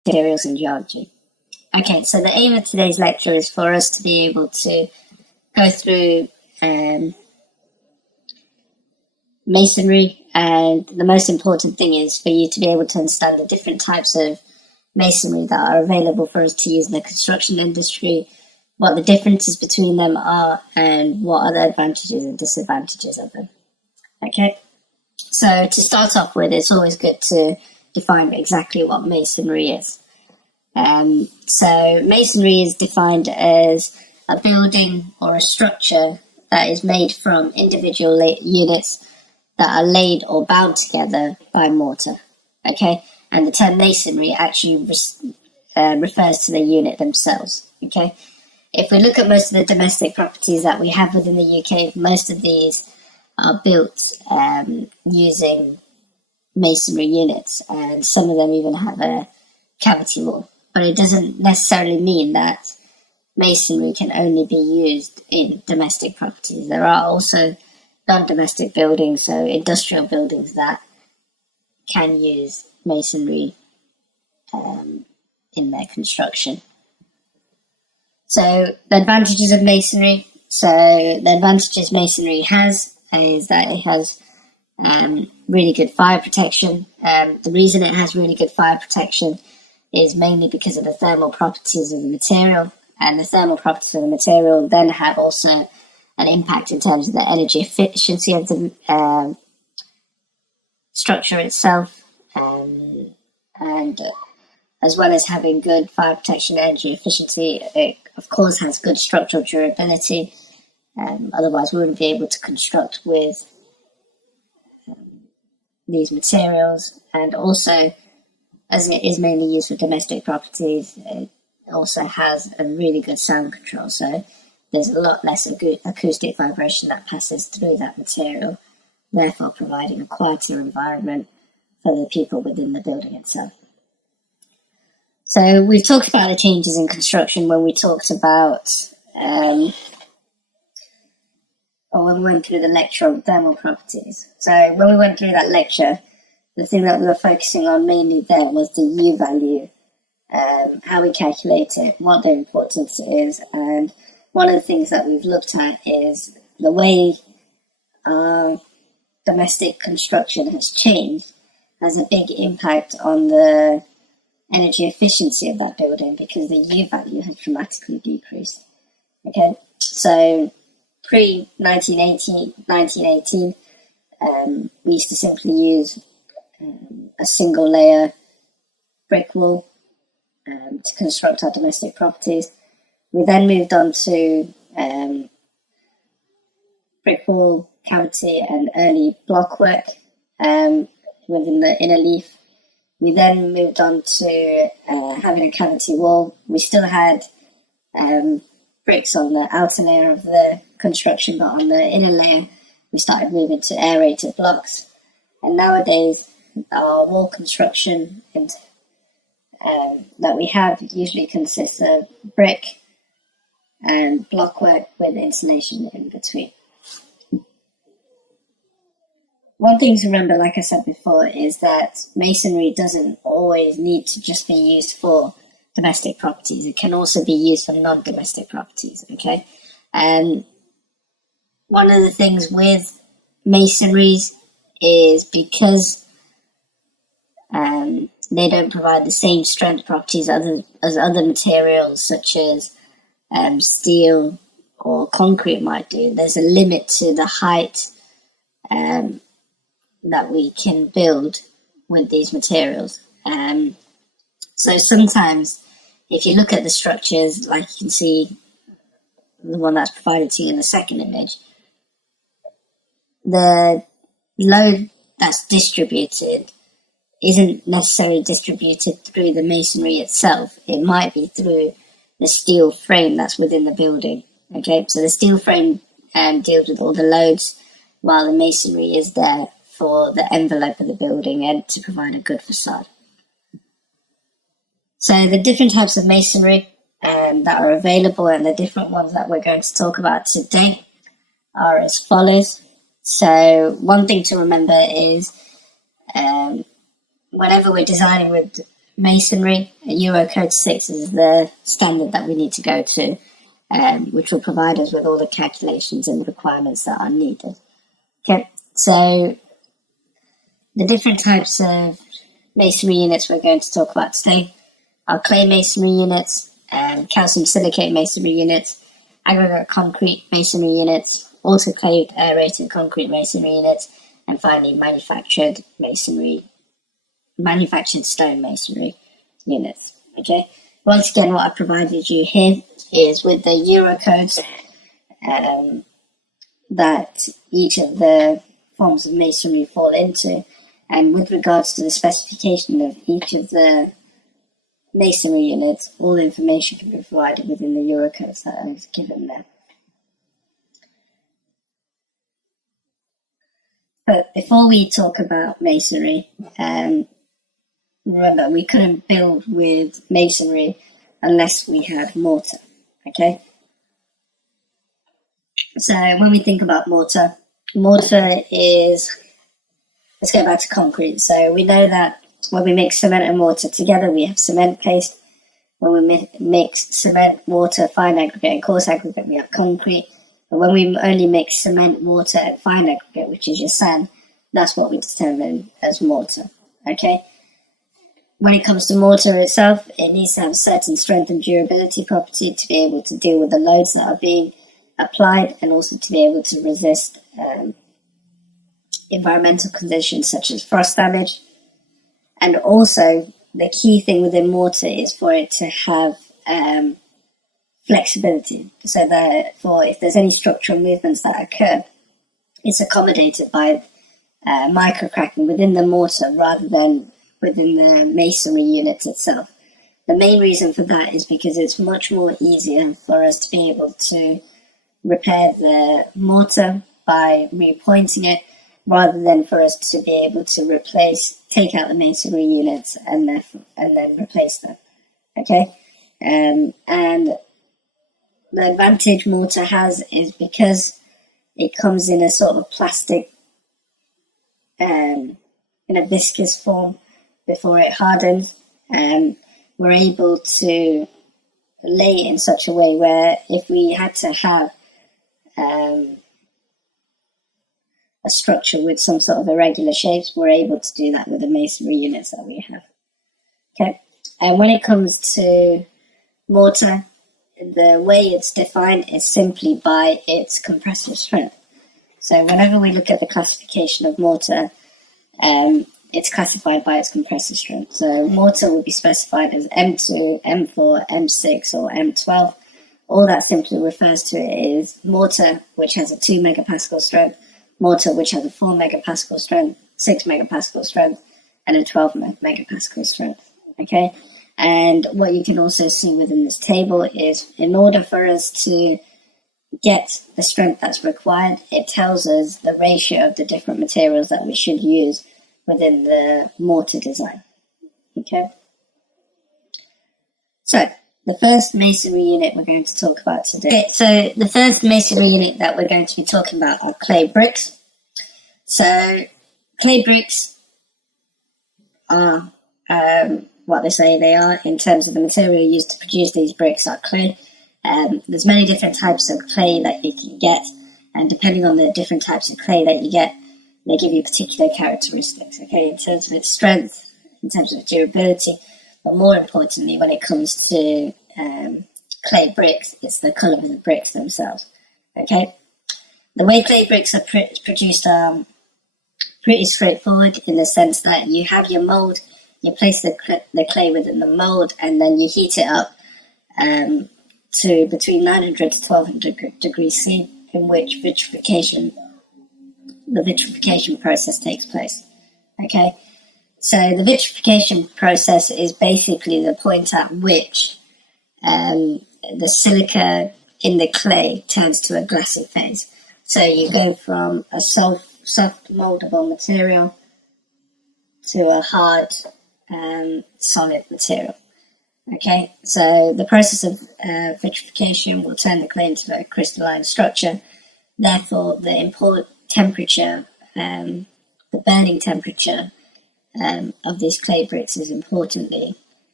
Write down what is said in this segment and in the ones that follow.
materials and geology. Okay, so the aim of today's lecture is for us to be able to go through masonry, and the most important thing is for you to be able to understand the different types of masonry that are available for us to use in the construction industry, what the differences between them are, and what are the advantages and disadvantages of them. Okay, so to start off with, it's always good to define exactly what masonry is. So masonry is defined as a building or a structure that is made from individual units that are laid or bound together by mortar. Okay, and the term masonry actually refers to the unit themselves. Okay, if we look at most of the domestic properties that we have within the UK, most of these are built using masonry units, and some of them even have a cavity wall. But it doesn't necessarily mean that masonry can only be used in domestic properties. There are also non-domestic buildings, so industrial buildings, that can use masonry in their construction. So the advantages of masonry. So the advantages masonry has is that it has really good fire protection. The reason it has really good fire protection is mainly because of the thermal properties of the material, and the thermal properties of the material then have also an impact in terms of the energy efficiency of the structure itself, and as well as having good fire protection and energy efficiency, it of course has good structural durability. Otherwise we wouldn't be able to construct with these materials. And also, as it is mainly used for domestic properties, it also has a really good sound control, so there's a lot less acoustic vibration that passes through that material, therefore providing a quieter environment for the people within the building itself. So we've talked about the changes in construction when we talked about, or when we went through the lecture on thermal properties. So when we went through that lecture, the thing that we were focusing on mainly there was the U value, how we calculate it, what the importance is, and one of the things that we've looked at is the way domestic construction has changed has a big impact on the energy efficiency of that building, because the U value has dramatically decreased. Okay, so pre-1918, we used to simply use a single layer brick wall to construct our domestic properties. We then moved on to brick wall, cavity and early blockwork within the inner leaf. We then moved on to having a cavity wall. We still had bricks on the outer layer of the construction, but on the inner layer we started moving to aerated blocks. And nowadays our wall construction that we have usually consists of brick and blockwork with insulation in between. One thing to remember, like I said before, is that masonry doesn't always need to just be used for domestic properties. It can also be used for non-domestic properties, okay? One of the things with masonries is because they don't provide the same strength properties as other materials such as steel or concrete might do. There's a limit to the height that we can build with these materials. So sometimes if you look at the structures, like you can see the one that's provided to you in the second image, the load that's distributed isn't necessarily distributed through the masonry itself. It might be through the steel frame that's within the building. Okay, so the steel frame deals with all the loads, while the masonry is there for the envelope of the building and to provide a good facade. So the different types of masonry that are available, and the different ones that we're going to talk about today, are as follows. So one thing to remember is whenever we're designing with masonry. Eurocode 6 is the standard that we need to go to, which will provide us with all the calculations and requirements that are needed. Okay, so the different types of masonry units we're going to talk about today are clay masonry units, calcium silicate masonry units, aggregate concrete masonry units, autoclaved aerated concrete masonry units, and finally manufactured stone masonry units. Okay, once again, what I provided you here is with the Eurocodes that each of the forms of masonry fall into, and with regards to the specification of each of the masonry units, all the information can be provided within the Eurocodes that is given there. But before we talk about masonry, remember, we couldn't build with masonry unless we had mortar, okay? So when we think about mortar is, let's go back to concrete. So we know that when we mix cement and water together, we have cement paste. When we mix cement, water, fine aggregate, and coarse aggregate, we have concrete. But when we only mix cement, water, and fine aggregate, which is your sand, that's what we determine as mortar, okay? When it comes to mortar itself, it needs to have certain strength and durability property to be able to deal with the loads that are being applied, and also to be able to resist environmental conditions such as frost damage. And also, the key thing within mortar is for it to have flexibility, so that if there's any structural movements that occur, it's accommodated by microcracking within the mortar rather than within the masonry unit itself. The main reason for that is because it's much more easier for us to be able to repair the mortar by repointing it, rather than for us to be able to take out the masonry units and then replace them. Okay, and the advantage mortar has is because it comes in a sort of plastic, in a viscous form before it hardens, and we're able to lay it in such a way where if we had to have a structure with some sort of irregular shapes, we're able to do that with the masonry units that we have. Okay, and when it comes to mortar, the way it's defined is simply by its compressive strength. So whenever we look at the classification of mortar, it's classified by its compressive strength. So mortar will be specified as M2, M4, M6, or M12. All that simply refers to is mortar which has a 2 megapascal strength, mortar which has a 4 megapascal strength, 6 megapascal strength, and a 12 megapascal strength. Okay, and what you can also see within this table is, in order for us to get the strength that's required, it tells us the ratio of the different materials that we should use within the mortar design. Okay, so the first masonry unit we're going to talk about today. Okay, so the first masonry unit that we're going to be talking about are clay bricks. So clay bricks are what they say they are in terms of the material used to produce these bricks are clay. There's many different types of clay that you can get, and depending on the different types of clay that you get, they give you particular characteristics, okay, in terms of its strength, in terms of durability, but more importantly, when it comes to clay bricks, it's the colour of the bricks themselves, okay? The way clay bricks are produced are pretty straightforward, in the sense that you have your mould, you place the clay within the mould, and then you heat it up to between 900 to 1200 degrees C, in which the vitrification process takes place. Okay, so the vitrification process is basically the point at which the silica in the clay turns to a glassy phase. So you go from a soft moldable material to a hard solid material. Okay, so the process of vitrification will turn the clay into a crystalline structure. Therefore, the input temperature, the burning temperature of these clay bricks is importantly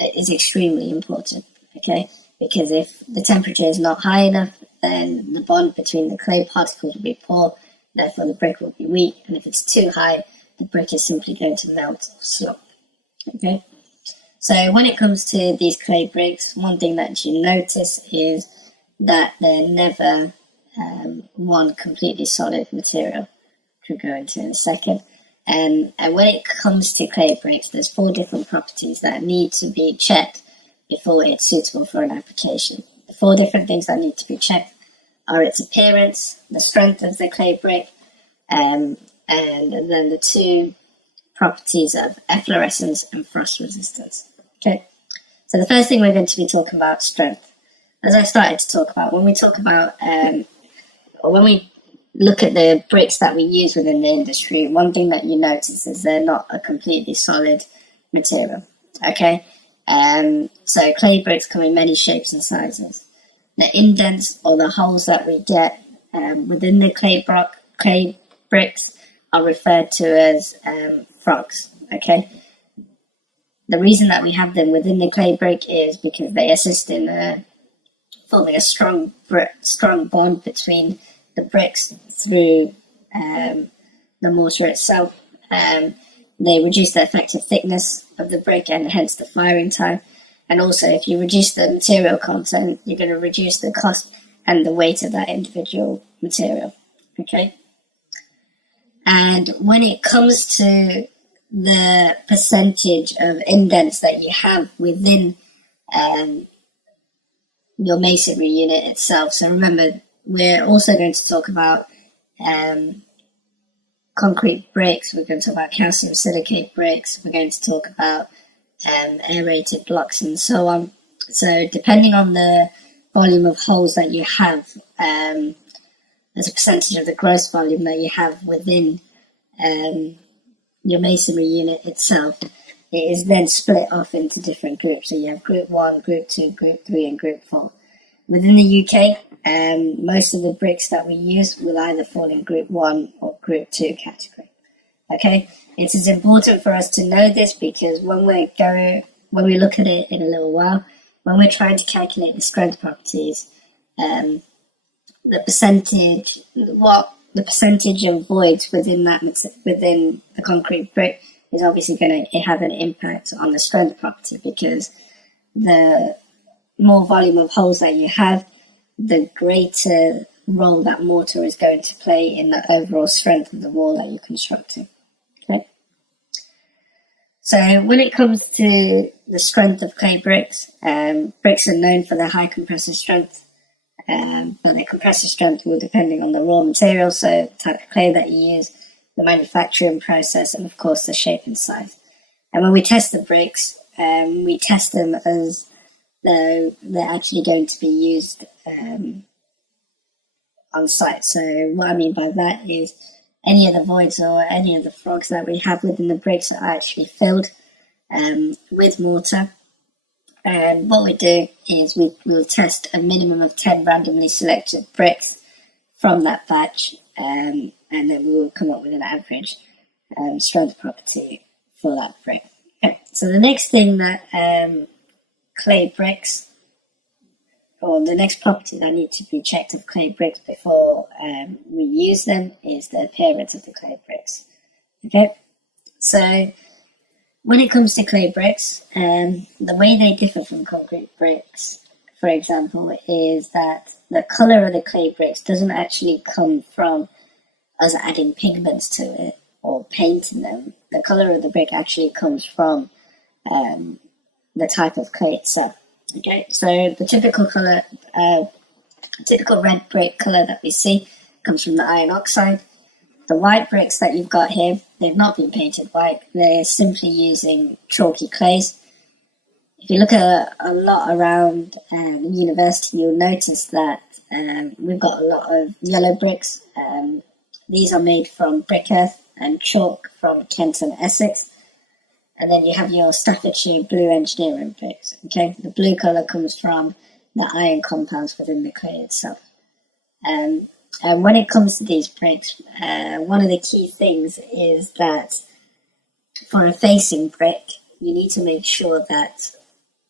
is extremely important, okay? Because if the temperature is not high enough, then the bond between the clay particles will be poor, therefore the brick will be weak, and if it's too high, the brick is simply going to melt or slump, okay? So when it comes to these clay bricks, one thing that you notice is that they're never one completely solid material, which we'll go into in a second. And when it comes to clay bricks, there's 4 different properties that need to be checked before it's suitable for an application. The 4 different things that need to be checked are its appearance, the strength of the clay brick, and then the 2 properties of efflorescence and frost resistance. Okay, so the first thing we're going to be talking about strength. As I started to talk about, when we talk about, or when we look at the bricks that we use within the industry, one thing that you notice is they're not a completely solid material. Okay, so clay bricks come in many shapes and sizes. The indents or the holes that we get within the clay bricks are referred to as frogs. Okay, the reason that we have them within the clay brick is because they assist in forming a strong bond between the bricks through the mortar itself. They reduce the effective thickness of the brick and hence the firing time. And also, if you reduce the material content, you're going to reduce the cost and the weight of that individual material. Okay. And when it comes to the percentage of indents that you have within your masonry unit itself, so remember, we're also going to talk about concrete bricks, we're going to talk about calcium silicate bricks, we're going to talk about aerated blocks and so on. So depending on the volume of holes that you have, as a percentage of the gross volume that you have within your masonry unit itself, it is then split off into different groups. So you have group 1, group 2, group 3 and group 4. Within the UK, most of the bricks that we use will either fall in group 1 or group 2 category. Okay, it is important for us to know this because when we look at it in a little while, when we're trying to calculate the strength properties, the percentage of voids within the concrete brick is obviously going to have an impact on the strength property, because the more volume of holes that you have, the greater role that mortar is going to play in the overall strength of the wall that you're constructing. Okay. So when it comes to the strength of clay bricks, bricks are known for their high compressive strength, but their compressive strength will depending on the raw material, so the type of clay that you use, the manufacturing process, and of course the shape and size. And when we test the bricks, we test them as though they're actually going to be used on site. So what I mean by that is any of the voids or any of the frogs that we have within the bricks are actually filled with mortar. And what we do is we'll test a minimum of 10 randomly selected bricks from that batch, and then we will come up with an average strength property for that brick. Okay. So the next thing that clay bricks, or the next property that need to be checked of clay bricks before we use them, is the appearance of the clay bricks. Okay, so when it comes to clay bricks, the way they differ from concrete bricks, for example, is that the color of the clay bricks doesn't actually come from us adding pigments to it or painting them. The color of the brick actually comes from the type of clay itself. Okay, so the typical color, typical red brick color that we see comes from the iron oxide. The white bricks that you've got here, they've not been painted white. They're simply using chalky clays. If you look at a lot around the university, you'll notice that we've got a lot of yellow bricks. These are made from brick earth and chalk from Kent and Essex. And then you have your Staffordshire blue engineering bricks. Okay, the blue colour comes from the iron compounds within the clay itself. And when it comes to these bricks, one of the key things is that for a facing brick, you need to make sure that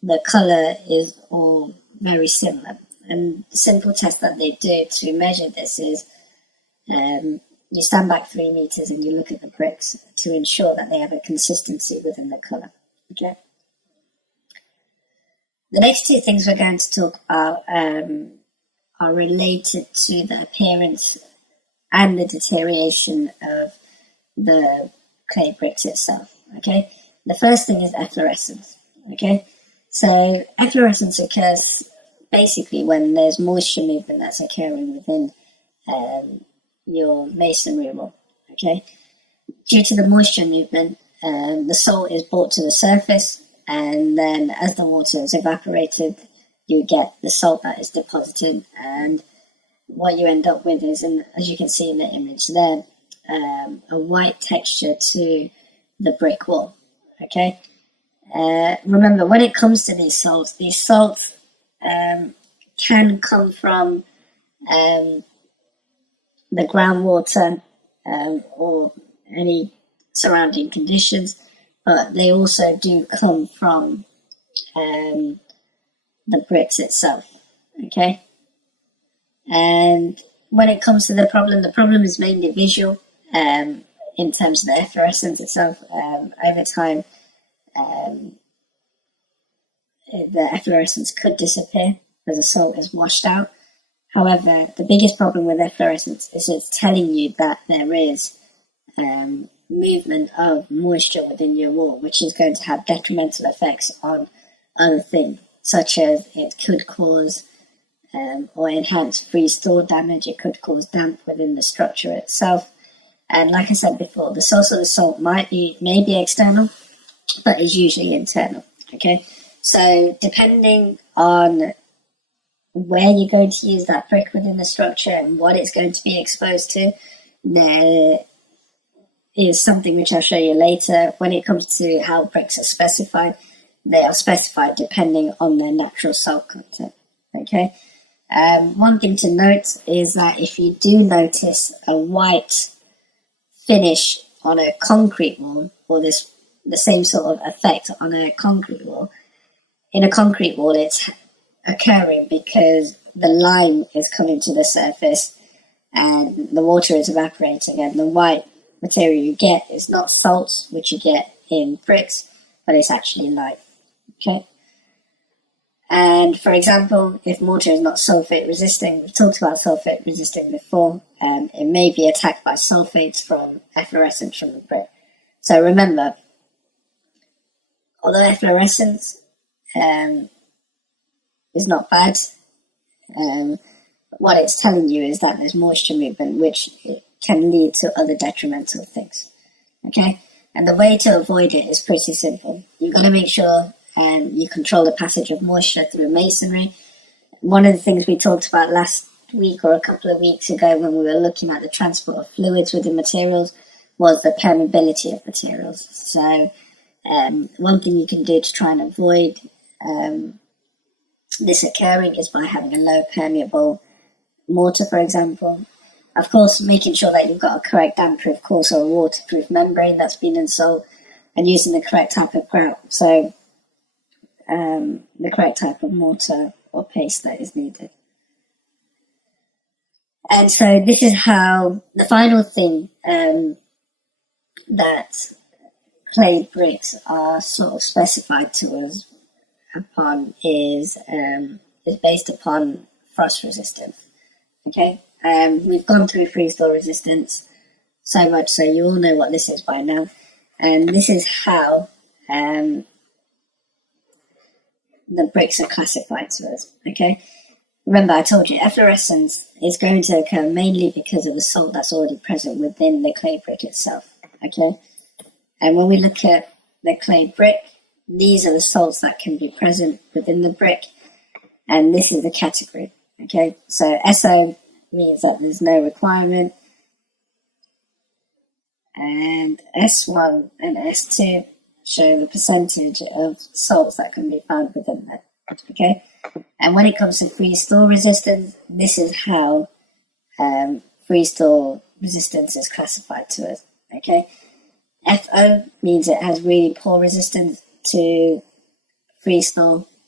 the color is all very similar. And the simple test that they do to measure this is you stand back 3 meters and you look at the bricks to ensure that they have a consistency within the color. Okay. The next two things we're going to talk about are related to the appearance and the deterioration of the clay bricks itself. Okay. The first thing is efflorescence. Okay. So efflorescence occurs basically when there's moisture movement that's occurring within your masonry wall. Okay. Due to the moisture movement, the salt is brought to the surface, and then as the water is evaporated, you get the salt that is deposited, and what you end up with is, and as you can see in the image there, a white texture to the brick wall. Okay. Remember, when it comes to these salts can come from the groundwater or any surrounding conditions, but they also do come from the bricks itself. Okay. And when it comes to the problem is mainly visual in terms of the efflorescence itself. Over time, the efflorescence could disappear as the salt is washed out. However, the biggest problem with efflorescence is it's telling you that there is movement of moisture within your wall, which is going to have detrimental effects on other things, such as it could cause or enhance freeze-thaw damage. It could cause damp within the structure itself. And like I said before, the source of the salt may be external, but is usually internal. Okay, so depending on where you're going to use that brick within the structure and what it's going to be exposed to, there is something which I'll show you later. When it comes to how bricks are specified, they are specified depending on their natural salt content. Okay. One thing to note is that if you do notice a white finish on a concrete wall, or the same sort of effect on a concrete wall, in a concrete wall it's occurring because the lime is coming to the surface and the water is evaporating, and the white material you get is not salt, which you get in bricks, but it's actually lime. Okay. And for example, if mortar is not sulfate resisting, we've talked about sulfate resisting before, it may be attacked by sulfates from efflorescence from the brick. So remember, although efflorescence is not bad, what it's telling you is that there's moisture movement, which can lead to other detrimental things. Okay? And the way to avoid it is pretty simple. You've got to make sure you control the passage of moisture through masonry. One of the things we talked about last week or a couple of weeks ago when we were looking at the transport of fluids within materials was the permeability of materials. So one thing you can do to try and avoid this occurring is by having a low permeable mortar, for example. Of course, making sure that you've got a correct damp-proof course or a waterproof membrane that's been installed, and using the correct type of grout. So the correct type of mortar or paste that is needed. And so this is how the final thing that clay bricks are sort of specified to us upon is based upon frost resistance. Okay, we've gone through freeze-thaw resistance so much, so you all know what this is by now, and this is how the bricks are classified to us. Okay, remember I told you efflorescence is going to occur mainly because of the salt that's already present within the clay brick itself. Okay, and when we look at the clay brick, these are the salts that can be present within the brick, and this is the category. Okay, so SO means that there's no requirement, and S1 and S2 show the percentage of salts that can be found within that. Okay, and when it comes to freeze-thaw resistance, this is how freeze-thaw resistance is classified to us. Okay, FO means it has really poor resistance to freeze-thaw,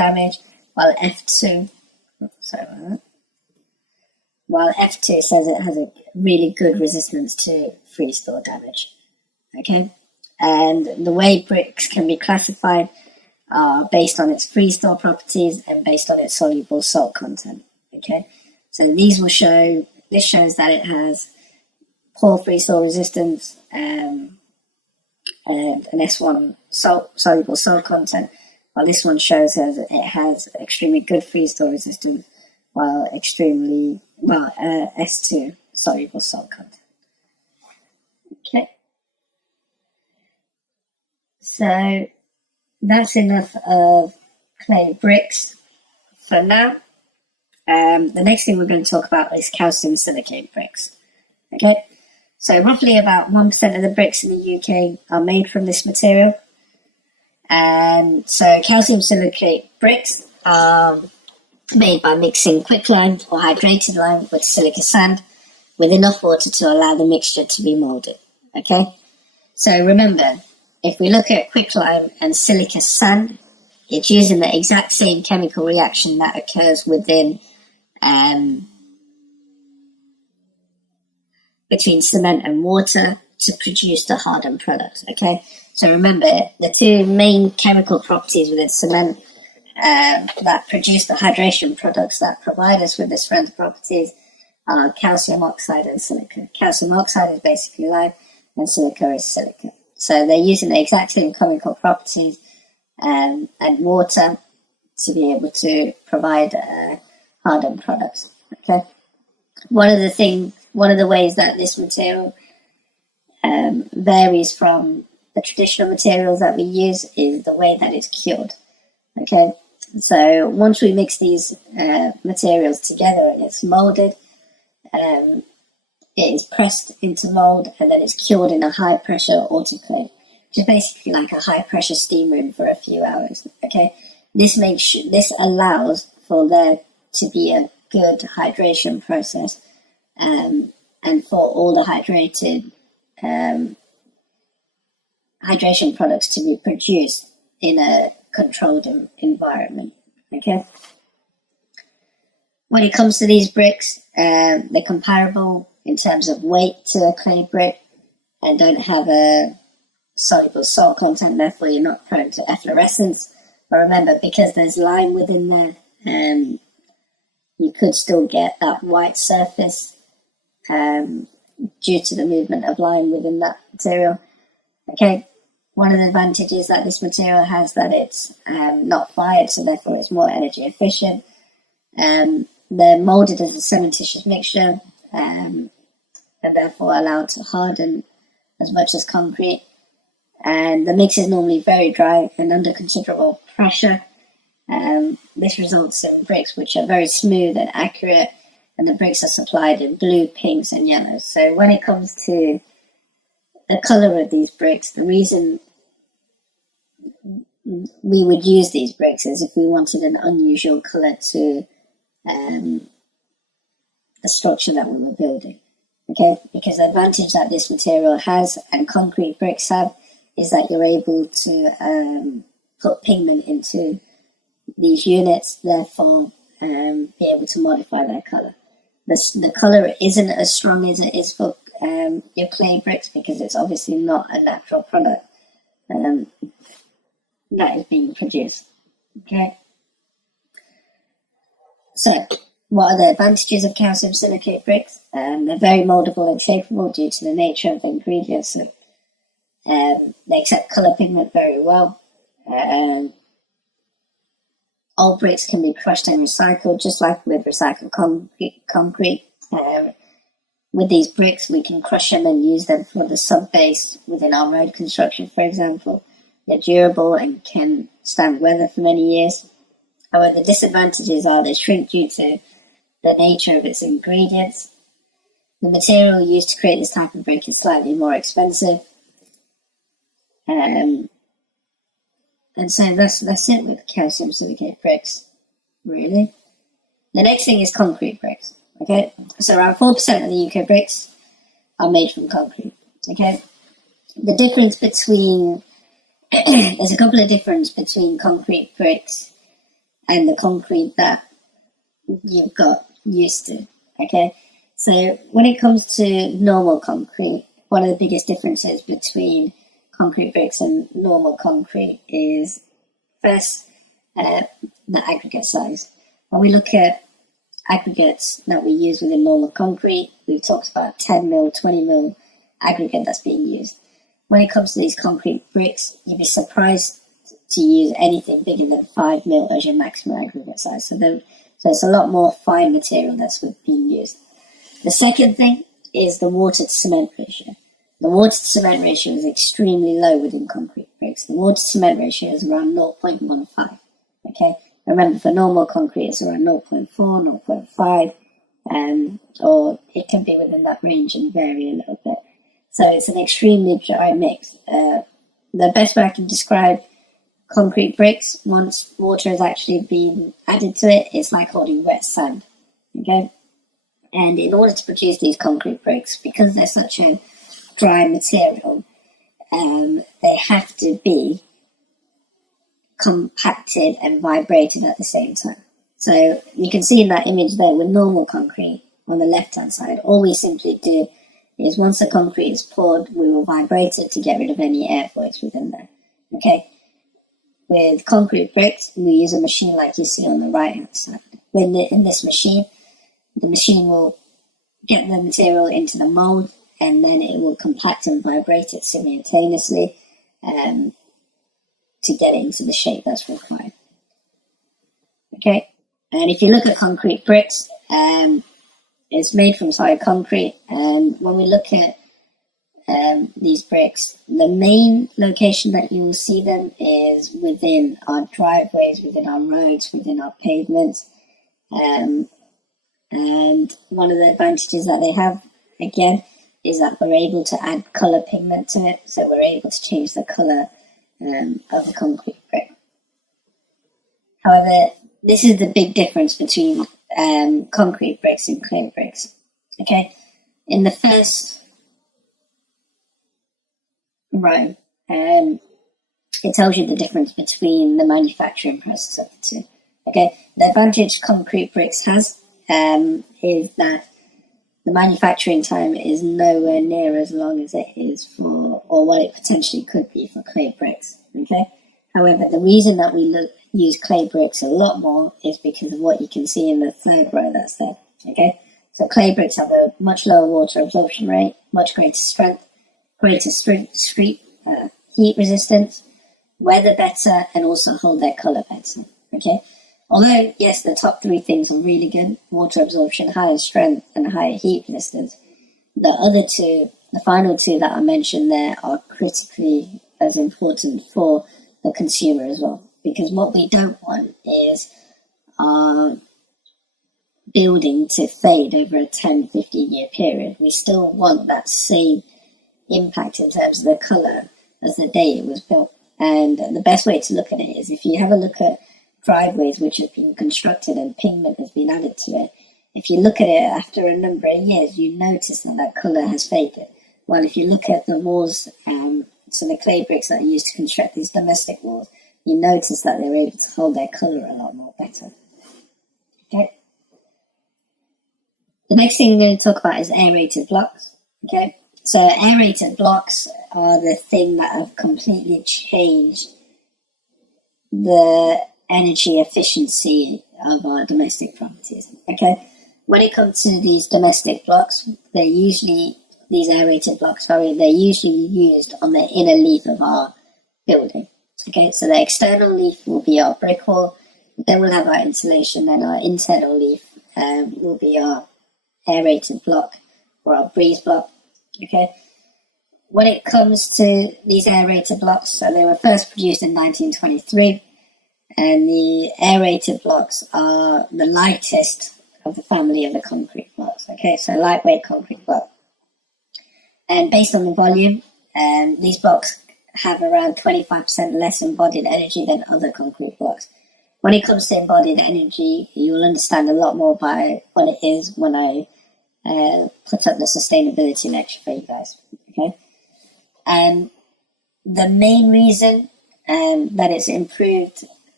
damage, while while F2 says it has a really good resistance to freeze thaw damage. Okay, and the way bricks can be classified are based on its freeze thaw properties and based on its soluble salt content. Okay, so this shows that it has poor freeze thaw resistance and an S1 soluble salt content, while this one shows that it has extremely good freeze thaw resistance, while S2 soluble salt content. Okay, so that's enough of clay bricks for now. The next thing we're going to talk about is calcium silicate bricks. Okay, so roughly about 1% of the bricks in the UK are made from this material. And so calcium silicate bricks are made by mixing quicklime or hydrated lime with silica sand with enough water to allow the mixture to be molded. Okay, so remember, if we look at quicklime and silica sand, it's using the exact same chemical reaction that occurs within between cement and water to produce the hardened product. Okay, so remember, the two main chemical properties within cement that produce the hydration products that provide us with the strength properties are calcium oxide and silica. Calcium oxide is basically lime and silica is silica. So they're using the exact same chemical properties and water to be able to provide hardened products. Okay, one of the ways that this material varies from the traditional materials that we use is the way that it's cured. Okay, so once we mix these materials together and it's molded, it is pressed into mold and then it's cured in a high pressure autoclave, which is basically like a high pressure steam room for a few hours. Okay, this allows for there to be a good hydration process and for all the hydration products to be produced in a controlled environment. Okay, when it comes to these bricks, they're comparable in terms of weight to a clay brick and don't have a soluble salt content, therefore you're not prone to efflorescence. But remember, because there's lime within there, you could still get that white surface due to the movement of lime within that material. Okay, one of the advantages that this material has that it's not fired, so therefore it's more energy efficient. They're molded as a cementitious mixture and therefore allowed to harden as much as concrete. And the mix is normally very dry and under considerable pressure. This results in bricks which are very smooth and accurate, and the bricks are supplied in blue, pinks, and yellows. So when it comes to the color of these bricks, the reason we would use these bricks is if we wanted an unusual color to the structure that we were building. Okay, because the advantage that this material has and concrete bricks have is that you're able to put pigment into these units, therefore be able to modify their color. The color isn't as strong as it is for your clay bricks because it's obviously not a natural product that is being produced. Okay, so what are the advantages of calcium silicate bricks? They're very moldable and shapeable due to the nature of the ingredients. So, they accept color pigment very well. All bricks can be crushed and recycled, just like with recycled concrete. With these bricks, we can crush them and use them for the sub-base within our road construction, for example. They're durable and can stand weather for many years. However, the disadvantages are they shrink due to the nature of its ingredients. The material used to create this type of brick is slightly more expensive. And so that's it with calcium silicate bricks, really. The next thing is concrete bricks. Okay, so around 4% of the UK bricks are made from concrete. Okay, the difference between there's a couple of differences between concrete bricks and the concrete that you've got used to. Okay, so when it comes to normal concrete, one of the biggest differences between concrete bricks and normal concrete is first the aggregate size. When we look at aggregates that we use within normal concrete, we've talked about 10 mil, 20 mil aggregate that's being used. When it comes to these concrete bricks, you'd be surprised to use anything bigger than 5 mil as your maximum aggregate size. So it's a lot more fine material that's being used. The second thing is the water to cement ratio. The water to cement ratio is extremely low within concrete bricks. The water to cement ratio is around 0.15. Okay, remember for normal concrete it's around 0.4, 0.5, or it can be within that range and vary a little bit. So it's an extremely dry mix. The best way I can describe concrete bricks, once water has actually been added to it, it's like holding wet sand. Okay, and in order to produce these concrete bricks, because they're such a dry material, they have to be compacted and vibrated at the same time. So you can see in that image there with normal concrete on the left hand side, all we simply do is once the concrete is poured, we will vibrate it to get rid of any air voids within there. Okay. With concrete bricks, we use a machine like you see on the right hand side. In this machine, the machine will get the material into the mold, and then it will compact and vibrate it simultaneously to get it into the shape that's required. Okay, and if you look at concrete bricks, it's made from solid concrete, and when we look at these bricks, the main location that you will see them is within our driveways, within our roads, within our pavements, and one of the advantages that they have, again, is that we're able to add colour pigment to it, so we're able to change the colour of the concrete brick. However, this is the big difference between concrete bricks and clay bricks. Okay, in the first row, it tells you the difference between the manufacturing process of the two. Okay, the advantage concrete bricks has is that the manufacturing time is nowhere near as long as it is for, or what it potentially could be for clay bricks. Okay. However, the reason that we use clay bricks a lot more is because of what you can see in the third row that's there. Okay. So clay bricks have a much lower water absorption rate, much greater strength, heat resistance, weather better, and also hold their color better. Okay. Although, yes, the top three things are really good, water absorption, higher strength, and higher heat resistance, the other two, the final two that I mentioned there, are critically as important for the consumer as well. Because what we don't want is our building to fade over a 10, 15-year period. We still want that same impact in terms of the colour as the day it was built. And the best way to look at it is if you have a look at driveways which have been constructed and pigment has been added to it, if you look at it after a number of years, you notice that colour has faded. Well, if you look at the walls, so the clay bricks that are used to construct these domestic walls, you notice that they're able to hold their colour a lot more better. Okay. The next thing we're going to talk about is aerated blocks. Okay. So aerated blocks are the thing that have completely changed the energy efficiency of our domestic properties. Okay, when it comes to these domestic blocks, they're usually used on the inner leaf of our building. Okay, so the external leaf will be our brick wall, then we'll have our insulation, and our internal leaf will be our aerated block or our breeze block. Okay, when it comes to these aerated blocks, so they were first produced in 1923. And the aerated blocks are the lightest of the family of the concrete blocks. Okay, so lightweight concrete block. And based on the volume, these blocks have around 25% less embodied energy than other concrete blocks. When it comes to embodied energy, you'll understand a lot more by what it is when I put up the sustainability lecture for you guys. Okay, and the main reason that it's improved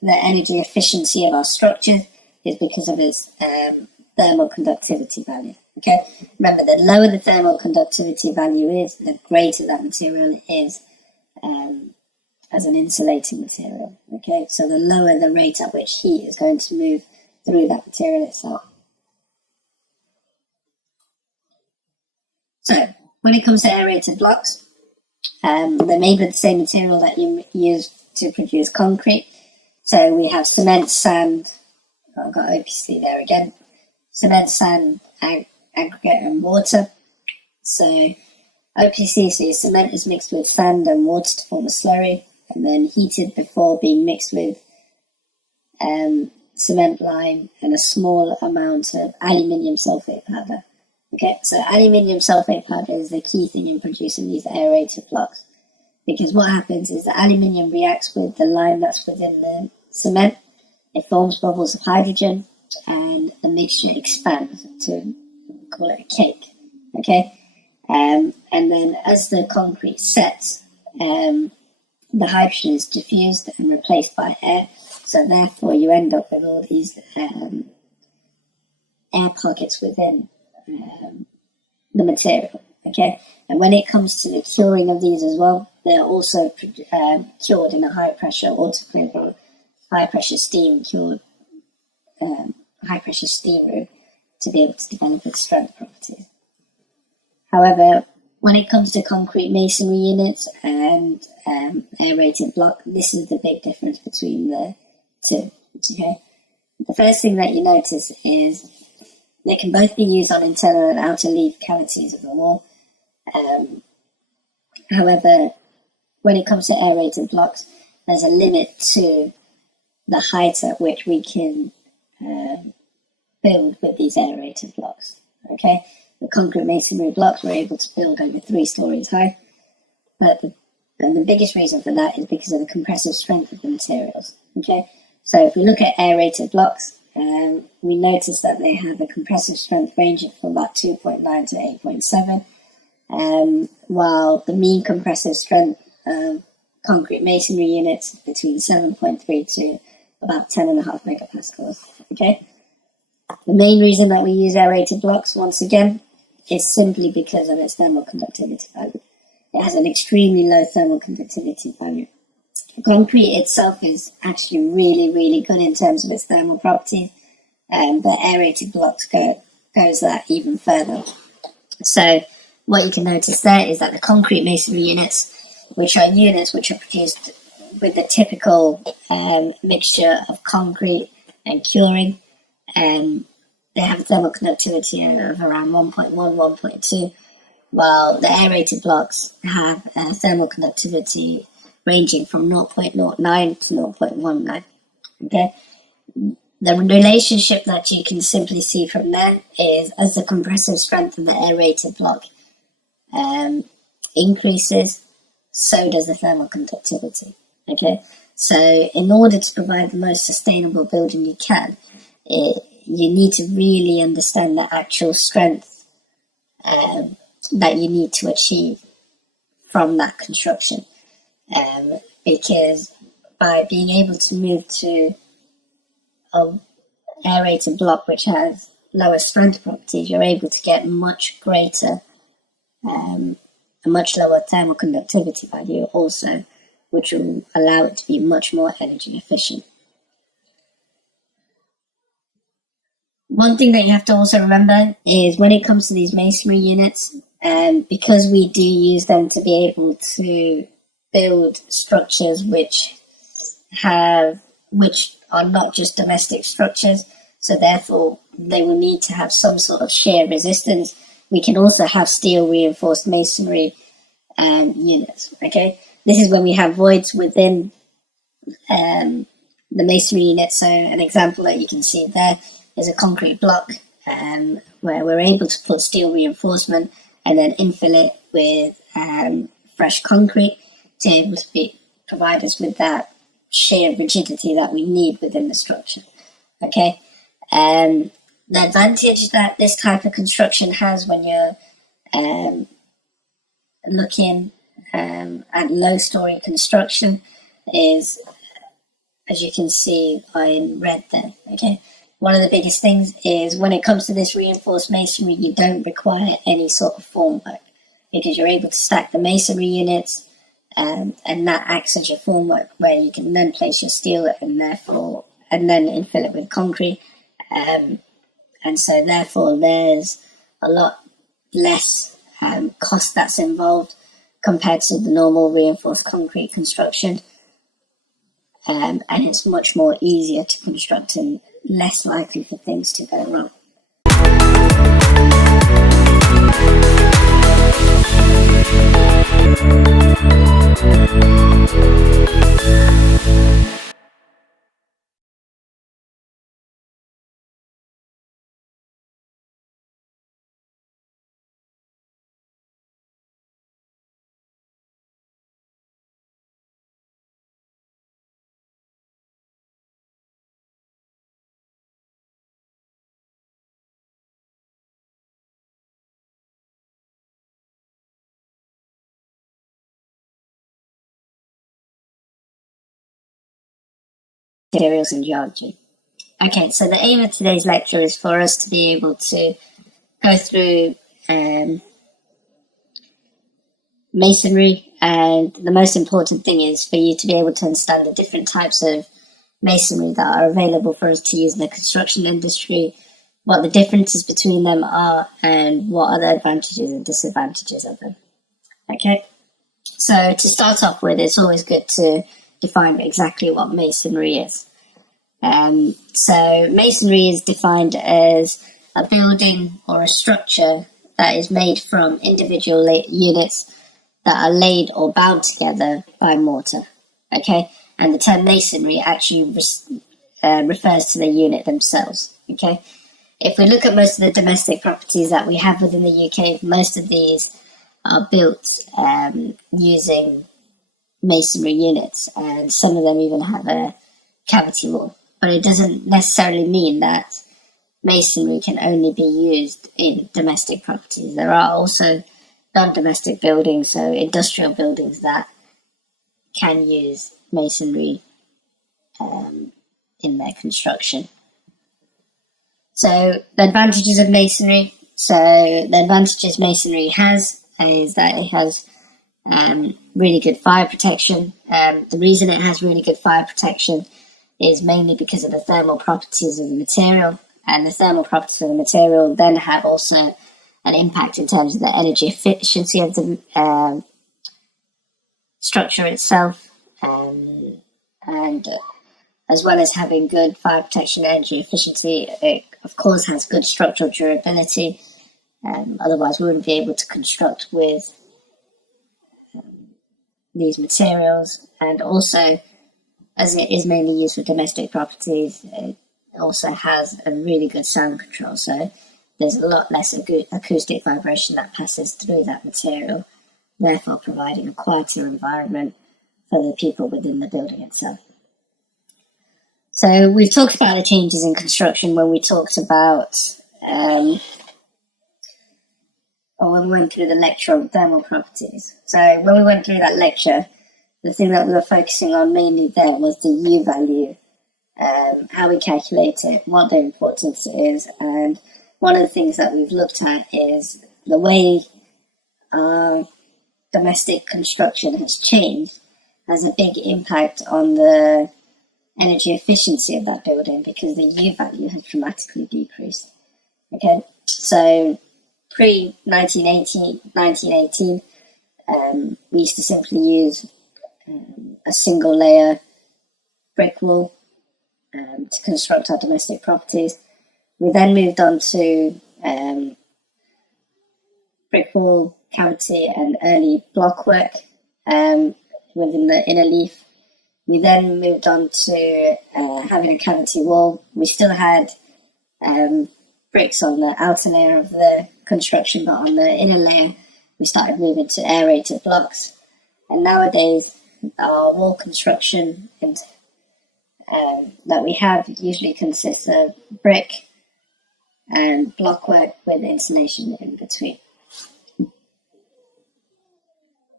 the energy efficiency of our structure is because of its thermal conductivity value. Okay, remember, the lower the thermal conductivity value is, the greater that material is as an insulating material. Okay, so the lower the rate at which heat is going to move through that material itself. So when it comes to aerated blocks, they're made with the same material that you use to produce concrete. So we have cement, sand, I've got OPC there again, cement, sand, aggregate and water. So OPC, so your cement is mixed with sand and water to form a slurry, and then heated before being mixed with cement lime and a small amount of aluminium sulfate powder. Okay, so aluminium sulfate powder is the key thing in producing these aerated blocks, because what happens is the aluminium reacts with the lime that's within the cement, it forms bubbles of hydrogen, and the mixture expands to call it a cake. Okay, and then as the concrete sets, the hydrogen is diffused and replaced by air, so therefore you end up with all these air pockets within the material. Okay, and when it comes to the curing of these as well, they're also cured in a high pressure autoclave or high pressure steam cured high pressure steam room to be able to develop its strength properties. However, when it comes to concrete masonry units and aerated block, this is the big difference between the two. Okay, the first thing that you notice is they can both be used on internal and outer leaf cavities of the wall. However, when it comes to aerated blocks, there's a limit to the height at which we can build with these aerated blocks. Okay, the concrete masonry blocks we're able to build over 3 stories high, but the biggest reason for that is because of the compressive strength of the materials. Okay, so if we look at aerated blocks, we notice that they have a compressive strength ranging from about 2.9 to 8.7, while the mean compressive strength of concrete masonry units is between 7.3 to about 10.5 megapascals. Okay, the main reason that we use aerated blocks, once again, is simply because of its thermal conductivity value. It has an extremely low thermal conductivity value. Concrete itself is actually really, really good in terms of its thermal properties, but aerated blocks goes that even further. So what you can notice there is that the concrete masonry units, which are produced with the typical mixture of concrete and curing, they have a thermal conductivity of around 1.1, 1.2, while the aerated blocks have a thermal conductivity ranging from 0.09 to 0.19. Okay, the relationship that you can simply see from there is as the compressive strength of the aerated block increases, so does the thermal conductivity. Okay, so in order to provide the most sustainable building you can, you need to really understand the actual strength that you need to achieve from that construction. Because by being able to move to an aerated block which has lower strength properties, you're able to get much greater, a much lower thermal conductivity value also, which will allow it to be much more energy efficient. One thing that you have to also remember is when it comes to these masonry units, because we do use them to be able to build structures which are not just domestic structures, so therefore they will need to have some sort of shear resistance. We can also have steel reinforced masonry units. Okay, this is when we have voids within the masonry unit. So an example that you can see there is a concrete block where we're able to put steel reinforcement and then infill it with fresh concrete to be able to provide us with that shear rigidity that we need within the structure. Okay, the advantage that this type of construction has when you're looking at low story construction is as you can see in red there. Okay, one of the biggest things is when it comes to this reinforced masonry, you don't require any sort of formwork because you're able to stack the masonry units, and that acts as your formwork where you can then place your steel and then infill it with concrete. And so therefore there's a lot less cost that's involved compared to the normal reinforced concrete construction. And it's much more easier to construct and less likely for things to go wrong. Materials and geology. Okay, so the aim of today's lecture is for us to be able to go through masonry, and the most important thing is for you to be able to understand the different types of masonry that are available for us to use in the construction industry, what the differences between them are, and what are the advantages and disadvantages of them. Okay, so to start off with, it's always good to define exactly what masonry is. So masonry is defined as a building or a structure that is made from individual units that are laid or bound together by mortar. Okay, and the term masonry actually refers to the unit themselves. Okay, if we look at most of the domestic properties that we have within the UK, most of these are built using masonry units, and some of them even have a cavity wall. But it doesn't necessarily mean that masonry can only be used in domestic properties. There are also non-domestic buildings, so industrial buildings, that can use masonry in their construction. So the advantages of masonry. So the advantages masonry has is that it has really good fire protection. The reason it has really good fire protection is mainly because of the thermal properties of the material, and the thermal properties of the material then have also an impact in terms of the energy efficiency of the structure itself, and as well as having good fire protection and energy efficiency, it of course has good structural durability. Otherwise we wouldn't be able to construct with these materials. And also, as it is mainly used for domestic properties, it also has a really good sound control, so there's a lot less acoustic vibration that passes through that material, therefore providing a quieter environment for the people within the building itself. So we've talked about the changes in construction when we talked about when we went through the lecture on thermal properties. So when we went through that lecture, the thing that we were focusing on mainly there was the U value, how we calculate it, what the importance is, and one of the things that we've looked at is the way domestic construction has changed has a big impact on the energy efficiency of that building because the U value has dramatically decreased. Okay, so pre-1918, we used to simply use a single layer brick wall to construct our domestic properties. We then moved on to brick wall, cavity and early blockwork within the inner leaf. We then moved on to having a cavity wall. We still had bricks on the outer layer of the construction, but on the inner layer we started moving to aerated blocks. And nowadays our wall construction that we have usually consists of brick and blockwork with insulation in between.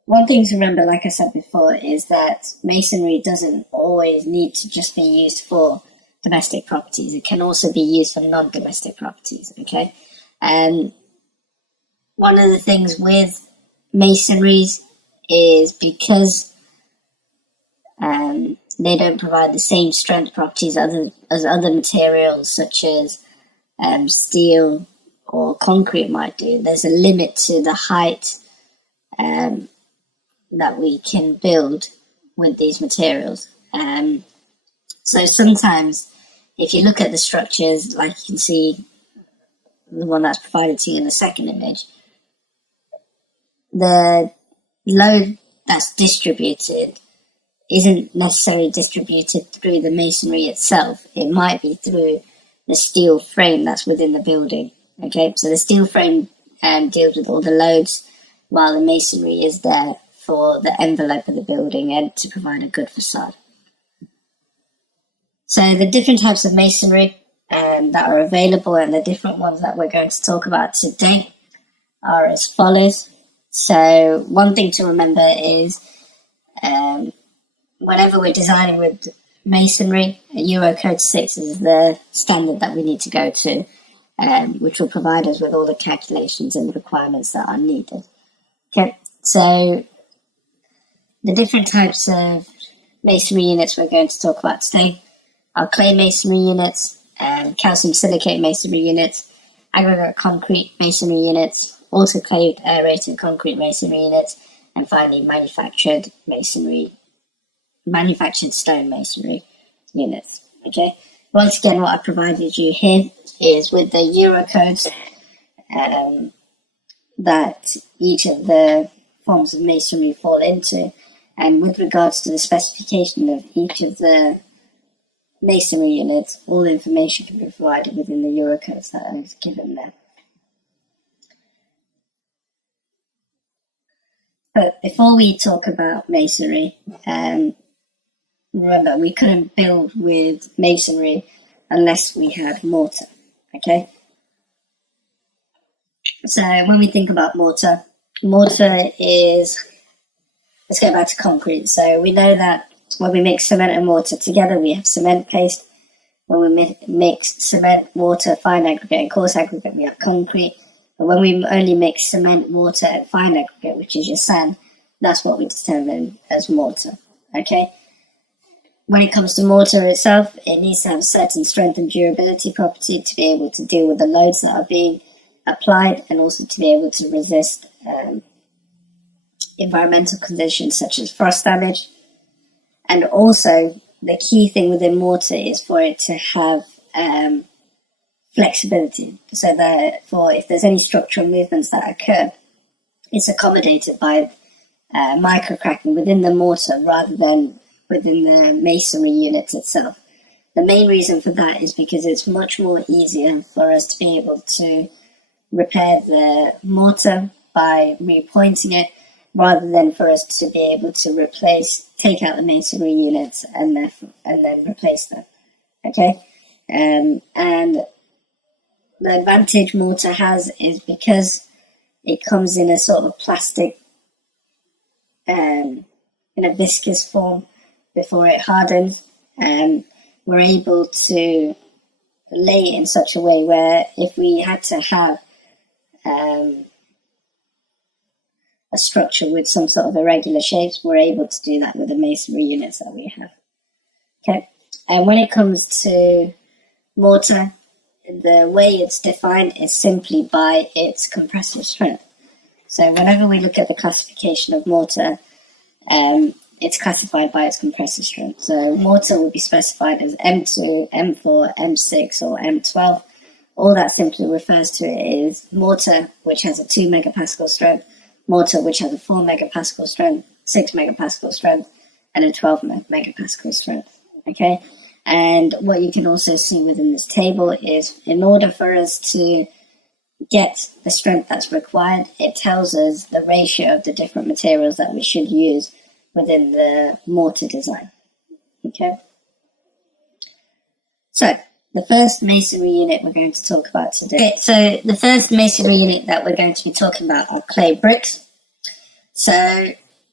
one thing to remember, like I said before, is that masonry doesn't always need to just be used for domestic properties. It can also be used for non-domestic properties, okay? And one of the things with masonries is because they don't provide the same strength properties as other materials such as steel or concrete might do. There's a limit to the height that we can build with these materials. So sometimes if you look at the structures, like you can see the one that's provided to you in the second image, the load that's distributed isn't necessarily distributed through the masonry itself. It might be through the steel frame that's within the building. Okay, so the steel frame deals with all the loads, while the masonry is there for the envelope of the building and to provide a good facade. So the different types of masonry that are available and the different ones that we're going to talk about today are as follows. So one thing to remember is whenever we're designing with masonry, Euro Code 6 is the standard that we need to go to, which will provide us with all the calculations and the requirements that are needed. Okay, so the different types of masonry units we're going to talk about today are clay masonry units, calcium silicate masonry units, aggregate concrete masonry units, autoclaved aerated concrete masonry units, and finally manufactured stone masonry units. Okay. Once again, what I provided you here is with the Euro codes that each of the forms of masonry fall into, and with regards to the specification of each of the masonry units, all the information can be provided within the Euro codes that are given there. But before we talk about masonry, remember, we couldn't build with masonry unless we had mortar, okay? So when we think about mortar is, let's go back to concrete. So we know that when we mix cement and mortar together, we have cement paste. When we mix cement, water, fine aggregate, and coarse aggregate, we have concrete. But when we only mix cement, water, and fine aggregate, which is your sand, that's what we determine as mortar, okay? When it comes to mortar itself, it needs to have a certain strength and durability property to be able to deal with the loads that are being applied, and also to be able to resist environmental conditions such as frost damage. And also, the key thing within mortar is for it to have flexibility, so that if there's any structural movements that occur, it's accommodated by microcracking within the mortar rather than within the masonry unit itself. The main reason for that is because it's much more easier for us to be able to repair the mortar by repointing it, rather than for us to be able to take out the masonry units and then replace them. Okay? And the advantage mortar has is because it comes in a sort of plastic, in a viscous form before it hardens, and we're able to lay it in such a way where if we had to have a structure with some sort of irregular shapes, we're able to do that with the masonry units that we have. Okay, and when it comes to mortar, the way it's defined is simply by its compressive strength. So whenever we look at the classification of mortar, it's classified by its compressive strength. So mortar will be specified as M2, M4, M6, or M12. All that simply refers to it is mortar which has a 2 megapascal strength, mortar which has a 4 megapascal strength, 6 megapascal strength, and a 12 megapascal strength. Okay? And what you can also see within this table is, in order for us to get the strength that's required, it tells us the ratio of the different materials that we should use within the mortar design. Okay? So, the first masonry unit we're going to talk about today. Okay, so the first masonry unit that we're going to be talking about are clay bricks. So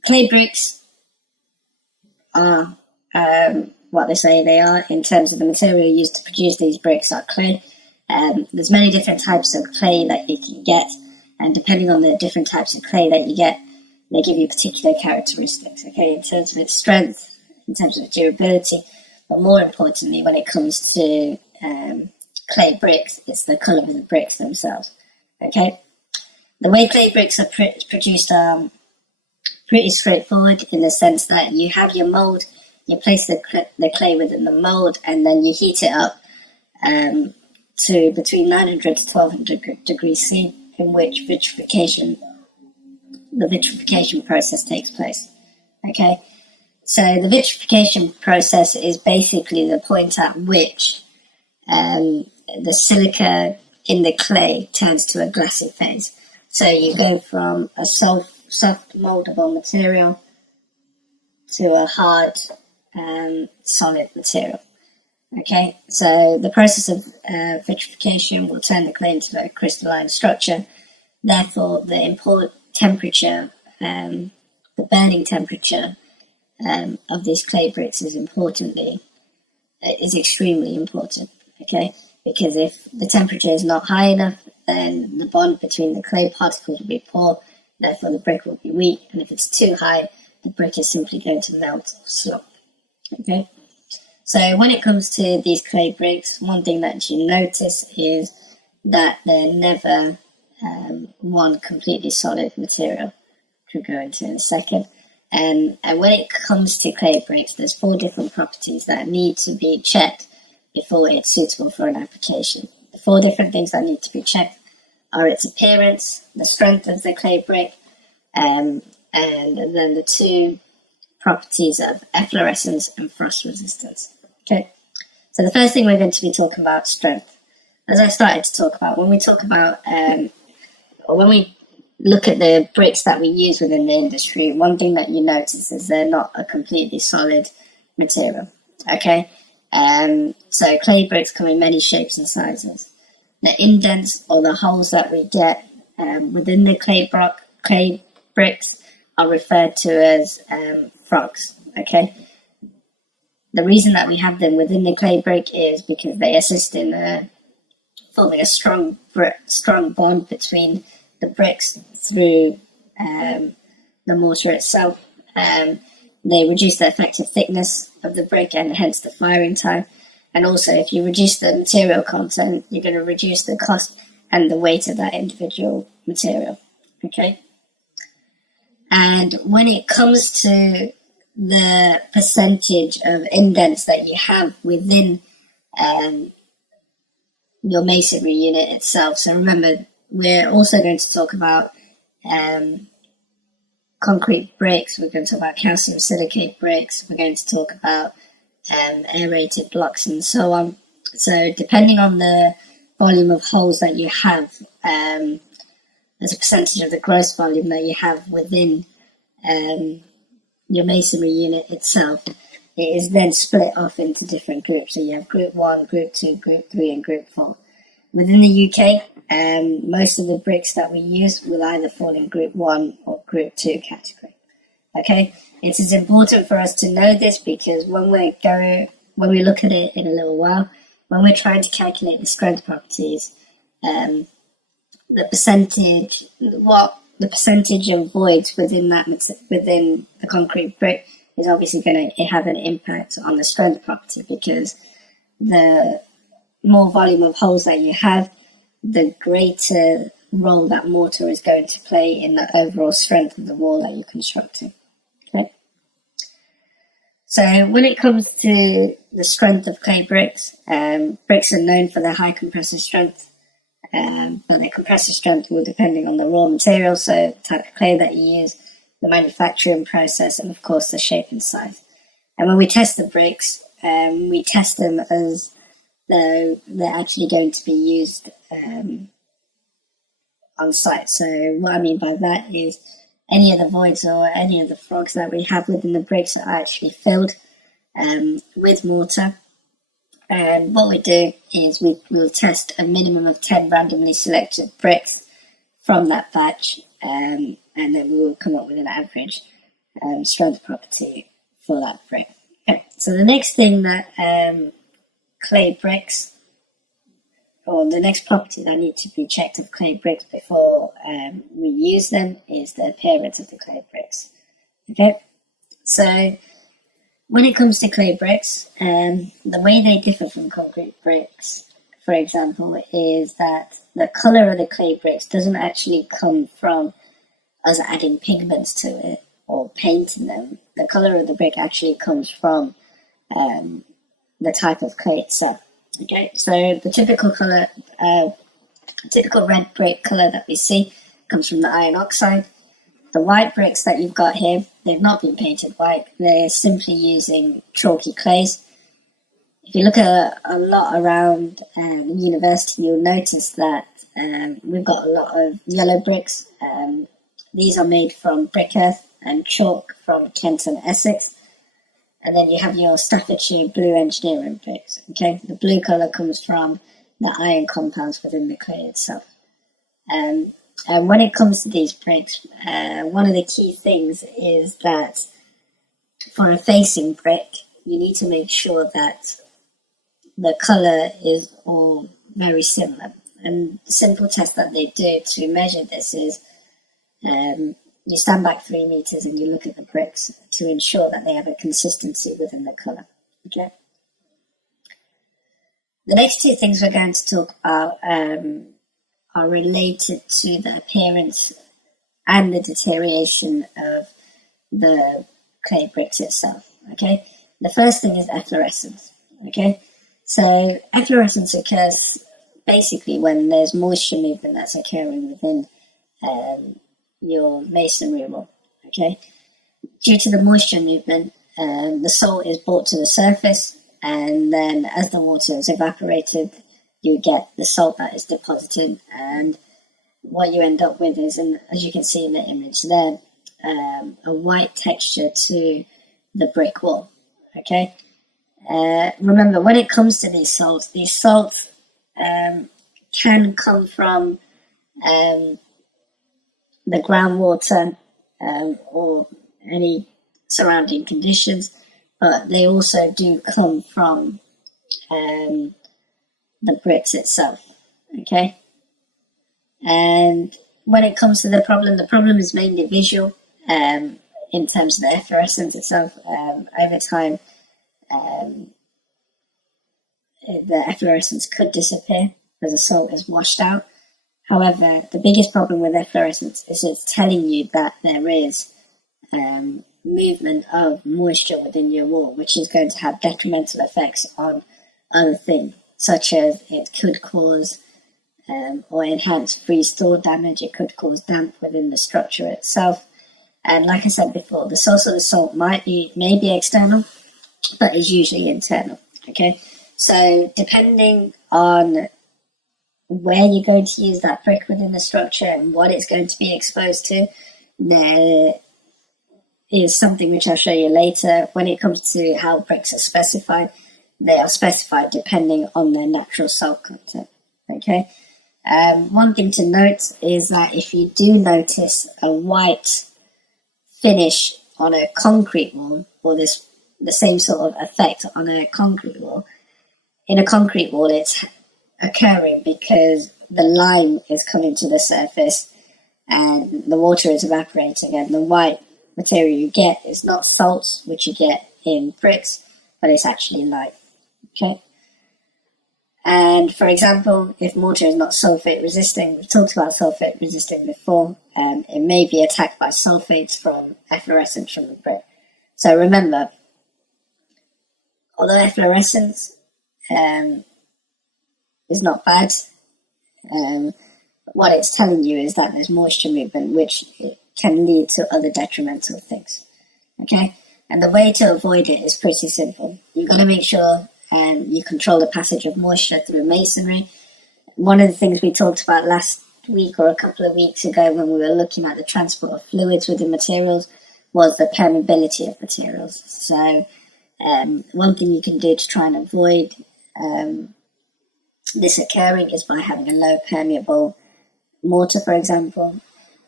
clay bricks are what they say they are in terms of the material used to produce these bricks are clay. There's many different types of clay that you can get, and depending on the different types of clay that you get, they give you particular characteristics, okay, in terms of its strength, in terms of its durability, but more importantly, when it comes to clay bricks, it's the colour of the bricks themselves, okay? The way clay bricks are produced are pretty straightforward in the sense that you have your mould, you place the clay within the mould, and then you heat it up to between 900 to 1200 degrees C, in which the vitrification process takes place. Okay, so the vitrification process is basically the point at which the silica in the clay turns to a glassy phase. So you go from a soft moldable material to a hard solid material. Okay, so the process of vitrification will turn the clay into a crystalline structure. Therefore, the import temperature, the burning temperature of these clay bricks is extremely important. Okay, because if the temperature is not high enough, then the bond between the clay particles will be poor. Therefore, the brick will be weak, and if it's too high, the brick is simply going to melt or slump. Okay. So when it comes to these clay bricks, one thing that you notice is that they're never one completely solid material, which we'll go into in a second. And when it comes to clay bricks, there's 4 different properties that need to be checked before it's suitable for an application. The 4 different things that need to be checked are its appearance, the strength of the clay brick, and then the 2 properties of efflorescence and frost resistance. Okay, so the first thing we're going to be talking about is strength. As I started to talk about, when we talk about, or when we look at the bricks that we use within the industry, one thing that you notice is they're not a completely solid material. Okay, so clay bricks come in many shapes and sizes. The indents or the holes that we get within the clay bricks are referred to as frogs. Okay. The reason that we have them within the clay brick is because they assist in forming a strong bond between the bricks through the mortar itself. They reduce the effective thickness of the brick and hence the firing time. And also, if you reduce the material content, you're going to reduce the cost and the weight of that individual material. Okay. And when it comes to the percentage of indents that you have within your masonry unit itself. So remember, we're also going to talk about concrete bricks. We're going to talk about calcium silicate bricks. We're going to talk about aerated blocks and so on. So depending on the volume of holes that you have, as a percentage of the gross volume that you have within your masonry unit itself, it is then split off into different groups. So you have group 1, group 2, group 3 and group 4. Within the UK, most of the bricks that we use will either fall in group 1 or group 2 category. Okay, it is important for us to know this because when we look at it in a little while, when we're trying to calculate the strength properties, the percentage of voids within the concrete brick is obviously going to have an impact on the strength property, because the more volume of holes that you have, the greater role that mortar is going to play in the overall strength of the wall that you're constructing. Okay. So when it comes to the strength of clay bricks, bricks are known for their high compressive strength. But their compressive strength will depending on the raw material, so the type of clay that you use, the manufacturing process, and of course the shape and size. And when we test the bricks, we test them as though they're actually going to be used on site. So what I mean by that is any of the voids or any of the frogs that we have within the bricks are actually filled with mortar. And what we do is we'll test a minimum of 10 randomly selected bricks from that batch, and then we will come up with an average. strength property for that brick. Okay. So the next thing that clay bricks, or the next property that need to be checked of clay bricks before we use them, is the appearance of the clay bricks. Okay, so when it comes to clay bricks, the way they differ from concrete bricks, for example, is that the color of the clay bricks doesn't actually come from us adding pigments to it or painting them. The color of the brick actually comes from the type of clay itself. Okay, so the typical color, typical red brick color that we see comes from the iron oxide. The white bricks that you've got here, they've not been painted white. They're simply using chalky clays. If you look at a lot around university, you'll notice that we've got a lot of yellow bricks. These are made from brick earth and chalk from Kent and Essex. And then you have your Staffordshire blue engineering bricks. Okay, the blue colour comes from the iron compounds within the clay itself. And when it comes to these bricks, one of the key things is that for a facing brick, you need to make sure that the colour is all very similar. And the simple test that they do to measure this is you stand back 3 meters and you look at the bricks to ensure that they have a consistency within the colour. Okay. The next two things we're going to talk about are related to the appearance and the deterioration of the clay bricks itself. Okay. The first thing is efflorescence. Okay. So efflorescence occurs basically when there's moisture movement that's occurring within your masonry wall. Okay, due to the moisture movement, the salt is brought to the surface, and then as the water is evaporated, you get the salt that is deposited, and what you end up with is, as you can see in the image there, a white texture to the brick wall. Okay, remember, when it comes to these salts can come from the groundwater or any surrounding conditions, but they also do come from the bricks itself. Okay, and when it comes to the problem is mainly visual. In terms of the efflorescence itself, over time, the efflorescence could disappear as the salt is washed out. However, the biggest problem with efflorescence is it's telling you that there is movement of moisture within your wall, which is going to have detrimental effects on other things, such as it could cause or enhance freeze-thaw damage. It could cause damp within the structure itself. And like I said before, the source of the salt may be external, but is usually internal. Okay, so depending on where you're going to use that brick within the structure and what it's going to be exposed to, there is something which I'll show you later. When it comes to how bricks are specified, they are specified depending on their natural salt content. Okay. One thing to note is that if you do notice a white finish on a concrete wall, or the same sort of effect on a concrete wall, in a concrete wall it's occurring because the lime is coming to the surface and the water is evaporating, and the white material you get is not salt, which you get in bricks, but it's actually lime. Okay. And for example, if mortar is not sulfate resisting, we've talked about sulfate resisting before, it may be attacked by sulfates from efflorescence from the brick. So remember, although efflorescence is not bad, what it's telling you is that there's moisture movement, which can lead to other detrimental things. Okay, and the way to avoid it is pretty simple. You've got to make sure you control the passage of moisture through masonry. One of the things we talked about last week or a couple of weeks ago when we were looking at the transport of fluids within materials was the permeability of materials. So one thing you can do to try and avoid this occurring is by having a low permeable mortar, for example.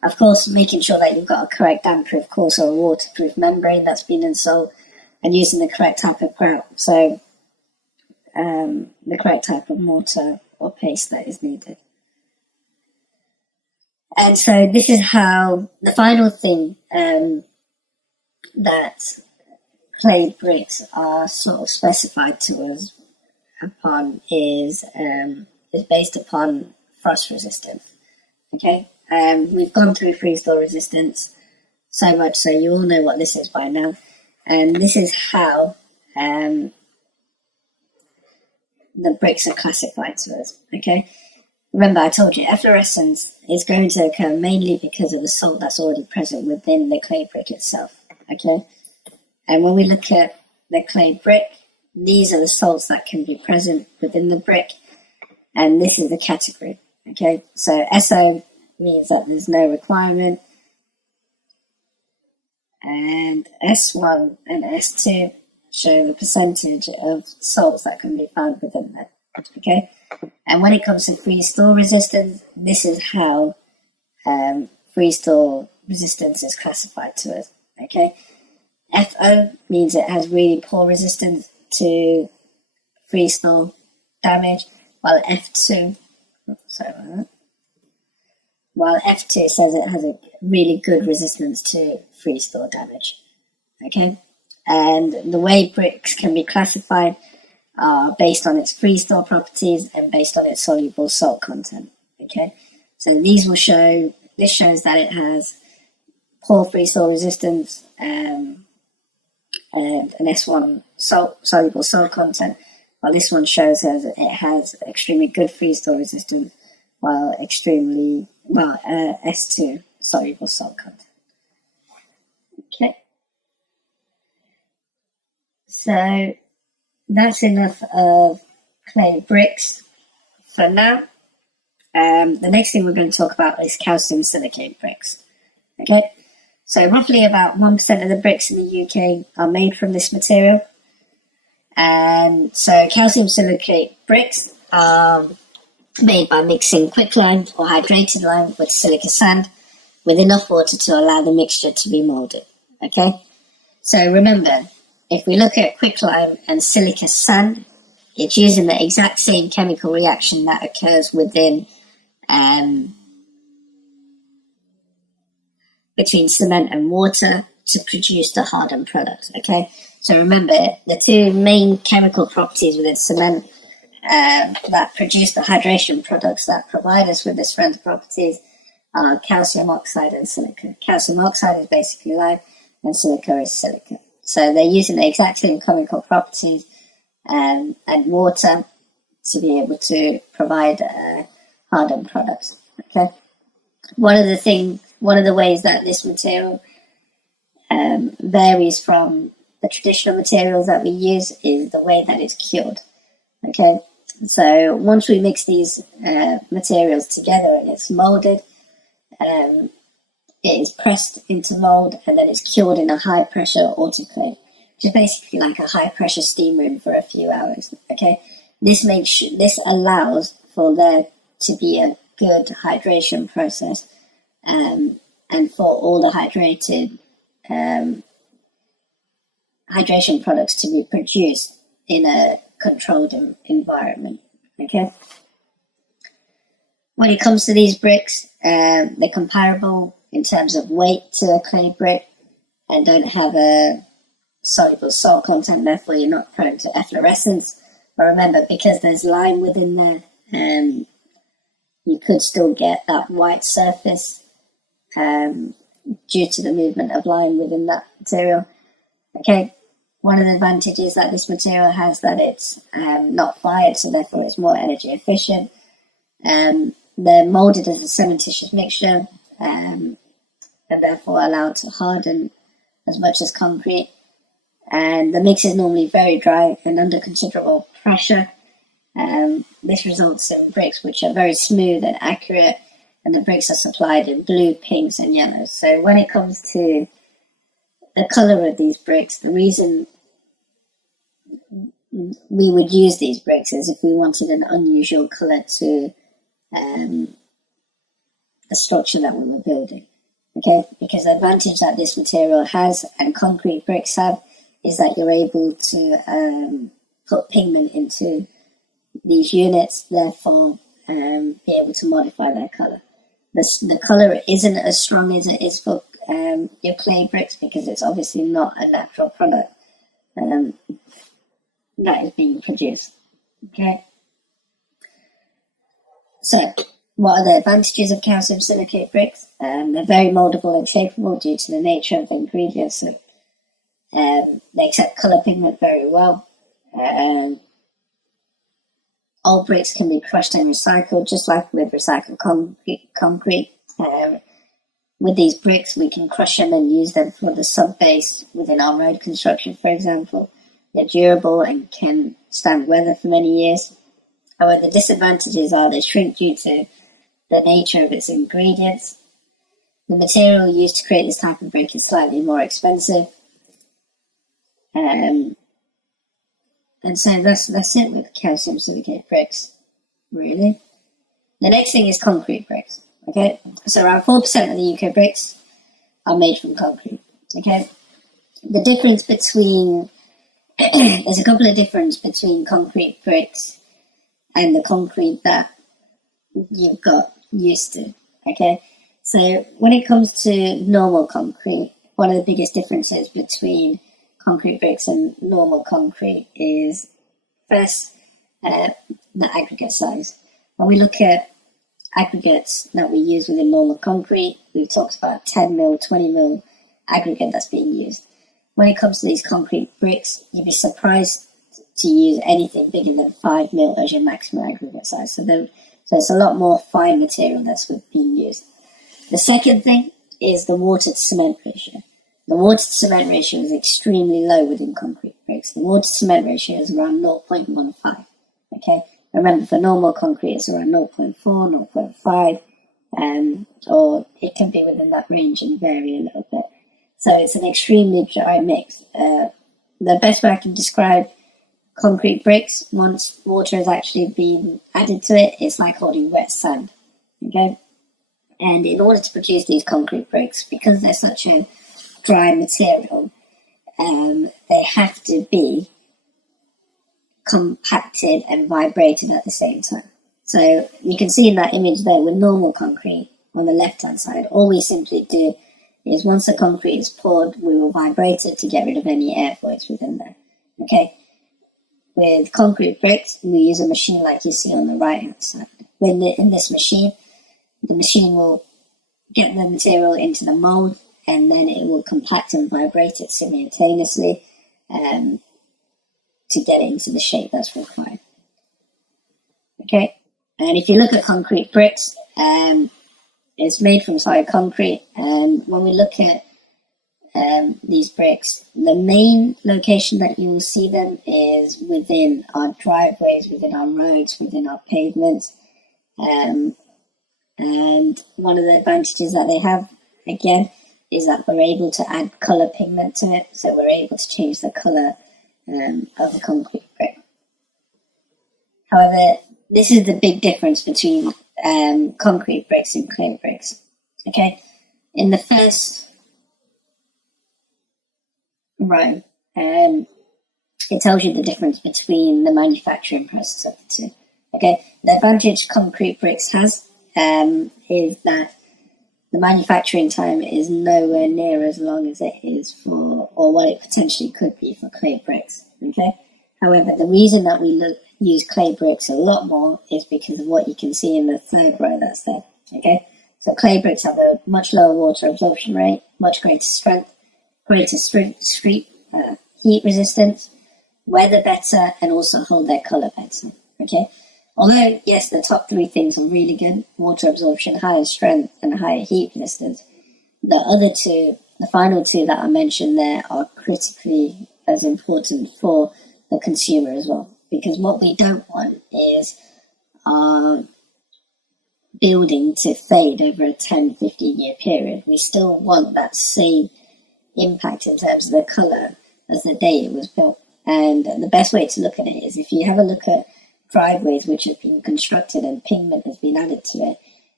Of course, making sure that you've got a correct damp-proof course or a waterproof membrane that's been installed, and using the correct type of grout. So the correct type of mortar or paste that is needed. And so this is how the final thing that clay bricks are sort of specified to us upon is based upon frost resistance. Okay, we've gone through freeze-thaw resistance so much, so you all know what this is by now, and this is how the bricks are classified to us. Okay, remember I told you efflorescence is going to occur mainly because of the salt that's already present within the clay brick itself. Okay, and when we look at the clay brick, these are the salts that can be present within the brick, and this is the category. Okay, so SO means that there's no requirement, and S1 and S2 show the percentage of salts that can be found within that. Okay, and when it comes to freeze-thaw resistance, this is how freeze-thaw resistance is classified to us. Okay, FO means it has really poor resistance to freeze-thaw damage, while F2, while F2 says it has a really good resistance to freeze-thaw damage. Okay, and the way bricks can be classified are based on its freeze-thaw properties and based on its soluble salt content. Okay, so these will show. This shows that it has poor freeze-thaw resistance and an S1 soluble salt content, while this one shows us it has extremely good freeze-thaw resistance, while S2 soluble salt content. Okay, so that's enough of clay bricks for now. The next thing we're going to talk about is calcium silicate bricks. Okay, so roughly about 1% of the bricks in the UK are made from this material. And so calcium silicate bricks are made by mixing quicklime or hydrated lime with silica sand with enough water to allow the mixture to be molded. Okay, so remember, if we look at quicklime and silica sand, it's using the exact same chemical reaction that occurs within between cement and water to produce the hardened products. Okay, so remember, the two main chemical properties within cement that produce the hydration products that provide us with the strength properties are calcium oxide and silica. Calcium oxide is basically lime, and silica is silica. So they're using the exact same chemical properties and water to be able to provide hardened products. Okay, one of the ways that this material varies from the traditional materials that we use is the way that it's cured. Okay, so once we mix these materials together and it's molded, it is pressed into mold and then it's cured in a high pressure autoclave, which is basically like a high pressure steam room for a few hours. Okay, this allows for there to be a good hydration process and for all the hydrated hydration products to be produced in a controlled environment. Okay, when it comes to these bricks, they're comparable in terms of weight to a clay brick and don't have a soluble salt content, therefore you're not prone to efflorescence. But remember, because there's lime within there, you could still get that white surface due to the movement of lime within that material. Okay, one of the advantages that this material has that it's not fired, so therefore it's more energy efficient. They're molded as a cementitious mixture and therefore allowed to harden as much as concrete. And the mix is normally very dry and under considerable pressure. This results in bricks which are very smooth and accurate, and the bricks are supplied in blue, pinks, and yellows. So when it comes to the color of these bricks, the reason we would use these bricks is if we wanted an unusual color to the structure that we were building. okay? Because the advantage that this material has and concrete bricks have is that you're able to put pigment into these units, therefore be able to modify their color. The color isn't as strong as it is for your clay bricks because it's obviously not a natural product that is being produced, okay? So, what are the advantages of calcium silicate bricks? They're very moldable and shapeable due to the nature of the ingredients. So, they accept color pigment very well. Old bricks can be crushed and recycled, just like with recycled concrete. With these bricks, we can crush them and use them for the sub-base within our road construction, for example. They're durable and can stand weather for many years. However, the disadvantages are they shrink due to the nature of its ingredients. The material used to create this type of brick is slightly more expensive. And so that's it with calcium silicate bricks, really. The next thing is concrete bricks, okay? So around 4% of the UK bricks are made from concrete, okay? The difference between, there's a couple of differences between concrete bricks and the concrete that you've got used to, okay? So when it comes to normal concrete, one of the biggest differences between concrete bricks and normal concrete is first the aggregate size. When we look at aggregates that we use within normal concrete, we've talked about 10 mil, 20 mil aggregate that's being used. When it comes to these concrete bricks, you'd be surprised to use anything bigger than 5 mil as your maximum aggregate size. So it's a lot more fine material that's being used. The second thing is the water to cement ratio. The water to cement ratio is extremely low within concrete bricks. The water to cement ratio is around 0.15. Okay, remember for normal concrete it's around 0.4, 0.5, or it can be within that range and vary a little bit. So it's an extremely dry mix. The best way I can describe concrete bricks, once water has actually been added to it, it's like holding wet sand. Okay, and in order to produce these concrete bricks, because they're such a dry material, they have to be compacted and vibrated at the same time. So you can see in that image there with normal concrete on the left hand side, all we simply do is once the concrete is poured, we will vibrate it to get rid of any air voids within there. Okay, with concrete bricks, we use a machine like you see on the right hand side. In this machine, the machine will get the material into the mold, and then it will compact and vibrate it simultaneously to get it into the shape that's required. Okay, and if you look at concrete bricks, it's made from solid concrete, and when we look at these bricks, the main location that you will see them is within our driveways, within our roads, within our pavements, and one of the advantages that they have, again, is that we're able to add color pigment to it, so we're able to change the color of the concrete brick. However, this is the big difference between concrete bricks and clay bricks. Okay, in the first row, it tells you the difference between the manufacturing process of the two. Okay, the advantage concrete bricks has is that the manufacturing time is nowhere near as long as it is for, or what it potentially could be for clay bricks. Okay. However, the reason that we use clay bricks a lot more is because of what you can see in the third row that's there. Okay. So clay bricks have a much lower water absorption rate, much greater strength, greater heat resistance, weather better, and also hold their color better. Okay. Although, yes, the top three things are really good, water absorption, higher strength, and higher heat resistance, the other two, the final two that I mentioned there, are critically as important for the consumer as well. Because what we don't want is our building to fade over a 10, 15-year period. We still want that same impact in terms of the colour as the day it was built. And the best way to look at it is if you have a look at driveways which have been constructed and pigment has been added to it,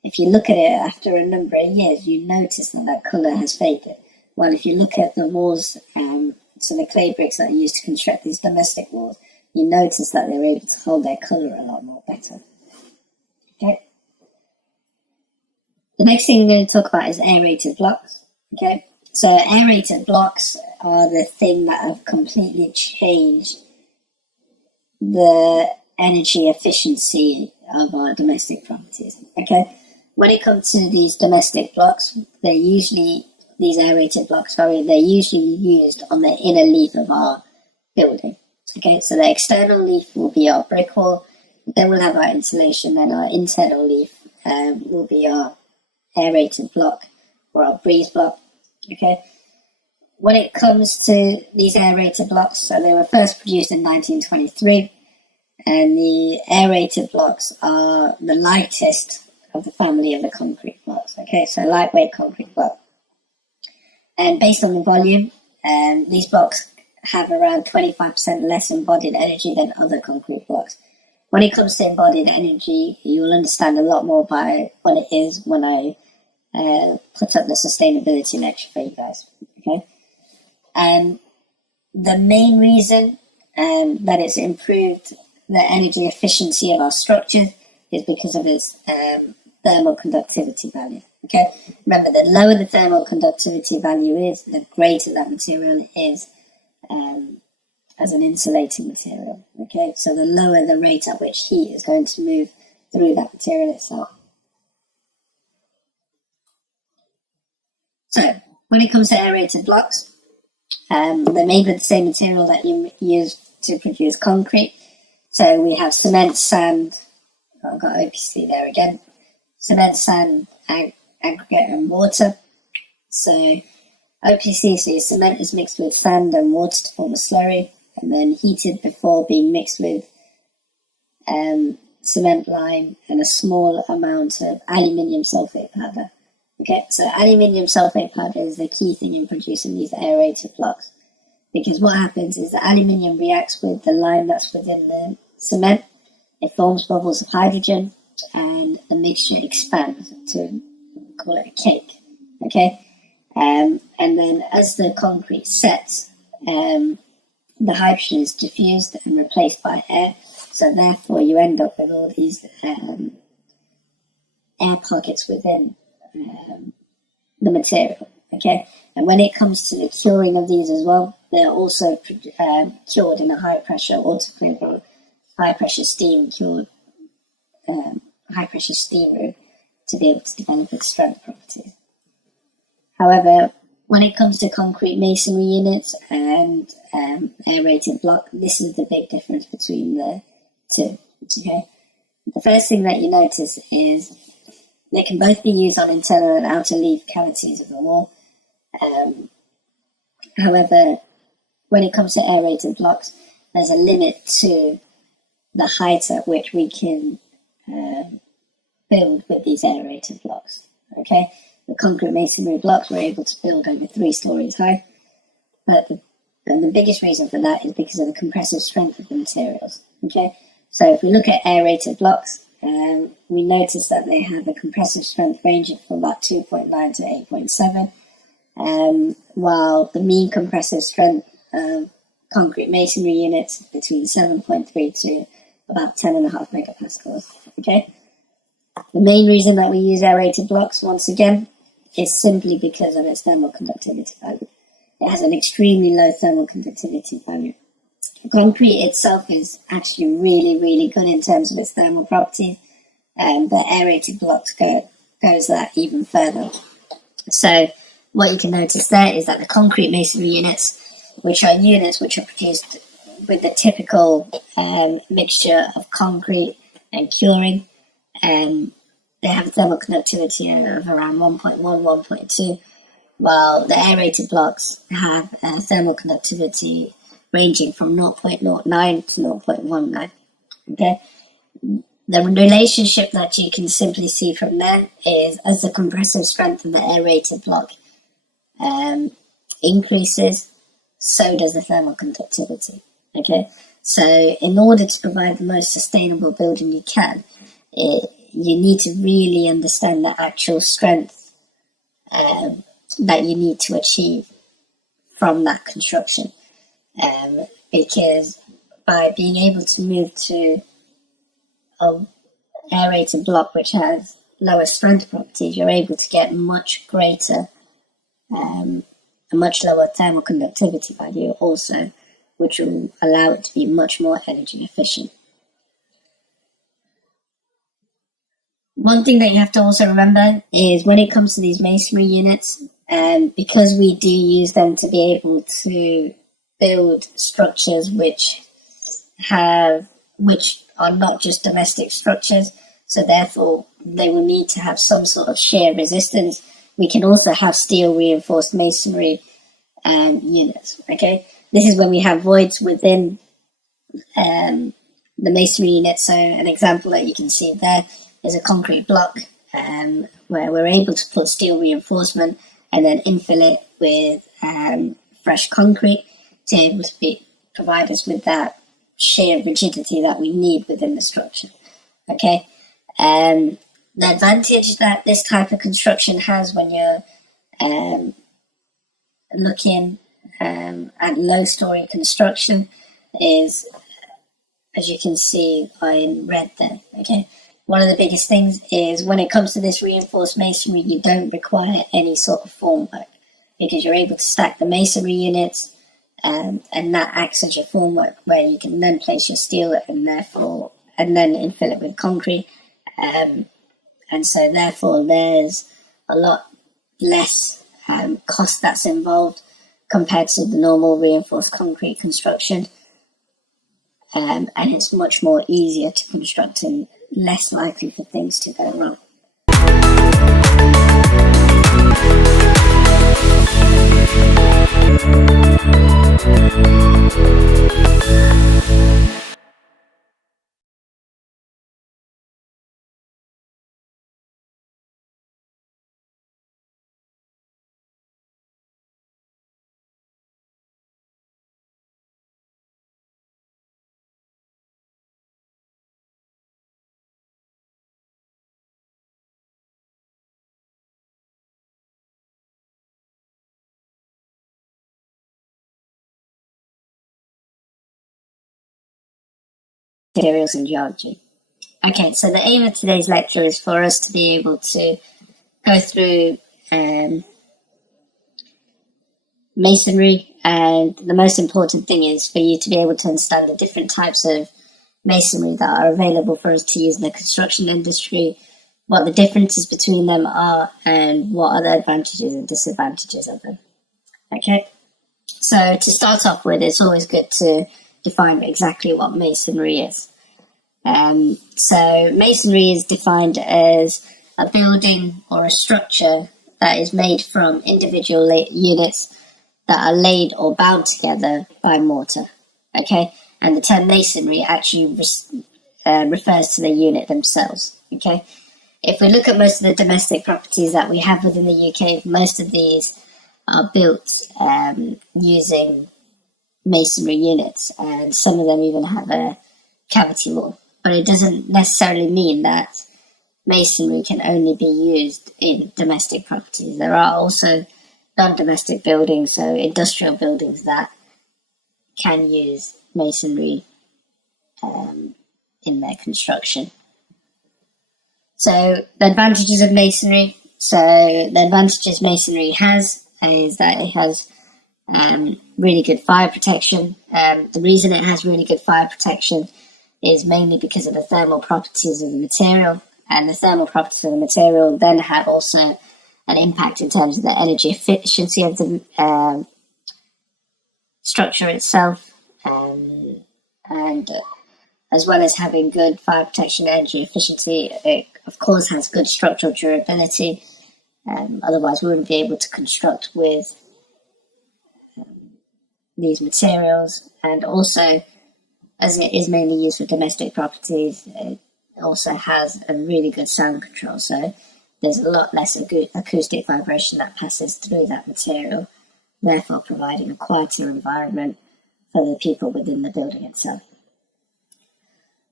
if you look at it after a number of years, you notice that that colour has faded. While if you look at the walls, so the clay bricks that are used to construct these domestic walls, you notice that they're able to hold their colour a lot more better. Okay. The next thing we're going to talk about is aerated blocks. Okay. So aerated blocks are the thing that have completely changed the energy efficiency of our domestic properties. Okay. When it comes to these domestic blocks, these aerated blocks, they're usually used on the inner leaf of our building. Okay, so the external leaf will be our brick wall, then we'll have our insulation, and our internal leaf will be our aerated block or our breeze block. Okay, when it comes to these aerated blocks, so they were first produced in 1923, and the aerated blocks are the lightest of the family of the concrete blocks. Okay, so lightweight concrete block. And based on the volume, these blocks have around 25% less embodied energy than other concrete blocks. When it comes to embodied energy, you'll understand a lot more by what it is when I put up the sustainability lecture for you guys. Okay, and the main reason that it's improved the energy efficiency of our structures is because of its thermal conductivity value. Okay, remember, the lower the thermal conductivity value is, the greater that material is as an insulating material. Okay, so the lower the rate at which heat is going to move through that material itself. So when it comes to aerated blocks, they're made with the same material that you use to produce concrete. So we have cement, sand, I've got OPC there again, cement, sand, aggregate and water. So OPC, so your cement is mixed with sand and water to form a slurry, and then heated before being mixed with cement lime and a small amount of aluminium sulfate powder. Okay, so aluminium sulfate powder is the key thing in producing these aerated blocks, because what happens is the aluminium reacts with the lime that's within the cement, it forms bubbles of hydrogen, and the mixture expands to call it a cake. Okay, and then as the concrete sets, the hydrogen is diffused and replaced by air, so therefore you end up with all these air pockets within the material. Okay, and when it comes to the curing of these as well, they're also cured in a high pressure autoclave or high pressure steam cured high pressure steam room to be able to develop its strength properties. However, when it comes to concrete masonry units and aerated block, this is the big difference between the two. Okay, the first thing that you notice is they can both be used on internal and outer leaf cavities of the wall. However, when it comes to aerated blocks, there's a limit to the height at which we can build with these aerated blocks. Okay, the concrete masonry blocks were able to build over 3 stories high, but the biggest reason for that is because of the compressive strength of the materials. Okay, so if we look at aerated blocks, we notice that they have a compressive strength ranging from about 2.9 to 8.7, while the mean compressive strength of concrete masonry units is between 7.3 to about 10.5 megapascals. Okay, the main reason that we use aerated blocks, once again, is simply because of its thermal conductivity value. It has an extremely low thermal conductivity value. Concrete itself is actually really, really good in terms of its thermal properties, but aerated blocks goes that even further. So what you can notice there is that the concrete masonry units, which are produced with the typical mixture of concrete and curing, they have a thermal conductivity of around 1.1, 1.2, while the aerated blocks have a thermal conductivity ranging from 0.09 to 0.19. Okay, the relationship that you can simply see from there is as the compressive strength of the aerated block increases, so does the thermal conductivity. Okay, so in order to provide the most sustainable building you can, you need to really understand the actual strength that you need to achieve from that construction. Because by being able to move to an aerated block which has lower strength properties, you're able to get much greater, a much lower thermal conductivity value also, which will allow it to be much more energy efficient. One thing that you have to also remember is when it comes to these masonry units, because we do use them to be able to build structures which are not just domestic structures, so therefore they will need to have some sort of shear resistance. We can also have steel reinforced masonry units. Okay, this is when we have voids within the masonry unit. So an example that you can see there is a concrete block where we're able to put steel reinforcement and then infill it with fresh concrete to be able to provide us with that shear rigidity that we need within the structure. Okay, the advantage that this type of construction has when you're looking at low-story construction is, as you can see in red there. Okay, one of the biggest things is when it comes to this reinforced masonry, you don't require any sort of formwork because you're able to stack the masonry units. And that acts as your formwork where you can then place your steel and then infill it with concrete. And so therefore there's a lot less cost that's involved compared to the normal reinforced concrete construction. And it's much more easier to construct and less likely for things to go wrong. Materials and geology. Okay, so the aim of today's lecture is for us to be able to go through masonry, and the most important thing is for you to be able to understand the different types of masonry that are available for us to use in the construction industry, what the differences between them are, and what are the advantages and disadvantages of them. Okay, so to start off with, it's always good to define exactly what masonry is. So masonry is defined as a building or a structure that is made from individual units that are laid or bound together by mortar. Okay, and the term masonry actually refers to the unit themselves. Okay, if we look at most of the domestic properties that we have within the UK, most of these are built using masonry units, and some of them even have a cavity wall. But it doesn't necessarily mean that masonry can only be used in domestic properties. There are also non-domestic buildings, so industrial buildings, that can use masonry in their construction. So the advantages of masonry. So the advantages masonry has is that it has really good fire protection. The reason it has really good fire protection is mainly because of the thermal properties of the material, and the thermal properties of the material then have also an impact in terms of the energy efficiency of the structure itself, and as well as having good fire protection and energy efficiency, it of course has good structural durability. Otherwise we wouldn't be able to construct with these materials. And also, as it is mainly used for domestic properties, it also has a really good sound control, so there's a lot less acoustic vibration that passes through that material, therefore providing a quieter environment for the people within the building itself.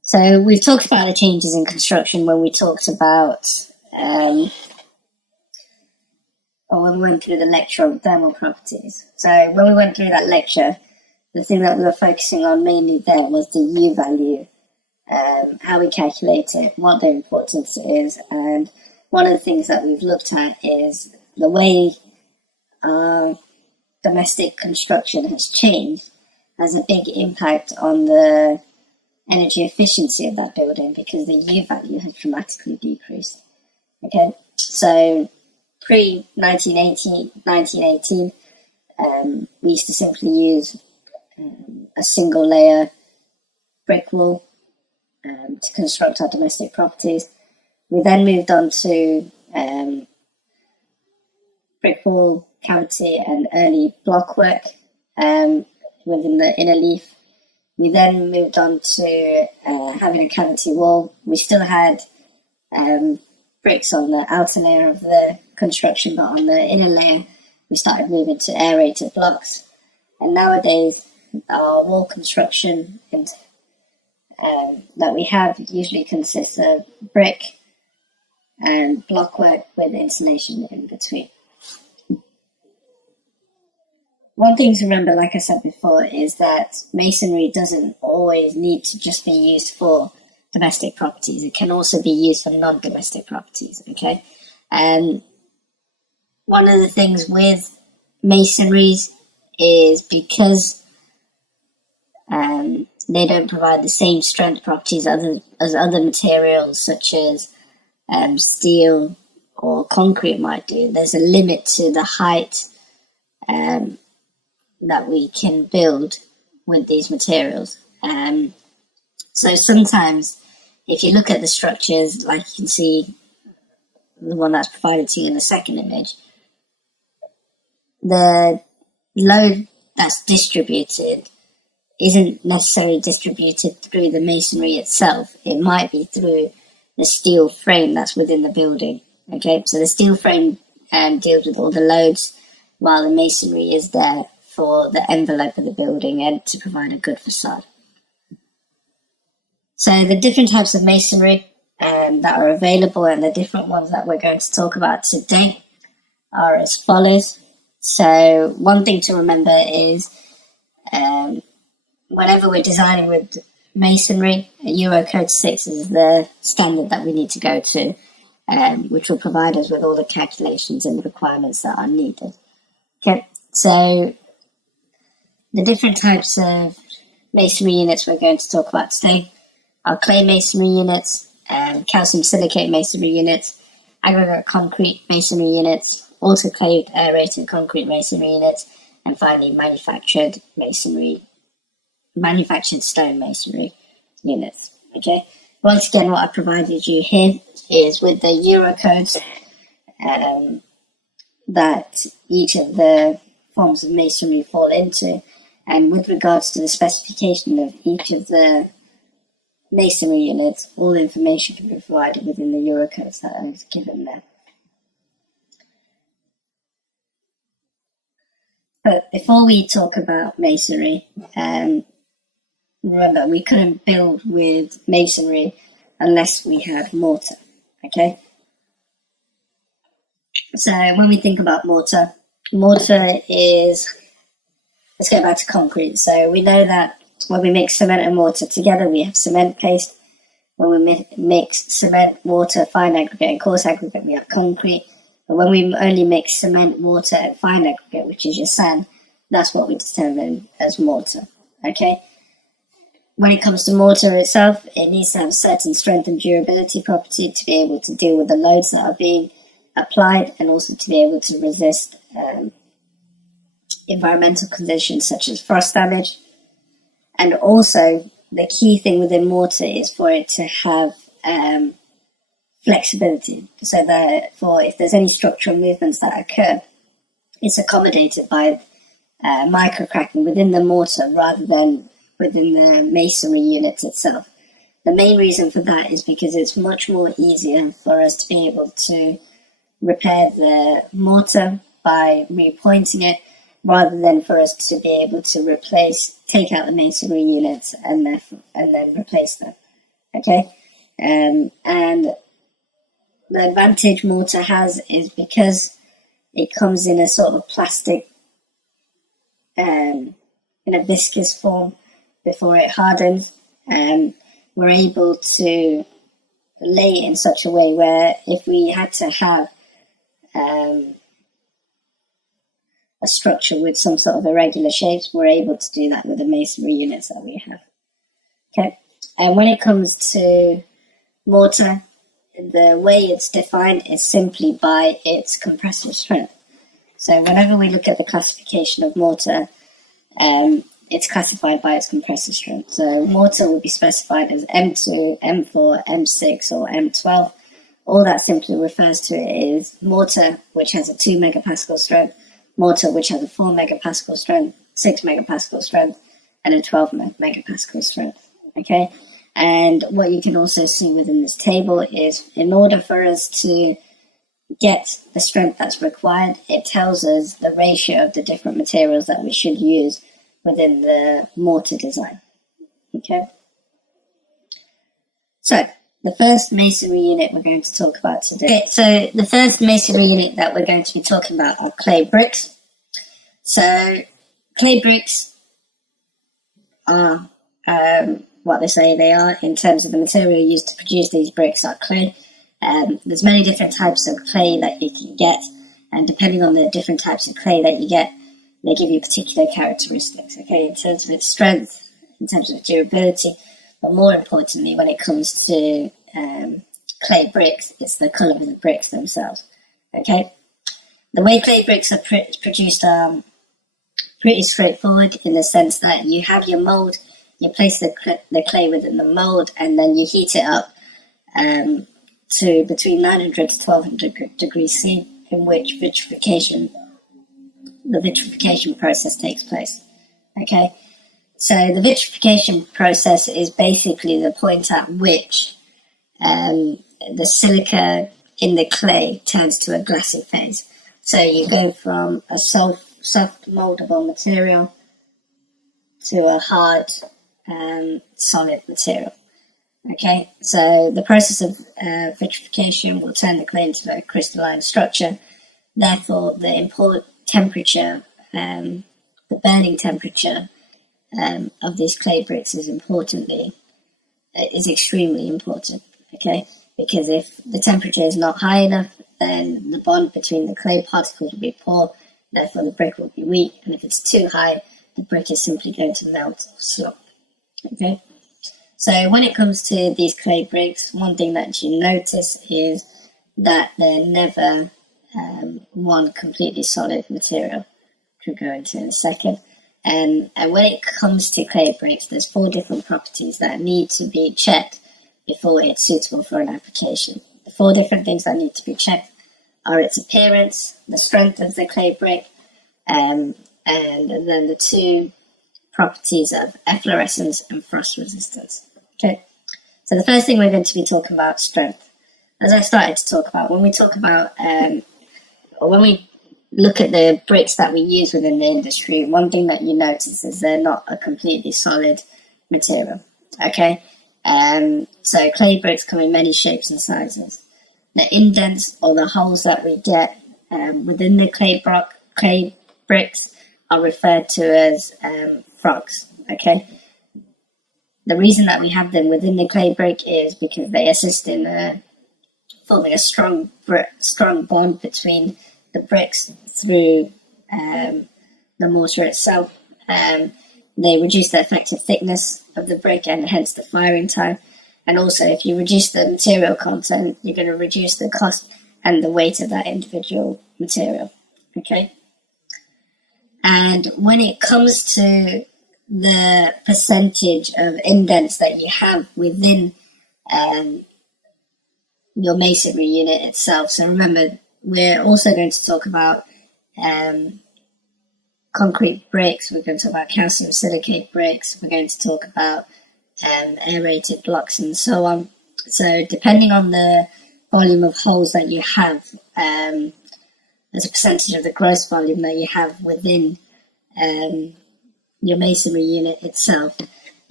So we've talked about the changes in construction when we talked about, or when we went through the lecture on thermal properties. So when we went through that lecture, the thing that we were focusing on mainly there was the U value, how we calculate it, what their importance is, and one of the things that we've looked at is the way domestic construction has changed has a big impact on the energy efficiency of that building because the U value has dramatically decreased. Okay, so pre 1918, we used to simply use a single layer brick wall to construct our domestic properties. We then moved on to brick wall, cavity, and early blockwork within the inner leaf. We then moved on to having a cavity wall. We still had bricks on the outer layer of the construction, but on the inner layer, we started moving to aerated blocks. And nowadays, our wall construction that we have usually consists of brick and blockwork with insulation in between. One thing to remember, like I said before, is that masonry doesn't always need to just be used for domestic properties. It can also be used for non-domestic properties, okay? One of the things with masonries is because they don't provide the same strength properties as other materials such as steel or concrete might do. There's a limit to the height that we can build with these materials. So sometimes if you look at the structures, like you can see the one that's provided to you in the second image, the load that's distributed isn't necessarily distributed through the masonry itself. It might be through the steel frame that's within the building. Okay, so the steel frame deals with all the loads, while the masonry is there for the envelope of the building and to provide a good facade. So the different types of masonry that are available and the different ones that we're going to talk about today are as follows. So one thing to remember is whenever we're designing with masonry, Euro Code 6 is the standard that we need to go to, which will provide us with all the calculations and the requirements that are needed. Okay, so the different types of masonry units we're going to talk about today are clay masonry units, calcium silicate masonry units, aggregate concrete masonry units, autoclaved aerated concrete masonry units, and finally manufactured stone masonry units. Okay. Once again, what I provided you here is with the Euro codes that each of the forms of masonry fall into, and with regards to the specification of each of the masonry units, all the information can be provided within the Euro codes that I was given there. But before we talk about masonry, remember, we couldn't build with masonry unless we had mortar, okay? So when we think about mortar is, let's go back to concrete. So we know that when we mix cement and mortar together, we have cement paste. When we mix cement, water, fine aggregate, and coarse aggregate, we have concrete. But when we only mix cement, water, and fine aggregate, which is your sand, that's what we determine as mortar, okay? When it comes to mortar itself, it needs to have a certain strength and durability property to be able to deal with the loads that are being applied, and also to be able to resist environmental conditions such as frost damage. And also, the key thing within mortar is for it to have flexibility, so that if there's any structural movements that occur, it's accommodated by microcracking within the mortar rather than within the masonry unit itself. The main reason for that is because it's much more easier for us to be able to repair the mortar by repointing it, rather than for us to be able to take out the masonry units and then replace them. Okay, and the advantage mortar has is because it comes in a sort of plastic, in a viscous form before it hardens, and we're able to lay it in such a way where if we had to have a structure with some sort of irregular shapes, we're able to do that with the masonry units that we have. Okay, and when it comes to mortar, the way it's defined is simply by its compressive strength. So whenever we look at the classification of mortar, it's classified by its compressive strength. So mortar will be specified as M2, M4, M6, or M12. All that simply refers to is mortar which has a 2 megapascal strength, mortar which has a 4 megapascal strength, 6 megapascal strength, and a 12 megapascal strength. Okay, and what you can also see within this table is, in order for us to get the strength that's required, it tells us the ratio of the different materials that we should use within the mortar design. Okay, so the first masonry unit we're going to talk about today. Okay, so the first masonry unit that we're going to be talking about are clay bricks. So clay bricks are what they say they are in terms of the material used to produce these bricks are clay. There's many different types of clay that you can get, and depending on the different types of clay that you get, they give you particular characteristics, okay, in terms of its strength, in terms of durability, but more importantly, when it comes to clay bricks, it's the colour of the bricks themselves, okay? The way clay bricks are produced are pretty straightforward, in the sense that you have your mould, you place the clay within the mould, and then you heat it up to between 900 to 1200 degrees C, in which the vitrification process takes place. Okay, so the vitrification process is basically the point at which the silica in the clay turns to a glassy phase. So you go from a soft moldable material to a hard solid material. Okay, so the process of vitrification will turn the clay into a crystalline structure. Therefore, the import temperature, the burning temperature of these clay bricks is extremely important. Okay, because if the temperature is not high enough, then the bond between the clay particles will be poor. Therefore, the brick will be weak, and if it's too high, the brick is simply going to melt or slop. Okay. So when it comes to these clay bricks, one thing that you notice is that they're never one completely solid material, which we'll go into in a second. And when it comes to clay bricks, there's 4 different properties that need to be checked before it's suitable for an application. The 4 different things that need to be checked are its appearance, the strength of the clay brick, and then the 2 properties of efflorescence and frost resistance. Okay, so the first thing we're going to be talking about is strength. As I started to talk about, when we talk about, or when we look at the bricks that we use within the industry, one thing that you notice is they're not a completely solid material. Okay, so clay bricks come in many shapes and sizes. The indents or the holes that we get within the clay bricks are referred to as frogs. Okay. The reason that we have them within the clay brick is because they assist in forming a strong bond between the bricks through the mortar itself. They reduce the effective thickness of the brick and hence the firing time. And also, if you reduce the material content, you're going to reduce the cost and the weight of that individual material. Okay. And when it comes to the percentage of indents that you have within your masonry unit itself. So remember, we're also going to talk about concrete bricks. We're going to talk about calcium silicate bricks. We're going to talk about aerated blocks and so on. So depending on the volume of holes that you have, as a percentage of the gross volume that you have within your masonry unit itself,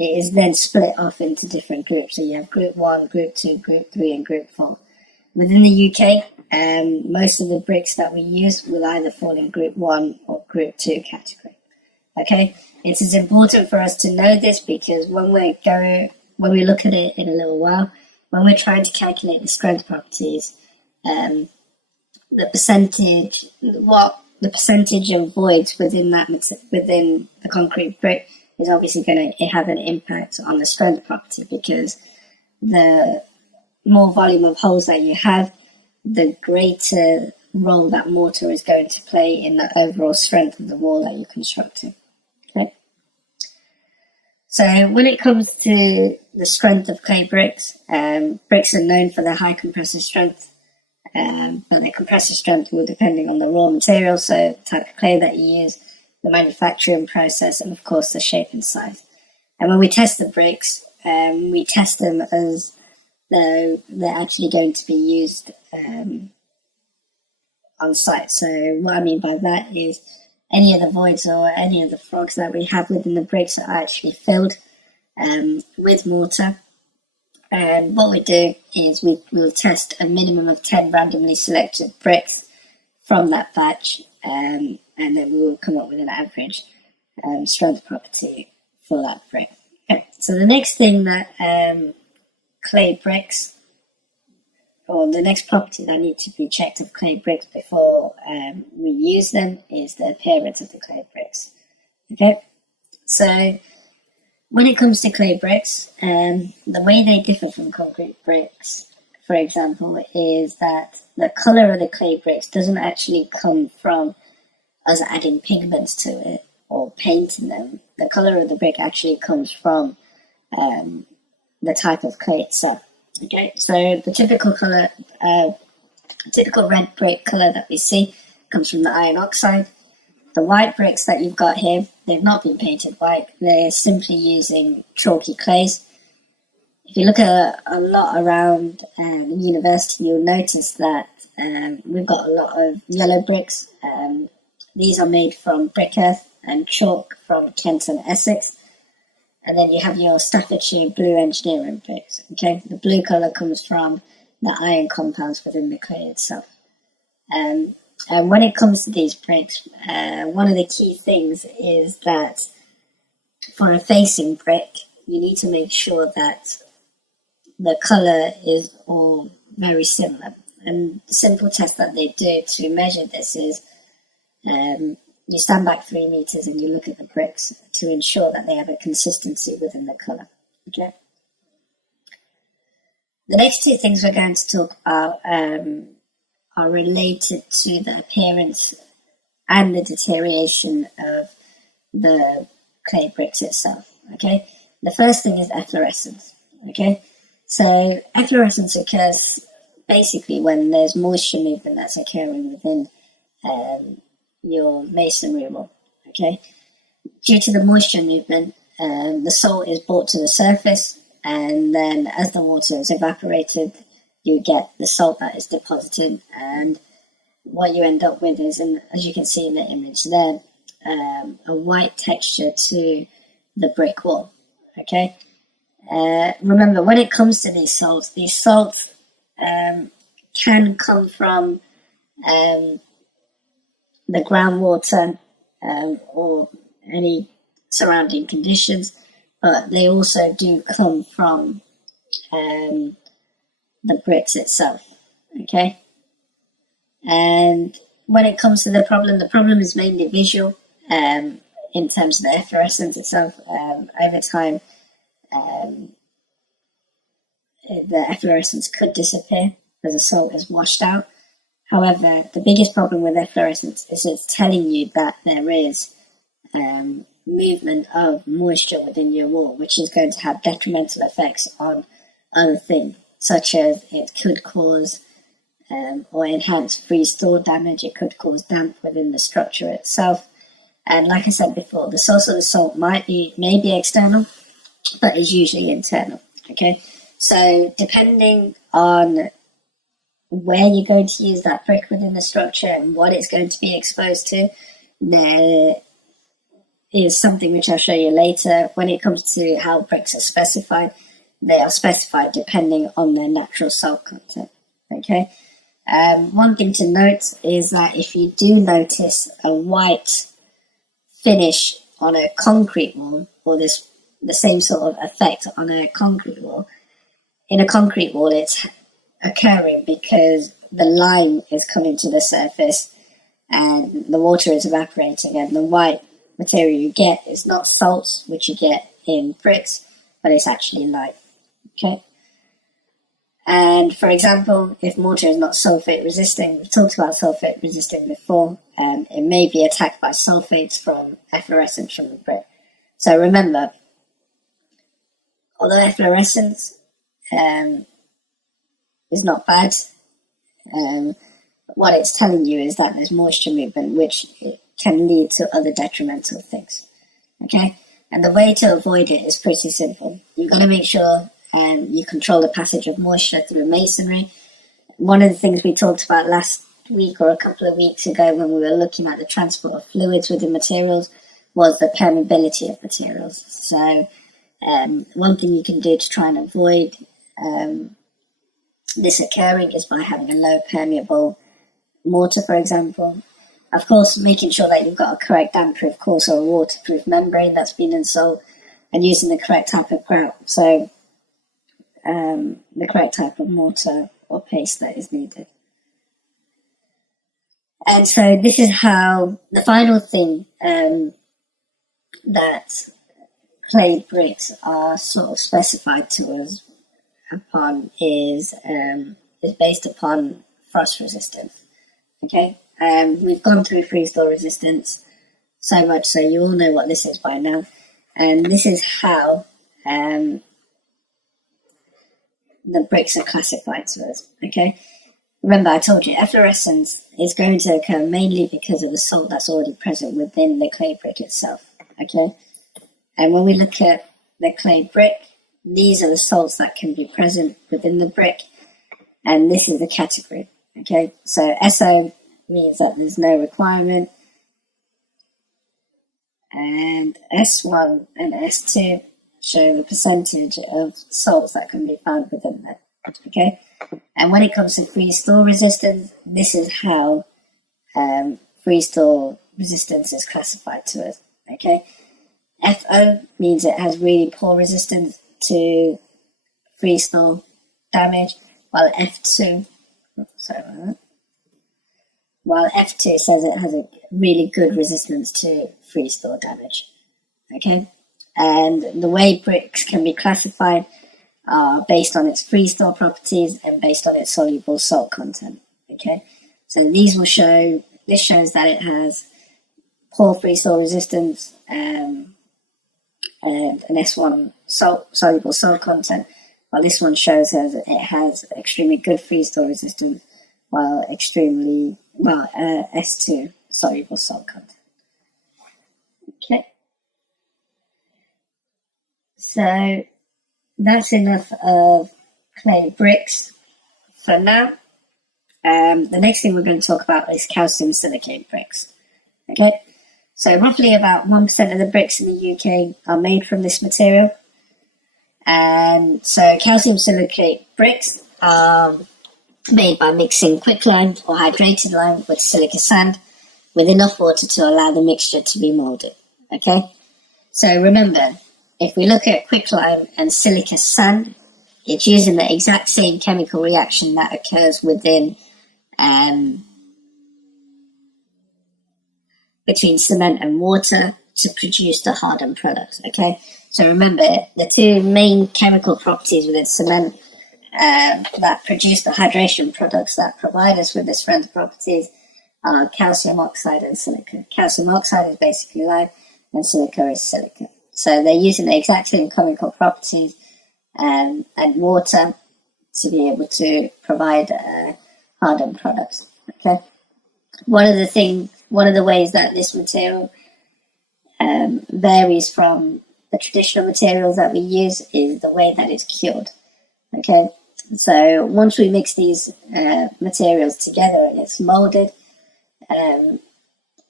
it is then split off into different groups. So you have group 1, group 2, group 3, and group 4. Within the UK, most of the bricks that we use will either fall in group 1 or group 2 category. Okay, it is important for us to know this because when we look at it in a little while, when we're trying to calculate the strength properties, the percentage of voids within the concrete brick is obviously going to have an impact on the strength property, because the more volume of holes that you have, the greater role that mortar is going to play in the overall strength of the wall that you're constructing. Okay. So when it comes to the strength of clay bricks, bricks are known for their high compressive strength, but their compressive strength will depending on the raw material, so the type of clay that you use, the manufacturing process, and of course the shape and size. And when we test the bricks, we test them as though they're actually going to be used on site. So what I mean by that is any of the voids or any of the frogs that we have within the bricks are actually filled with mortar. And what we do is we'll test a minimum of 10 randomly selected bricks from that batch, and then we will come up with an average strength property for that brick. Okay. So the next thing that clay bricks, or the next property that needs to be checked of clay bricks before we use them, is the appearance of the clay bricks. Okay, so when it comes to clay bricks, the way they differ from concrete bricks, for example, is that the color of the clay bricks doesn't actually come from us adding pigments to it or painting them. The color of the brick actually comes from the type of clay itself. Okay, so the typical color, typical red brick color that we see comes from the iron oxide. The white bricks that you've got here, they've not been painted white. They're simply using chalky clays. If you look at a lot around the university, you'll notice that we've got a lot of yellow bricks. These are made from brick earth and chalk from Kent and Essex. And then you have your Staffordshire blue engineering bricks. Okay, the blue colour comes from the iron compounds within the clay itself. And when it comes to these bricks, one of the key things is that for a facing brick, you need to make sure that the colour is all very similar. And the simple test that they do to measure this is you stand back 3 meters and you look at the bricks to ensure that they have a consistency within the colour. Okay. The next 2 things we're going to talk about are related to the appearance and the deterioration of the clay bricks itself. Okay. The first thing is efflorescence. Okay. So efflorescence occurs basically when there's moisture movement that's occurring within your masonry wall. Okay, due to the moisture movement, the salt is brought to the surface, and then as the water is evaporated, you get the salt that is deposited, and what you end up with is, as you can see in the image there, a white texture to the brick wall. Okay, remember, when it comes to these salts can come from the groundwater or any surrounding conditions, but they also do come from the bricks itself. Okay, and when it comes to the problem is mainly visual. In terms of the efflorescence itself, over time, the efflorescence could disappear as the salt is washed out. However, the biggest problem with efflorescence is it's telling you that there is movement of moisture within your wall, which is going to have detrimental effects on other things, such as it could cause or enhance freeze-thaw damage. It could cause damp within the structure itself. And like I said before, the source of the salt may be external, but is usually internal. Okay, so depending on where you're going to use that brick within the structure and what it's going to be exposed to, there is something which I'll show you later. When it comes to how bricks are specified, they are specified depending on their natural salt content. Okay. One thing to note is that if you do notice a white finish on a concrete wall, or the same sort of effect on a concrete wall, in a concrete wall it's occurring because the lime is coming to the surface and the water is evaporating, and the white material you get is not salt, which you get in bricks, but it's actually lime. Okay. And for example, if mortar is not sulfate resisting, we've talked about sulfate resisting before, it may be attacked by sulfates from efflorescence from the brick. So remember, although efflorescence is not bad, what it's telling you is that there's moisture movement, which can lead to other detrimental things. Okay? And the way to avoid it is pretty simple. You've got to make sure you control the passage of moisture through masonry. One of the things we talked about last week or a couple of weeks ago when we were looking at the transport of fluids within materials was the permeability of materials. So one thing you can do to try and avoid this occurring is by having a low permeable mortar, for example. Of course, making sure that you've got a correct damp-proof course or a waterproof membrane that's been installed, and using the correct type of grout. So the correct type of mortar or paste that is needed. And so this is how the final thing that clay bricks are sort of specified to us upon is based upon frost resistance. Okay, we've gone through freeze-thaw resistance so much, so you all know what this is by now, and this is how the bricks are classified to us. Okay, remember I told you efflorescence is going to occur mainly because of the salt that's already present within the clay brick itself. Okay, and when we look at the clay brick, these are the salts that can be present within the brick, and this is the category. Okay, so SO means that there's no requirement, and S1 and S2 show the percentage of salts that can be found within them. Okay, and when it comes to freeze-thaw resistance, this is how freeze-thaw resistance is classified to us. Okay, FO means it has really poor resistance to freeze-thaw damage, while F2 says it has a really good resistance to freeze-thaw damage. Okay, and the way bricks can be classified are based on its freeze-thaw properties and based on its soluble salt content. Okay, so this shows that it has poor freeze-thaw resistance and an S1 soluble salt content, while this one shows us it has extremely good freeze-thaw resistance, while S2 soluble salt content. Okay, so that's enough of clay bricks for now. The next thing we're going to talk about is calcium silicate bricks. Okay, so roughly about 1% of the bricks in the UK are made from this material. And so calcium silicate bricks are made by mixing quicklime or hydrated lime with silica sand with enough water to allow the mixture to be molded. Okay, so remember, if we look at quicklime and silica sand, it's using the exact same chemical reaction that occurs within between cement and water to produce the hardened products. Okay, so remember, the two main chemical properties within cement that produce the hydration products that provide us with the strength properties are calcium oxide and silica. Calcium oxide is basically lime, and silica is silica. So they're using the exact same chemical properties and water to be able to provide hardened products. Okay, one of the ways that this material varies from the traditional materials that we use is the way that it's cured. Okay, so once we mix these materials together and it's molded,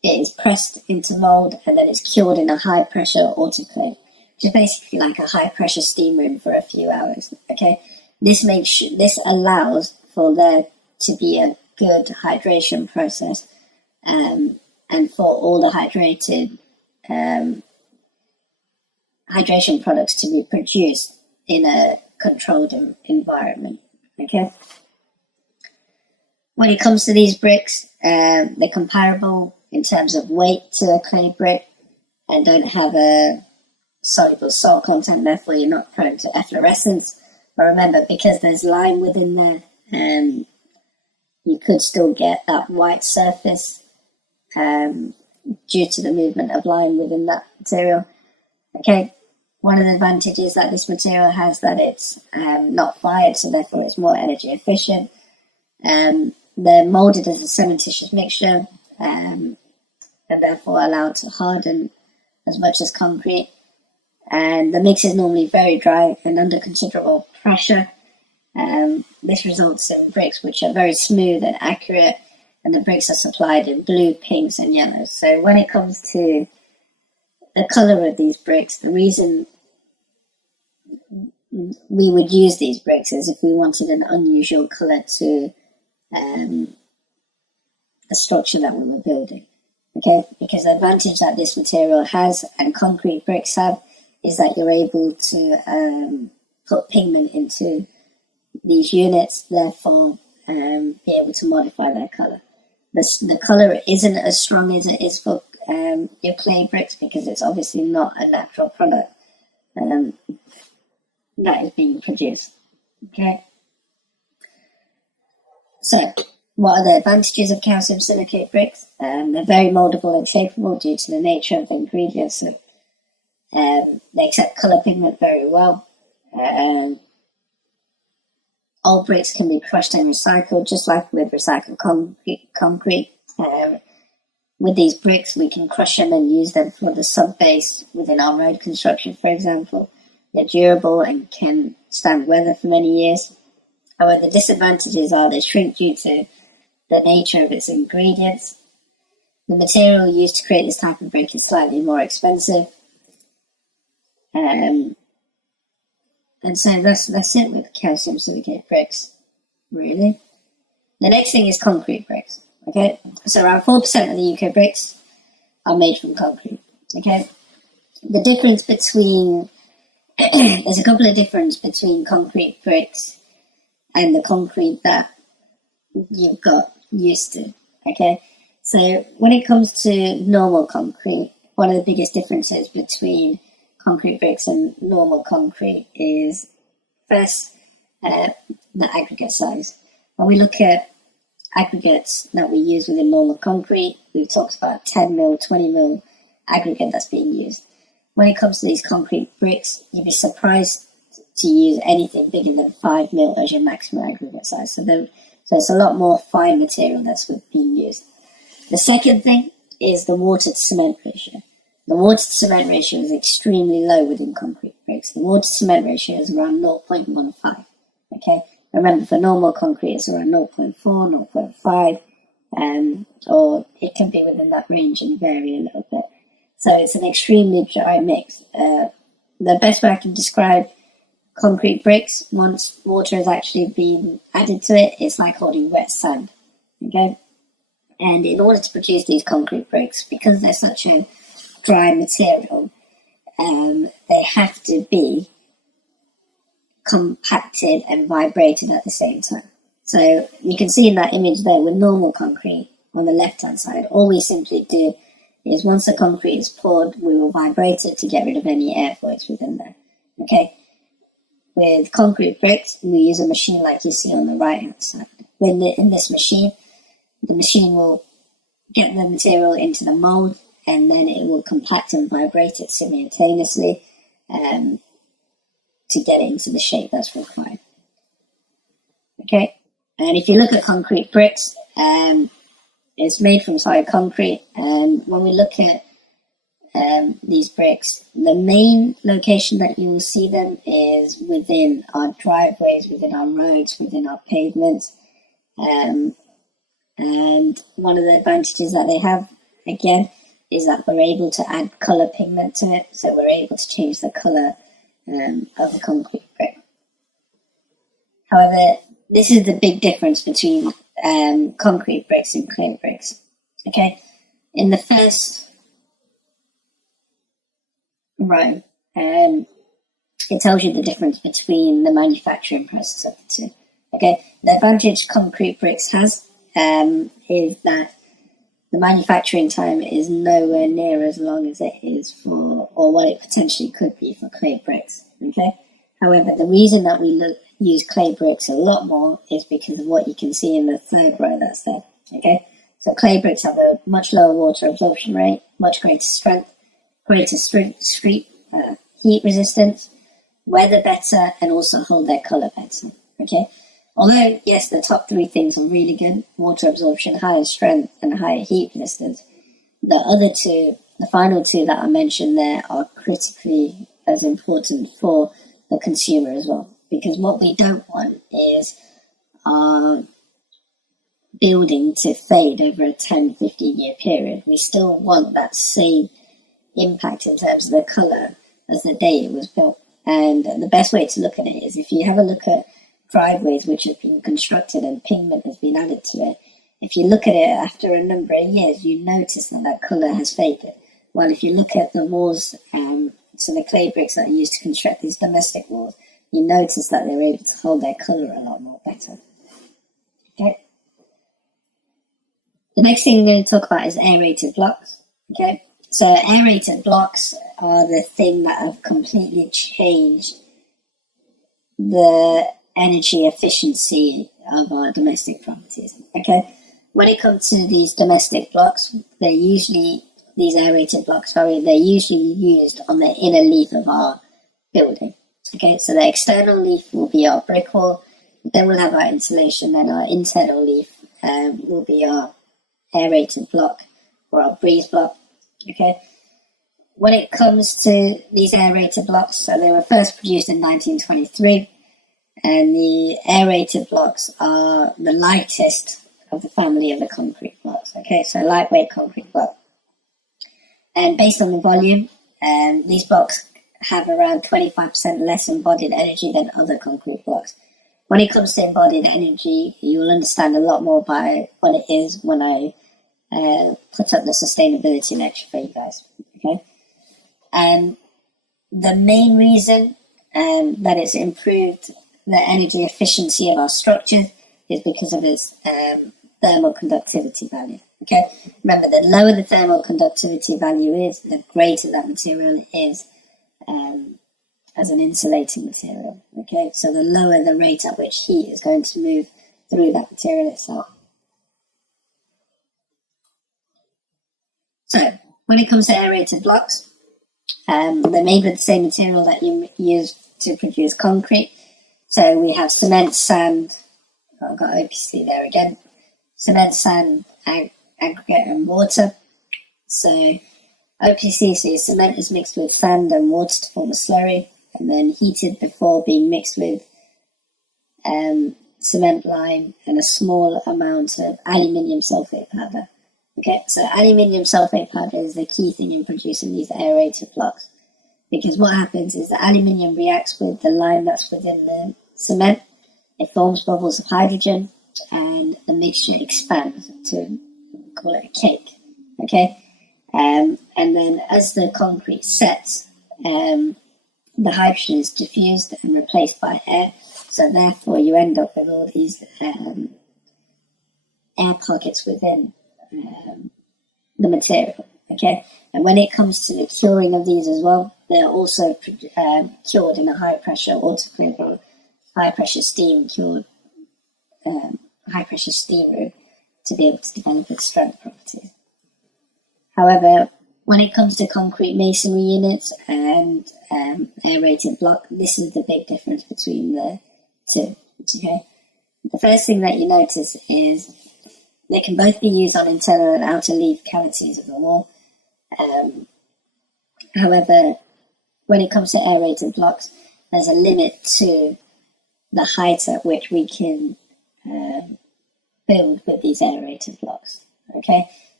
it is pressed into mold and then it's cured in a high pressure autoclave, which is basically like a high pressure steam room for a few hours. Okay, this allows for there to be a good hydration process, and for all the hydration products to be produced in a controlled environment. Okay. When it comes to these bricks, they're comparable in terms of weight to a clay brick and don't have a soluble salt content, therefore you're not prone to efflorescence. But remember, because there's lime within there, you could still get that white surface due to the movement of lime within that material. Okay, one of the advantages that this material has that it's not fired, so therefore it's more energy efficient. They're molded as a cementitious mixture and therefore allowed to harden as much as concrete. And the mix is normally very dry and under considerable pressure. This results in bricks which are very smooth and accurate, and the bricks are supplied in blue, pinks, and yellows. So when it comes to the color of these bricks, the reason we would use these bricks is if we wanted an unusual color to the structure that we were building. Okay, because the advantage that this material has and concrete bricks have is that you're able to put pigment into these units, therefore be able to modify their color. The color isn't as strong as it is for your clay bricks because it's obviously not a natural product that is being produced. Okay. So, what are the advantages of calcium silicate bricks? They're very moldable and shapeable due to the nature of the ingredients. So, they accept color pigment very well. Old bricks can be crushed and recycled, just like with recycled concrete. With these bricks, we can crush them and use them for the sub-base within our road construction, for example. They're durable and can stand weather for many years. However, the disadvantages are they shrink due to the nature of its ingredients. The material used to create this type of brick is slightly more expensive. And so that's it with calcium silicate bricks, really. The next thing is concrete bricks. Okay, so around 4% of the UK bricks are made from concrete. Okay, the difference between there's a couple of differences between concrete bricks and the concrete that you've got used to. Okay, so when it comes to normal concrete, one of the biggest differences between concrete bricks and normal concrete is first the aggregate size. When we look at aggregates that we use within normal concrete, we've talked about 10 mil, 20 mil aggregate that's being used. When it comes to these concrete bricks, you'd be surprised to use anything bigger than 5 mil as your maximum aggregate size. So it's a lot more fine material that's being used. The second thing is the water to cement ratio. The water to cement ratio is extremely low within concrete bricks. The water to cement ratio is around 0.15. Okay, remember for normal concrete it's around 0.4, 0.5, or it can be within that range and vary a little bit. So it's an extremely dry mix. The best way I can describe concrete bricks, once water has actually been added to it, it's like holding wet sand. Okay, and in order to produce these concrete bricks, because they're such a dry material, they have to be compacted and vibrated at the same time. So you can see in that image there with normal concrete on the left hand side, all we simply do is once the concrete is poured, we will vibrate it to get rid of any air voids within there. Okay. With concrete bricks, we use a machine like you see on the right hand side. In this machine, the machine will get the material into the mold and then it will compact and vibrate it simultaneously to get it into the shape that's required. Okay, and if you look at concrete bricks, it's made from solid concrete, and when we look at these bricks, the main location that you will see them is within our driveways, within our roads, within our pavements, and one of the advantages that they have again, is that we're able to add color pigment to it, so we're able to change the color of the concrete brick. However, this is the big difference between concrete bricks and clay bricks. Okay, in the first row, it tells you the difference between the manufacturing process of the two. Okay, the advantage concrete bricks has is that the manufacturing time is nowhere near as long as it is for, or what it potentially could be for clay bricks. Okay, however, the reason that we use clay bricks a lot more is because of what you can see in the third row that's there. Okay, so clay bricks have a much lower water absorption rate, much greater strength, greater heat resistance, weather better, and also hold their color better. Okay, although yes, the top three things are really good: water absorption, higher strength, and higher heat resistance. The other two, the final two that I mentioned there, are critically as important for the consumer as well. Because what we don't want is our building to fade over a 10, 15-year period. We still want that same impact in terms of the colour as the day it was built. And the best way to look at it is if you have a look at driveways which have been constructed and pigment has been added to it, if you look at it after a number of years, you notice that that colour has faded. While if you look at the walls, so the clay bricks that are used to construct these domestic walls, you notice that they're able to hold their colour a lot more better. Okay. The next thing we're going to talk about is aerated blocks. Okay. So aerated blocks are the thing that have completely changed the energy efficiency of our domestic properties. Okay. When it comes to these domestic blocks, they're usually used on the inner leaf of our building. Okay, so the external leaf will be our brick wall, then we'll have our insulation, and our internal leaf will be our aerated block or our breeze block. Okay, when it comes to these aerated blocks, so they were first produced in 1923, and the aerated blocks are the lightest of the family of the concrete blocks. Okay, so lightweight concrete block. And based on the volume, these blocks have around 25% less embodied energy than other concrete blocks. When it comes to embodied energy, you'll understand a lot more by what it is when I put up the sustainability lecture for you guys. Okay, and the main reason that it's improved the energy efficiency of our structures is because of its thermal conductivity value. Okay, remember, the lower the thermal conductivity value is, the greater that material is as an insulating material. Okay, so the lower the rate at which heat is going to move through that material itself. So when it comes to aerated blocks, they're made with the same material that you use to produce concrete. So we have cement, sand, I've got OPC there again, cement, sand, aggregate and water. So OPC, so cement is mixed with sand and water to form a slurry, and then heated before being mixed with cement lime and a small amount of aluminium sulfate powder. Okay, so aluminium sulfate powder is the key thing in producing these aerated blocks, because what happens is the aluminium reacts with the lime that's within the cement, it forms bubbles of hydrogen, and the mixture expands to call it a cake. Okay. And then as the concrete sets, the hydrogen is diffused and replaced by air. So therefore you end up with all these air pockets within the material. Okay. And when it comes to the curing of these as well, they're also cured in a high pressure autoclave or high pressure steam cured, high pressure steam room to be able to develop its strength properties. However, when it comes to concrete masonry units and aerated block, this is the big difference between the two. Okay, the first thing that you notice is they can both be used on internal and outer leaf cavities of the wall. However, when it comes to aerated blocks, there's a limit to the height at which we can build with these aerated blocks. Okay,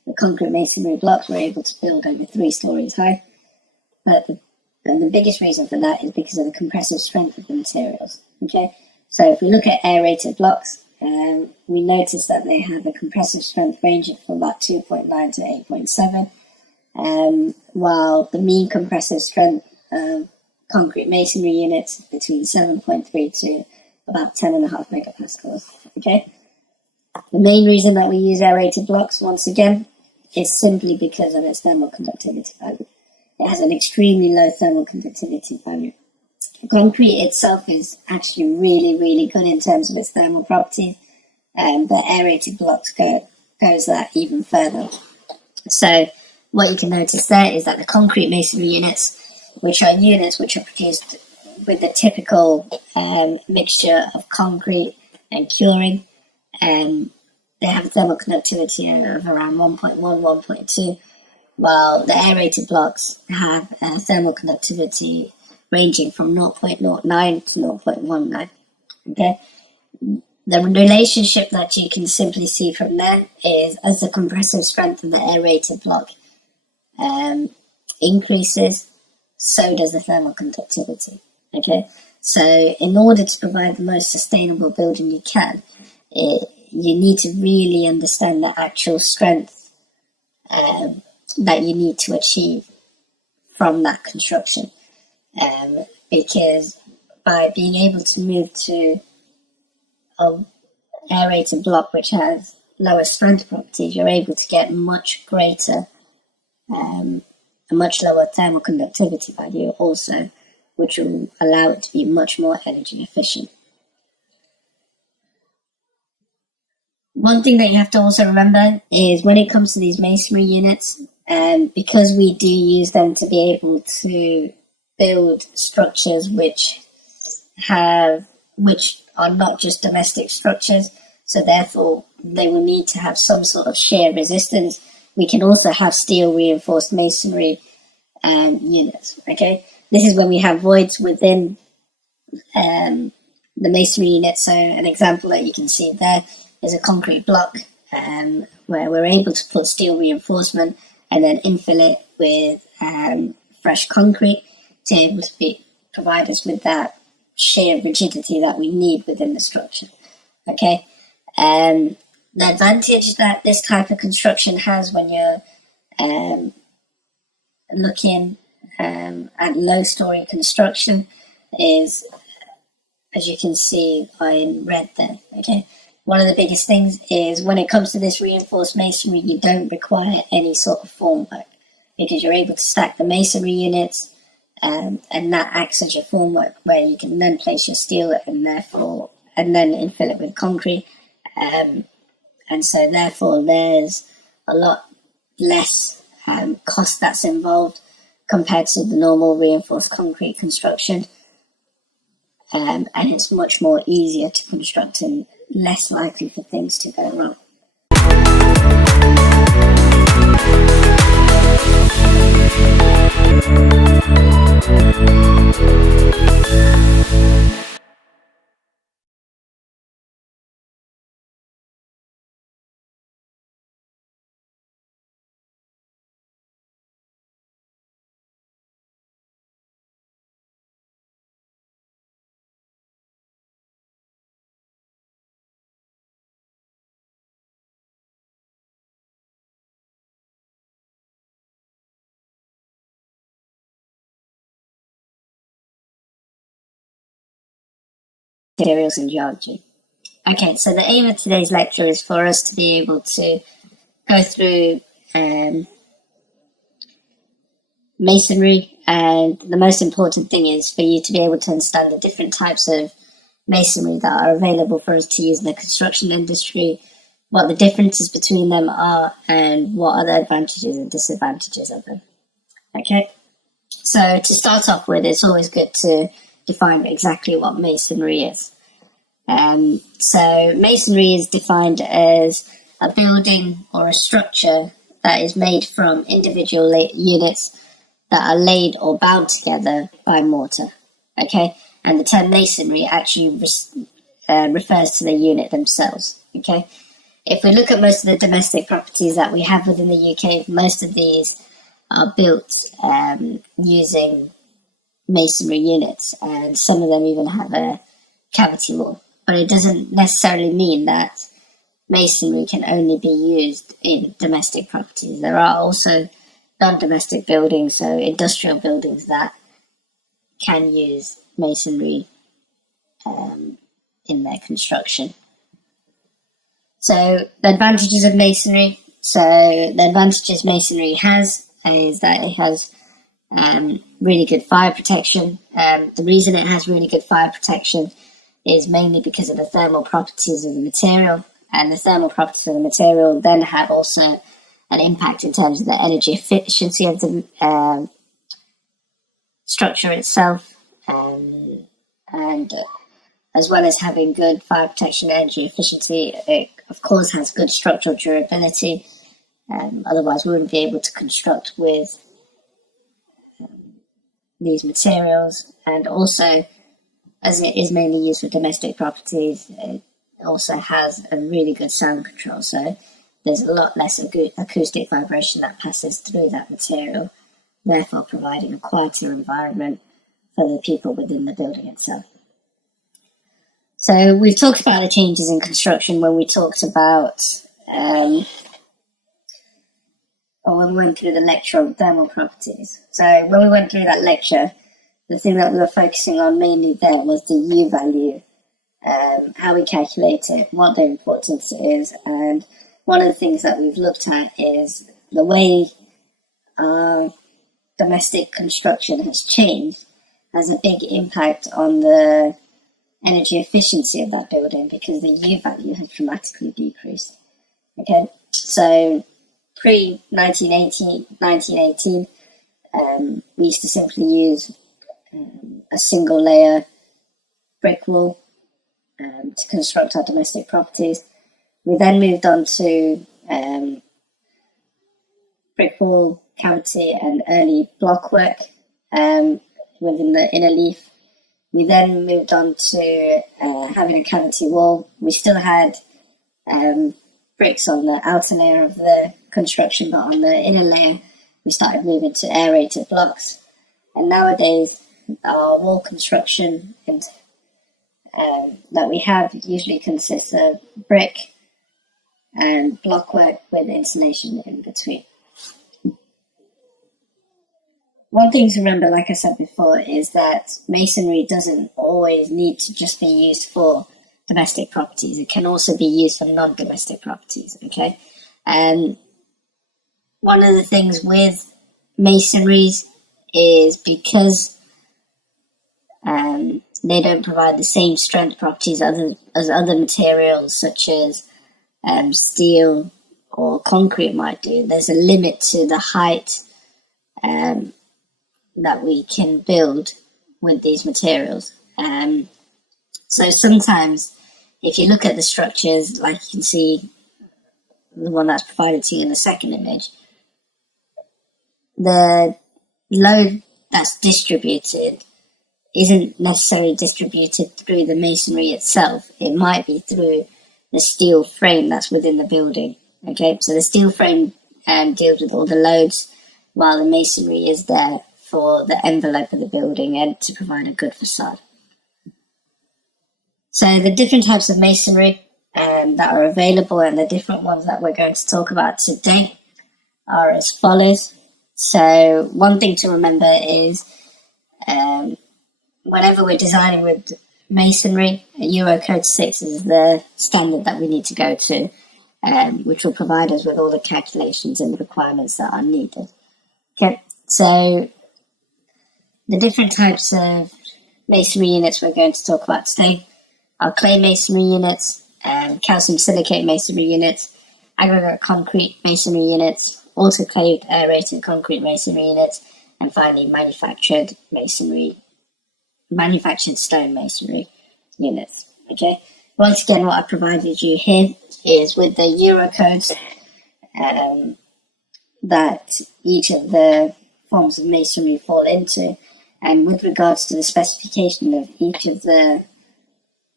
the concrete masonry blocks were able to build over 3 stories high. But the biggest reason for that is because of the compressive strength of the materials. Okay, so if we look at aerated blocks, we notice that they have a compressive strength ranging from about 2.9 to 8.7, while the mean compressive strength of concrete masonry units between 7.3 to about 10.5 megapascals. Okay, the main reason that we use aerated blocks, once again, is simply because of its thermal conductivity value. It has an extremely low thermal conductivity value. Concrete itself is actually really, really good in terms of its thermal properties, but aerated blocks goes that even further. So what you can notice there is that the concrete masonry units, which are produced with the typical mixture of concrete and curing, they have a thermal conductivity of around 1.1, 1.2, while the aerated blocks have a thermal conductivity ranging from 0.09 to 0.19. Okay, the relationship that you can simply see from there is as the compressive strength of the aerated block increases, so does the thermal conductivity. Okay, so in order to provide the most sustainable building you can, you need to really understand the actual strength that you need to achieve from that construction, because by being able to move to an aerated block which has lower strength properties, you're able to get much greater, a much lower thermal conductivity value also, which will allow it to be much more energy efficient. One thing that you have to also remember is when it comes to these masonry units, because we do use them to be able to build structures which are not just domestic structures, so therefore they will need to have some sort of shear resistance. We can also have steel reinforced masonry units. Okay, this is when we have voids within the masonry unit. So an example that you can see there is a concrete block where we're able to put steel reinforcement and then infill it with fresh concrete to be able to provide us with that shear rigidity that we need within the structure. Okay, the advantage that this type of construction has when you're looking at low-story construction is, as you can see in red there. Okay, one of the biggest things is when it comes to this reinforced masonry, you don't require any sort of formwork because you're able to stack the masonry units, and that acts as your formwork where you can then place your steel and then infill it with concrete, and so therefore there's a lot less cost that's involved compared to the normal reinforced concrete construction, and it's much more easier to construct and less likely for things to go wrong. Materials and geology. Okay, so the aim of today's lecture is for us to be able to go through masonry, and the most important thing is for you to be able to understand the different types of masonry that are available for us to use in the construction industry, what the differences between them are, and what are the advantages and disadvantages of them. Okay, so to start off with, it's always good to define exactly what masonry is. So masonry is defined as a building or a structure that is made from individual units that are laid or bound together by mortar. Okay, and the term masonry actually refers to the unit themselves. Okay, if we look at most of the domestic properties that we have within the UK, most of these are built using masonry units, and some of them even have a cavity wall. But it doesn't necessarily mean that masonry can only be used in domestic properties. There are also non-domestic buildings, so industrial buildings, that can use masonry in their construction. So the advantages of masonry. So the advantages masonry has is that it has really good fire protection. The reason it has really good fire protection is mainly because of the thermal properties of the material, and the thermal properties of the material then have also an impact in terms of the energy efficiency of the structure itself, and as well as having good fire protection and energy efficiency, it of course has good structural durability. Otherwise we wouldn't be able to construct with these materials. And also, as it is mainly used for domestic properties, it also has a really good sound control, so there's a lot less acoustic vibration that passes through that material, therefore providing a quieter environment for the people within the building itself. So we've talked about the changes in construction when we talked about, or when we went through the lecture on thermal properties. So when we went through that lecture, the thing that we were focusing on mainly there was the U value, how we calculate it, what the importance is, and one of the things that we've looked at is the way domestic construction has changed has a big impact on the energy efficiency of that building, because the U value has dramatically decreased. Okay, so pre-1918, we used to simply use a single layer brick wall to construct our domestic properties. We then moved on to brick wall, cavity and early blockwork within the inner leaf. We then moved on to having a cavity wall. We still had bricks on the outer layer of the construction, but on the inner layer we started moving to aerated blocks. And nowadays our wall construction that we have usually consists of brick and blockwork with insulation in between. One thing to remember, like I said before, is that masonry doesn't always need to just be used for domestic properties. It can also be used for non-domestic properties, okay? One of the things with masonries is because they don't provide the same strength properties as other materials such as steel or concrete might do. There's a limit to the height that we can build with these materials. So sometimes if you look at the structures, like you can see the one that's provided to you in the second image, the load that's distributed isn't necessarily distributed through the masonry itself. It might be through the steel frame that's within the building. Okay, so the steel frame deals with all the loads, while the masonry is there for the envelope of the building and to provide a good facade. So the different types of masonry that are available and the different ones that we're going to talk about today are as follows. So one thing to remember is whenever we're designing with masonry, Euro Code 6 is the standard that we need to go to, which will provide us with all the calculations and the requirements that are needed. Okay, so the different types of masonry units we're going to talk about today are clay masonry units, calcium silicate masonry units, aggregate concrete masonry units, autoclaved aerated concrete masonry units, and finally manufactured stone masonry units. Okay. Once again, what I provided you here is with the Euro codes that each of the forms of masonry fall into, and with regards to the specification of each of the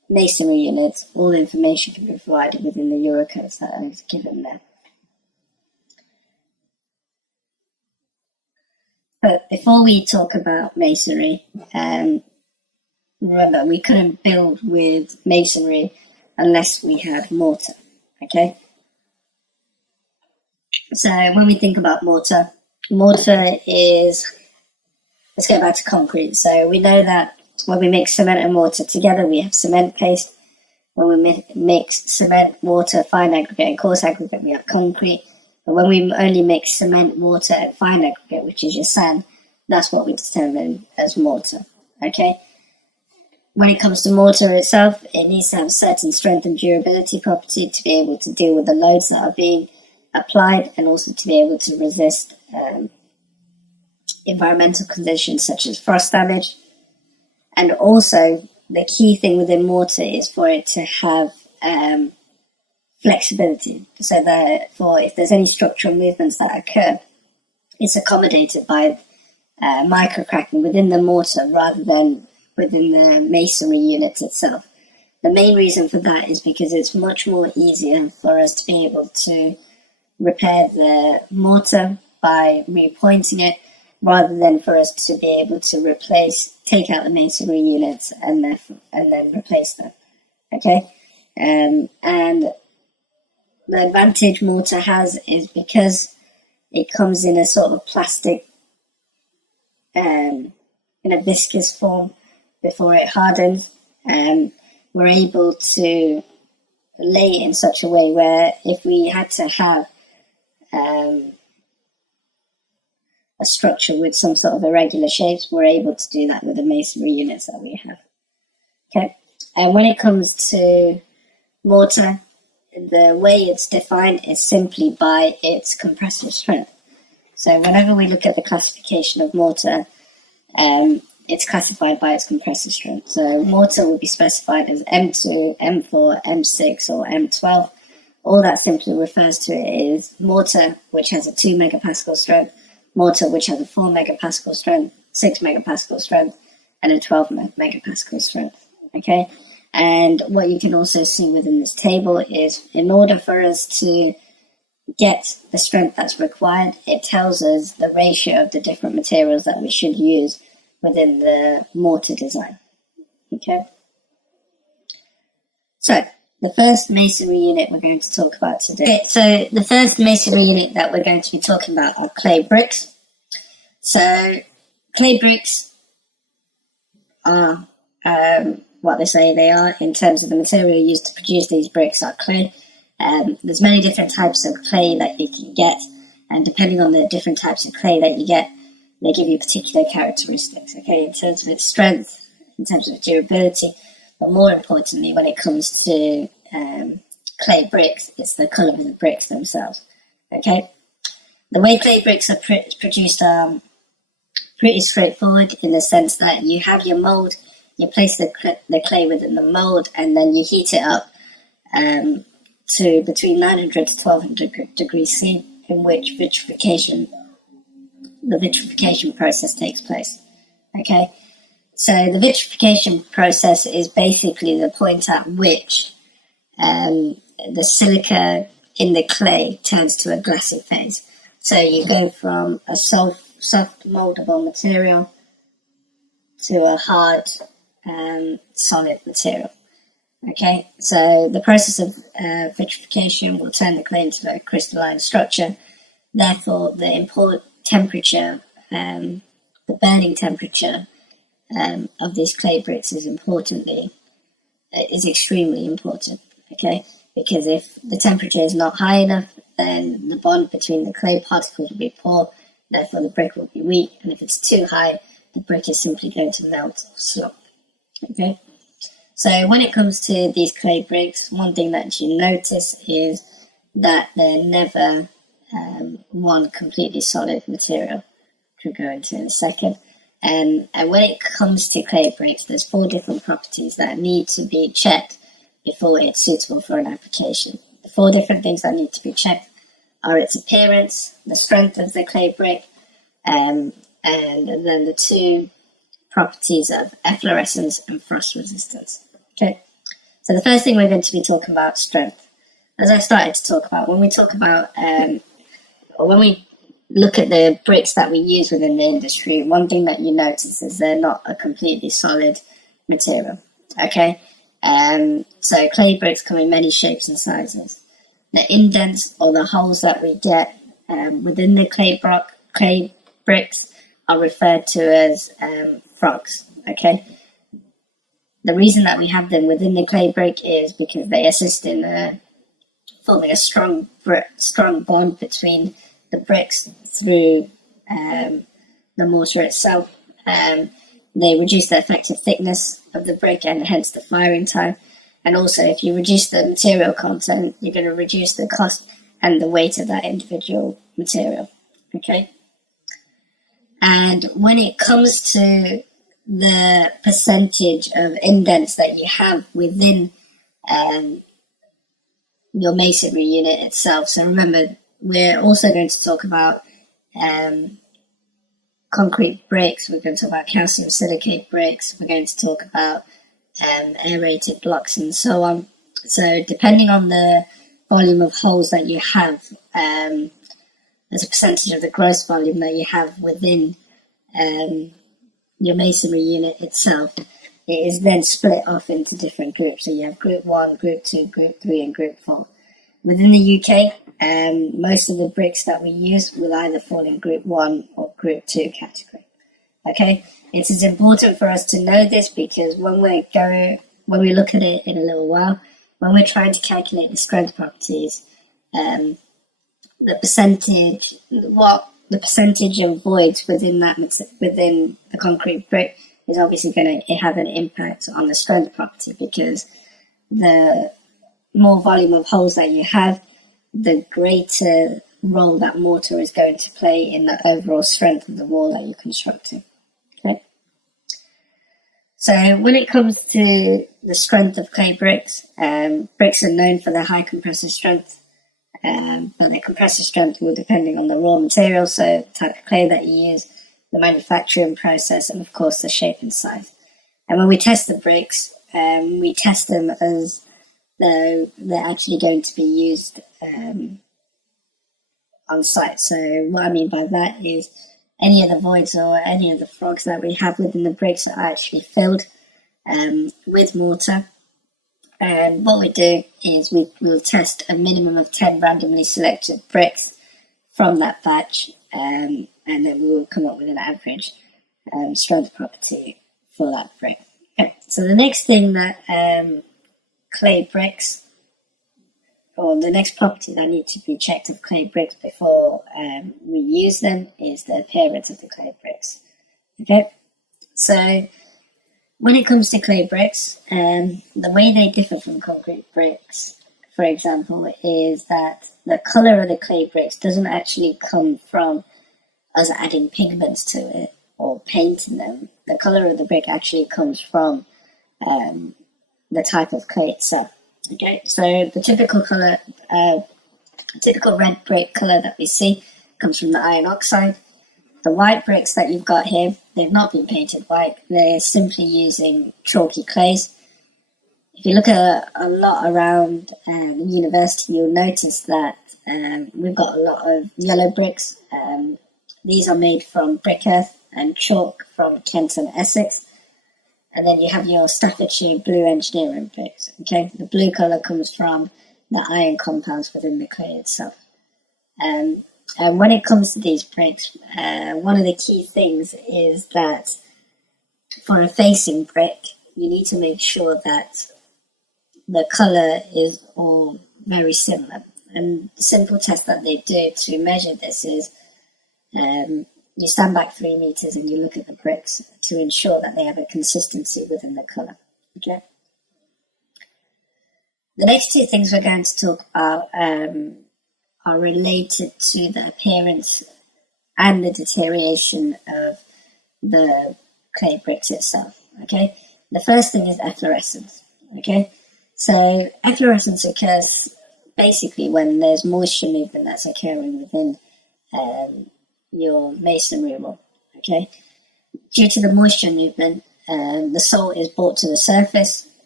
masonry units, all the information can be provided within the Eurocodes that are given there. But before we talk about masonry, remember, we couldn't build with masonry unless we had mortar, okay? So when we think about mortar is, let's go back to concrete. So we know that when we mix cement and mortar together, we have cement paste. When we mix cement, water, fine aggregate, and coarse aggregate, we have concrete. But when we only mix cement, water, and fine aggregate, which is your sand, that's what we determine as mortar, okay? When it comes to mortar itself, it needs to have certain strength and durability property to be able to deal with the loads that are being applied, and also to be able to resist environmental conditions such as frost damage. And also, the key thing within mortar is for it to have flexibility, so that if there's any structural movements that occur, it's accommodated by microcracking within the mortar rather than within the masonry unit itself. The main reason for that is because it's much more easier for us to be able to repair the mortar by repointing it, rather than for us to be able to take out the masonry units and then replace them. Okay, and the advantage mortar has is because it comes in a sort of plastic, in a viscous form before it hardens, and we're able to lay it in such a way where if we had to have a structure with some sort of irregular shapes, we're able to do that with the masonry units that we have. Okay, and when it comes to mortar, the way it's defined is simply by its compressive strength. So whenever we look at the classification of mortar, it's classified by its compressive strength. So mortar will be specified as M2, M4, M6, or M12. All that simply refers to is mortar which has a 2 megapascal strength, mortar which has a 4 megapascal strength, 6 megapascal strength, and a 12 megapascal strength. Okay, and what you can also see within this table is, in order for us to get the strength that's required, it tells us the ratio of the different materials that we should use within the mortar design. Okay, so the first masonry unit we're going to talk about today. Okay, so the first masonry unit that we're going to be talking about are clay bricks. So clay bricks are what they say they are in terms of the material used to produce these bricks are clay. There's many different types of clay that you can get, and depending on the different types of clay that you get, they give you particular characteristics, okay, in terms of its strength, in terms of durability, but more importantly, when it comes to clay bricks, it's the colour of the bricks themselves, okay? The way clay bricks are produced are pretty straightforward, in the sense that you have your mould, you place the clay within the mould, and then you heat it up to between 900 to 1200 degrees C, in which the vitrification process takes place. Okay, so the vitrification process is basically the point at which the silica in the clay turns to a glassy phase. So you go from a soft moldable material to a hard solid material. Okay, so the process of vitrification will turn the clay into a crystalline structure. Therefore, the import temperature, the burning temperature of these clay bricks is extremely important. Okay, because if the temperature is not high enough, then the bond between the clay particles will be poor. Therefore, the brick will be weak, and if it's too high, the brick is simply going to melt or slump. Okay, so when it comes to these clay bricks, one thing that you notice is that they're never one completely solid material, which we'll go into in a second. And when it comes to clay bricks, there's 4 different properties that need to be checked before it's suitable for an application. The 4 different things that need to be checked are its appearance, the strength of the clay brick, and then the 2 properties of efflorescence and frost resistance. Okay, So the first thing we're going to be talking about strength. As I started to talk about, when we talk about, or when we look at the bricks that we use within the industry, one thing that you notice is they're not a completely solid material. Okay, so clay bricks come in many shapes and sizes. The indents or the holes that we get within the clay bricks are referred to as frogs. Okay, the reason that we have them within the clay brick is because they assist in forming a strong bond between the bricks through the mortar itself. They reduce the effective thickness of the brick and hence the firing time. And also, if you reduce the material content, you're going to reduce the cost and the weight of that individual material. Okay. And when it comes to the percentage of indents that you have within your masonry unit itself, so remember, we're also going to talk about concrete bricks, we're going to talk about calcium silicate bricks, we're going to talk about aerated blocks and so on. So depending on the volume of holes that you have, as a percentage of the gross volume that you have within your masonry unit itself, it is then split off into different groups. So you have group 1, group 2, group 3 and group 4. Within the UK, most of the bricks that we use will either fall in group 1 or group 2 category. Okay, it is important for us to know this because when we look at it in a little while, when we're trying to calculate the strength properties, the percentage of voids within the concrete brick is obviously going to have an impact on the strength property, because the more volume of holes that you have, the greater role that mortar is going to play in the overall strength of the wall that you're constructing. Okay. So when it comes to the strength of clay bricks, bricks are known for their high compressive strength, but their compressive strength will depending on the raw material, so the type of clay that you use, the manufacturing process, and of course the shape and size. And when we test the bricks, we test them as though they're actually going to be used on site. So what I mean by that is any of the voids or any of the frogs that we have within the bricks are actually filled with mortar. And what we do is we'll test a minimum of 10 randomly selected bricks from that batch, and then we will come up with an average strength property for that brick. Okay. So the next thing that clay bricks, or the next property that need to be checked of clay bricks before we use them, is the appearance of the clay bricks. Okay, so when it comes to clay bricks, the way they differ from concrete bricks, for example, is that the color of the clay bricks doesn't actually come from us adding pigments to it or painting them. The color of the brick actually comes from the type of clay itself. Okay, so the typical color, typical red brick color that we see comes from the iron oxide. The white bricks that you've got here, they've not been painted white. They're simply using chalky clays. If you look at a lot around the university, you'll notice that we've got a lot of yellow bricks. These are made from brick earth and chalk from Kent and Essex. And then you have your Staffordshire blue engineering bricks. Okay, the blue colour comes from the iron compounds within the clay itself. And when it comes to these bricks, one of the key things is that for a facing brick, you need to make sure that the colour is all very similar. And the simple test that they do to measure this is you stand back 3 meters and you look at the bricks to ensure that they have a consistency within the colour. Okay. The next two things we're going to talk about are related to the appearance and the deterioration of the clay bricks itself. Okay. The first thing is efflorescence. Okay. So efflorescence occurs basically when there's moisture movement that's occurring within your masonry wall. Okay, due to the moisture movement, the salt is brought to the surface,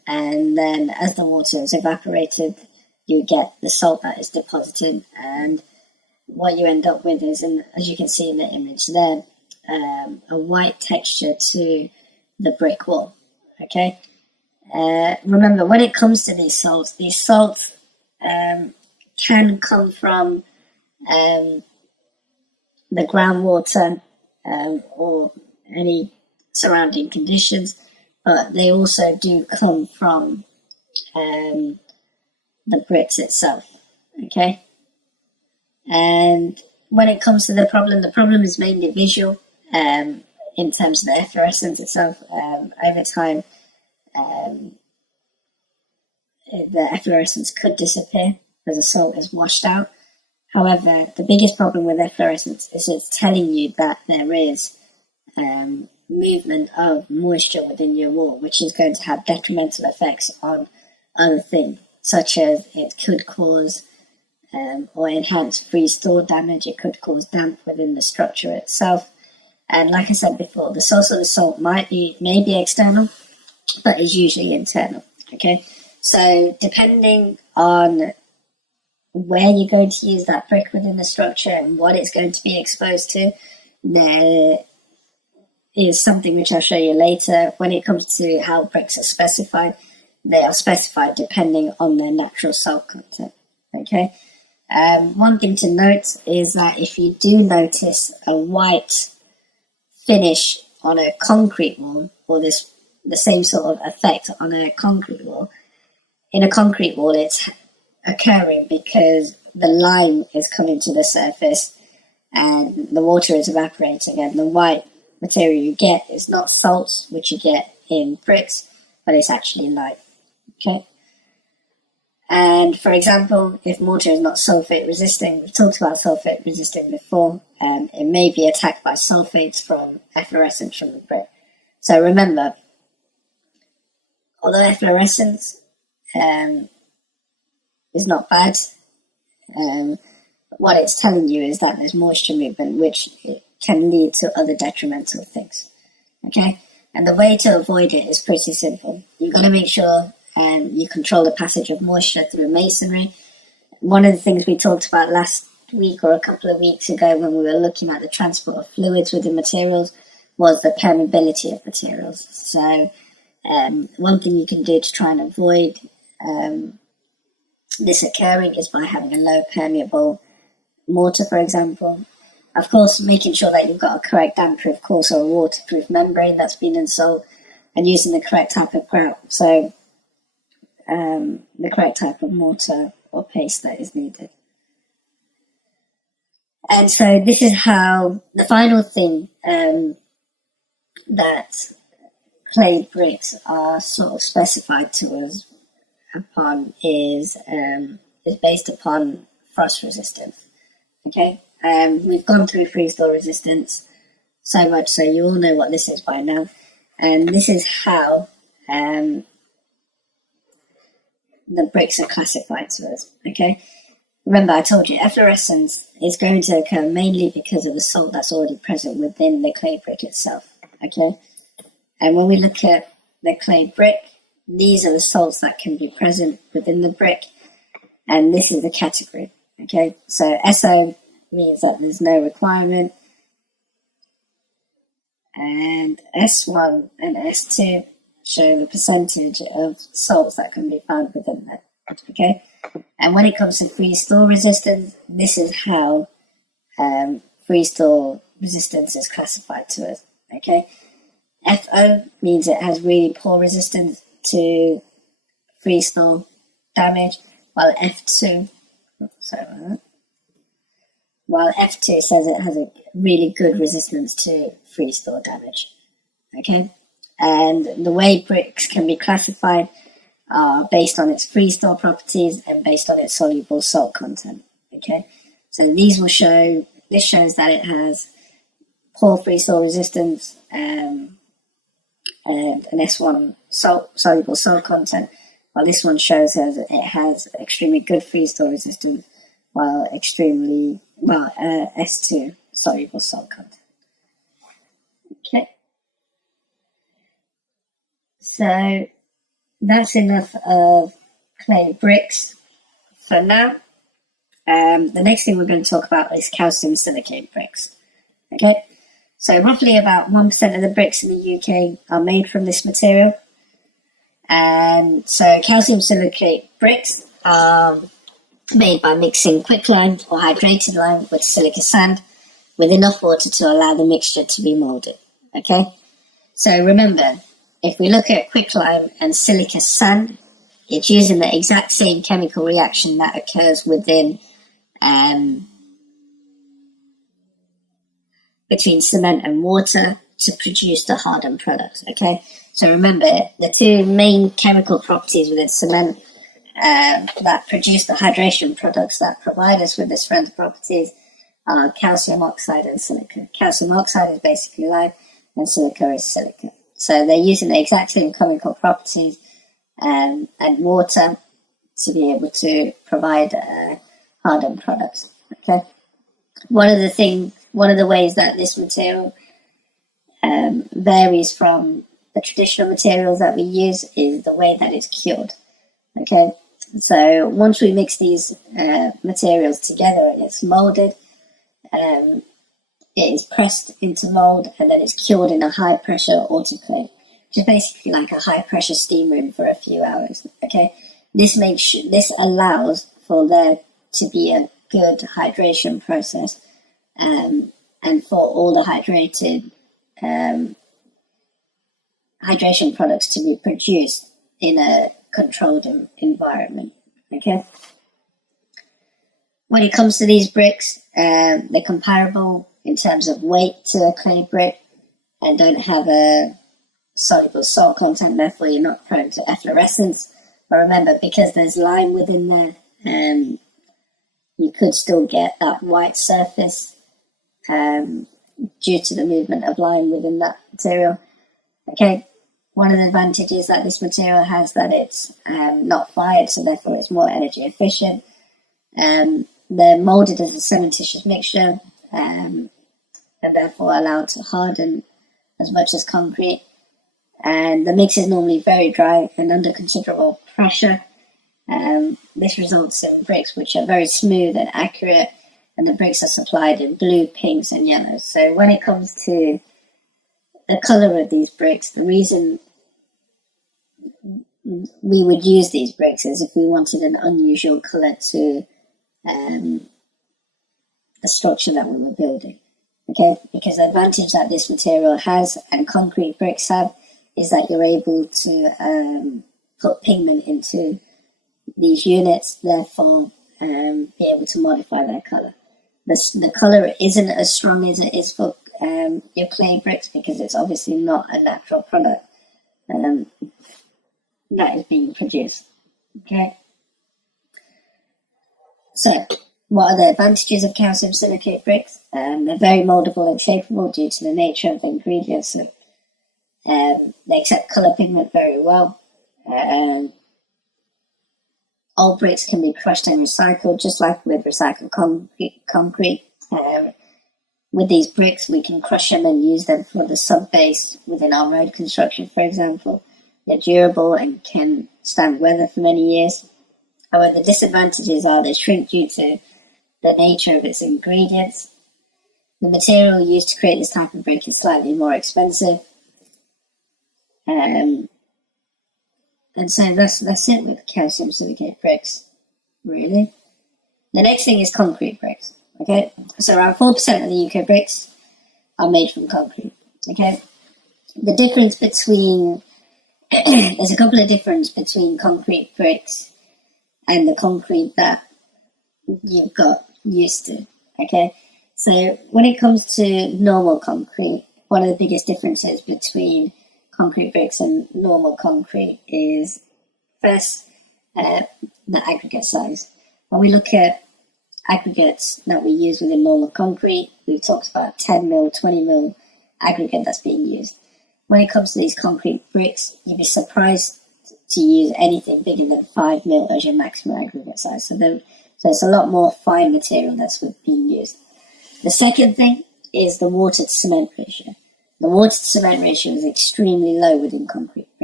and then as the water is evaporated, you get the salt that is deposited, and what you end up with is, and as you can see in the image there, a white texture to the brick wall. Okay. Remember, when it comes to these salts can come from the groundwater or any surrounding conditions, but they also do come from the bricks itself. Okay. And when it comes to the problem is mainly visual in terms of the efflorescence itself. Over time, the efflorescence could disappear as the salt is washed out. However, the biggest problem with efflorescence is it's telling you that there is movement of moisture within your wall, which is going to have detrimental effects on other things, such as it could cause or enhance freeze-thaw damage. It could cause damp within the structure itself. And like I said before, the source of the salt may be external, but is usually internal. Okay, so depending on where you're going to use that brick within the structure and what it's going to be exposed to, there is something which I'll show you later. When it comes to how bricks are specified, they are specified depending on their natural salt content. Okay. One thing to note is that if you do notice a white finish on a concrete wall, or the same sort of effect on a concrete wall, in a concrete wall it's occurring because the lime is coming to the surface and the water is evaporating, and the white material you get is not salt, which you get in bricks, but it's actually lime. Okay. And for example, if mortar is not sulfate resisting, we've talked about sulfate resisting before, it may be attacked by sulfates from efflorescence from the brick. So remember, although efflorescence is not bad, what it's telling you is that there's moisture movement, which can lead to other detrimental things. Okay? And the way to avoid it is pretty simple. You've got to make sure you control the passage of moisture through masonry. One of the things we talked about last week or a couple of weeks ago when we were looking at the transport of fluids within materials was the permeability of materials. So one thing you can do to try and avoid this occurring is by having a low permeable mortar, for example. Of course, making sure that you've got a correct damp-proof course or a waterproof membrane that's been installed, and using the correct type of grout. So the correct type of mortar or paste that is needed. And so this is how the final thing that clay bricks are sort of specified to us upon is based upon frost resistance. Okay, we've gone through freeze-thaw resistance so much, so you all know what this is by now, and this is how the bricks are classified to us. Okay, remember I told you efflorescence is going to occur mainly because of the salt that's already present within the clay brick itself. Okay, and when we look at the clay brick, these are the salts that can be present within the brick, and this is the category. Okay, so SO means that there's no requirement, and S1 and S2 show the percentage of salts that can be found within that. Okay, and when it comes to freeze-thaw resistance, this is how freeze-thaw resistance is classified to us. Okay, FO means it has really poor resistance to freeze-thaw damage, while F2 says it has a really good resistance to freeze-thaw damage. Okay, and the way bricks can be classified are based on its freeze-thaw properties and based on its soluble salt content. Okay, so this shows that it has poor freeze-thaw resistance and an S1 soluble salt content, while this one shows that it has extremely good freeze-thaw resistance, while S2 soluble salt content. Okay, so that's enough of clay bricks for now. The next thing we're going to talk about is calcium silicate bricks. Okay, so roughly about 1% of the bricks in the UK are made from this material. And so calcium silicate bricks are made by mixing quicklime or hydrated lime with silica sand with enough water to allow the mixture to be molded. Okay, so remember, if we look at quicklime and silica sand, it's using the exact same chemical reaction that occurs within between cement and water to produce the hardened product. Okay, so remember, the two main chemical properties within cement that produce the hydration products that provide us with the strength properties are calcium oxide and silica. Calcium oxide is basically lime and silica is silica. So they're using the exact same chemical properties and water to be able to provide hardened products. Okay. One of the ways that this material varies from the traditional materials that we use is the way that it's cured. Okay. So once we mix these materials together and it's molded, it is pressed into mold and then it's cured in a high pressure autoclave, which is basically like a high pressure steam room for a few hours. Okay, this allows for there to be a good hydration process, and for all the hydration products to be produced in a controlled environment. Okay. When it comes to these bricks, they're comparable in terms of weight to a clay brick and don't have a soluble salt content, therefore you're not prone to efflorescence. But remember, because there's lime within there, you could still get that white surface due to the movement of lime within that material. Okay, one of the advantages that this material has that it's not fired, so therefore it's more energy efficient. They're molded as a cementitious mixture and therefore allowed to harden as much as concrete. And the mix is normally very dry and under considerable pressure. This results in bricks which are very smooth and accurate, and the bricks are supplied in blue, pinks, and yellows. So when it comes to the color of these bricks, the reason we would use these bricks is if we wanted an unusual color to the structure that we were building. Okay, because the advantage that this material has and concrete bricks have is that you're able to put pigment into these units, therefore be able to modify their color. The color isn't as strong as it is for your clay bricks because it's obviously not a natural product that is being produced. Okay. So, what are the advantages of calcium silicate bricks? They're very moldable and shapeable due to the nature of the ingredients. They accept color pigment very well. All bricks can be crushed and recycled, just like with recycled concrete. With these bricks, we can crush them and use them for the sub-base within our road construction, for example. They're durable and can stand weather for many years. However, the disadvantages are they shrink due to the nature of its ingredients. The material used to create this type of brick is slightly more expensive. And so that's it with calcium silicate bricks, really. The next thing is concrete bricks. Okay, so around 4% of the UK bricks are made from concrete. Okay, the difference between there's a couple of differences between concrete bricks and the concrete that you've got used to. Okay, so when it comes to normal concrete, one of the biggest differences between concrete bricks and normal concrete is first the aggregate size. When we look at aggregates that we use within normal concrete, we've talked about 10 mil, 20 mil aggregate that's being used. When it comes to these concrete bricks, you'd be surprised to use anything bigger than 5 mil as your maximum aggregate size. So it's a lot more fine material that's being used. The second thing is the water to cement ratio. The water to cement ratio is extremely low within concrete bricks.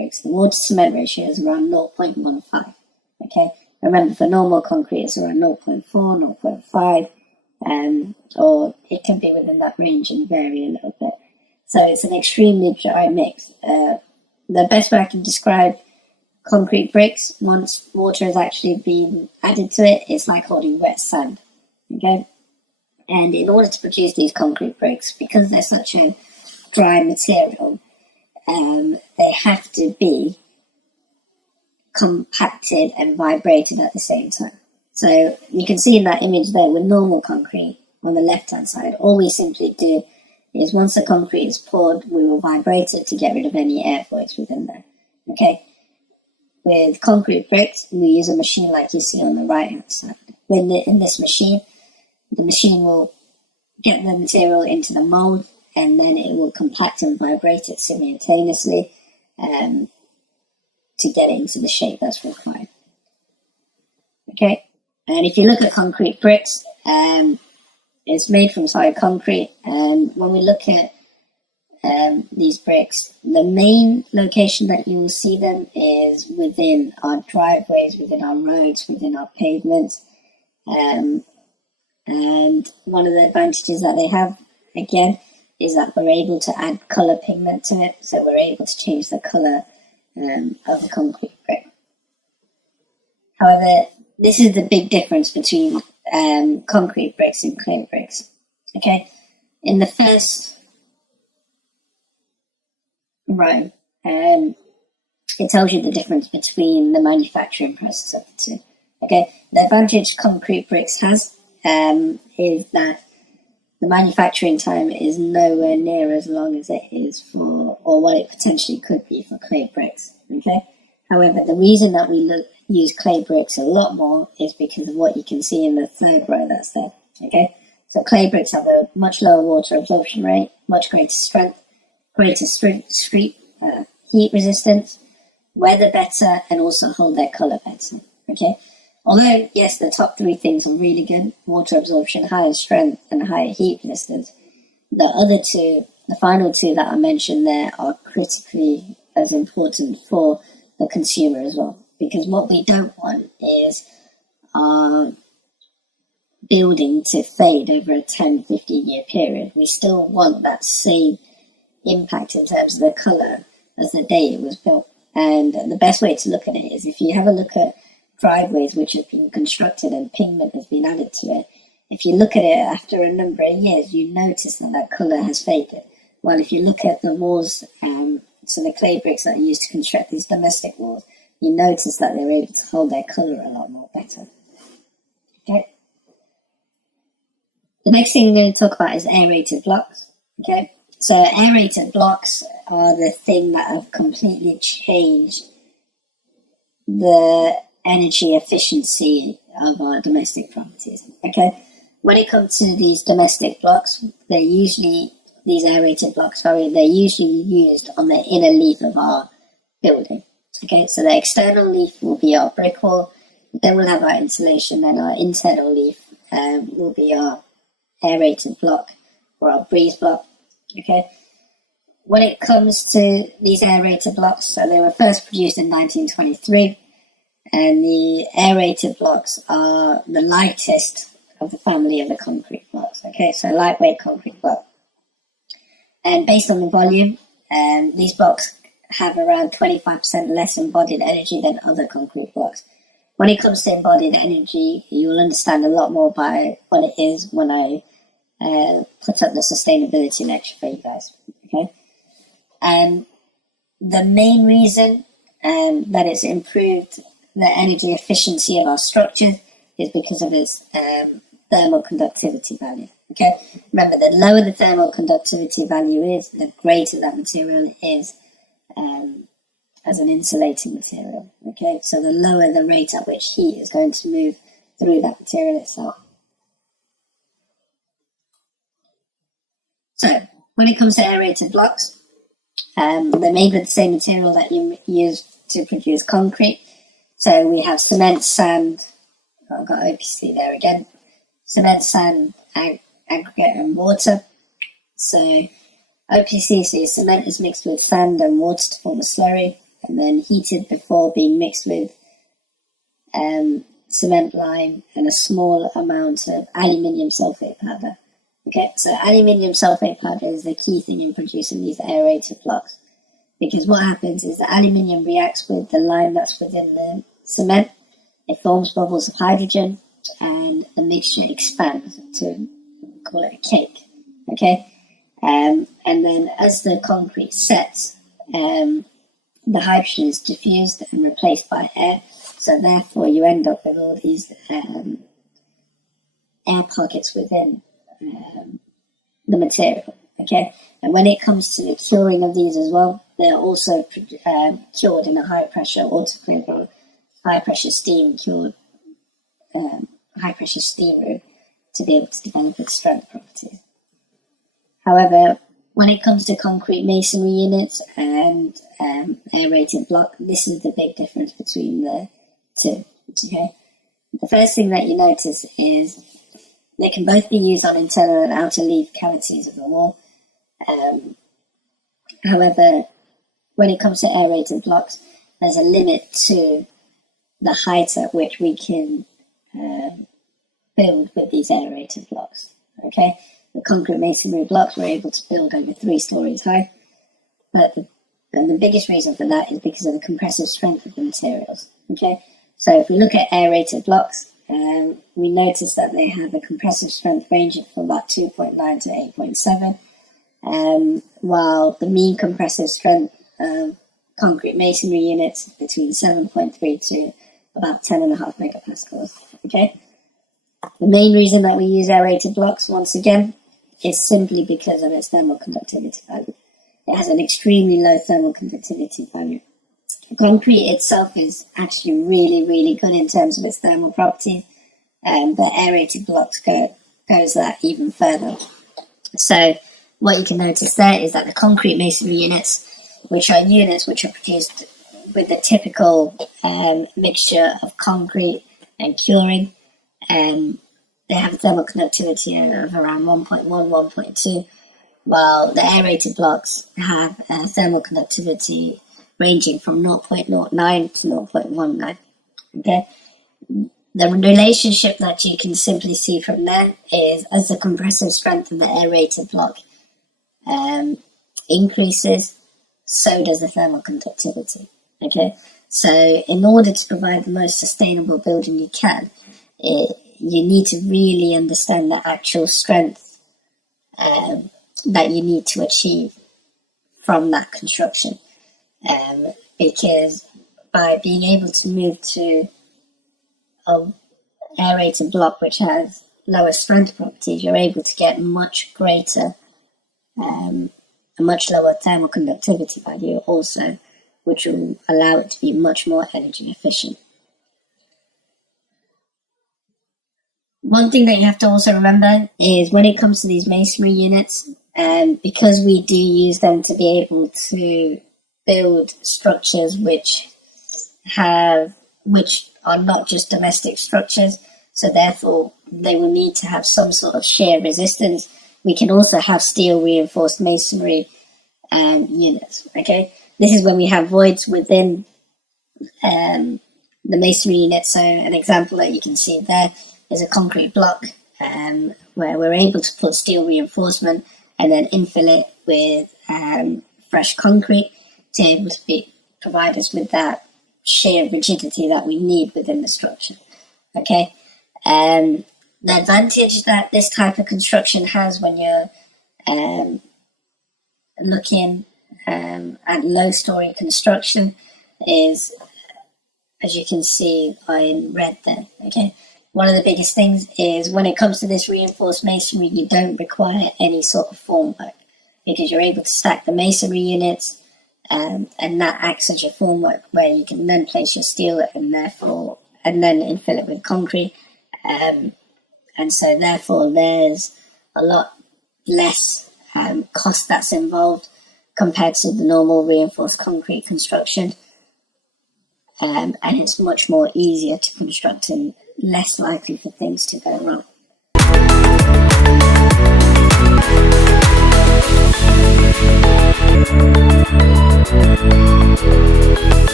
bricks, the water cement ratio is around 0.15. Okay, remember for normal concrete it's around 0.4, 0.5, or it can be within that range and vary a little bit. So it's an extremely dry mix. The best way I can describe concrete bricks, once water has actually been added to it, it's like holding wet sand. Okay, and in order to produce these concrete bricks, because they're such a dry material, they have to be compacted and vibrated at the same time. So you can see in that image there with normal concrete on the left hand side, all we simply do is once the concrete is poured, we will vibrate it to get rid of any air voids within there. Okay. With concrete bricks, we use a machine like you see on the right hand side. In this machine, the machine will get the material into the mold, and then it will compact and vibrate it simultaneously to get it into the shape that's required. Okay, and if you look at concrete bricks, it's made from solid concrete, and when we look at these bricks, the main location that you will see them is within our driveways, within our roads, within our pavements. And one of the advantages that they have, again, is that we're able to add colour pigment to it, so we're able to change the colour of the concrete brick. However, this is the big difference between concrete bricks and clay bricks. Okay, in the first row, it tells you the difference between the manufacturing process of the two. Okay, the advantage concrete bricks has is that the manufacturing time is nowhere near as long as it is for, or what it potentially could be for clay bricks. Okay, however, the reason that we use clay bricks a lot more is because of what you can see in the third row that's there. Okay, so clay bricks have a much lower water absorption rate, much greater strength, greater heat resistance, weather better, and also hold their colour better. Okay, although yes, the top three things are really good: water absorption, higher strength, and higher heat resistance. The other two, the final two that I mentioned there, are critically as important for the consumer as well. Because what we don't want is our building to fade over a 10-15 year period. We still want that same impact in terms of the colour as the day it was built. And the best way to look at it is if you have a look at driveways which have been constructed and pigment has been added to it, if you look at it after a number of years, you notice that colour has faded. While if you look at the walls, so the clay bricks that are used to construct these domestic walls, you notice that they're able to hold their colour a lot more better. Okay. The next thing we're going to talk about is aerated blocks. Okay. So aerated blocks are the thing that have completely changed the energy efficiency of our domestic properties. Okay. When it comes to these domestic blocks, they're usually used on the inner leaf of our building. Okay, so the external leaf will be our brick wall, then we'll have our insulation, and our internal leaf will be our aerated block or our breeze block. Okay, when it comes to these aerated blocks, so they were first produced in 1923, and the aerated blocks are the lightest of the family of the concrete blocks. Okay, so lightweight concrete block. And based on the volume, these blocks have around 25% less embodied energy than other concrete blocks. When it comes to embodied energy, you'll understand a lot more by what it is when I put up the sustainability lecture for you guys. Okay, and the main reason that it's improved the energy efficiency of our structures is because of its thermal conductivity value. Okay, remember, the lower the thermal conductivity value is, the greater that material is as an insulating material. Okay, so the lower the rate at which heat is going to move through that material itself. So when it comes to aerated blocks, they're made with the same material that you use to produce concrete. So we have cement, sand, I've got OPC there again, cement, sand, aggregate and water. So OPC, so your cement is mixed with sand and water to form a slurry. and then heated before being mixed with cement lime and a small amount of aluminium sulfate powder. Okay, so aluminium sulfate powder is the key thing in producing these aerated blocks, because what happens is the aluminium reacts with the lime that's within the cement, it forms bubbles of hydrogen, and the mixture expands to call it a cake. Okay, and then as the concrete sets, the hydrogen is diffused and replaced by air, so therefore you end up with all these air pockets within the material. Okay, and when it comes to the curing of these as well, they're also cured in a high pressure autoclave or high pressure steam cured high pressure steam room to be able to develop its strength properties. However, when it comes to concrete masonry units and aerated block, this is the big difference between the two. Okay, the first thing that you notice is they can both be used on internal and outer leaf cavities of the wall. However, when it comes to aerated blocks, there's a limit to the height at which we can build with these aerated blocks. Okay, the concrete masonry blocks were able to build over 3 stories high, but the biggest reason for that is because of the compressive strength of the materials. Okay, so if we look at aerated blocks, we notice that they have a compressive strength ranging from about 2.9 to 8.7, while the mean compressive strength of concrete masonry units is between 7.3 to about 10.5 megapascals. Okay, the main reason that we use aerated blocks, once again, is simply because of its thermal conductivity value. It has an extremely low thermal conductivity value. Concrete itself is actually really, really good in terms of its thermal properties, but aerated blocks goes that even further. So what you can notice there is that the concrete masonry units, which are produced with the typical mixture of concrete and curing, they have a thermal conductivity of around 1.1, 1.2, while the aerated blocks have a thermal conductivity ranging from 0.09 to 0.19. Okay, the relationship that you can simply see from there is as the compressive strength of the aerated block increases, so does the thermal conductivity. Okay, so in order to provide the most sustainable building you can, you need to really understand the actual strength that you need to achieve from that construction. Because by being able to move to an aerated block which has lower strength properties, you're able to get much greater, a much lower thermal conductivity value also, which will allow it to be much more energy efficient. One thing that you have to also remember is when it comes to these masonry units, because we do use them to be able to build structures which are not just domestic structures, so therefore they will need to have some sort of shear resistance. We can also have steel reinforced masonry units. Okay, this is when we have voids within the masonry unit. So an example that you can see there is a concrete block where we're able to put steel reinforcement and then infill it with fresh concrete to be able to provide us with that shear rigidity that we need within the structure. Okay, the advantage that this type of construction has when you're looking at low-story construction is, as you can see in red there. Okay, one of the biggest things is when it comes to this reinforced masonry, you don't require any sort of formwork because you're able to stack the masonry units. And that acts as your formwork where you can then place your steel and then infill it with concrete. And so therefore there's a lot less cost that's involved compared to the normal reinforced concrete construction. And it's much more easier to construct and less likely for things to go wrong.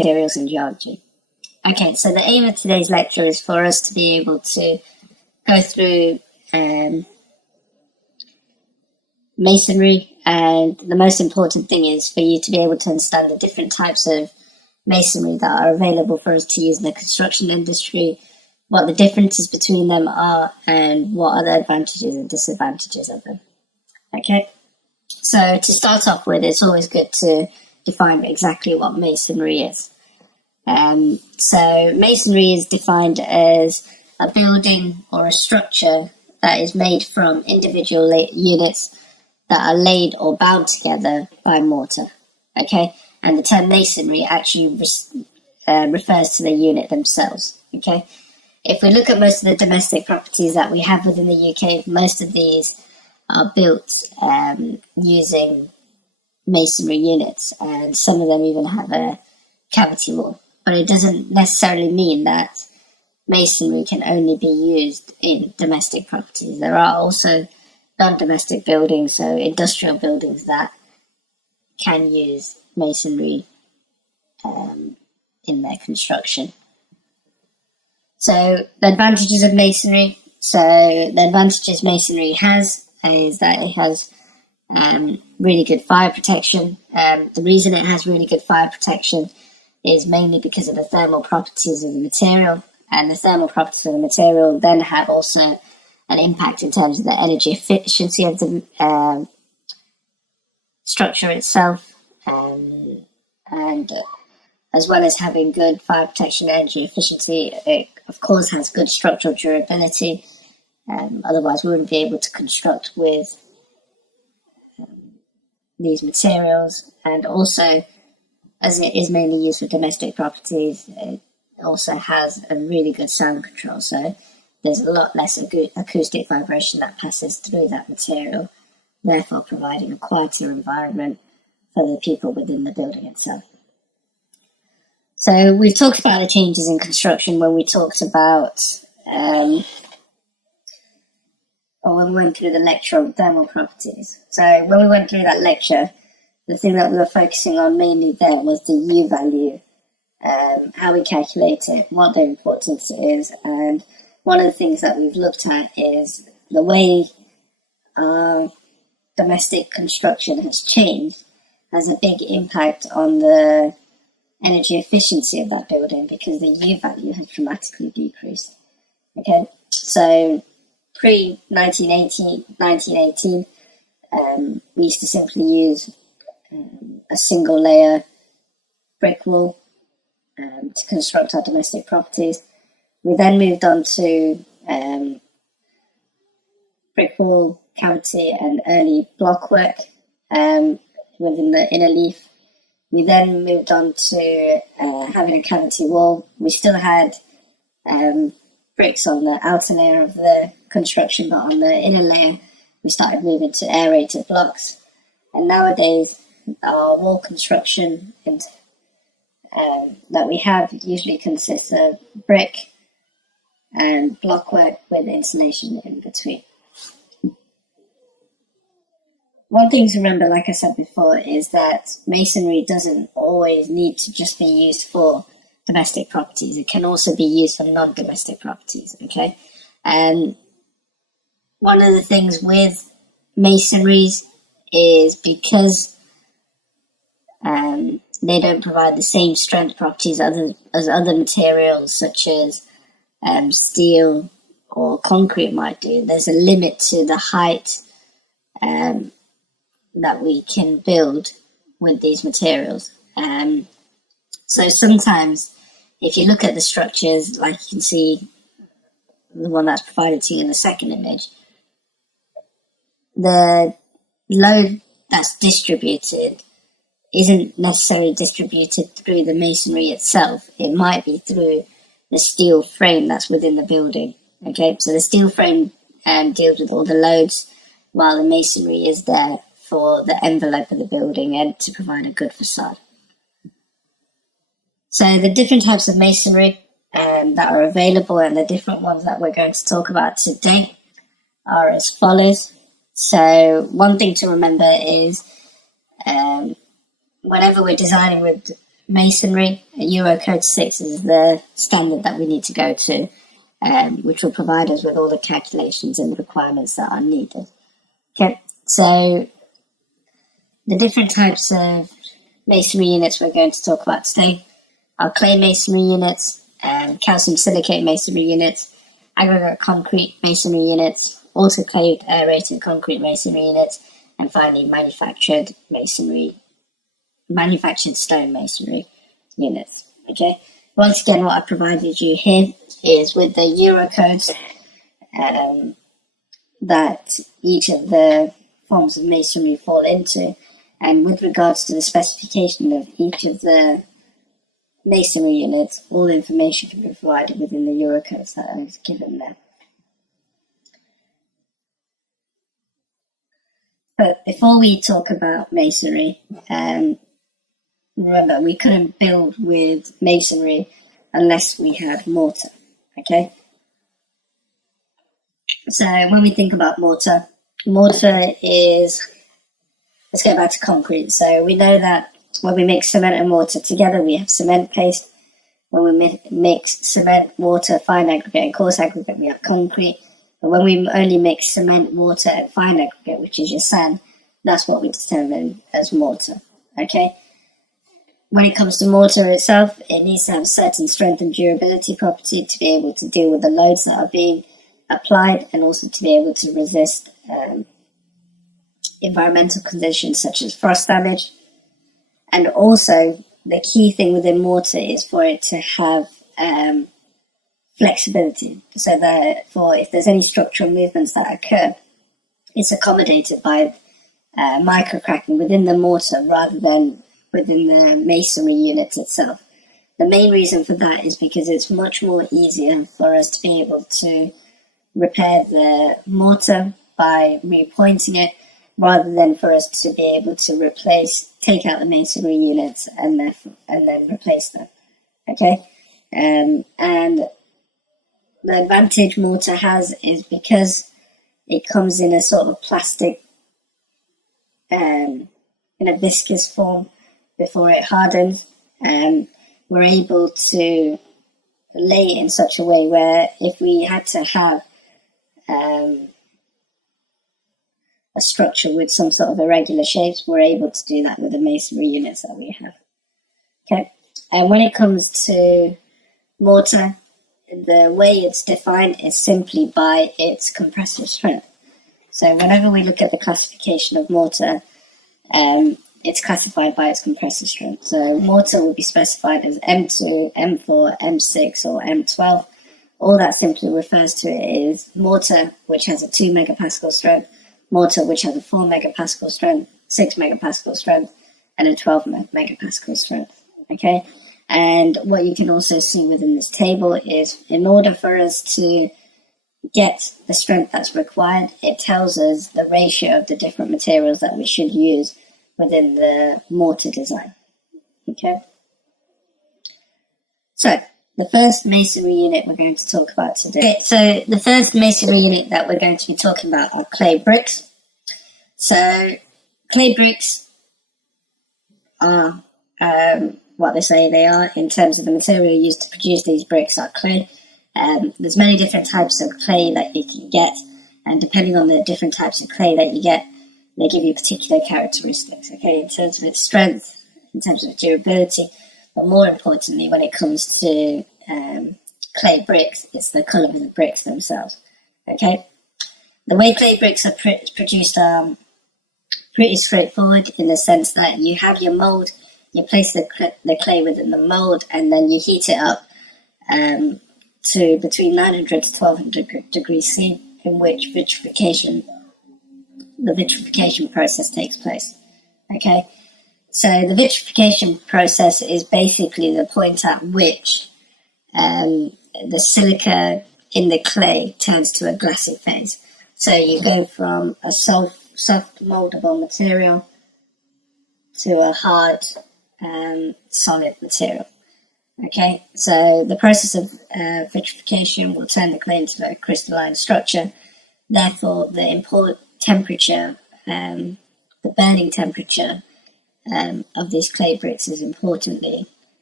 materials and geology. Okay, so the aim of today's lecture is for us to be able to go through masonry, and the most important thing is for you to be able to understand the different types of masonry that are available for us to use in the construction industry, what the differences between them are, and what are the advantages and disadvantages of them. Okay, so to start off with, it's always good to define exactly what masonry is. So masonry is defined as a building or a structure that is made from individual units that are laid or bound together by mortar. Okay, and the term masonry actually refers to the unit themselves. Okay, if we look at most of the domestic properties that we have within the UK, most of these are built using masonry units, and some of them even have a cavity wall. But it doesn't necessarily mean that masonry can only be used in domestic properties. There are also non-domestic buildings, so industrial buildings, that can use masonry in their construction. So the advantages of masonry. So the advantages masonry has is that it has really good fire protection. The reason it has really good fire protection is mainly because of the thermal properties of the material, and the thermal properties of the material then have also an impact in terms of the energy efficiency of the structure itself, and as well as having good fire protection and energy efficiency, it of course has good structural durability. Otherwise we wouldn't be able to construct with these materials. And also, as it is mainly used for domestic properties, it also has a really good sound control, so there's a lot less acoustic vibration that passes through that material, therefore providing a quieter environment for the people within the building itself. So we've talked about the changes in construction when we talked about, or when we went through the lecture on thermal properties. So when we went through that lecture, the thing that we were focusing on mainly there was the U value, how we calculate it, what the importance is, and one of the things that we've looked at is the way domestic construction has changed has a big impact on the energy efficiency of that building, because the U value has dramatically decreased. Okay, so pre-1918, we used to simply use a single layer brick wall to construct our domestic properties. We then moved on to brick wall, cavity, and early blockwork within the inner leaf. We then moved on to having a cavity wall. We still had bricks on the outer layer of the construction, but on the inner layer, we started moving to aerated blocks. And nowadays, our wall construction that we have usually consists of brick and blockwork with insulation in between. One thing to remember, like I said before, is that masonry doesn't always need to just be used for domestic properties. It can also be used for non-domestic properties, okay? One of the things with masonries is because they don't provide the same strength properties as other materials such as steel or concrete might do. There's a limit to the height that we can build with these materials. So sometimes if you look at the structures, like you can see the one that's provided to you in the second image, the load that's distributed isn't necessarily distributed through the masonry itself. It might be through the steel frame that's within the building. Okay, so the steel frame deals with all the loads, while the masonry is there for the envelope of the building and to provide a good facade. So the different types of masonry that are available, and the different ones that we're going to talk about today, are as follows. So one thing to remember is whenever we're designing with masonry. Euro Code 6 is the standard that we need to go to, which will provide us with all the calculations and requirements that are needed. Okay, so the different types of masonry units we're going to talk about today are clay masonry units, calcium silicate masonry units, aggregate concrete masonry units, autoclaved aerated concrete masonry units, and finally manufactured stone masonry units. Okay. Once again, what I provided you here is with the Euro codes that each of the forms of masonry fall into, and with regards to the specification of each of the masonry units, all the information can be provided within the Euro codes that I was given there. But before we talk about masonry, remember, we couldn't build with masonry unless we had mortar, okay? So when we think about mortar is, let's get back to concrete. So we know that when we mix cement and mortar together, we have cement paste. When we mix cement, water, fine aggregate, and coarse aggregate, we have concrete. But when we only mix cement, water, and fine aggregate, which is your sand, that's what we determine as mortar, okay? When it comes to mortar itself, it needs to have certain strength and durability property to be able to deal with the loads that are being applied, and also to be able to resist environmental conditions such as frost damage. And also, the key thing within mortar is for it to have flexibility, so that if there's any structural movements that occur, it's accommodated by microcracking within the mortar rather than within the masonry unit itself. The main reason for that is because it's much more easier for us to be able to repair the mortar by repointing it, rather than for us to be able to take out the masonry units and then replace them. Okay, and the advantage mortar has is because it comes in a sort of plastic, in a viscous form before it hardens, and we're able to lay it in such a way where if we had to have a structure with some sort of irregular shapes, we're able to do that with the masonry units that we have. Okay, and when it comes to mortar, the way it's defined is simply by its compressive strength. So whenever we look at the classification of mortar, it's classified by its compressive strength. So mortar will be specified as M2, M4, M6, or M12. All that simply refers to it is mortar which has a 2 megapascal strength, mortar which has a 4 megapascal strength, 6 megapascal strength, and a 12 megapascal strength. Okay, and what you can also see within this table is, in order for us to get the strength that's required, it tells us the ratio of the different materials that we should use within the mortar design. Okay, so the first masonry unit we're going to talk about today. Okay, so the first masonry unit that we're going to be talking about are clay bricks. So clay bricks are what they say they are in terms of the material used to produce these bricks are clay. There's many different types of clay that you can get, and depending on the different types of clay that you get, they give you particular characteristics, okay, in terms of its strength, in terms of durability, but more importantly, when it comes to clay bricks, it's the colour of the bricks themselves, okay? The way clay bricks are produced are pretty straightforward, in the sense that you have your mould, you place the clay within the mould, and then you heat it up to between 900 to 1200 degrees C, in which the vitrification process takes place. Okay, so the vitrification process is basically the point at which the silica in the clay turns to a glassy phase. So you go from a soft moldable material to a hard solid material. Okay, so the process of vitrification will turn the clay into a crystalline structure. Therefore, the import temperature, the burning temperature of these clay bricks is importantly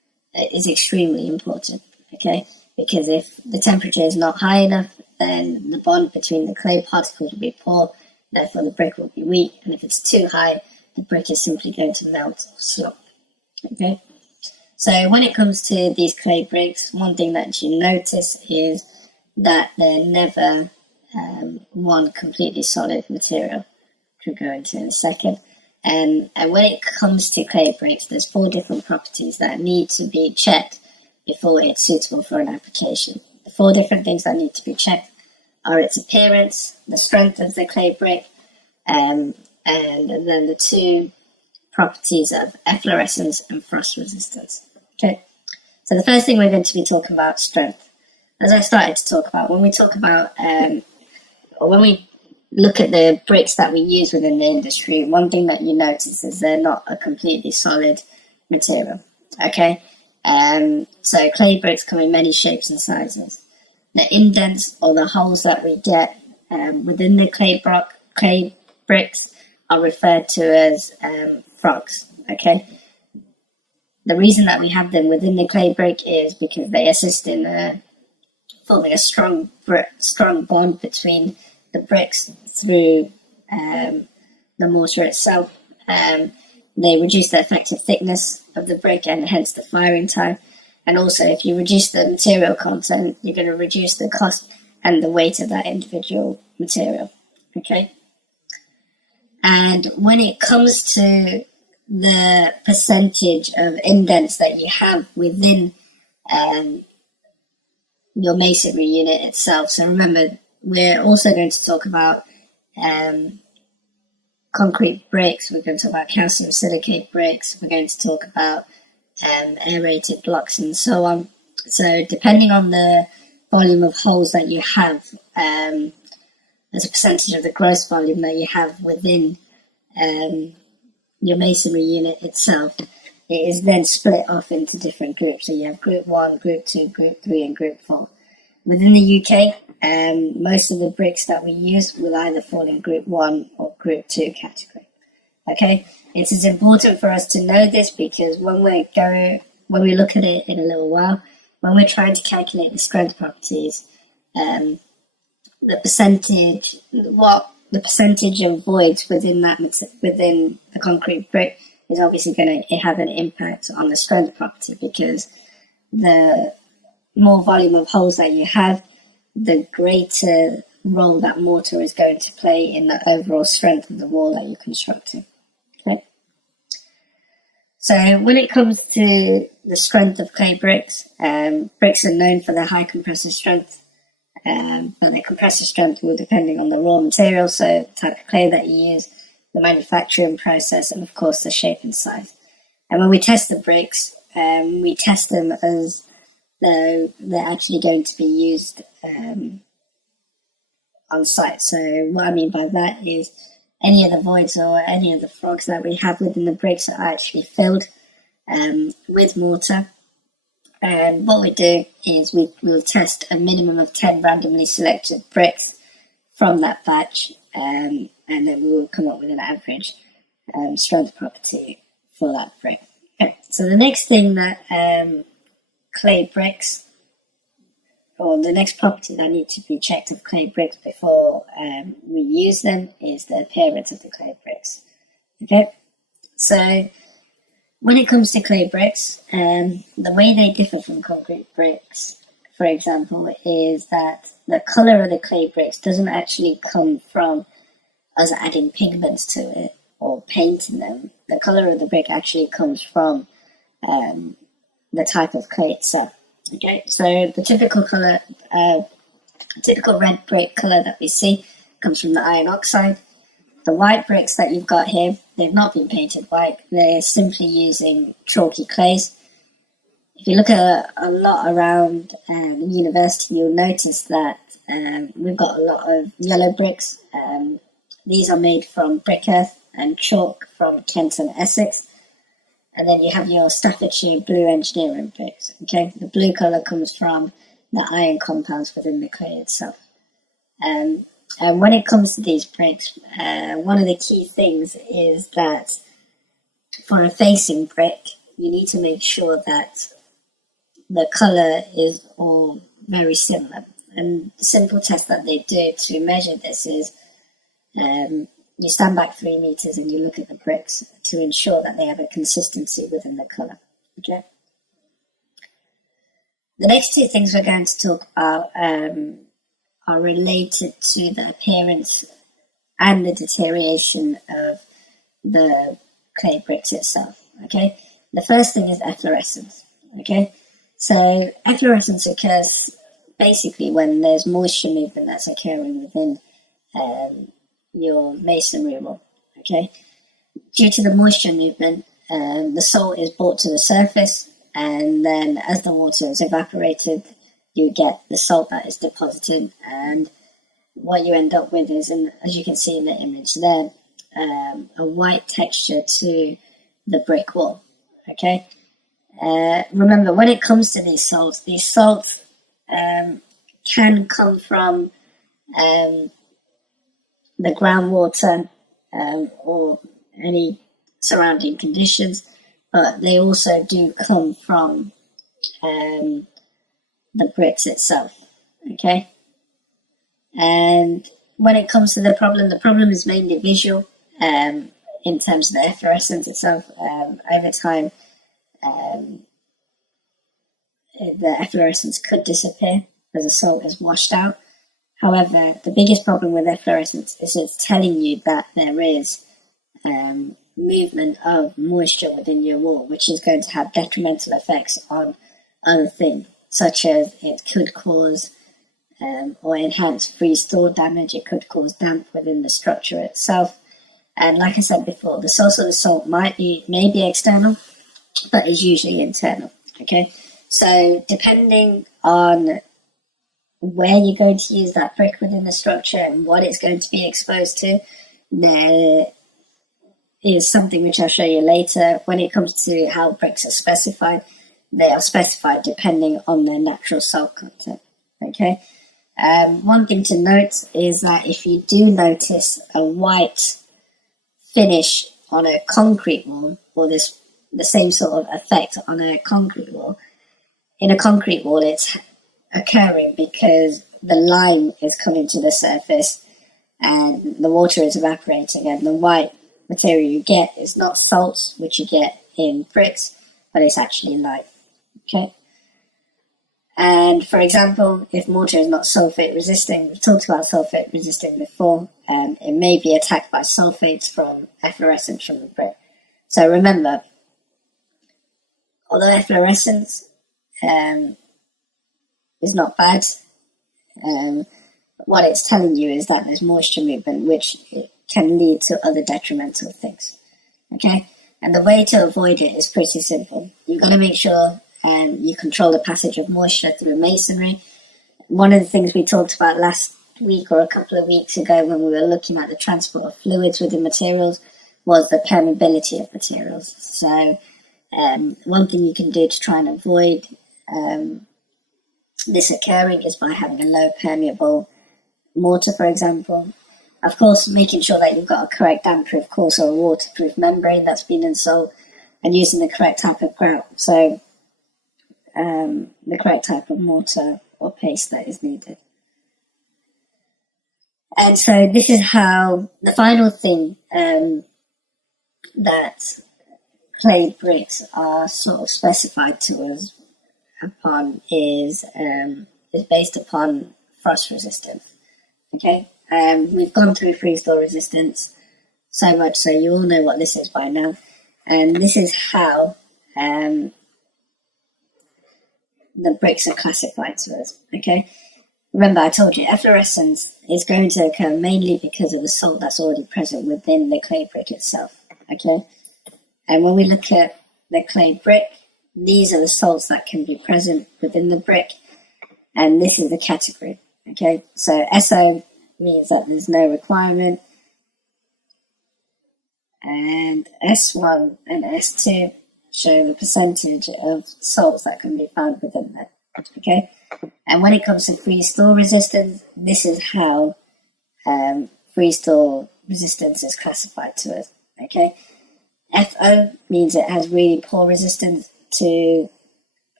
is extremely important, okay? Because if the temperature is not high enough, then the bond between the clay particles will be poor, therefore the brick will be weak, and if it's too high, the brick is simply going to melt or slump, okay? So when it comes to these clay bricks, one thing that you notice is that they're never one completely solid material, which we'll go into in a second. And when it comes to clay bricks, there's 4 different properties that need to be checked before it's suitable for an application. The 4 different things that need to be checked are its appearance, the strength of the clay brick, and then the 2 properties of efflorescence and frost resistance. Okay, so the first thing we're going to be talking about strength. As I started to talk about, when we talk about, or when we look at the bricks that we use within the industry, one thing that you notice is they're not a completely solid material. Okay, so clay bricks come in many shapes and sizes. The indents or the holes that we get within the clay bricks are referred to as frogs. Okay. The reason that we have them within the clay brick is because they assist in forming a strong bond between the bricks through the mortar itself. They reduce the effective thickness of the brick and hence the firing time. And also, if you reduce the material content, you're going to reduce the cost and the weight of that individual material. Okay. And when it comes to the percentage of indents that you have within your masonry unit itself. So remember, we're also going to talk about concrete bricks. We're going to talk about calcium silicate bricks. We're going to talk about aerated blocks and so on. So depending on the volume of holes that you have, as a percentage of the gross volume that you have within your masonry unit itself, it is then split off into different groups. So you have group 1, group 2, group 3 and group 4. Within the UK, most of the bricks that we use will either fall in group 1 or group 2 category. Okay, it is important for us to know this because when we look at it in a little while, when we're trying to calculate the strength properties, the percentage of voids within the concrete brick is obviously going to have an impact on the strength property, because the more volume of holes that you have, the greater role that mortar is going to play in the overall strength of the wall that you're constructing. Okay. So when it comes to the strength of clay bricks, bricks are known for their high compressive strength. But the compressive strength will depending on the raw material, so the type of clay that you use, the manufacturing process, and of course the shape and size. And when we test the bricks, we test them as though they're actually going to be used on site. So what I mean by that is any of the voids or any of the frogs that we have within the bricks are actually filled with mortar. And what we do is we'll test a minimum of 10 randomly selected bricks from that batch, and then we will come up with an average strength property for that brick. Okay. So the next thing that clay bricks, or the next property that need to be checked of clay bricks before we use them, is the appearance of the clay bricks. Okay, so when it comes to clay bricks, the way they differ from concrete bricks, for example, is that the color of the clay bricks doesn't actually come from us adding pigments to it or painting them. The color of the brick actually comes from the type of clay itself. Okay, so the typical color, typical red brick color that we see comes from the iron oxide. The white bricks that you've got here, they've not been painted white. They're simply using chalky clays. If you look at a lot around the university, you'll notice that we've got a lot of yellow bricks. These are made from brick earth and chalk from Kent and Essex. And then you have your Staffordshire blue engineering bricks. Okay, the blue colour comes from the iron compounds within the clay itself. And when it comes to these bricks, one of the key things is that for a facing brick, you need to make sure that the color is all very similar. And the simple test that they do to measure this is you stand back 3 meters and you look at the bricks to ensure that they have a consistency within the color. Okay. The next two things we're going to talk about are related to the appearance and the deterioration of the clay bricks itself. Okay. The first thing is efflorescence. Okay. So efflorescence occurs basically when there's moisture movement that's occurring within your masonry wall. Okay. Due to the moisture movement, the salt is brought to the surface, and then as the water is evaporated, you get the salt that is deposited, and what you end up with is, as you can see in the image there, a white texture to the brick wall. Okay. Remember, when it comes to these salts can come from the groundwater or any surrounding conditions, but they also do come from the bricks itself. Okay. And when it comes to the problem is mainly visual in terms of the efflorescence itself. Over time, the efflorescence could disappear as the salt is washed out. However, the biggest problem with efflorescence is it's telling you that there is movement of moisture within your wall, which is going to have detrimental effects on other things, such as it could cause or enhance freeze-thaw damage. It could cause damp within the structure itself. And like I said before, the source of the salt may be external, but is usually internal. Okay, so depending on where you're going to use that brick within the structure and what it's going to be exposed to, there is something which I'll show you later. When it comes to how bricks are specified, they are specified depending on their natural salt content. Okay. One thing to note is that if you do notice a white finish on a concrete wall, or the same sort of effect on a concrete wall, in a concrete wall it's occurring because the lime is coming to the surface and the water is evaporating, and the white material you get is not salt, which you get in bricks, but it's actually lime. Okay. And for example, if mortar is not sulfate resisting, we've talked about sulfate resisting before, it may be attacked by sulfates from efflorescence from the brick. So remember, although efflorescence is not bad, what it's telling you is that there's moisture movement, which can lead to other detrimental things. Okay? And the way to avoid it is pretty simple. You've got to make sure you control the passage of moisture through masonry. One of the things we talked about last week or a couple of weeks ago when we were looking at the transport of fluids within materials was the permeability of materials. So one thing you can do to try and avoid this occurring is by having a low permeable mortar, for example. Of course, making sure that you've got a correct damp-proof course or a waterproof membrane that's been installed, and using the correct type of grout. So the correct type of mortar or paste that is needed. And so this is how the final thing that clay bricks are sort of specified to us upon is based upon frost resistance. Okay, we've gone through freeze-thaw resistance so much, so you all know what this is by now, and this is how the bricks are classified to us. Okay, remember I told you efflorescence is going to occur mainly because of the salt that's already present within the clay brick itself. Okay, and when we look at the clay brick, these are the salts that can be present within the brick, and this is the category. Okay, so SO means that there's no requirement, and S1 and S2 show the percentage of salts that can be found within that. Okay, and when it comes to freeze-thaw resistance, this is how freeze-thaw resistance is classified to us. Okay, FO means it has really poor resistance to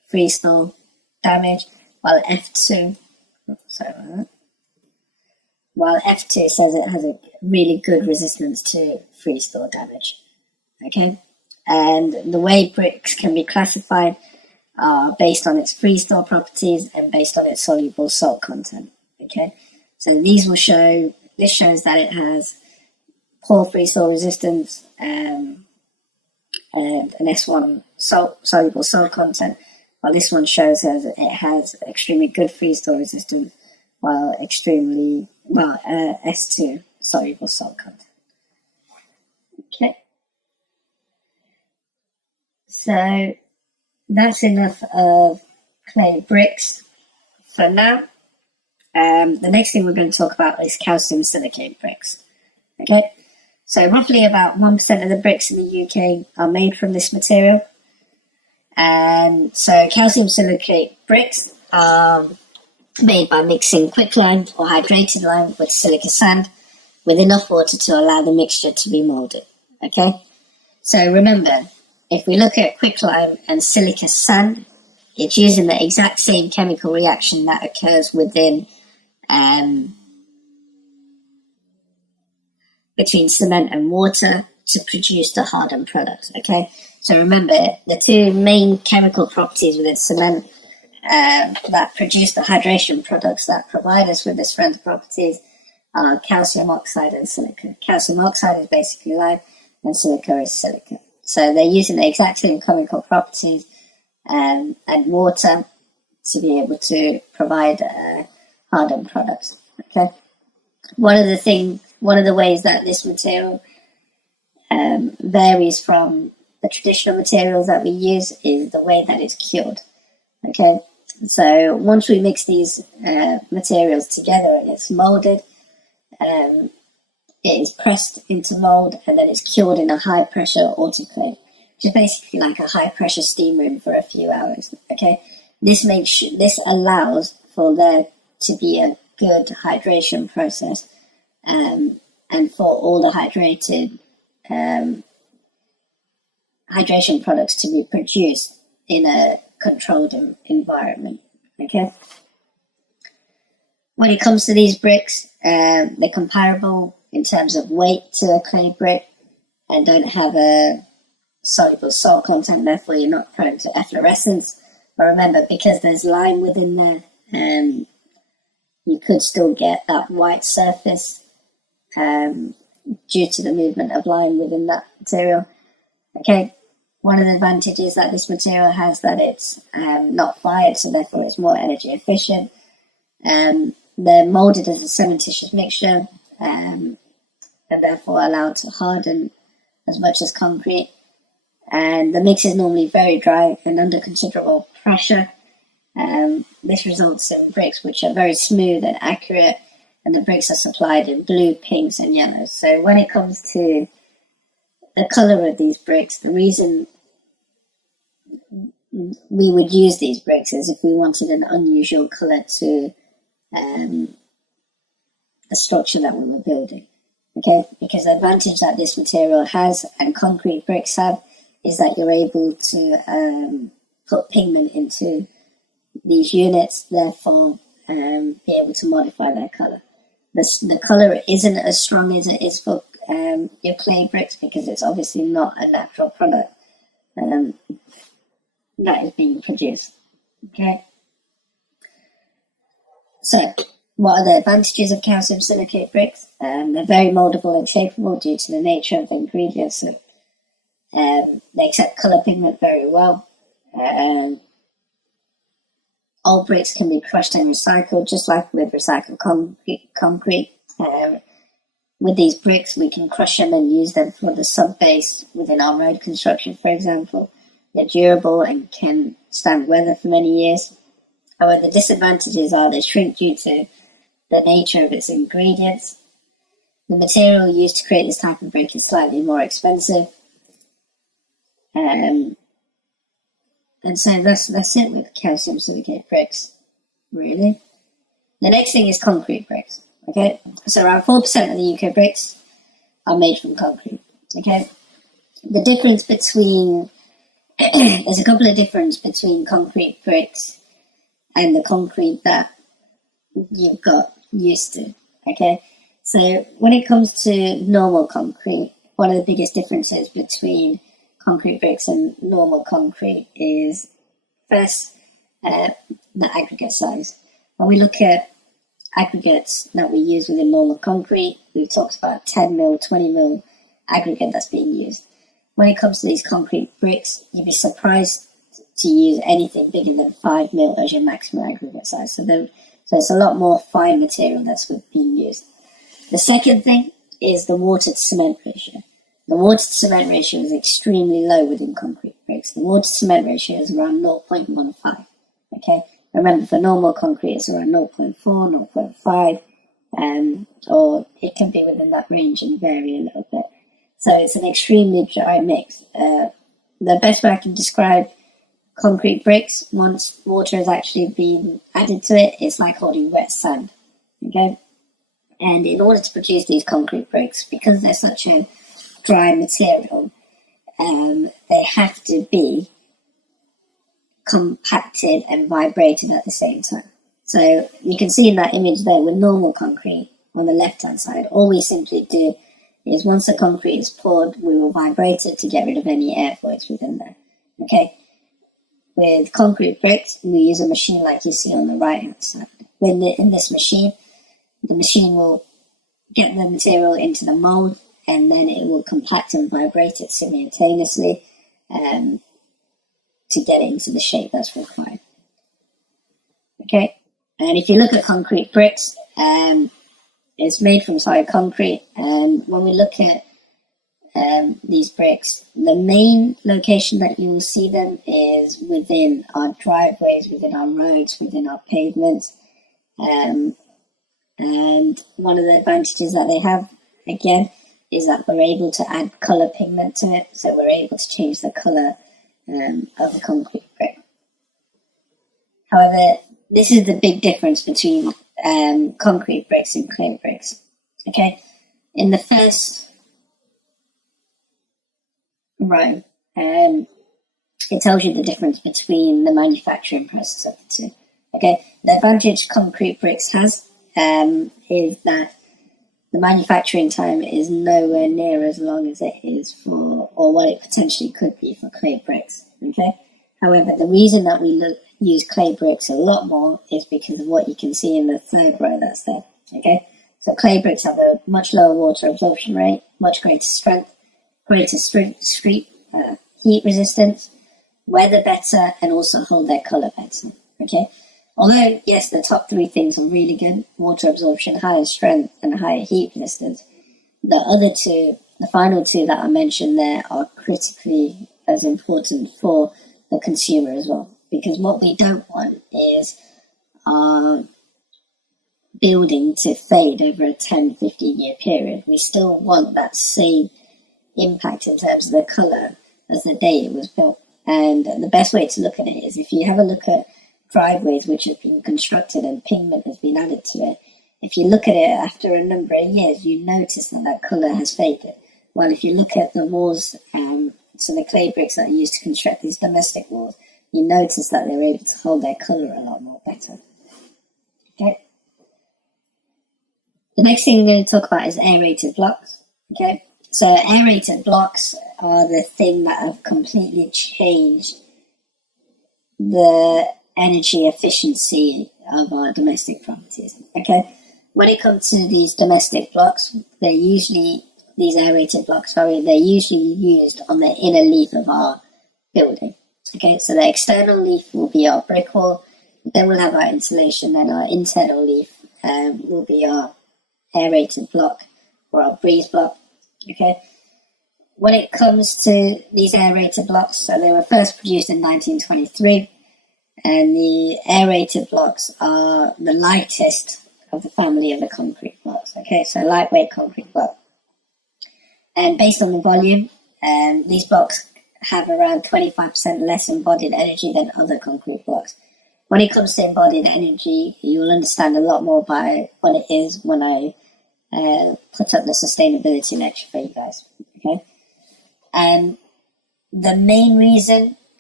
freeze-thaw damage, while F2, sorry about that, while F2 says it has a really good resistance to freeze-thaw damage. Okay, and the way bricks can be classified are based on its freeze-thaw properties and based on its soluble salt content. Okay, so this shows that it has poor freeze-thaw resistance and an S1 soluble salt content, while this one shows that it has extremely good freeze-thaw resistance, while S2 soluble salt content. Okay, so that's enough of clay bricks for now. The next thing we're going to talk about is calcium silicate bricks. Okay, so roughly about 1% of the bricks in the UK are made from this material. And so calcium silicate bricks are made by mixing quicklime or hydrated lime with silica sand with enough water to allow the mixture to be molded. Okay, so remember, if we look at quicklime and silica sand, it's using the exact same chemical reaction that occurs within between cement and water to produce the hardened products. Okay, so remember, the two main chemical properties within cement that produce the hydration products that provide us with the strength properties are calcium oxide and silica. Calcium oxide is basically lime and silica is silica. So they're using the exact same chemical properties and water to be able to provide hardened products. Okay, one of the ways that this material varies from the traditional materials that we use is the way that it's cured. Okay, so once we mix these materials together and it's molded, it is pressed into mold and then it's cured in a high pressure autoclave, which is basically like a high pressure steam room for a few hours. Okay, this allows for there to be a good hydration process and for all the hydration products to be produced in a controlled environment. Okay, when it comes to these bricks, they're comparable in terms of weight to a clay brick and don't have a soluble salt content, therefore you're not prone to efflorescence. But remember, because there's lime within there, you could still get that white surface due to the movement of lime within that material. Okay, one of the advantages that this material has that it's not fired, so therefore it's more energy efficient. They're molded as a cementitious mixture and therefore allowed to harden as much as concrete. And the mix is normally very dry and under considerable pressure. This results in bricks which are very smooth and accurate, and the bricks are supplied in blue, pinks, and yellows. So when it comes to the color of these bricks, the reason we would use these bricks is if we wanted an unusual color to the structure that we were building. Okay, because the advantage that this material has and concrete bricks have is that you're able to put pigment into these units, therefore be able to modify their color. The color isn't as strong as it is for your clay bricks because it's obviously not a natural product that is being produced. Okay, so what are the advantages of calcium silicate bricks? They're very moldable and shapeable due to the nature of the ingredients. So, they accept color pigment very well. All bricks can be crushed and recycled, just like with recycled concrete. With these bricks, we can crush them and use them for the sub-base within our road construction, for example. They're durable and can stand weather for many years. However, the disadvantages are they shrink due to the nature of its ingredients. The material used to create this type of brick is slightly more expensive. And so that's it with calcium silicate bricks, really. The next thing is concrete bricks. Okay, so around 4% of the UK bricks are made from concrete. Okay, the difference between there's a couple of differences between concrete bricks and the concrete that you've got used to. Okay, so when it comes to normal concrete, one of the biggest differences between concrete bricks and normal concrete is first the aggregate size. When we look at aggregates that we use within normal concrete, we've talked about 10 mil, 20 mil aggregate that's being used. When it comes to these concrete bricks, you'd be surprised to use anything bigger than 5 mil as your maximum aggregate size. So it's a lot more fine material that's being used. The second thing is the water to cement ratio. The water to cement ratio is extremely low within concrete bricks. The water to cement ratio is around 0.15. Okay, remember for normal concrete it's around 0.4, 0.5, or it can be within that range and vary a little bit. So it's an extremely dry mix. The best way I can describe concrete bricks, once water has actually been added to it, it's like holding wet sand. Okay, and in order to produce these concrete bricks, because they're such a dry material, they have to be compacted and vibrated at the same time. So you can see in that image there with normal concrete on the left hand side, all we simply do is once the concrete is poured, we will vibrate it to get rid of any air voids within there. Okay. With concrete bricks, we use a machine like you see on the right hand side. In this machine, the machine will get the material into the mold, and then it will compact and vibrate it simultaneously to get it into the shape that's required. Okay, and if you look at concrete bricks, it's made from solid concrete, and when we look at these bricks, the main location that you will see them is within our driveways, within our roads, within our pavements, and one of the advantages that they have, again, is that we're able to add color pigment to it, so we're able to change the color of the concrete brick. However, this is the big difference between concrete bricks and clay bricks. Okay, in the first row, it tells you the difference between the manufacturing process of the two. Okay, the advantage concrete bricks has is that the manufacturing time is nowhere near as long as it is for, or what it potentially could be for clay bricks. Okay. However, the reason that we use clay bricks a lot more is because of what you can see in the third row that's there. Okay. So clay bricks have a much lower water absorption rate, much greater strength, heat resistance, weather better, and also hold their color better. Okay. Although, yes, the top three things are really good, water absorption, higher strength, and higher heat resistance, the other two, the final two that I mentioned there, are critically as important for the consumer as well. Because what we don't want is our building to fade over a 10, 15-year period. We still want that same impact in terms of the colour as the day it was built. And the best way to look at it is if you have a look at driveways which have been constructed and pigment has been added to it, if you look at it after a number of years, you notice that colour has faded. Well, if you look at the walls, so the clay bricks that are used to construct these domestic walls, you notice that they're able to hold their colour a lot more better. Okay. The next thing we're going to talk about is aerated blocks. Okay. So aerated blocks are the thing that have completely changed the energy efficiency of our domestic properties. Okay, when it comes to these domestic blocks, they're usually used on the inner leaf of our building. Okay, so the external leaf will be our brick wall, then we'll have our insulation, and our internal leaf will be our aerated block or our breeze block. Okay, when it comes to these aerated blocks, so they were first produced in 1923. And the aerated blocks are the lightest of the family of the concrete blocks. Okay, so lightweight concrete block. And based on the volume, these blocks have around 25% less embodied energy than other concrete blocks. When it comes to embodied energy, you'll understand a lot more by what it is when I put up the sustainability lecture for you guys. Okay, and the main reason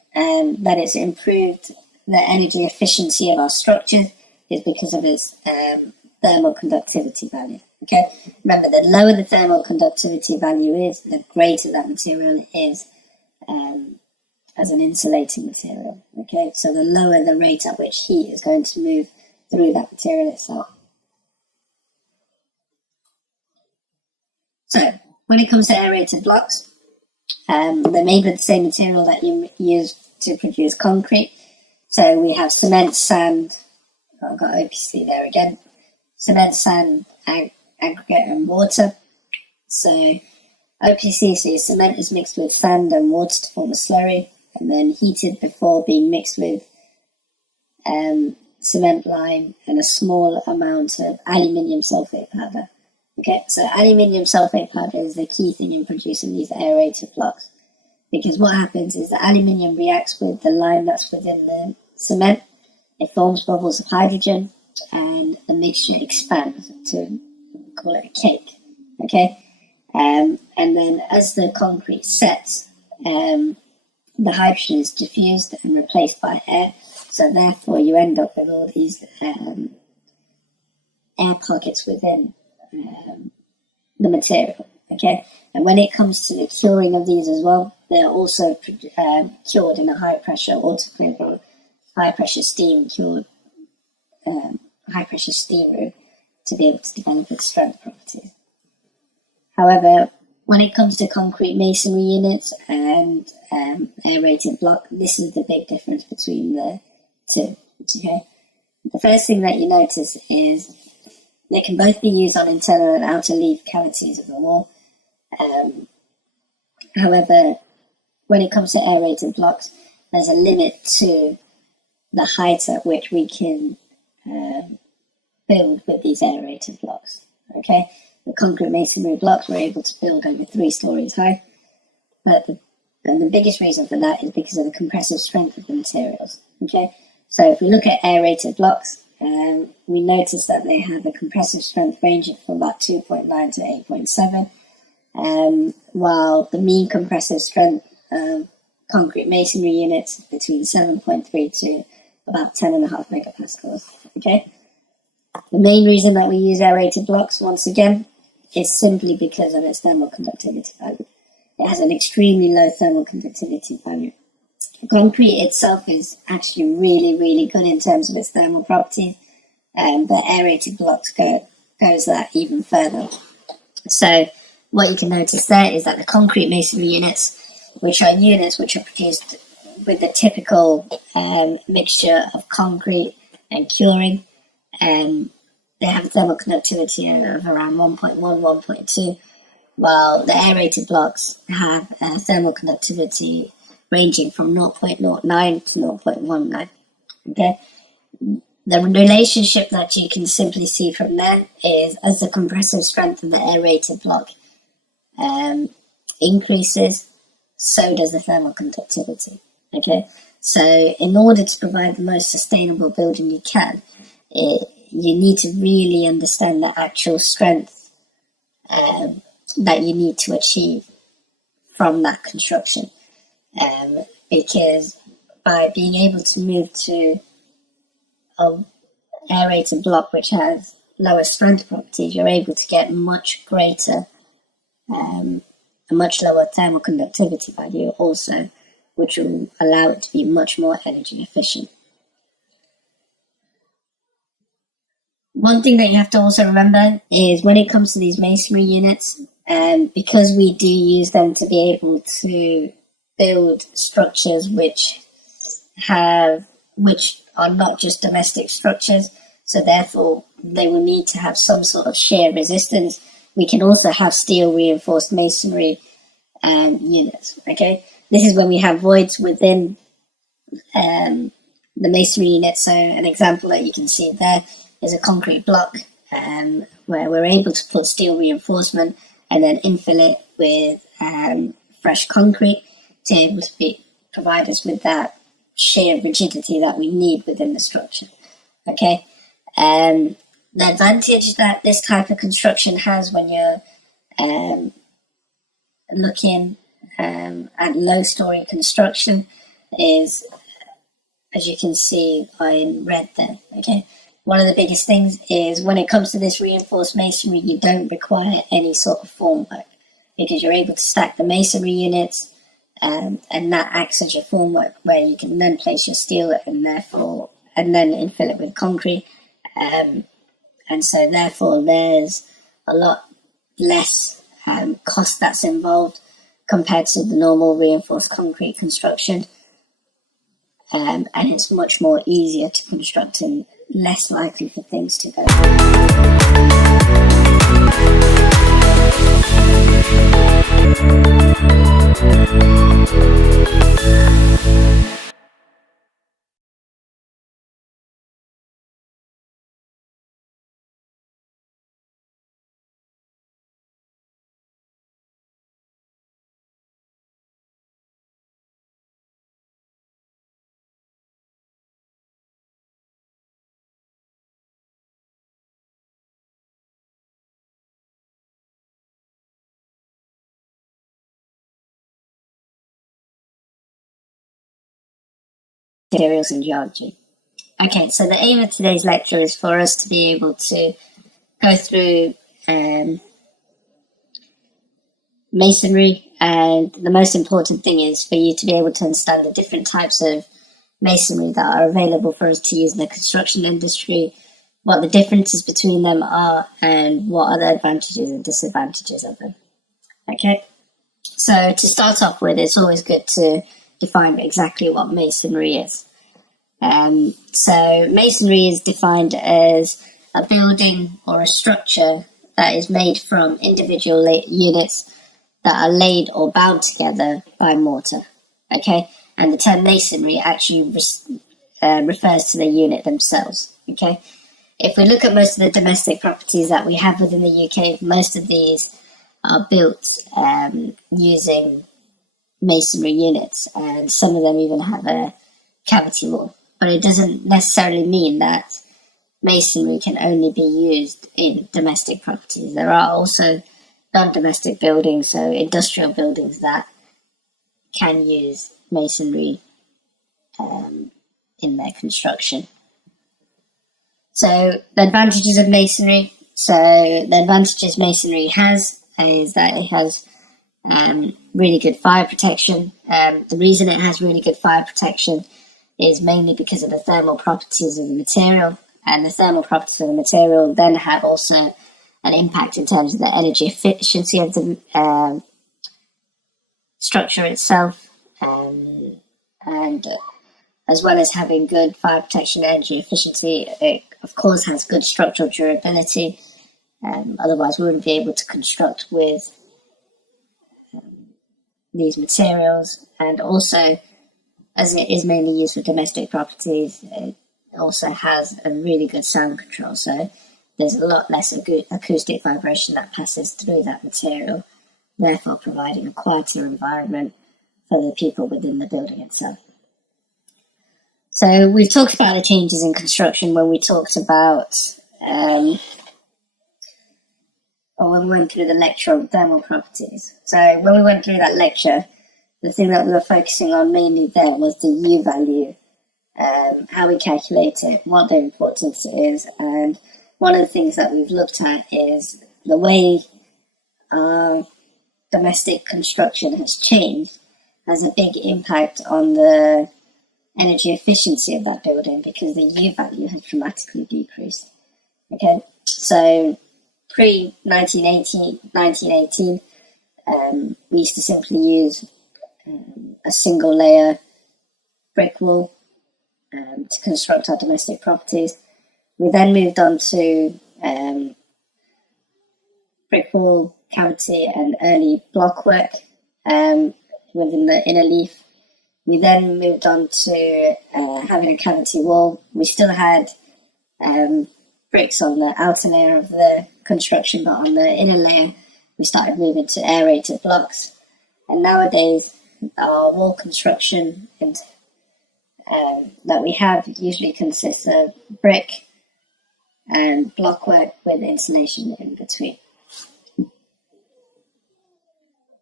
that it's improved the energy efficiency of our structures is because of its thermal conductivity value. Okay, remember, the lower the thermal conductivity value is, the greater that material is as an insulating material. Okay, so the lower the rate at which heat is going to move through that material itself. So when it comes to aerated blocks, they're made with the same material that you use to produce concrete. So we have cement, sand, I've got OPC there again, cement, sand, aggregate and water. So OPC, so your cement is mixed with sand and water to form a slurry, and then heated before being mixed with cement lime and a small amount of aluminium sulfate powder. Okay, so aluminium sulfate powder is the key thing in producing these aerated blocks, because what happens is the aluminium reacts with the lime that's within the cement, it forms bubbles of hydrogen, and the mixture expands to call it a cake. Okay, and then as the concrete sets, the hydrogen is diffused and replaced by air, so therefore you end up with all these air pockets within the material. Okay, and when it comes to the curing of these as well, they're also cured in a high pressure autoclave or high pressure steam cured high pressure steam room to be able to develop its strength properties. However, when it comes to concrete masonry units and aerated block, this is the big difference between the two. Okay, the first thing that you notice is they can both be used on internal and outer leaf cavities of the wall. However, when it comes to aerated blocks, there's a limit to the height at which we can build with these aerated blocks. Okay, the concrete masonry blocks we're able to build over 3 stories high, but the biggest reason for that is because of the compressive strength of the materials. Okay, so if we look at aerated blocks, we notice that they have a compressive strength ranging from about 2.9 to 8.7, while the mean compressive strength of concrete masonry units is between 7.3 to about 10.5 megapascals. Okay, the main reason that we use aerated blocks, once again, is simply because of its thermal conductivity value. It has an extremely low thermal conductivity value. Concrete itself is actually really good in terms of its thermal properties, but aerated blocks goes that even further. So what you can notice there is that the concrete masonry units, which are produced with the typical mixture of concrete and curing, they have a thermal conductivity of around 1.1, 1.2, while the aerated blocks have a thermal conductivity ranging from 0.09 to 0.19. Okay, the relationship that you can simply see from there is as the compressive strength of the aerated block increases, so does the thermal conductivity. Okay, so in order to provide the most sustainable building you can, you need to really understand the actual strength that you need to achieve from that construction. Because by being able to move to an aerated block which has lower strength properties, you're able to get much greater, a much lower thermal conductivity value also, which will allow it to be much more energy efficient. One thing that you have to also remember is when it comes to these masonry units, because we do use them to be able to build structures which are not just domestic structures, so therefore they will need to have some sort of shear resistance. We can also have steel reinforced masonry units. Okay, this is when we have voids within the masonry unit. So an example that you can see there is a concrete block where we're able to put steel reinforcement and then infill it with fresh concrete to be able to provide us with that shear rigidity that we need within the structure. Okay, the advantage that this type of construction has when you're looking at low-story construction is, as you can see in red there, okay? One of the biggest things is when it comes to this reinforced masonry, you don't require any sort of formwork because you're able to stack the masonry units, and that acts as your formwork where you can then place your steel and then infill it with concrete. And so therefore there's a lot less cost that's involved compared to the normal reinforced concrete construction. And it's much more easier to construct and less likely for things to go materials and geology. Okay, so the aim of today's lecture is for us to be able to go through masonry, and the most important thing is for you to be able to understand the different types of masonry that are available for us to use in the construction industry, what the differences between them are, and what are the advantages and disadvantages of them. Okay, so to start off with, it's always good to define exactly what masonry is. So masonry is defined as a building or a structure that is made from individual units that are laid or bound together by mortar. Okay, and the term masonry actually refers to the unit themselves. Okay, if we look at most of the domestic properties that we have within the UK, most of these are built using masonry units, and some of them even have a cavity wall. But it doesn't necessarily mean that masonry can only be used in domestic properties. There are also non-domestic buildings, so industrial buildings, that can use masonry in their construction. So the advantages of masonry. So the advantages masonry has is that it has really good fire protection. The reason it has really good fire protection is mainly because of the thermal properties of the material, and the thermal properties of the material then have also an impact in terms of the energy efficiency of the structure itself, and as well as having good fire protection and energy efficiency, it of course has good structural durability. Otherwise we wouldn't be able to construct with these materials. And also, as it is mainly used for domestic properties, it also has a really good sound control, so there's a lot less acoustic vibration that passes through that material, therefore providing a quieter environment for the people within the building itself. So we've talked about the changes in construction when we talked about, or when we went through the lecture on thermal properties. So when we went through that lecture, the thing that we were focusing on mainly there was the U value, how we calculate it, what the importance is, and one of the things that we've looked at is the way domestic construction has changed has a big impact on the energy efficiency of that building because the U value has dramatically decreased. Okay, so pre-1918, we used to simply use a single layer brick wall to construct our domestic properties. We then moved on to brick wall, cavity and early blockwork within the inner leaf. We then moved on to having a cavity wall. We still had bricks on the outer layer of the construction, but on the inner layer we started moving to aerated blocks. And nowadays our wall construction that we have usually consists of brick and blockwork with insulation in between.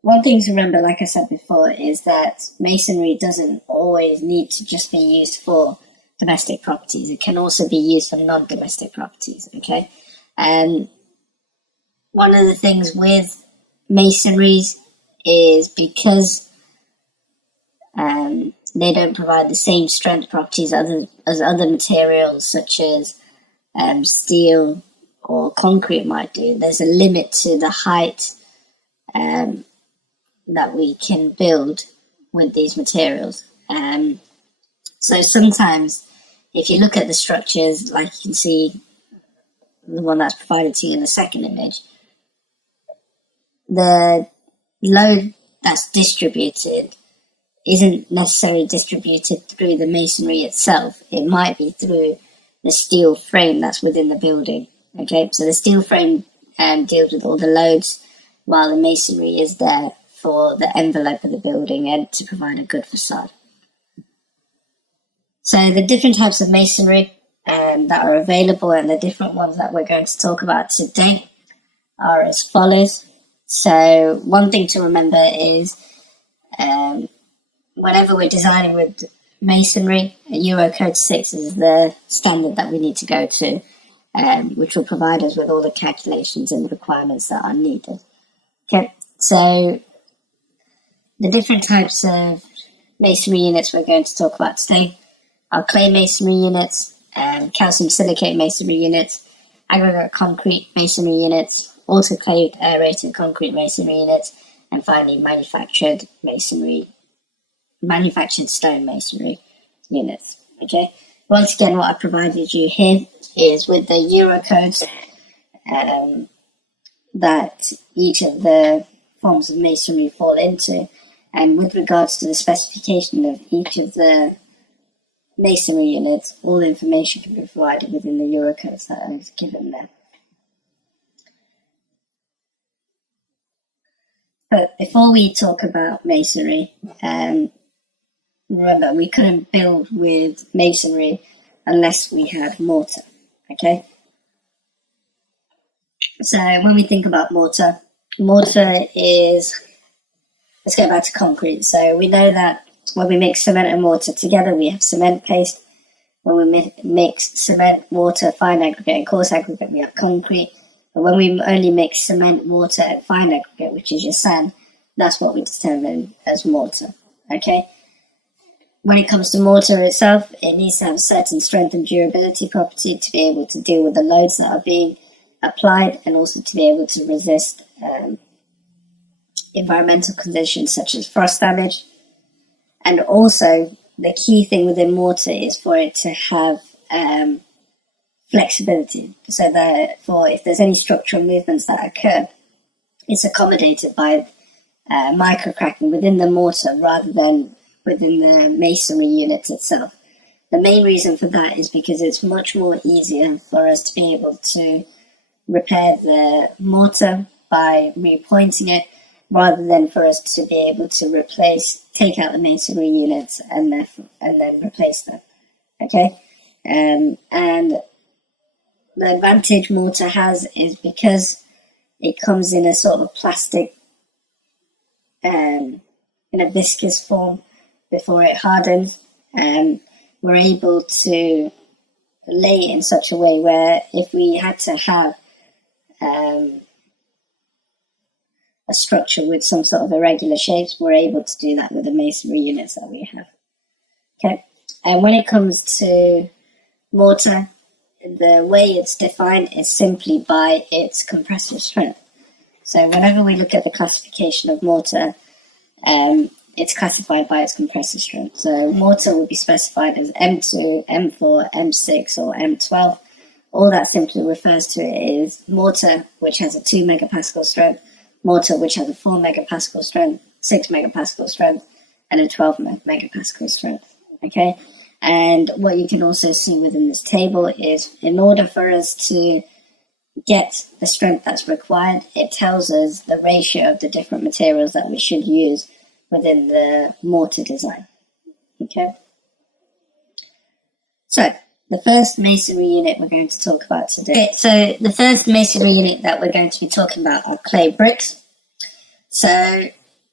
one thing to remember, like I said before, is that masonry doesn't always need to just be used for domestic properties. It can also be used for non-domestic properties, okay? One of the things with masonries is because they don't provide the same strength properties as other materials such as steel or concrete might do. There's a limit to the height that we can build with these materials. So sometimes if you look at the structures, like you can see the one that's provided to you in the second image, the load that's distributed isn't necessarily distributed through the masonry itself. It might be through the steel frame that's within the building. Okay, so the steel frame deals with all the loads, while the masonry is there for the envelope of the building and to provide a good facade. So the different types of masonry that are available and the different ones that we're going to talk about today are as follows. So one thing to remember is whenever we're designing with masonry, Euro Code 6 is the standard that we need to go to, which will provide us with all the calculations and requirements that are needed. Okay, so the different types of masonry units we're going to talk about today are clay masonry units, calcium silicate masonry units, aggregate concrete masonry units, autoclaved aerated concrete masonry units, and finally manufactured stone masonry units. Okay. Once again, what I provided you here is with the Euro codes that each of the forms of masonry fall into, and with regards to the specification of each of the masonry units, all the information can be provided within the Euro codes that are given there. But before we talk about masonry, remember, we couldn't build with masonry unless we had mortar, okay? So when we think about mortar is, let's go back to concrete. So we know that when we mix cement and mortar together, we have cement paste. When we mix cement, water, fine aggregate, and coarse aggregate, we have concrete. But when we only mix cement, water, and fine aggregate, which is your sand, that's what we determine as mortar, okay? When it comes to mortar itself, it needs to have certain strength and durability property to be able to deal with the loads that are being applied, and also to be able to resist environmental conditions such as frost damage. And also, the key thing within mortar is for it to have flexibility, so that if there's any structural movements that occur, it's accommodated by microcracking within the mortar rather than within the masonry unit itself. The main reason for that is because it's much more easier for us to be able to repair the mortar by repointing it, rather than for us to be able to take out the masonry units and then replace them. Okay, and the advantage mortar has is because it comes in a sort of plastic, in a viscous form before it hardens, and we're able to lay it in such a way where if we had to have a structure with some sort of irregular shapes, we're able to do that with the masonry units that we have. Okay, and when it comes to mortar, the way it's defined is simply by its compressive strength. So whenever we look at the classification of mortar, it's classified by its compressive strength. So mortar will be specified as M2, M4, M6, or M12. All that simply refers to is mortar which has a 2 megapascal strength, mortar which has a 4 megapascal strength, 6 megapascal strength, and a 12 megapascal strength. Okay, and what you can also see within this table is, in order for us to get the strength that's required, it tells us the ratio of the different materials that we should use within the mortar design. Okay, so the first masonry unit we're going to talk about today. Okay, so the first masonry unit that we're going to be talking about are clay bricks. So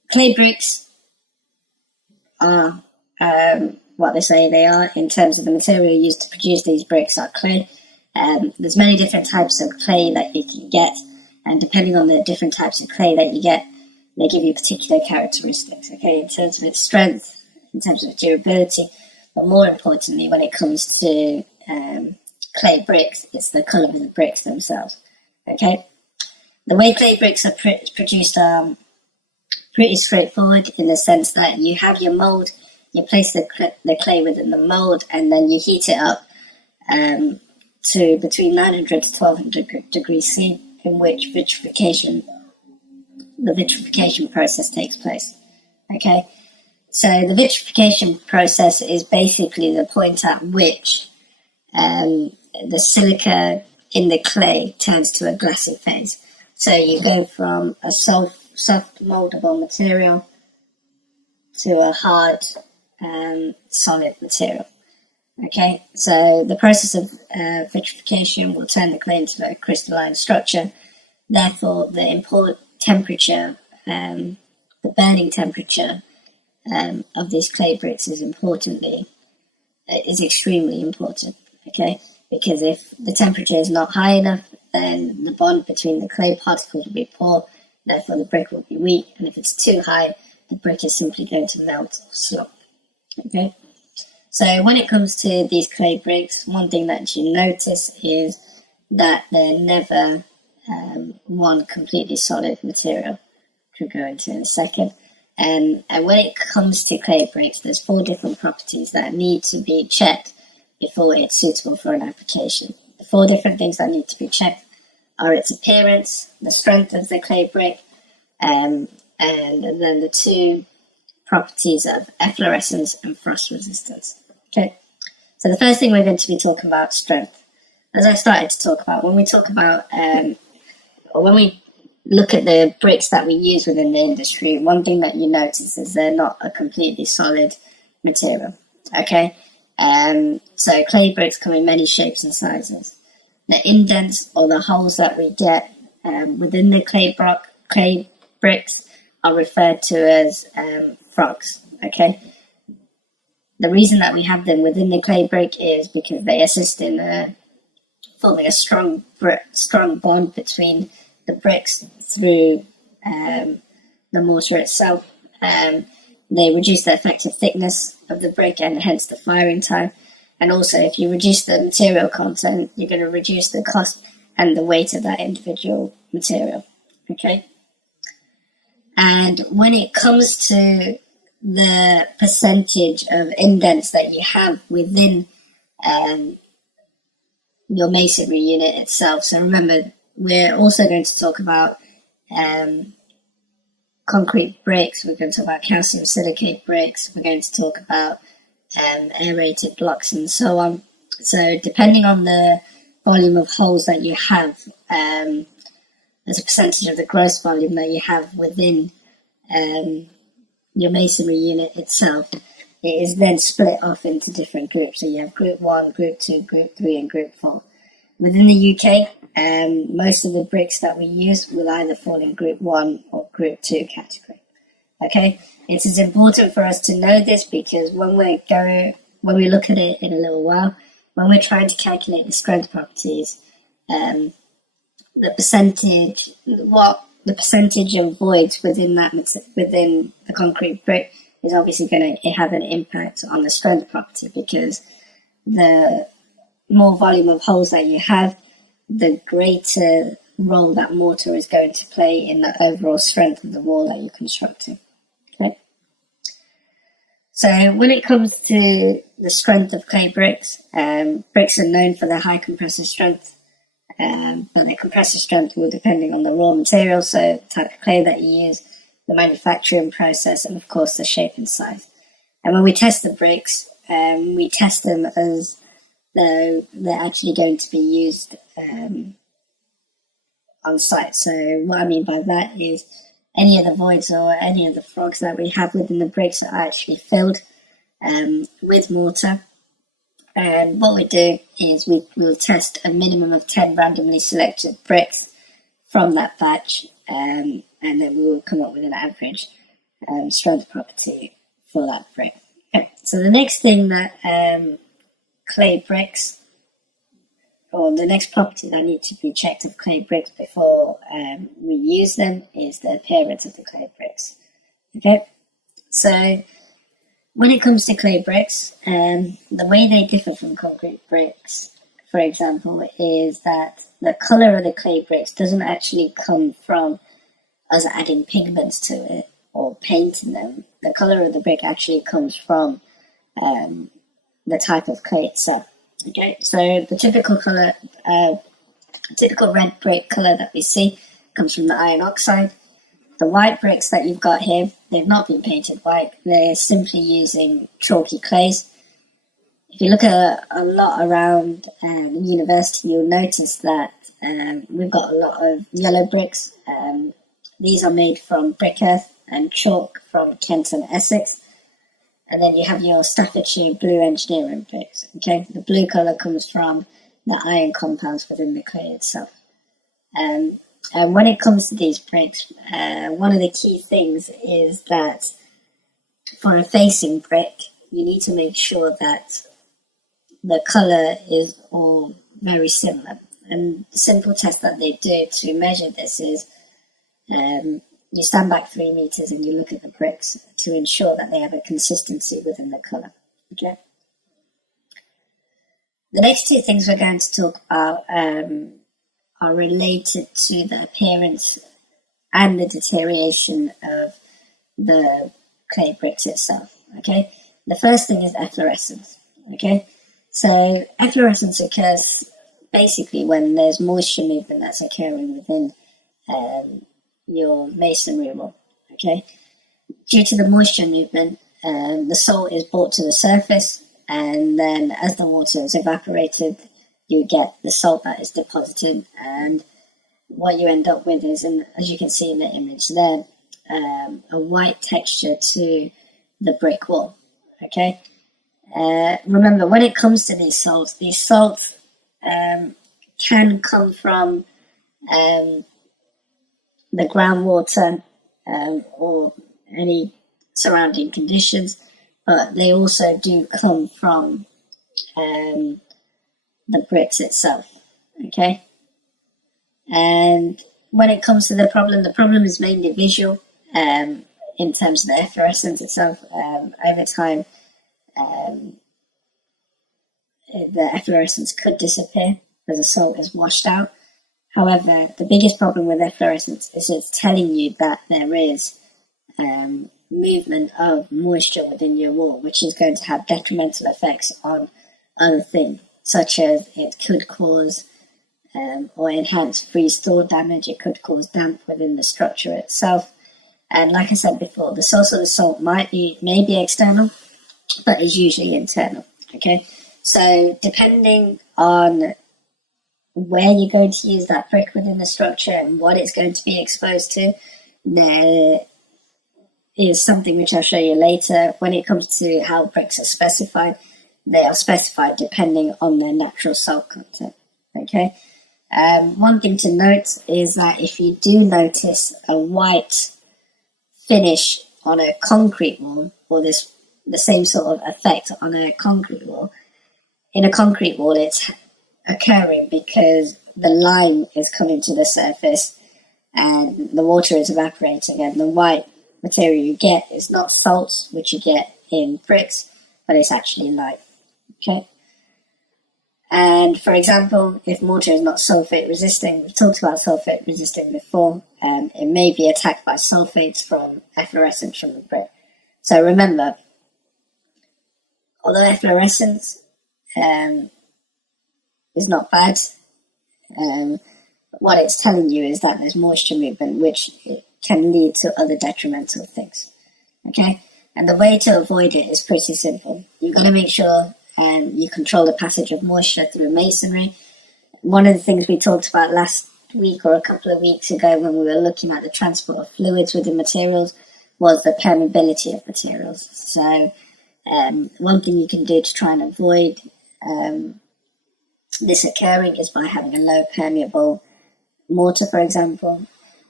clay bricks are what they say they are in terms of the material used to produce these bricks are clay. There's many different types of clay that you can get, and depending on the different types of clay that you get, they give you particular characteristics, okay, in terms of its strength, in terms of its durability, but more importantly, when it comes to clay bricks, it's the colour of the bricks themselves, okay? The way clay bricks are produced are pretty straightforward in the sense that you have your mould, you place the clay within the mould, and then you heat it up to between 900 to 1200 degrees C, in which the vitrification process takes place. Okay, so the vitrification process is basically the point at which the silica in the clay turns to a glassy phase. So you go from a soft moldable material to a hard solid material. Okay, so the process of vitrification will turn the clay into a crystalline structure. Therefore, the input temperature, the burning temperature of these clay bricks is extremely important. Okay, because if the temperature is not high enough, then the bond between the clay particles will be poor. Therefore, the brick will be weak, and if it's too high, the brick is simply going to melt or slump. Okay. So when it comes to these clay bricks, one thing that you notice is that they're never one completely solid material, which we'll go into in a second. And when it comes to clay bricks, there's 4 different properties that need to be checked before it's suitable for an application. The 4 different things that need to be checked are its appearance, the strength of the clay brick, and then the 2 properties of efflorescence and frost resistance. Okay, so the first thing we're going to be talking about strength. As I started to talk about, when we talk about, or when we look at the bricks that we use within the industry, one thing that you notice is they're not a completely solid material. Okay, so clay bricks come in many shapes and sizes. The indents or the holes that we get within the clay bricks are referred to as frogs. Okay. The reason that we have them within the clay brick is because they assist in forming a strong bond between the bricks through the mortar itself. They reduce the effective thickness of the brick and hence the firing time. And also, if you reduce the material content, you're going to reduce the cost and the weight of that individual material. Okay. And when it comes to the percentage of indents that you have within your masonry unit itself. So remember, we're also going to talk about concrete bricks. We're going to talk about calcium silicate bricks. We're going to talk about aerated blocks and so on. So depending on the volume of holes that you have, as a percentage of the gross volume that you have within your masonry unit itself, it is then split off into different groups. So you have group 1, group 2, group 3 and group 4. Within the UK, most of the bricks that we use will either fall in group 1 or group 2 category. Okay, it is important for us to know this because when we look at it in a little while, when we're trying to calculate the strength properties, the percentage of voids within the concrete brick is obviously going to have an impact on the strength property, because the more volume of holes that you have, the greater role that mortar is going to play in the overall strength of the wall that you're constructing. Okay. So when it comes to the strength of clay bricks, bricks are known for their high compressive strength. But the compressive strength will depending on the raw material, so the type of clay that you use, the manufacturing process, and of course the shape and size. And when we test the bricks, we test them as though they're actually going to be used on site. So what I mean by that is any of the voids or any of the frogs that we have within the bricks are actually filled with mortar. And what we do is we'll test a minimum of 10 randomly selected bricks from that batch, and then we will come up with an average. strength property for that brick. Okay. So the next thing that clay bricks, or the next property that need to be checked of clay bricks before we use them, is the appearance of the clay bricks. Okay, so when it comes to clay bricks, the way they differ from concrete bricks, for example, is that the color of the clay bricks doesn't actually come from us adding pigments to it or painting them. The color of the brick actually comes from the type of clay itself. Okay, so the typical color, typical red brick color that we see comes from the iron oxide. The white bricks that you've got here, they've not been painted white. They're simply using chalky clays. If you look at a lot around the university, you'll notice that we've got a lot of yellow bricks. These are made from brick earth and chalk from Kent and Essex. And then you have your Staffordshire blue engineering bricks. Okay, the blue colour comes from the iron compounds within the clay itself. And when it comes to these bricks, one of the key things is that for a facing brick, you need to make sure that the colour is all very similar. And the simple test that they do to measure this is you stand back 3 meters and you look at the bricks to ensure that they have a consistency within the colour. Okay. The next two things we're going to talk about are related to the appearance and the deterioration of the clay bricks itself. Okay. The first thing is efflorescence. Okay. So efflorescence occurs basically when there's moisture movement that's occurring within your masonry wall. Okay, due to the moisture movement, the salt is brought to the surface, and then as the water is evaporated, you get the salt that is deposited, and what you end up with is, and as you can see in the image there, a white texture to the brick wall. Okay, remember, when it comes to these salts can come from the groundwater or any surrounding conditions, but they also do come from the bricks itself. Okay, and when it comes to the problem is mainly visual. In terms of the efflorescence itself, over time, the efflorescence could disappear as the salt is washed out. However, the biggest problem with efflorescence is it's telling you that there is movement of moisture within your wall, which is going to have detrimental effects on other things, such as it could cause or enhance freeze-thaw damage. It could cause damp within the structure itself. And like I said before, the source of the salt may be external, but is usually internal. Okay, so depending on where you're going to use that brick within the structure and what it's going to be exposed to, there is something which I'll show you later. When it comes to how bricks are specified, they are specified depending on their natural salt content. Okay. One thing to note is that if you do notice a white finish on a concrete wall, or the same sort of effect on a concrete wall, in a concrete wall it's occurring because the lime is coming to the surface and the water is evaporating, and the white material you get is not salt, which you get in bricks, but it's actually lime. Okay. And for example, if mortar is not sulfate resisting, we've talked about sulfate resisting before, it may be attacked by sulfates from efflorescence from the brick. So remember, although efflorescence is not bad, what it's telling you is that there's moisture movement, which can lead to other detrimental things. Okay? And the way to avoid it is pretty simple. You've got to make sure you control the passage of moisture through masonry. One of the things we talked about last week or a couple of weeks ago when we were looking at the transport of fluids within materials was the permeability of materials. So one thing you can do to try and avoid this occurring is by having a low permeable mortar, for example.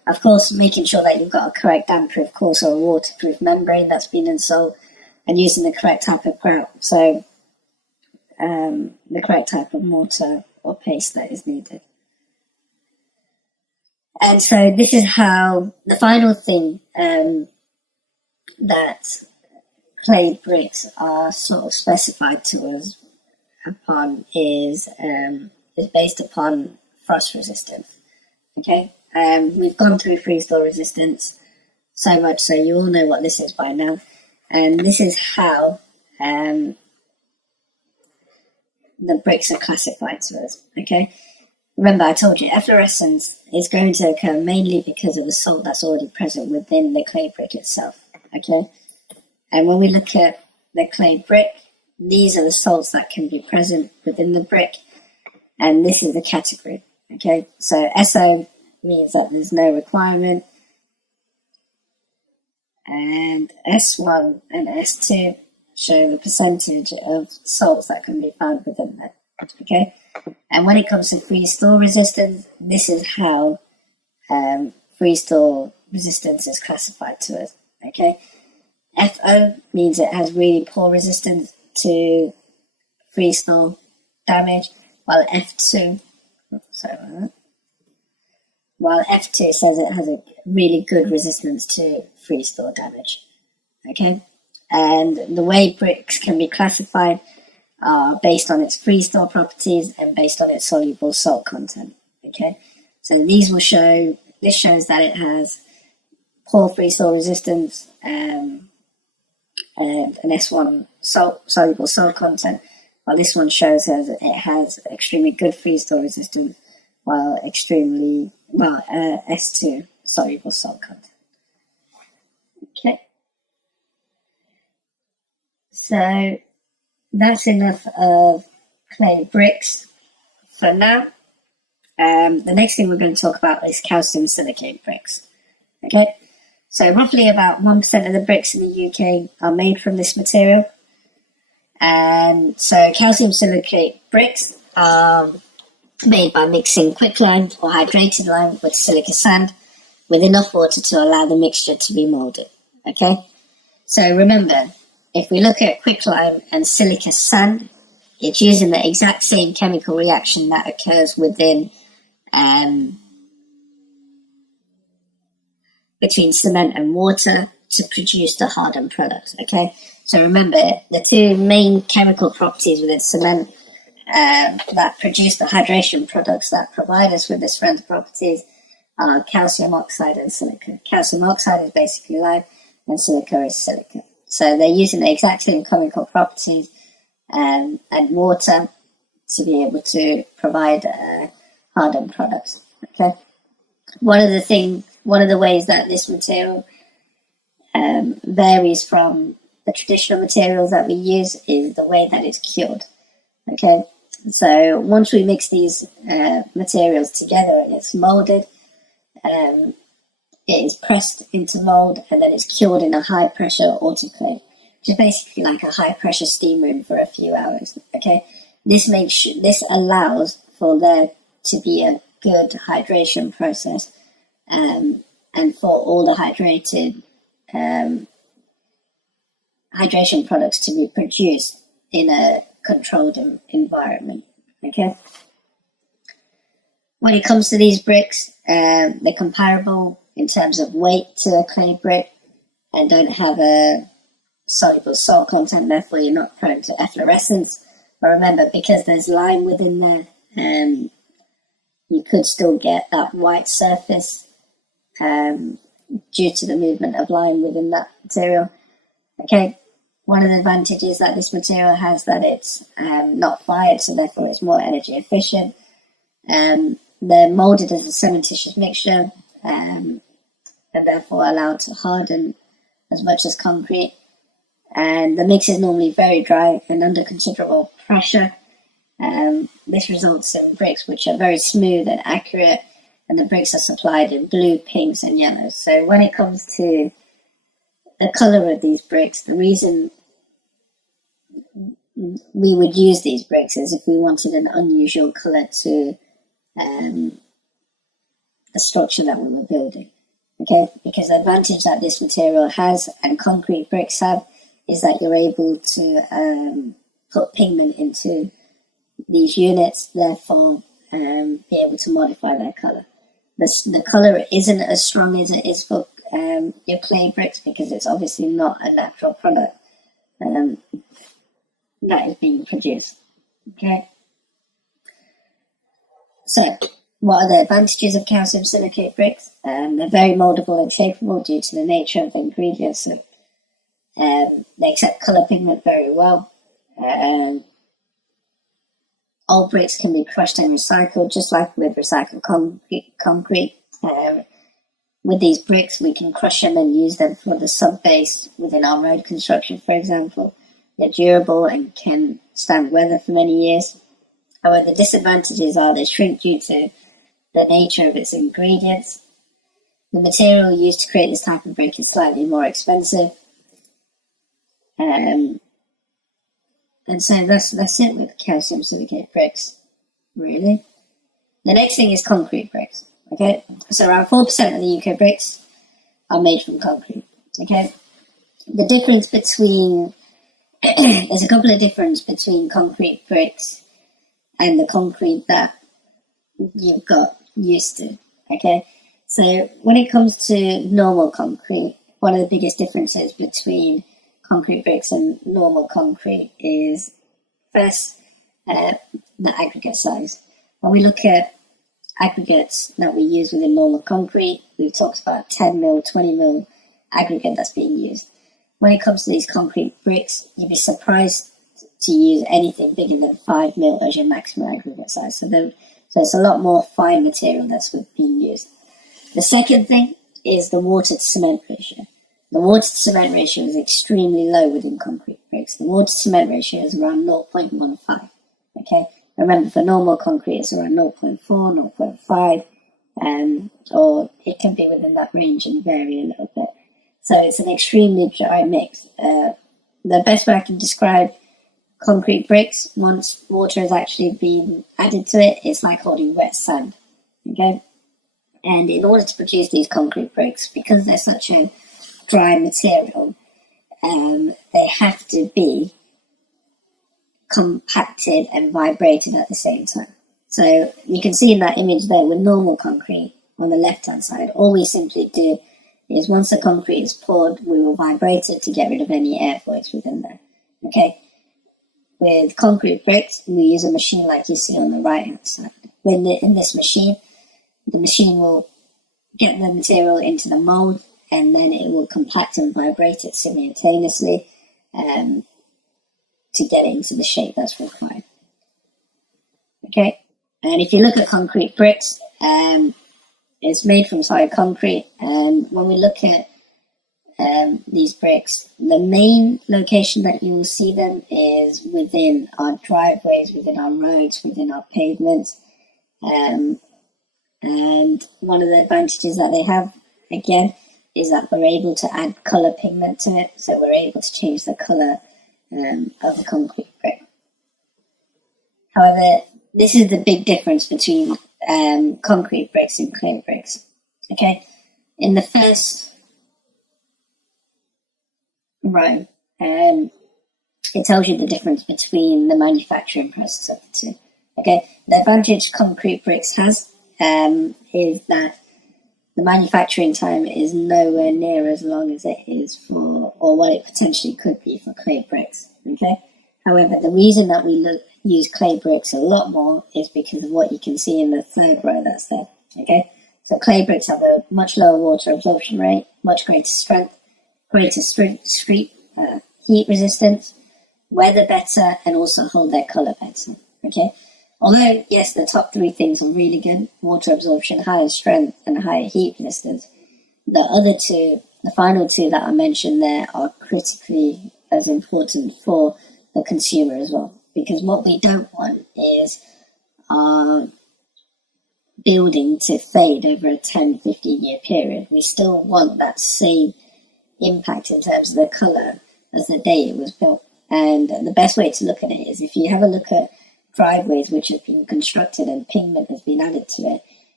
Of course, making sure that you've got a correct damp-proof course or a waterproof membrane that's been installed, and using the correct type of grout. So the correct type of mortar or paste that is needed. And so this is how the final thing that clay bricks are sort of specified to us upon is based upon frost resistance. Okay, we've gone through freeze-thaw resistance so much, so you all know what this is by now, and this is how the bricks are classified to us. Okay, remember I told you efflorescence is going to occur mainly because of the salt that's already present within the clay brick itself. Okay, and when we look at the clay brick, these are the salts that can be present within the brick, and this is the category. Okay, so SO means that there's no requirement, and S1 and S2 show the percentage of salts that can be found within that. Okay, and when it comes to freeze-thaw resistance, this is how freeze-thaw resistance is classified to us. Okay, FO means it has really poor resistance to freeze-thaw damage, while F2 says it has a really good resistance to freeze-thaw damage. Okay, and the way bricks can be classified are based on its freeze-thaw properties and based on its soluble salt content. Okay, so this shows that it has poor freeze-thaw resistance and an S1 soluble salt content, while this one shows that it has extremely good freeze-thaw resistance, while S2 soluble salt content. Okay, so that's enough of clay bricks for now. The next thing we're going to talk about is calcium silicate bricks. Okay, so roughly about 1% of the bricks in the UK are made from this material. And so calcium silicate bricks are made by mixing quicklime or hydrated lime with silica sand with enough water to allow the mixture to be molded. Okay, so remember, if we look at quicklime and silica sand, it's using the exact same chemical reaction that occurs within between cement and water to produce the hardened product. Okay, so remember, the two main chemical properties within cement that produce the hydration products that provide us with the strength properties are calcium oxide and silica. Calcium oxide is basically lime, and silica is silica. So they're using the exact same chemical properties and water to be able to provide hardened products. Okay, one of the ways that this material varies from the traditional materials that we use is the way that it's cured. Okay, so once we mix these materials together and it's molded, it is pressed into mold and then it's cured in a high pressure autoclave, which is basically like a high pressure steam room for a few hours. Okay, this allows for there to be a good hydration process and for all the hydration products to be produced in a controlled environment. Okay, when it comes to these bricks, they're comparable in terms of weight to a clay brick and don't have a soluble salt content, therefore you're not prone to efflorescence. But remember, because there's lime within there, you could still get that white surface due to the movement of lime within that material. Okay, one of the advantages that this material has that it's not fired, so therefore it's more energy efficient. They're molded as a cementitious mixture and therefore allowed to harden as much as concrete. And the mix is normally very dry and under considerable pressure. This results in bricks which are very smooth and accurate, and the bricks are supplied in blue, pinks, and yellows. So when it comes to the color of these bricks, the reason we would use these bricks is if we wanted an unusual color to the structure that we were building. Okay, because the advantage that this material has and concrete bricks have is that you're able to put pigment into these units, therefore be able to modify their color. The color isn't as strong as it is for your clay bricks, because it's obviously not a natural product that is being produced. Okay, so what are the advantages of calcium silicate bricks? They're very moldable and shapeable due to the nature of the ingredients. So, they accept color pigment very well. Old bricks can be crushed and recycled, just like with recycled concrete. With these bricks, we can crush them and use them for the sub-base within our road construction, for example. They're durable and can stand weather for many years. However, the disadvantages are they shrink due to the nature of its ingredients. The material used to create this type of brick is slightly more expensive. And so that's it with calcium silicate bricks, really. The next thing is concrete bricks. Okay, so around 4% of the UK bricks are made from concrete. Okay, the difference between there's a couple of differences between concrete bricks and the concrete that you've got used to. Okay, so when it comes to normal concrete, one of the biggest differences between concrete bricks and normal concrete is first the aggregate size. When we look at aggregates that we use within normal concrete, we've talked about 10 mil, 20 mil aggregate that's being used. When it comes to these concrete bricks, you'd be surprised to use anything bigger than 5 mil as your maximum aggregate size. So it's a lot more fine material that's being used. The second thing is the water to cement ratio. The water to cement ratio is extremely low within concrete bricks. The water to cement ratio is around 0.15. Okay, remember for normal concrete it's around 0.4, 0.5, or it can be within that range and vary a little bit. So it's an extremely dry mix. The best way I can describe concrete bricks, once water has actually been added to it, it's like holding wet sand. Okay, and in order to produce these concrete bricks, because they're such a dry material, they have to be compacted and vibrated at the same time. So you can see in that image there with normal concrete on the left hand side, all we simply do is once the concrete is poured, we will vibrate it to get rid of any air voids within there. Okay, with concrete bricks we use a machine like you see on the right hand side. In this machine, the machine will get the material into the mold, and then it will compact and vibrate it simultaneously to get it into the shape that's required. Okay, and if you look at concrete bricks, it's made from solid concrete, and when we look at these bricks, the main location that you will see them is within our driveways, within our roads, within our pavements. And one of the advantages that they have, again, is that we're able to add color pigment to it, so we're able to change the color of the concrete brick. However, this is the big difference between concrete bricks and clay bricks. Okay, in the first row, it tells you the difference between the manufacturing process of the two. Okay, the advantage concrete bricks has is that the manufacturing time is nowhere near as long as it is for, or what it potentially could be for clay bricks. Okay, however, the reason that we use clay bricks a lot more is because of what you can see in the third row that's there. Okay, so clay bricks have a much lower water absorption rate, much greater strength, greater heat resistance, weather better, and also hold their color better. Okay, although yes, the top three things are really good: water absorption, higher strength, and higher heat resistance. The other two, the final two that I mentioned there, are critically as important for the consumer as well. Because what we don't want is our building to fade over a 10, 15-year period. We still want that same impact in terms of the colour as the day it was built. And the best way to look at it is if you have a look at driveways which have been constructed and pigment has been added to it,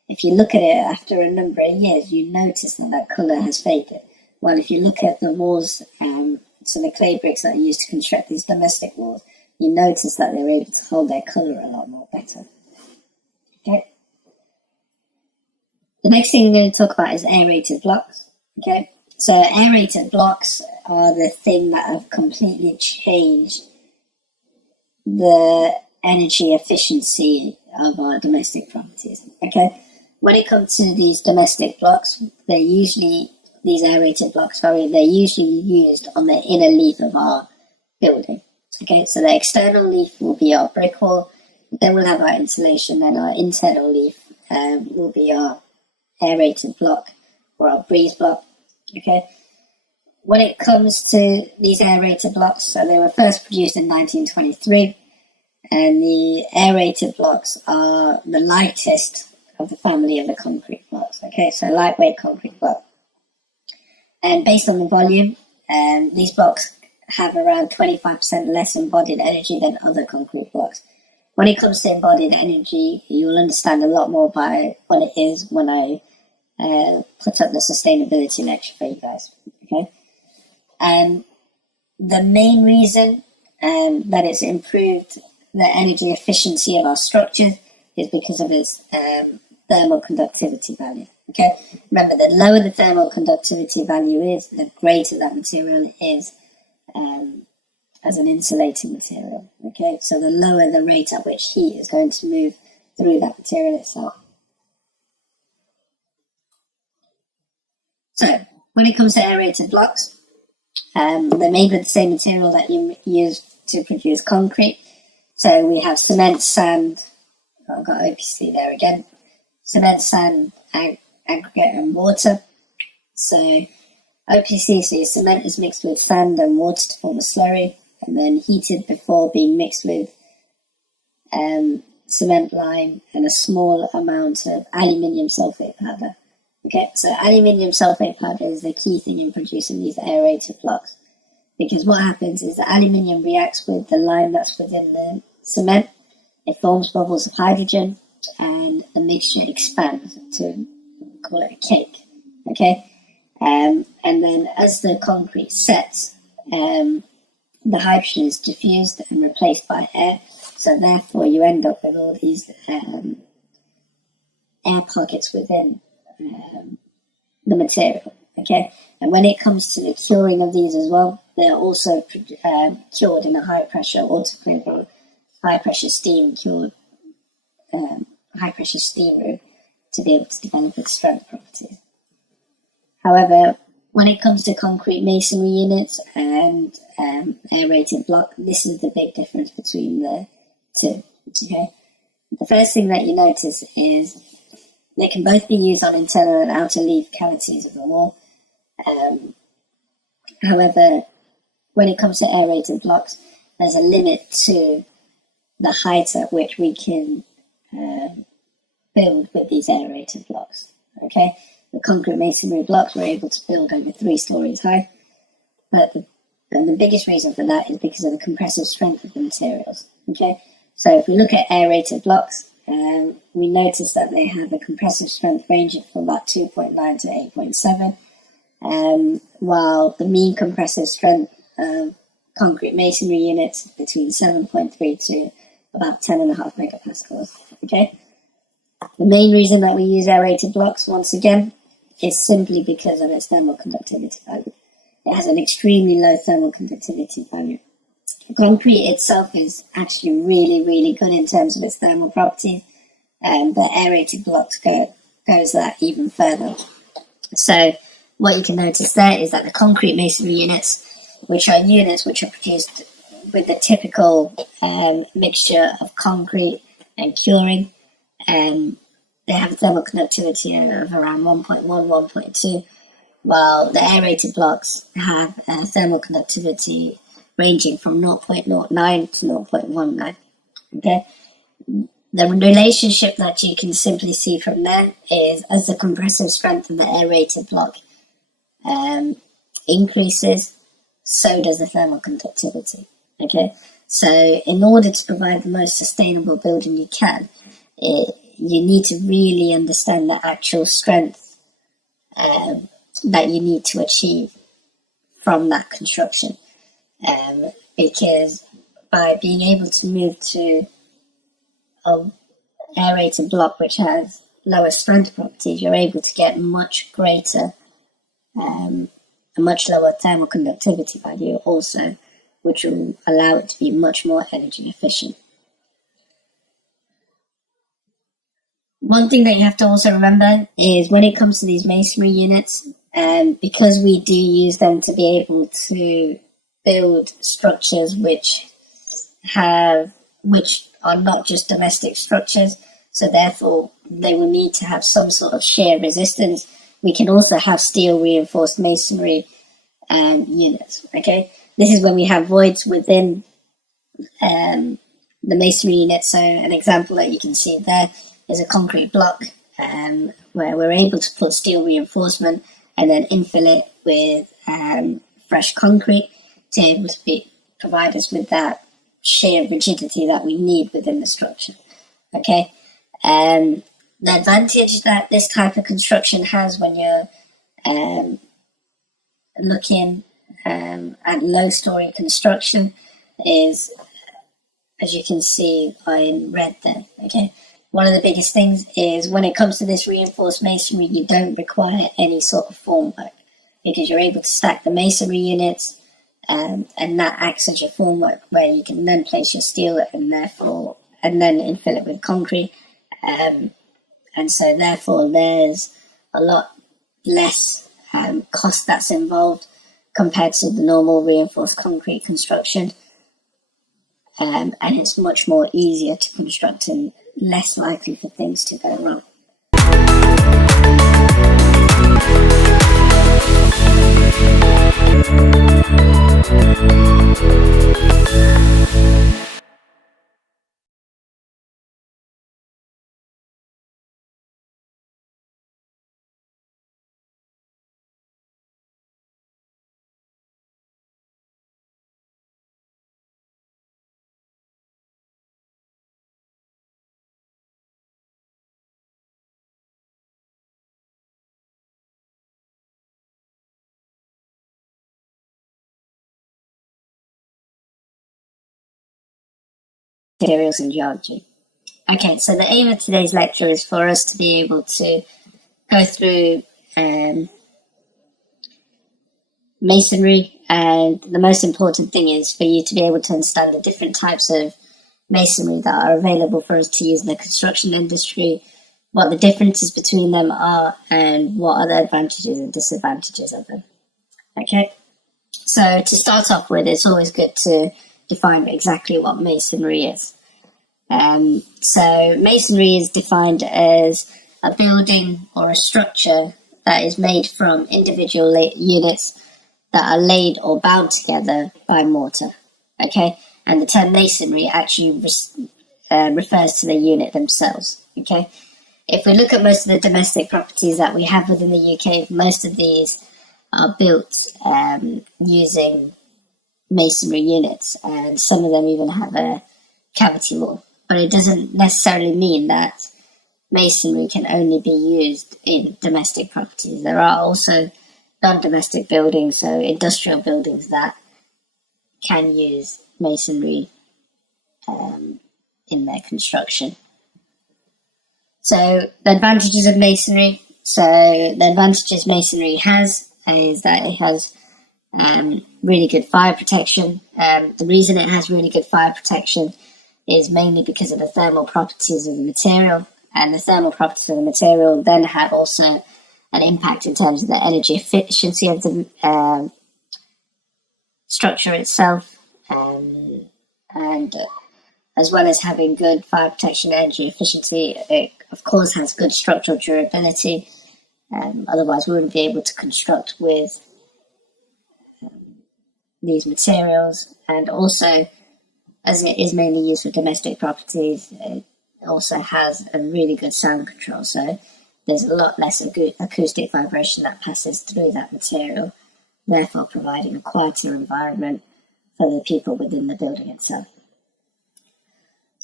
if you look at it after a number of years, you notice that colour has faded. Well, if you look at the walls, so the clay bricks that are used to construct these domestic walls, you notice that they're able to hold their colour a lot more better. Okay. The next thing we're going to talk about is aerated blocks. Okay. So aerated blocks are the thing that have completely changed the energy efficiency of our domestic properties. Okay. When it comes to these domestic blocks, these aerated blocks, they're usually used on the inner leaf of our building. Okay, so the external leaf will be our brick wall, then we'll have our insulation, and our internal leaf will be our aerated block or our breeze block. Okay, when it comes to these aerated blocks, so they were first produced in 1923, and the aerated blocks are the lightest of the family of the concrete blocks. Okay, so lightweight concrete block. And based on the volume, these blocks have around 25% less embodied energy than other concrete blocks. When it comes to embodied energy, you'll understand a lot more by what it is when I put up the sustainability lecture for you guys. Okay, and the main reason that it's improved the energy efficiency of our structures is because of its thermal conductivity value. Okay, remember, the lower the thermal conductivity value is, the greater that material is as an insulating material. Okay, so the lower the rate at which heat is going to move through that material itself. So when it comes to aerated blocks, they're made with the same material that you use to produce concrete. So we have cement, sand, I've got OPC there again, cement, sand, aggregate and water. So OPC, so your cement is mixed with sand and water to form a slurry, and then heated before being mixed with cement lime and a small amount of aluminium sulfate powder. Okay, so aluminium sulfate powder is the key thing in producing these aerated blocks, because what happens is the aluminium reacts with the lime that's within the cement, it forms bubbles of hydrogen, and the mixture expands to call it a cake. Okay, and then as the concrete sets, the hydrogen is diffused and replaced by air, so therefore you end up with all these air pockets within the material. Okay, and when it comes to the curing of these as well, they're also cured in a high pressure autoclave or high pressure steam cured high pressure steam room to be able to develop its strength properties. However, when it comes to concrete masonry units and aerated block, this is the big difference between the two. Okay, the first thing that you notice is they can both be used on internal and outer leaf cavities of the wall. However, when it comes to aerated blocks, there's a limit to the height at which we can build with these aerated blocks. Okay, the concrete masonry blocks were able to build over 3 stories high, but the biggest reason for that is because of the compressive strength of the materials. Okay, so if we look at aerated blocks, we notice that they have a compressive strength ranging from about 2.9 to 8.7, while the mean compressive strength of concrete masonry units is between 7.3 to about 10.5 megapascals. Okay, the main reason that we use aerated blocks, once again, is simply because of its thermal conductivity value. It has an extremely low thermal conductivity value. Concrete itself is actually really, really good in terms of its thermal properties, but aerated blocks goes that even further. So what you can notice there is that the concrete masonry units, which are produced with the typical mixture of concrete and curing, they have a thermal conductivity of around 1.1, 1.2, while the aerated blocks have a thermal conductivity ranging from 0.09 to 0.19. Okay, the relationship that you can simply see from there is as the compressive strength of the aerated block increases, so does the thermal conductivity. Okay, so in order to provide the most sustainable building you can, you need to really understand the actual strength that you need to achieve from that construction. Because by being able to move to an aerated block which has lower strength properties, you're able to get much greater, a much lower thermal conductivity value also, which will allow it to be much more energy efficient. One thing that you have to also remember is when it comes to these masonry units, because we do use them to be able to build structures which are not just domestic structures, so therefore they will need to have some sort of shear resistance. We can also have steel reinforced masonry units. Okay, this is when we have voids within the masonry unit. So an example that you can see there is a concrete block where we're able to put steel reinforcement and then infill it with fresh concrete to be able to provide us with that shear rigidity that we need within the structure. Okay, the advantage that this type of construction has when you're looking at low-story construction is, as you can see in red there. Okay, one of the biggest things is when it comes to this reinforced masonry, you don't require any sort of formwork because you're able to stack the masonry units, and that acts as your formwork where you can then place your steel and then infill it with concrete. And so therefore there's a lot less cost that's involved compared to the normal reinforced concrete construction. And it's much more easier to construct and less likely for things to go wrong. Materials and geology. Okay, so the aim of today's lecture is for us to be able to go through masonry, and the most important thing is for you to be able to understand the different types of masonry that are available for us to use in the construction industry, what the differences between them are, and what are the advantages and disadvantages of them. Okay, so to start off with, it's always good to define exactly what masonry is. So masonry is defined as a building or a structure that is made from individual units that are laid or bound together by mortar. Okay, and the term masonry actually refers to the unit themselves. Okay, if we look at most of the domestic properties that we have within the UK, most of these are built using masonry units, and some of them even have a cavity wall. But it doesn't necessarily mean that masonry can only be used in domestic properties. There are also non-domestic buildings, so industrial buildings, that can use masonry in their construction. So the advantages of masonry. So the advantages masonry has is that it has really good fire protection. The reason it has really good fire protection is mainly because of the thermal properties of the material, and the thermal properties of the material then have also an impact in terms of the energy efficiency of the structure itself, and as well as having good fire protection and energy efficiency, it of course has good structural durability. Otherwise we wouldn't be able to construct with these materials. And also, as it is mainly used for domestic properties, it also has a really good sound control, so there's a lot less acoustic vibration that passes through that material, therefore providing a quieter environment for the people within the building itself.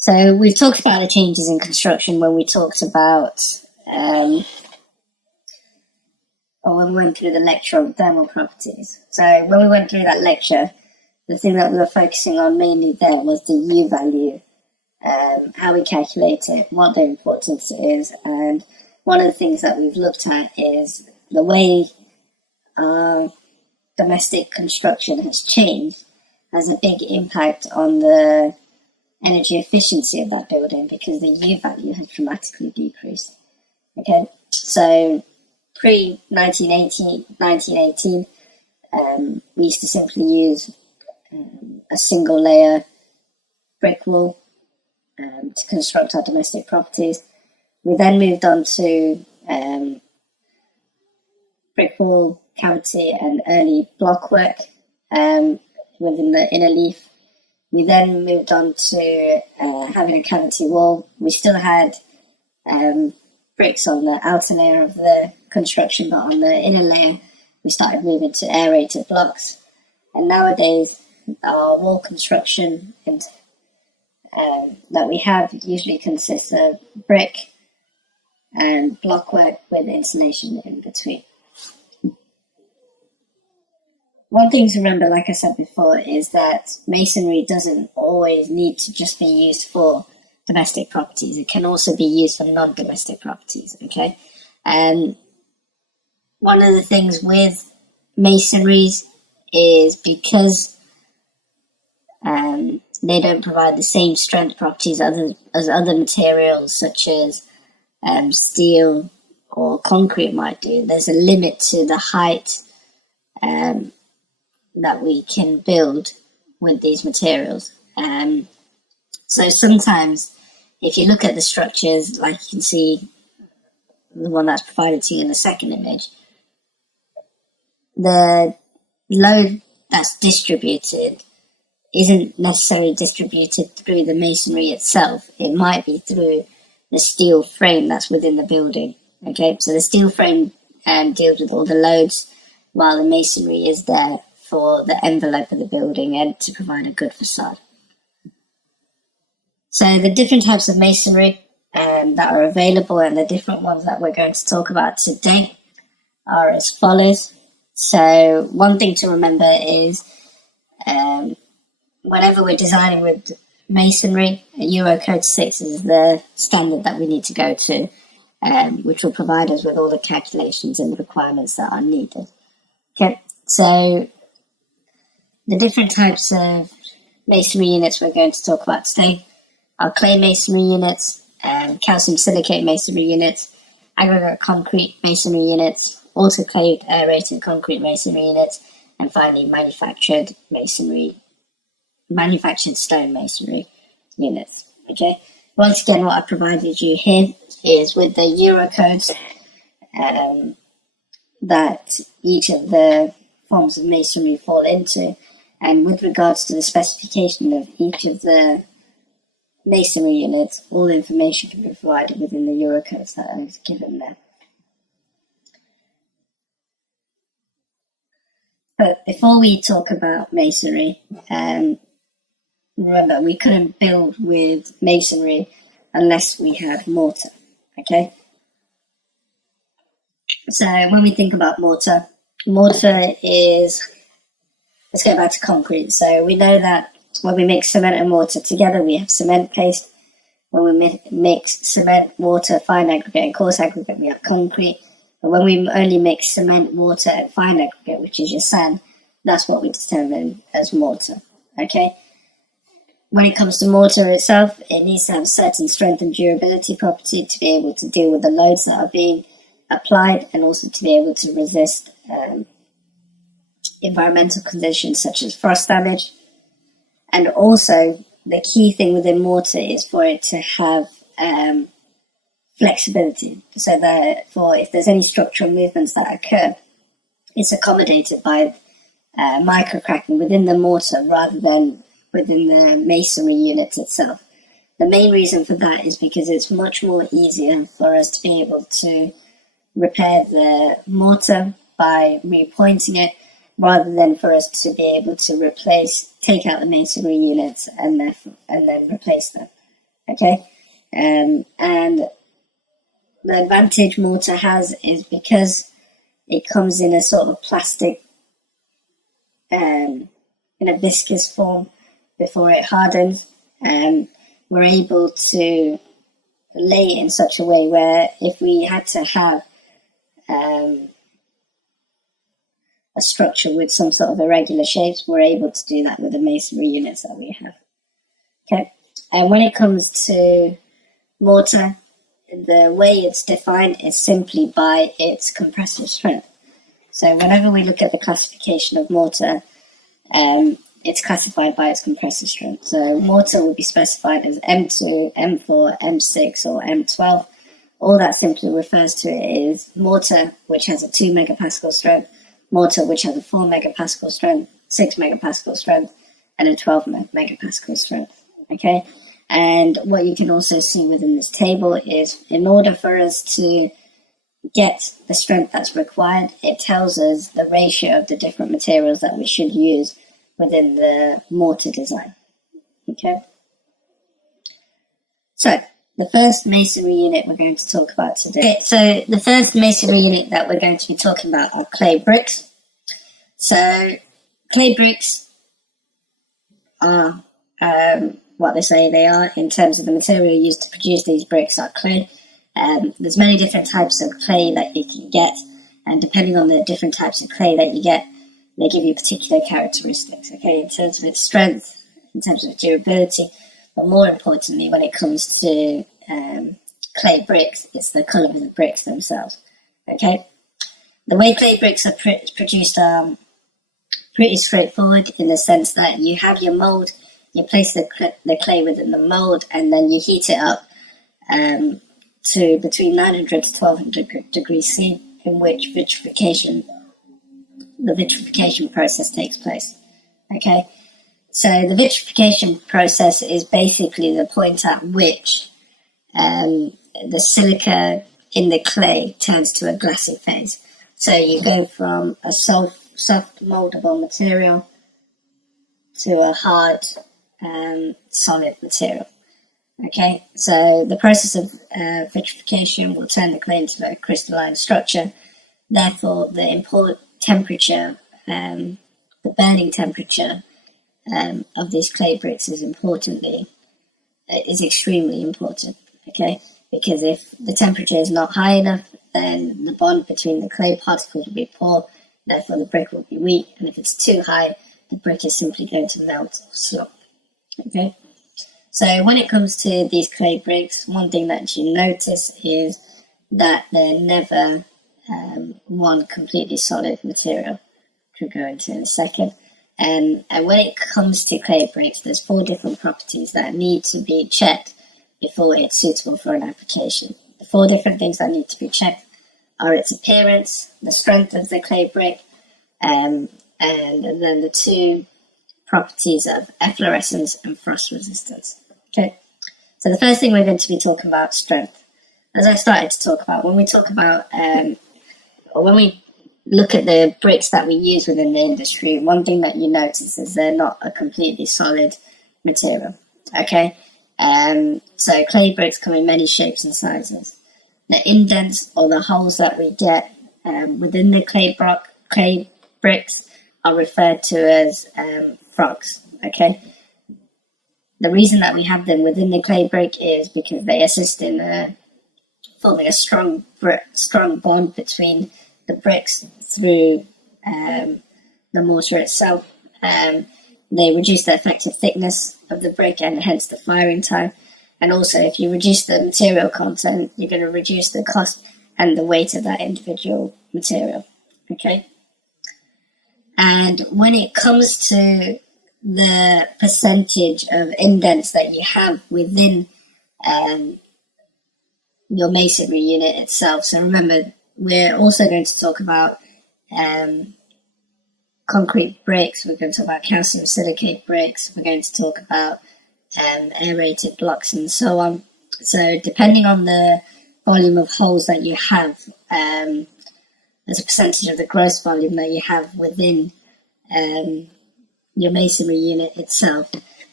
So we've talked about the changes in construction when we talked about, or when we went through the lecture on thermal properties. So when we went through that lecture, the thing that we were focusing on mainly there was the U value, how we calculate it, what the importance is, and one of the things that we've looked at is the way domestic construction has changed has a big impact on the energy efficiency of that building because the U value has dramatically decreased. Okay, so pre-1918, we used to simply use a single layer brick wall to construct our domestic properties. We then moved on to brick wall, cavity, and early blockwork within the inner leaf. We then moved on to having a cavity wall. We still had bricks on the outer layer of the construction, but on the inner layer, we started moving to aerated blocks. And nowadays, our wall construction that we have usually consists of brick and blockwork with insulation in between. One thing to remember, like I said before, is that masonry doesn't always need to just be used for domestic properties. It can also be used for non-domestic properties, okay? One of the things with masonries is because they don't provide the same strength properties as other materials such as steel or concrete might do. There's a limit to the height that we can build with these materials. So sometimes if you look at the structures, like you can see the one that's provided to you in the second image, the load that's distributed isn't necessarily distributed through the masonry itself. It might be through the steel frame that's within the building. Okay, so the steel frame deals with all the loads, while the masonry is there for the envelope of the building and to provide a good facade. So the different types of masonry that are available and the different ones that we're going to talk about today are as follows. So one thing to remember is whenever we're designing with masonry, Eurocode 6 is the standard that we need to go to, which will provide us with all the calculations and requirements that are needed. Okay, so the different types of masonry units we're going to talk about today are clay masonry units, calcium silicate masonry units, aggregate concrete masonry units, autoclaved aerated concrete masonry units, and finally manufactured stone masonry units. Okay. Once again, what I provided you here is with the Eurocodes that each of the forms of masonry fall into, and with regards to the specification of each of the masonry units, all the information can be provided within the Eurocodes that are given there. But before we talk about masonry, remember, we couldn't build with masonry unless we had mortar, okay? So when we think about mortar is, let's go back to concrete. So we know that when we mix cement and mortar together, we have cement paste. When we mix cement, water, fine aggregate, and coarse aggregate, we have concrete. But when we only mix cement, water, and fine aggregate, which is your sand, that's what we determine as mortar, okay? When it comes to mortar itself, it needs to have certain strength and durability property to be able to deal with the loads that are being applied and also to be able to resist environmental conditions such as frost damage. And also, the key thing within mortar is for it to have flexibility, so that if there's any structural movements that occur, it's accommodated by microcracking within the mortar rather than within the masonry unit itself. The main reason for that is because it's much more easier for us to be able to repair the mortar by repointing it rather than for us to be able to take out the masonry units and then replace them. Okay, and the advantage mortar has is because it comes in a sort of plastic, in a viscous form before it hardens, and we're able to lay it in such a way where if we had to have a structure with some sort of irregular shapes, we're able to do that with the masonry units that we have. Okay, and when it comes to mortar, the way it's defined is simply by its compressive strength. So whenever we look at the classification of mortar, it's classified by its compressive strength. So mortar will be specified as M2, M4, M6, or M12. All that simply refers to is mortar which has a 2 megapascal strength, mortar which has a 4 megapascal strength, 6 megapascal strength, and a 12 megapascal strength. Okay, and what you can also see within this table is, in order for us to get the strength that's required, it tells us the ratio of the different materials that we should use within the mortar design. Okay, so the first masonry unit we're going to talk about today. Okay, so the first masonry unit that we're going to be talking about are clay bricks. So clay bricks are what they say they are in terms of the material used to produce these bricks are clay. There's many different types of clay that you can get, and depending on the different types of clay that you get, they give you particular characteristics, okay, in terms of its strength, in terms of its durability, but more importantly, when it comes to clay bricks, it's the colour of the bricks themselves, okay. The way clay bricks are produced are pretty straightforward, in the sense that you have your mould, you place the clay within the mould, and then you heat it up to between 900 to 1200 degrees C, in which the vitrification process takes place. Okay, so the vitrification process is basically the point at which the silica in the clay turns to a glassy phase. So you go from a soft moldable material to a hard solid material. Okay, so the process of vitrification will turn the clay into a crystalline structure. Therefore, the import temperature, the burning temperature of these clay bricks is extremely important. Okay, because if the temperature is not high enough, then the bond between the clay particles will be poor. Therefore, the brick will be weak, and if it's too high, the brick is simply going to melt or slump. Okay. So when it comes to these clay bricks, one thing that you notice is that they're never one completely solid material, which we'll go into in a second. And when it comes to clay bricks, there's 4 different properties that need to be checked before it's suitable for an application. The 4 different things that need to be checked are its appearance, the strength of the clay brick, and then the 2 properties of efflorescence and frost resistance. Okay, so the first thing we're going to be talking about strength. As I started to talk about, when we talk about, or when we look at the bricks that we use within the industry, one thing that you notice is they're not a completely solid material. Okay, so clay bricks come in many shapes and sizes. The indents or the holes that we get within the clay bricks are referred to as frogs. Okay. The reason that we have them within the clay brick is because they assist in forming a strong bond between the bricks through the mortar itself. They reduce the effective thickness of the brick and hence the firing time. And also, if you reduce the material content, you're going to reduce the cost and the weight of that individual material. Okay. And when it comes to the percentage of indents that you have within your masonry unit itself. So remember, we're also going to talk about concrete bricks, we're going to talk about calcium silicate bricks, we're going to talk about aerated blocks and so on. So depending on the volume of holes that you have, as a percentage of the gross volume that you have within your masonry unit itself,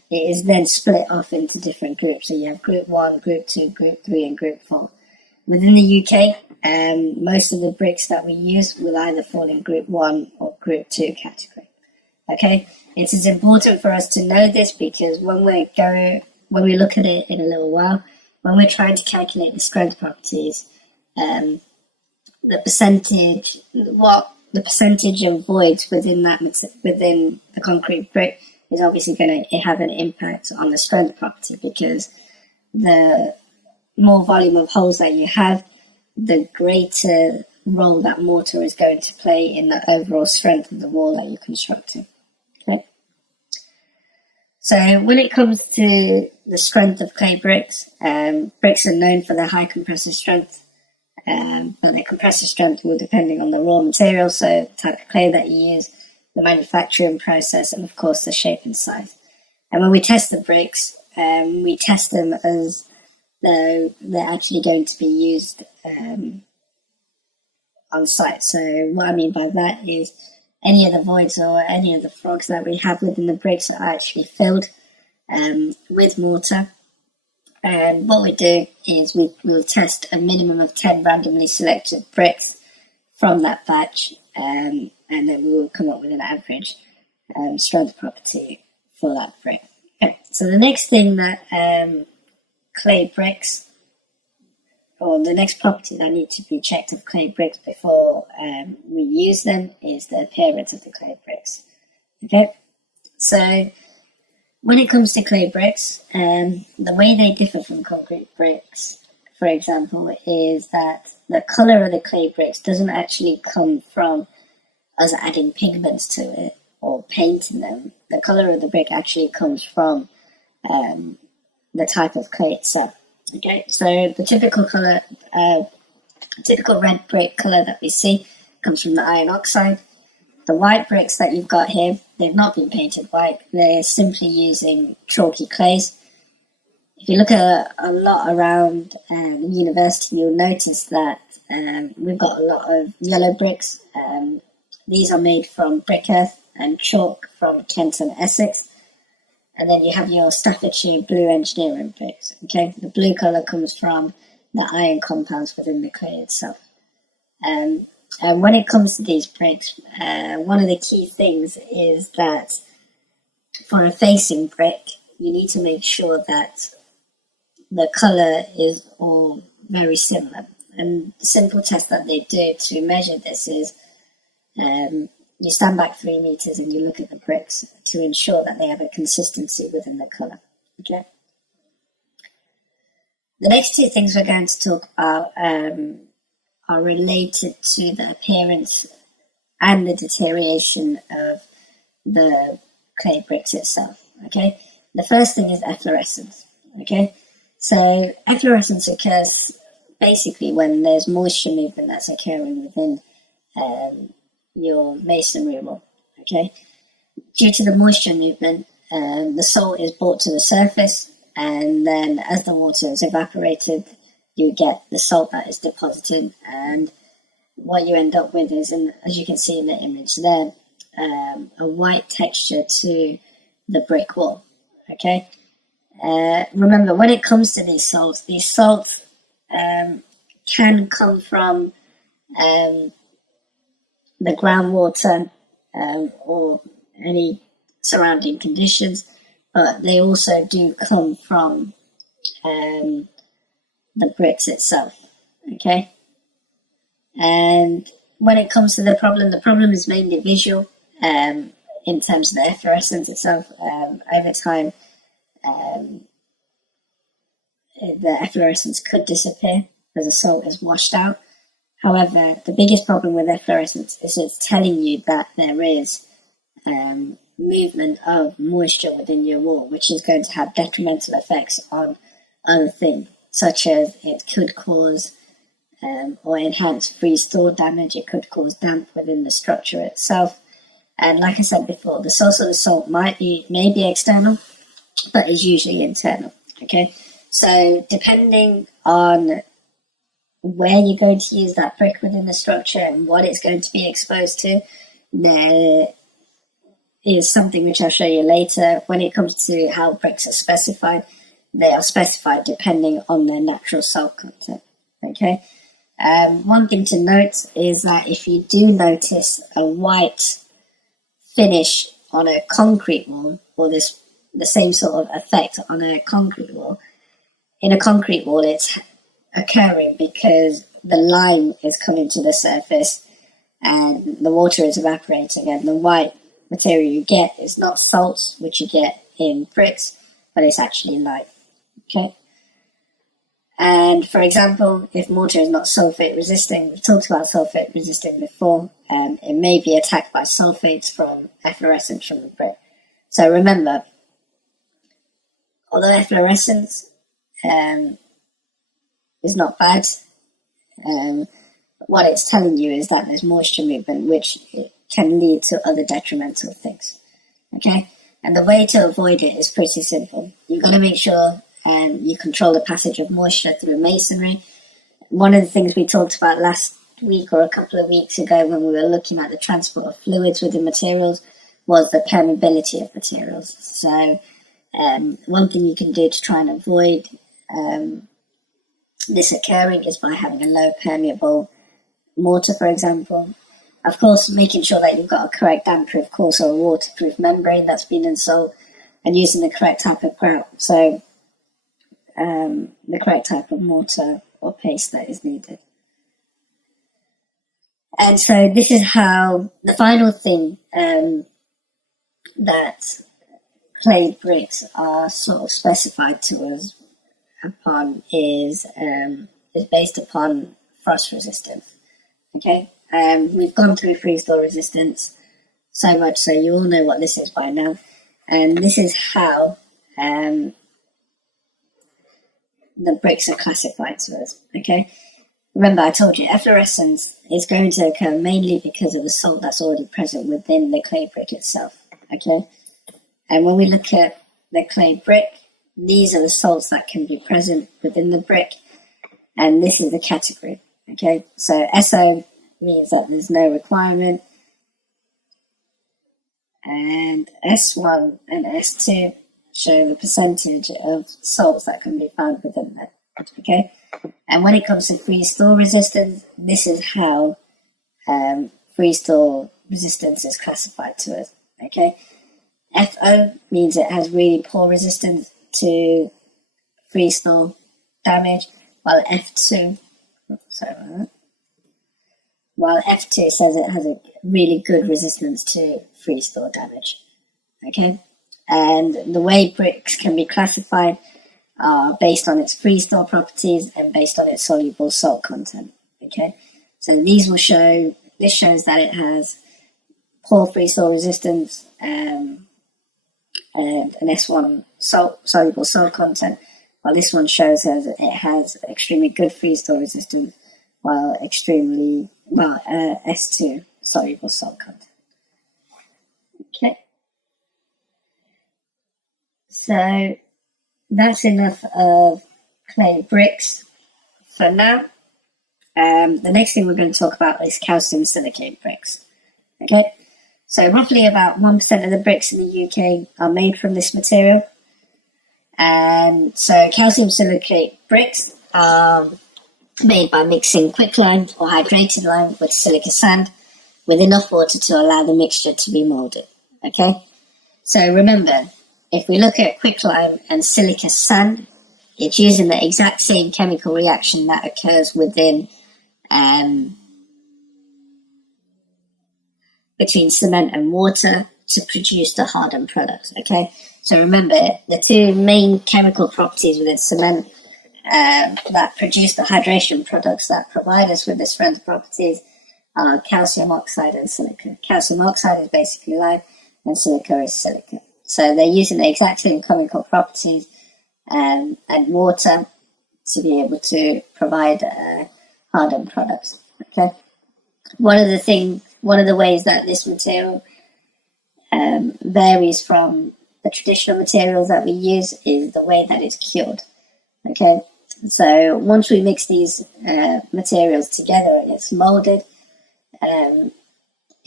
it is then split off into different groups. So you have group 1, group 2, group 3, and group 4. Within the UK, most of the bricks that we use will either fall in group 1 or group 2 category. Okay, it is important for us to know this because when we look at it in a little while, when we're trying to calculate the strength properties, the percentage of voids within the concrete brick is obviously going to have an impact on the strength property, because the more volume of holes that you have, the greater role that mortar is going to play in the overall strength of the wall that you're constructing. Okay. So when it comes to the strength of clay bricks, bricks are known for their high compressive strength, but their compressive strength will depending on the raw material, so the type of clay that you use, the manufacturing process, and of course the shape and size. And when we test the bricks, we test them as though they're actually going to be used on site. So what I mean by that is any of the voids or any of the frogs that we have within the bricks are actually filled with mortar. And what we do is we'll test a minimum of 10 randomly selected bricks from that batch, and then we will come up with an average strength property for that brick. Okay. So the next thing that clay bricks, or the next property that need to be checked of clay bricks before we use them, is the appearance of the clay bricks. Okay, so when it comes to clay bricks, the way they differ from concrete bricks, for example, is that the color of the clay bricks doesn't actually come from us adding pigments to it or painting them. The color of the brick actually comes from the type of clay itself. Okay, so the typical color, typical red brick color that we see comes from the iron oxide. The white bricks that you've got here, they've not been painted white. They're simply using chalky clays. If you look at a lot around the university, you'll notice that we've got a lot of yellow bricks. These are made from brick earth and chalk from Kent and Essex. And then you have your Staffordshire blue engineering bricks. Okay, the blue colour comes from the iron compounds within the clay itself. And when it comes to these bricks, one of the key things is that for a facing brick, you need to make sure that the colour is all very similar. And the simple test that they do to measure this is you stand back 3 meters and you look at the bricks to ensure that they have a consistency within the colour. Okay. The next two things we're going to talk about are related to the appearance and the deterioration of the clay bricks itself. Okay. The first thing is efflorescence. Okay. So efflorescence occurs basically when there's moisture movement that's occurring within your masonry wall. Okay, due to the moisture movement, the salt is brought to the surface, and then as the water is evaporated, you get the salt that is deposited, and what you end up with is, and as you can see in the image there, a white texture to the brick wall. Okay, remember, when it comes to these salts can come from the groundwater or any surrounding conditions, but they also do come from the bricks itself. Okay, and when it comes to the problem is mainly visual. In terms of the efflorescence itself, over time, the efflorescence could disappear as the salt is washed out. However, the biggest problem with efflorescence is it's telling you that there is movement of moisture within your wall, which is going to have detrimental effects on other things, such as it could cause or enhance freeze-thaw damage. It could cause damp within the structure itself. And like I said before, the source of the salt may be external, but is usually internal. Okay, so depending on where you're going to use that brick within the structure and what it's going to be exposed to, there is something which I'll show you later. When it comes to how bricks are specified, they are specified depending on their natural salt content. Okay. One thing to note is that if you do notice a white finish on a concrete wall, or the same sort of effect on a concrete wall, in a concrete wall it's occurring because the lime is coming to the surface and the water is evaporating, and the white material you get is not salts, which you get in bricks, but it's actually lime. Okay. And for example, if mortar is not sulfate resisting, we've talked about sulfate resisting before, it may be attacked by sulfates from efflorescence from the brick. So remember, although efflorescence is not bad, what it's telling you is that there's moisture movement, which can lead to other detrimental things. Okay? And the way to avoid it is pretty simple. You've got to make sure you control the passage of moisture through masonry. One of the things we talked about last week or a couple of weeks ago when we were looking at the transport of fluids within materials was the permeability of materials. So one thing you can do to try and avoid this occurring is by having a low permeable mortar, for example. Of course, making sure that you've got a correct damp-proof course or a waterproof membrane that's been installed, and using the correct type of grout. So the correct type of mortar or paste that is needed. And so this is how the final thing that clay bricks are sort of specified to us upon is based upon frost resistance. Okay, we've gone through freeze-thaw resistance so much, so you all know what this is by now, and this is how the bricks are classified to us. Okay, remember I told you efflorescence is going to occur mainly because of the salt that's already present within the clay brick itself. Okay, and when we look at the clay brick, these are the salts that can be present within the brick, and this is the category. Okay, so SO means that there's no requirement, and S1 and S2 show the percentage of salts that can be found within that. Okay, and when it comes to freeze-thaw resistance, this is how freeze-thaw resistance is classified to us. Okay, FO means it has really poor resistance to freeze-thaw damage, while F2 says it has a really good resistance to freeze-thaw damage. Okay, and the way bricks can be classified are based on its freeze-thaw properties and based on its soluble salt content. Okay, so this shows that it has poor freeze-thaw resistance and an S1 soluble salt content, while this one shows us it has extremely good freeze-thaw resistance, while S2 soluble salt content. Okay, so that's enough of clay bricks for now. The next thing we're going to talk about is calcium silicate bricks. Okay, so roughly about 1% of the bricks in the UK are made from this material. And so calcium silicate bricks are made by mixing quicklime or hydrated lime with silica sand with enough water to allow the mixture to be molded. Okay, so remember, if we look at quicklime and silica sand, it's using the exact same chemical reaction that occurs within between cement and water to produce the hardened product. Okay, so remember, the two main chemical properties within cement that produce the hydration products that provide us with the strength properties are calcium oxide and silica. Calcium oxide is basically lime and silica is silica. So they're using the exact same chemical properties and water to be able to provide hardened products. Okay, one of the ways that this material varies from the traditional materials that we use is the way that it's cured. Okay, so once we mix these materials together and it's molded, it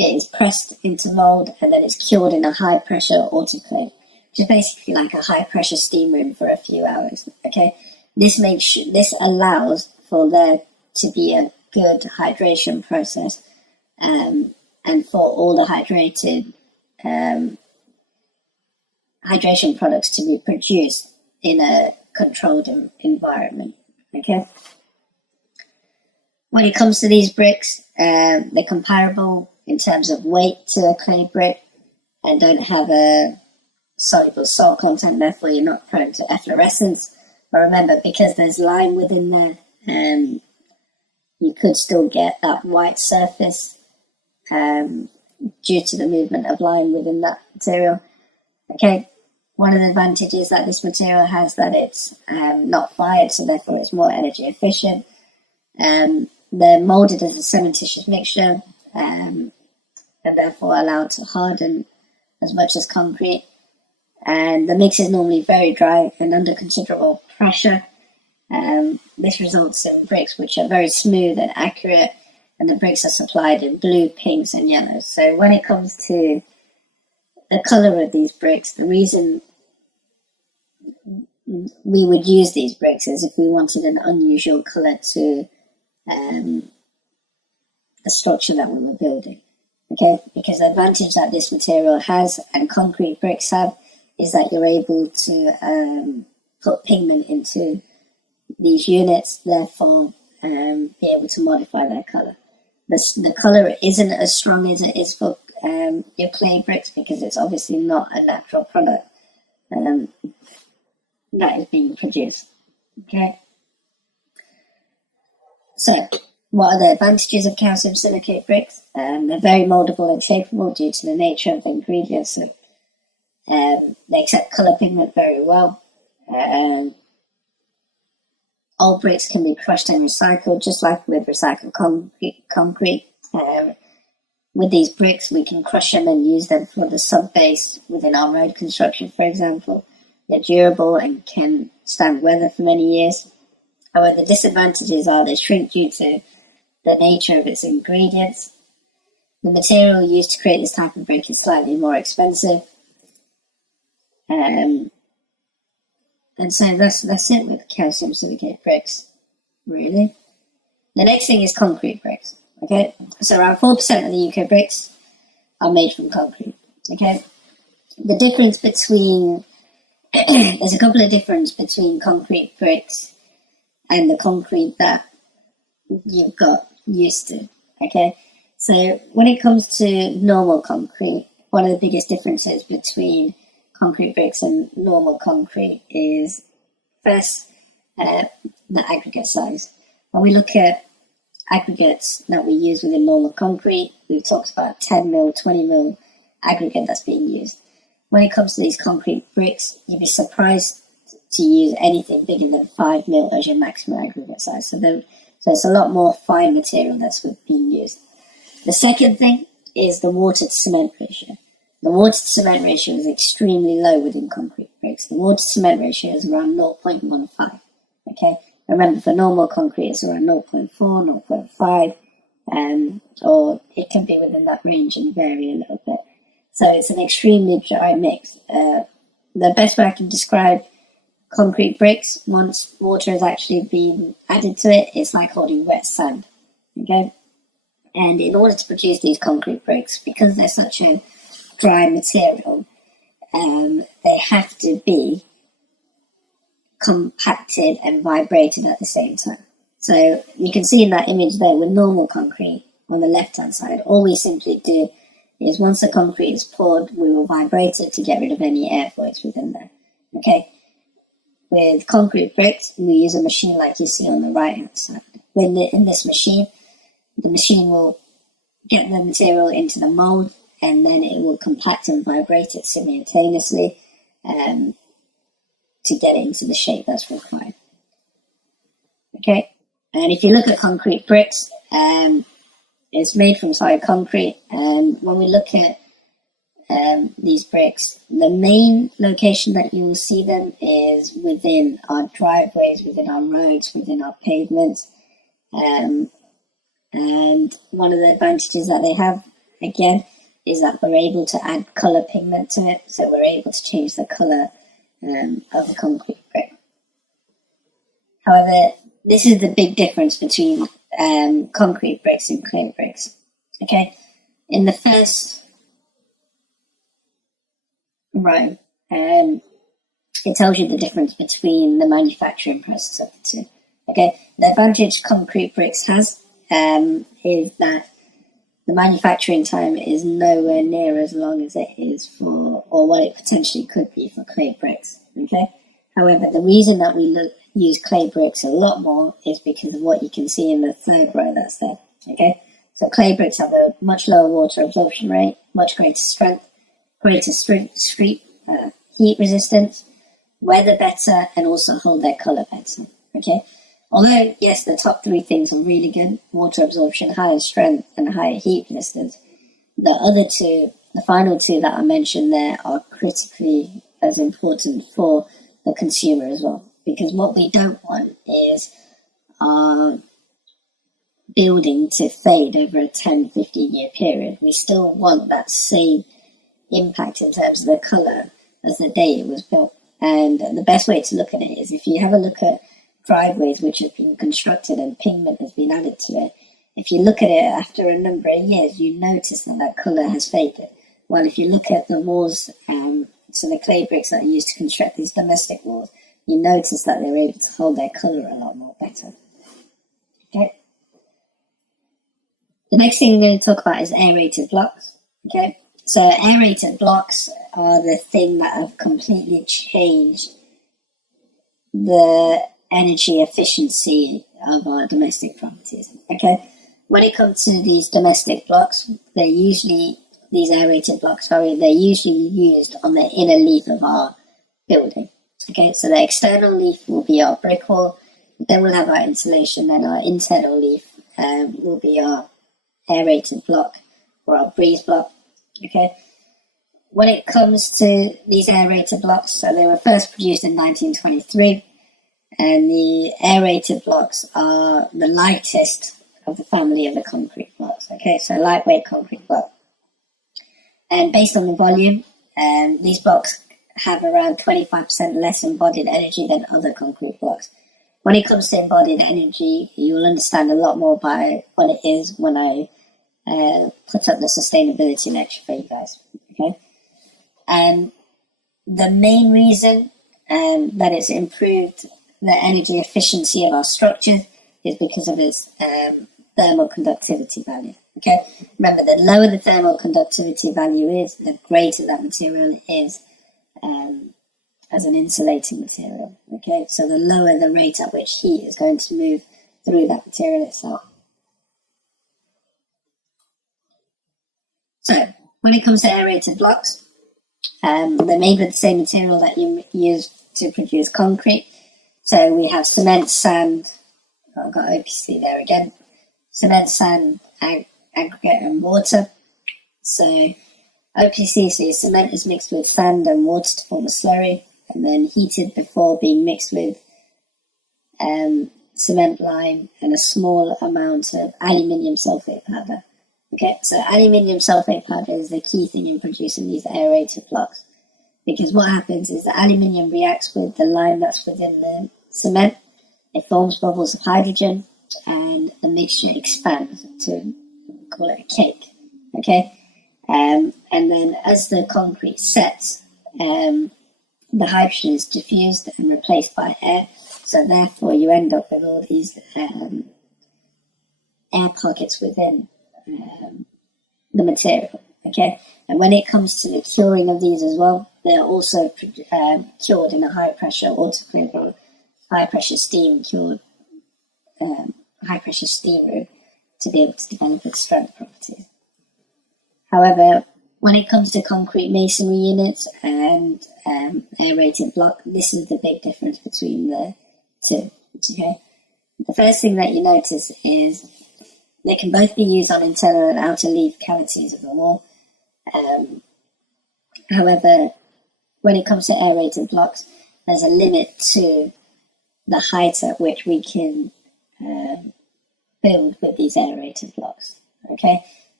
it is pressed into mold and then it's cured in a high pressure autoclave, which is basically like a high pressure steam room for a few hours. Okay, this allows for there to be a good hydration process, and for all the hydration products to be produced in a controlled environment. Okay. When it comes to these bricks, they're comparable in terms of weight to a clay brick and don't have a soluble salt content, therefore you're not prone to efflorescence. But remember, because there's lime within there, you could still get that white surface due to the movement of lime within that material. Okay, one of the advantages that this material has that it's not fired, so therefore it's more energy efficient. They're molded as a cementitious mixture, and therefore allowed to harden as much as concrete. And the mix is normally very dry and under considerable pressure. This results in bricks which are very smooth and accurate, and the bricks are supplied in blue, pinks, and yellows. So when it comes to the color of these bricks, the reason we would use these bricks is if we wanted an unusual color to the structure that we were building. Okay, because the advantage that this material has and concrete bricks have is that you're able to put pigment into these units, therefore be able to modify their color. The color isn't as strong as it is for your clay bricks because it's obviously not a natural product that is being produced. Okay. So, what are the advantages of calcium silicate bricks? They're very moldable and shapeable due to the nature of the ingredients. So, they accept color pigment very well. Old bricks can be crushed and recycled, just like with recycled concrete. With these bricks, we can crush them and use them for the sub-base within our road construction, for example. They're durable and can stand weather for many years. However, the disadvantages are they shrink due to the nature of its ingredients. The material used to create this type of brick is slightly more expensive. And so that's it with calcium silicate bricks, really. The next thing is concrete bricks. Okay, so around 4% of the UK bricks are made from concrete. Okay, the difference between there's a couple of differences between concrete bricks and the concrete that you've got used to. Okay, so when it comes to normal concrete, one of the biggest differences between concrete bricks and normal concrete is first the aggregate size. When we look at aggregates that we use within normal concrete, we've talked about 10 mil, 20 mil aggregate that's being used. When it comes to these concrete bricks, you'd be surprised to use anything bigger than 5 mil as your maximum aggregate size. So it's a lot more fine material that's being used. The second thing is the water to cement ratio. The water to cement ratio is extremely low within concrete bricks. The water to cement ratio is around 0.15. Okay, remember for normal concrete it's around 0.4, 0.5, or it can be within that range and vary a little bit. So it's an extremely dry mix. The best way I can describe concrete bricks, once water has actually been added to it, it's like holding wet sand. Okay, and in order to produce these concrete bricks, because they're such a dry material, they have to be compacted and vibrated at the same time. So you can see in that image there with normal concrete on the left hand side, all we simply do is once the concrete is poured, we will vibrate it to get rid of any air voids within there. Okay. With concrete bricks, we use a machine like you see on the right hand side. In this machine, the machine will get the material into the mold and then it will compact and vibrate it simultaneously to get it into the shape that's required. Okay, and if you look at concrete bricks, it's made from solid concrete, and when we look at these bricks, the main location that you will see them is within our driveways, within our roads, within our pavements, and one of the advantages that they have again is that we're able to add color pigment to it, so we're able to change the color of the concrete brick. However, this is the big difference between concrete bricks and clay bricks. Okay, in the first row, it tells you the difference between the manufacturing process of the two. Okay, the advantage concrete bricks has is that the manufacturing time is nowhere near as long as it is for, or what it potentially could be for clay bricks. Okay, however, the reason that we use clay bricks a lot more is because of what you can see in the third row that's there. Okay, so clay bricks have a much lower water absorption rate, much greater strength, heat resistance, weather better, and also hold their color better. Okay, although yes, the top three things are really good: water absorption, higher strength, and higher heat resistance. The other two, the final two that I mentioned there, are critically as important for the consumer as well. Because what we don't want is our building to fade over a 10, 15-year period. We still want that same impact in terms of the colour as the day it was built. And the best way to look at it is if you have a look at driveways which have been constructed and pigment has been added to it, if you look at it after a number of years, you notice that colour has faded. While if you look at the walls, so the clay bricks that are used to construct these domestic walls, you notice that they're able to hold their colour a lot more better. Okay. The next thing we're going to talk about is aerated blocks. Okay. So aerated blocks are the thing that have completely changed the energy efficiency of our domestic properties. Okay. When it comes to these domestic blocks, they're usually used on the inner leaf of our building. Okay, so the external leaf will be our brick wall, then we'll have our insulation, then our internal leaf will be our aerated block or our breeze block. Okay, when it comes to these aerated blocks, so they were first produced in 1923, and the aerated blocks are the lightest of the family of the concrete blocks. Okay, so lightweight concrete block. And based on the volume, these blocks have around 25% less embodied energy than other concrete blocks. When it comes to embodied energy, you'll understand a lot more by what it is when I put up the sustainability lecture for you guys. Okay, and the main reason that it's improved the energy efficiency of our structures is because of its thermal conductivity value. Okay, remember, the lower the thermal conductivity value is, the greater that material is as an insulating material. Okay, so the lower the rate at which heat is going to move through that material itself. So when it comes to aerated blocks, they're made with the same material that you use to produce concrete. So we have cement, sand, I've got OPC there again, cement, sand, aggregate and water. So OPC, so your cement is mixed with sand and water to form a slurry, and then heated before being mixed with cement lime and a small amount of aluminium sulfate powder. Okay, so aluminium sulfate powder is the key thing in producing these aerated blocks, because what happens is the aluminium reacts with the lime that's within the cement, it forms bubbles of hydrogen, and the mixture expands to call it a cake. Okay, and then as the concrete sets, the hydrogen is diffused and replaced by air, so therefore you end up with all these air pockets within the material. Okay, and when it comes to the curing of these as well, they're also cured in a high pressure autoclave or high pressure steam cured high pressure steam room to be able to develop its strength properties. However, when it comes to concrete masonry units and aerated block, this is the big difference between the two. Okay, the first thing that you notice is they can both be used on internal and outer leaf cavities of the wall. However, when it comes to aerated blocks, there's a limit to the height at which we can build with these aerated blocks. Okay,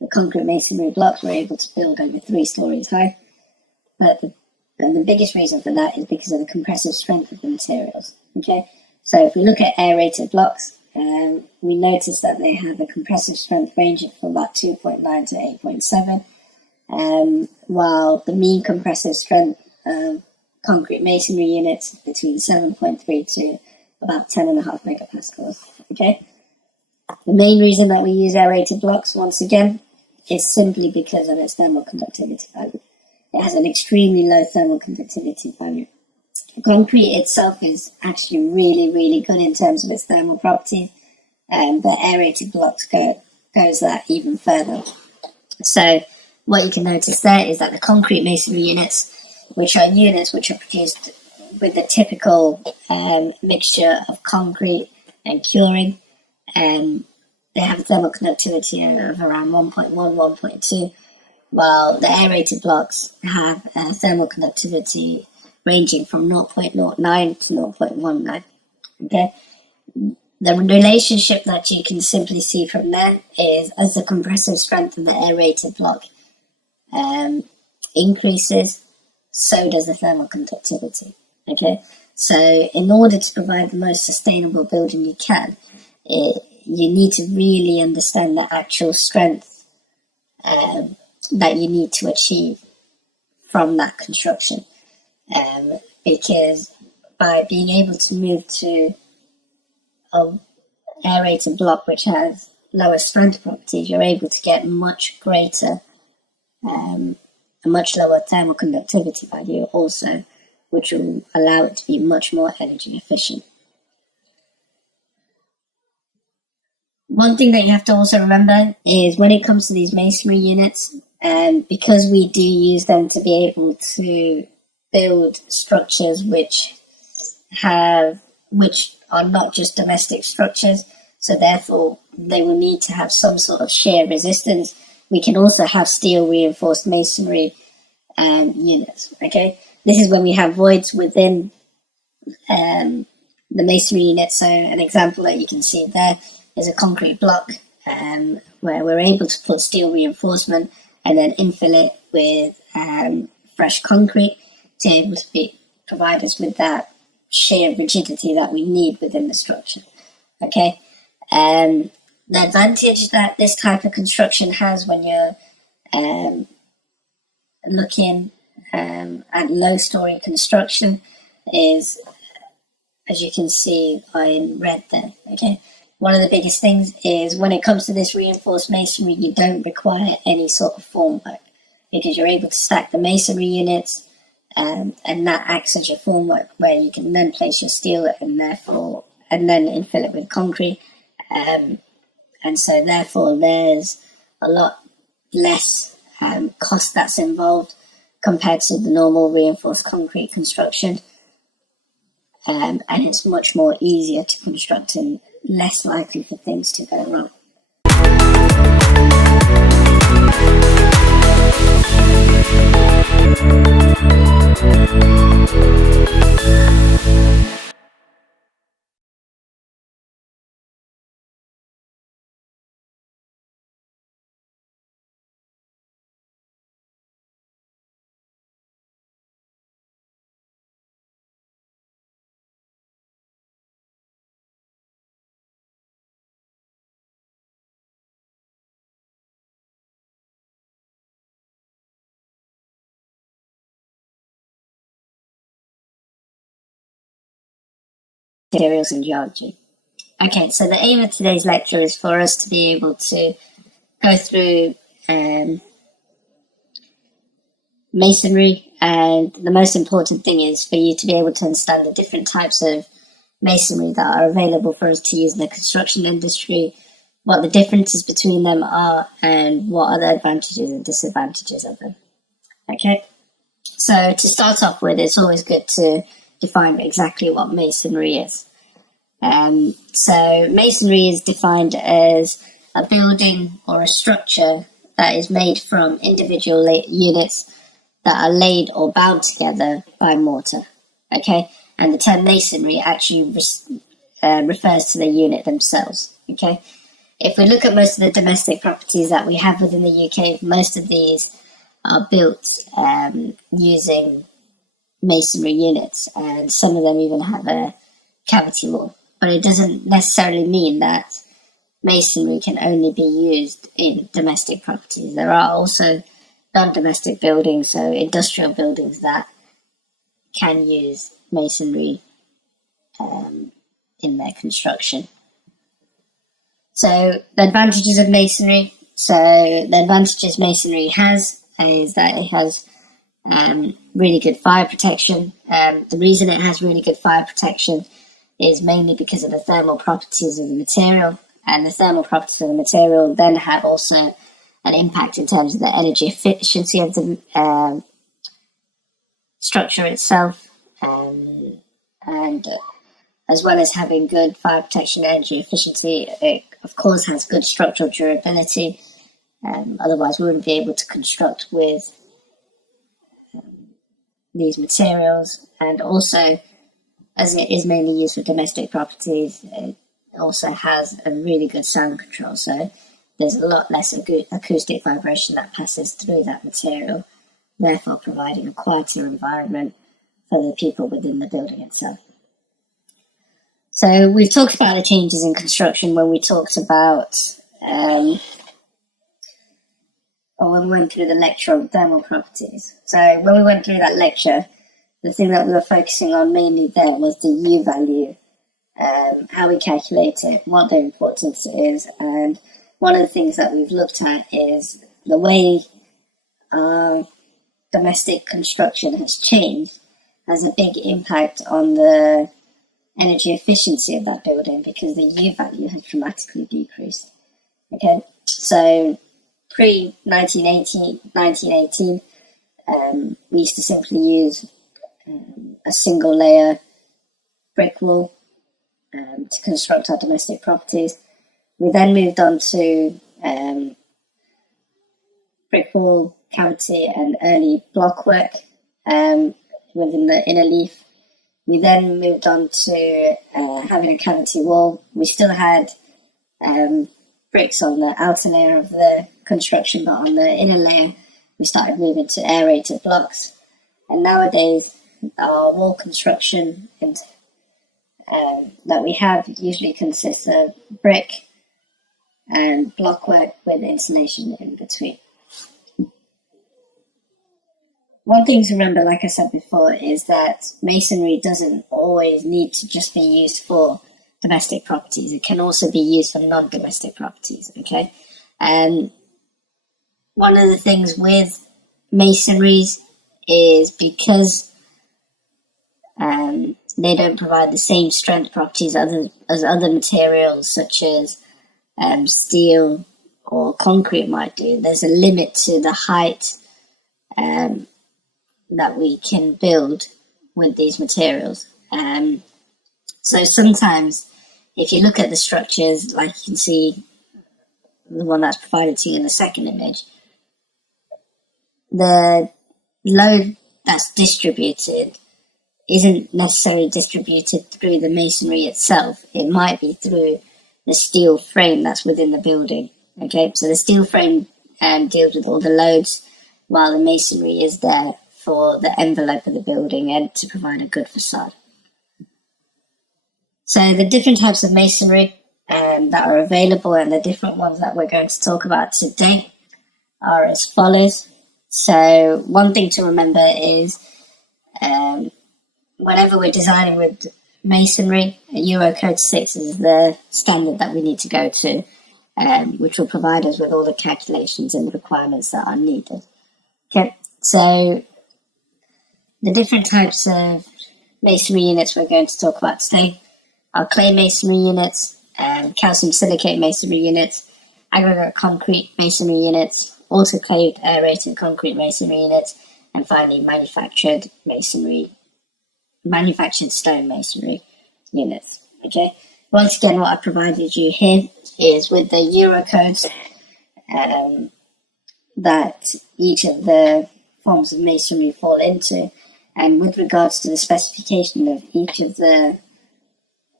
the concrete masonry blocks were able to build over 3 stories high. But the biggest reason for that is because of the compressive strength of the materials. Okay, so if we look at aerated blocks, we notice that they have a compressive strength ranging from about 2.9 to 8.7, while the mean compressive strength of concrete masonry units between 7.3 to about 10.5 megapascals. Okay, the main reason that we use aerated blocks, once again, is simply because of its thermal conductivity value. It has an extremely low thermal conductivity value. Concrete itself is actually really good in terms of its thermal properties, but aerated blocks goes that even further. So what you can notice there is that the concrete masonry units, which are produced with the typical mixture of concrete and curing, they have a thermal conductivity of around 1.1, 1.2, while the aerated blocks have a thermal conductivity ranging from 0.09 to 0.19. Okay, the relationship that you can simply see from there is as the compressive strength of the aerated block increases, so does the thermal conductivity. Okay, so in order to provide the most sustainable building you can, you need to really understand the actual strength that you need to achieve from that construction. Because by being able to move to an aerated block which has lower strength properties, you're able to get much greater, a much lower thermal conductivity value also, which will allow it to be much more energy efficient. One thing that you have to also remember is when it comes to these masonry units, because we do use them to be able to build structures which are not just domestic structures, so therefore they will need to have some sort of shear resistance. We can also have steel reinforced masonry units. Okay, this is when we have voids within the masonry unit. So an example that you can see there is a concrete block where we're able to put steel reinforcement and then infill it with fresh concrete to be able to provide us with that shear rigidity that we need within the structure. Okay, the advantage that this type of construction has when you're looking at low-story construction is, as you can see in red there. Okay, one of the biggest things is when it comes to this reinforced masonry, you don't require any sort of formwork because you're able to stack the masonry units, and that acts as your formwork where you can then place your steel and then infill it with concrete, and so therefore there's a lot less cost that's involved compared to the normal reinforced concrete construction, and it's much more easier to construct and less likely for things to go wrong. Materials and geology. Okay, so the aim of today's lecture is for us to be able to go through masonry, and the most important thing is for you to be able to understand the different types of masonry that are available for us to use in the construction industry, what the differences between them are, and what are the advantages and disadvantages of them. Okay, so to start off with, it's always good to define exactly what masonry is. So masonry is defined as a building or a structure that is made from individual units that are laid or bound together by mortar. Okay, and the term masonry actually refers to the unit themselves. Okay, if we look at most of the domestic properties that we have within the UK, most of these are built using masonry units, and some of them even have a cavity wall. But it doesn't necessarily mean that masonry can only be used in domestic properties. There are also non-domestic buildings, so industrial buildings, that can use masonry in their construction. So the advantages of masonry. So the advantages masonry has is that it has really good fire protection. The reason it has really good fire protection is mainly because of the thermal properties of the material, and the thermal properties of the material then have also an impact in terms of the energy efficiency of the structure itself, and as well as having good fire protection and energy efficiency, it of course has good structural durability. Otherwise we wouldn't be able to construct with these materials. And also, as it is mainly used for domestic properties, it also has a really good sound control, so there's a lot less acoustic vibration that passes through that material, therefore providing a quieter environment for the people within the building itself. So we've talked about the changes in construction when we talked about, or when we went through the lecture on thermal properties. So when we went through that lecture, the thing that we were focusing on mainly there was the U value, how we calculate it, what their importance is, and one of the things that we've looked at is the way domestic construction has changed has a big impact on the energy efficiency of that building, because the U value has dramatically decreased. Okay, so pre-1918, we used to simply use a single layer brick wall to construct our domestic properties. We then moved on to brick wall, cavity and early blockwork within the inner leaf. We then moved on to having a cavity wall. We still had bricks on the outer layer of the construction, but on the inner layer we started moving to aerated blocks. And nowadays our wall construction that we have usually consists of brick and blockwork with insulation in between. One thing to remember, like I said before, is that masonry doesn't always need to just be used for domestic properties. It can also be used for non-domestic properties, okay? One of the things with masonries is because they don't provide the same strength properties as other materials such as steel or concrete might do. There's a limit to the height that we can build with these materials. So sometimes if you look at the structures, like you can see the one that's provided to you in the second image, the load that's distributed isn't necessarily distributed through the masonry itself. It might be through the steel frame that's within the building. Okay, so the steel frame deals with all the loads, while the masonry is there for the envelope of the building and to provide a good facade. So the different types of masonry that are available, and the different ones that we're going to talk about today, are as follows. So one thing to remember is whenever we're designing with masonry, Euro Code 6 is the standard that we need to go to, which will provide us with all the calculations and the requirements that are needed. Okay, so the different types of masonry units we're going to talk about today are clay masonry units, calcium silicate masonry units, aggregate concrete masonry units, autoclaved aerated concrete masonry units, and finally manufactured stone masonry units. Okay. Once again, what I provided you here is with the Euro codes that each of the forms of masonry fall into, and with regards to the specification of each of the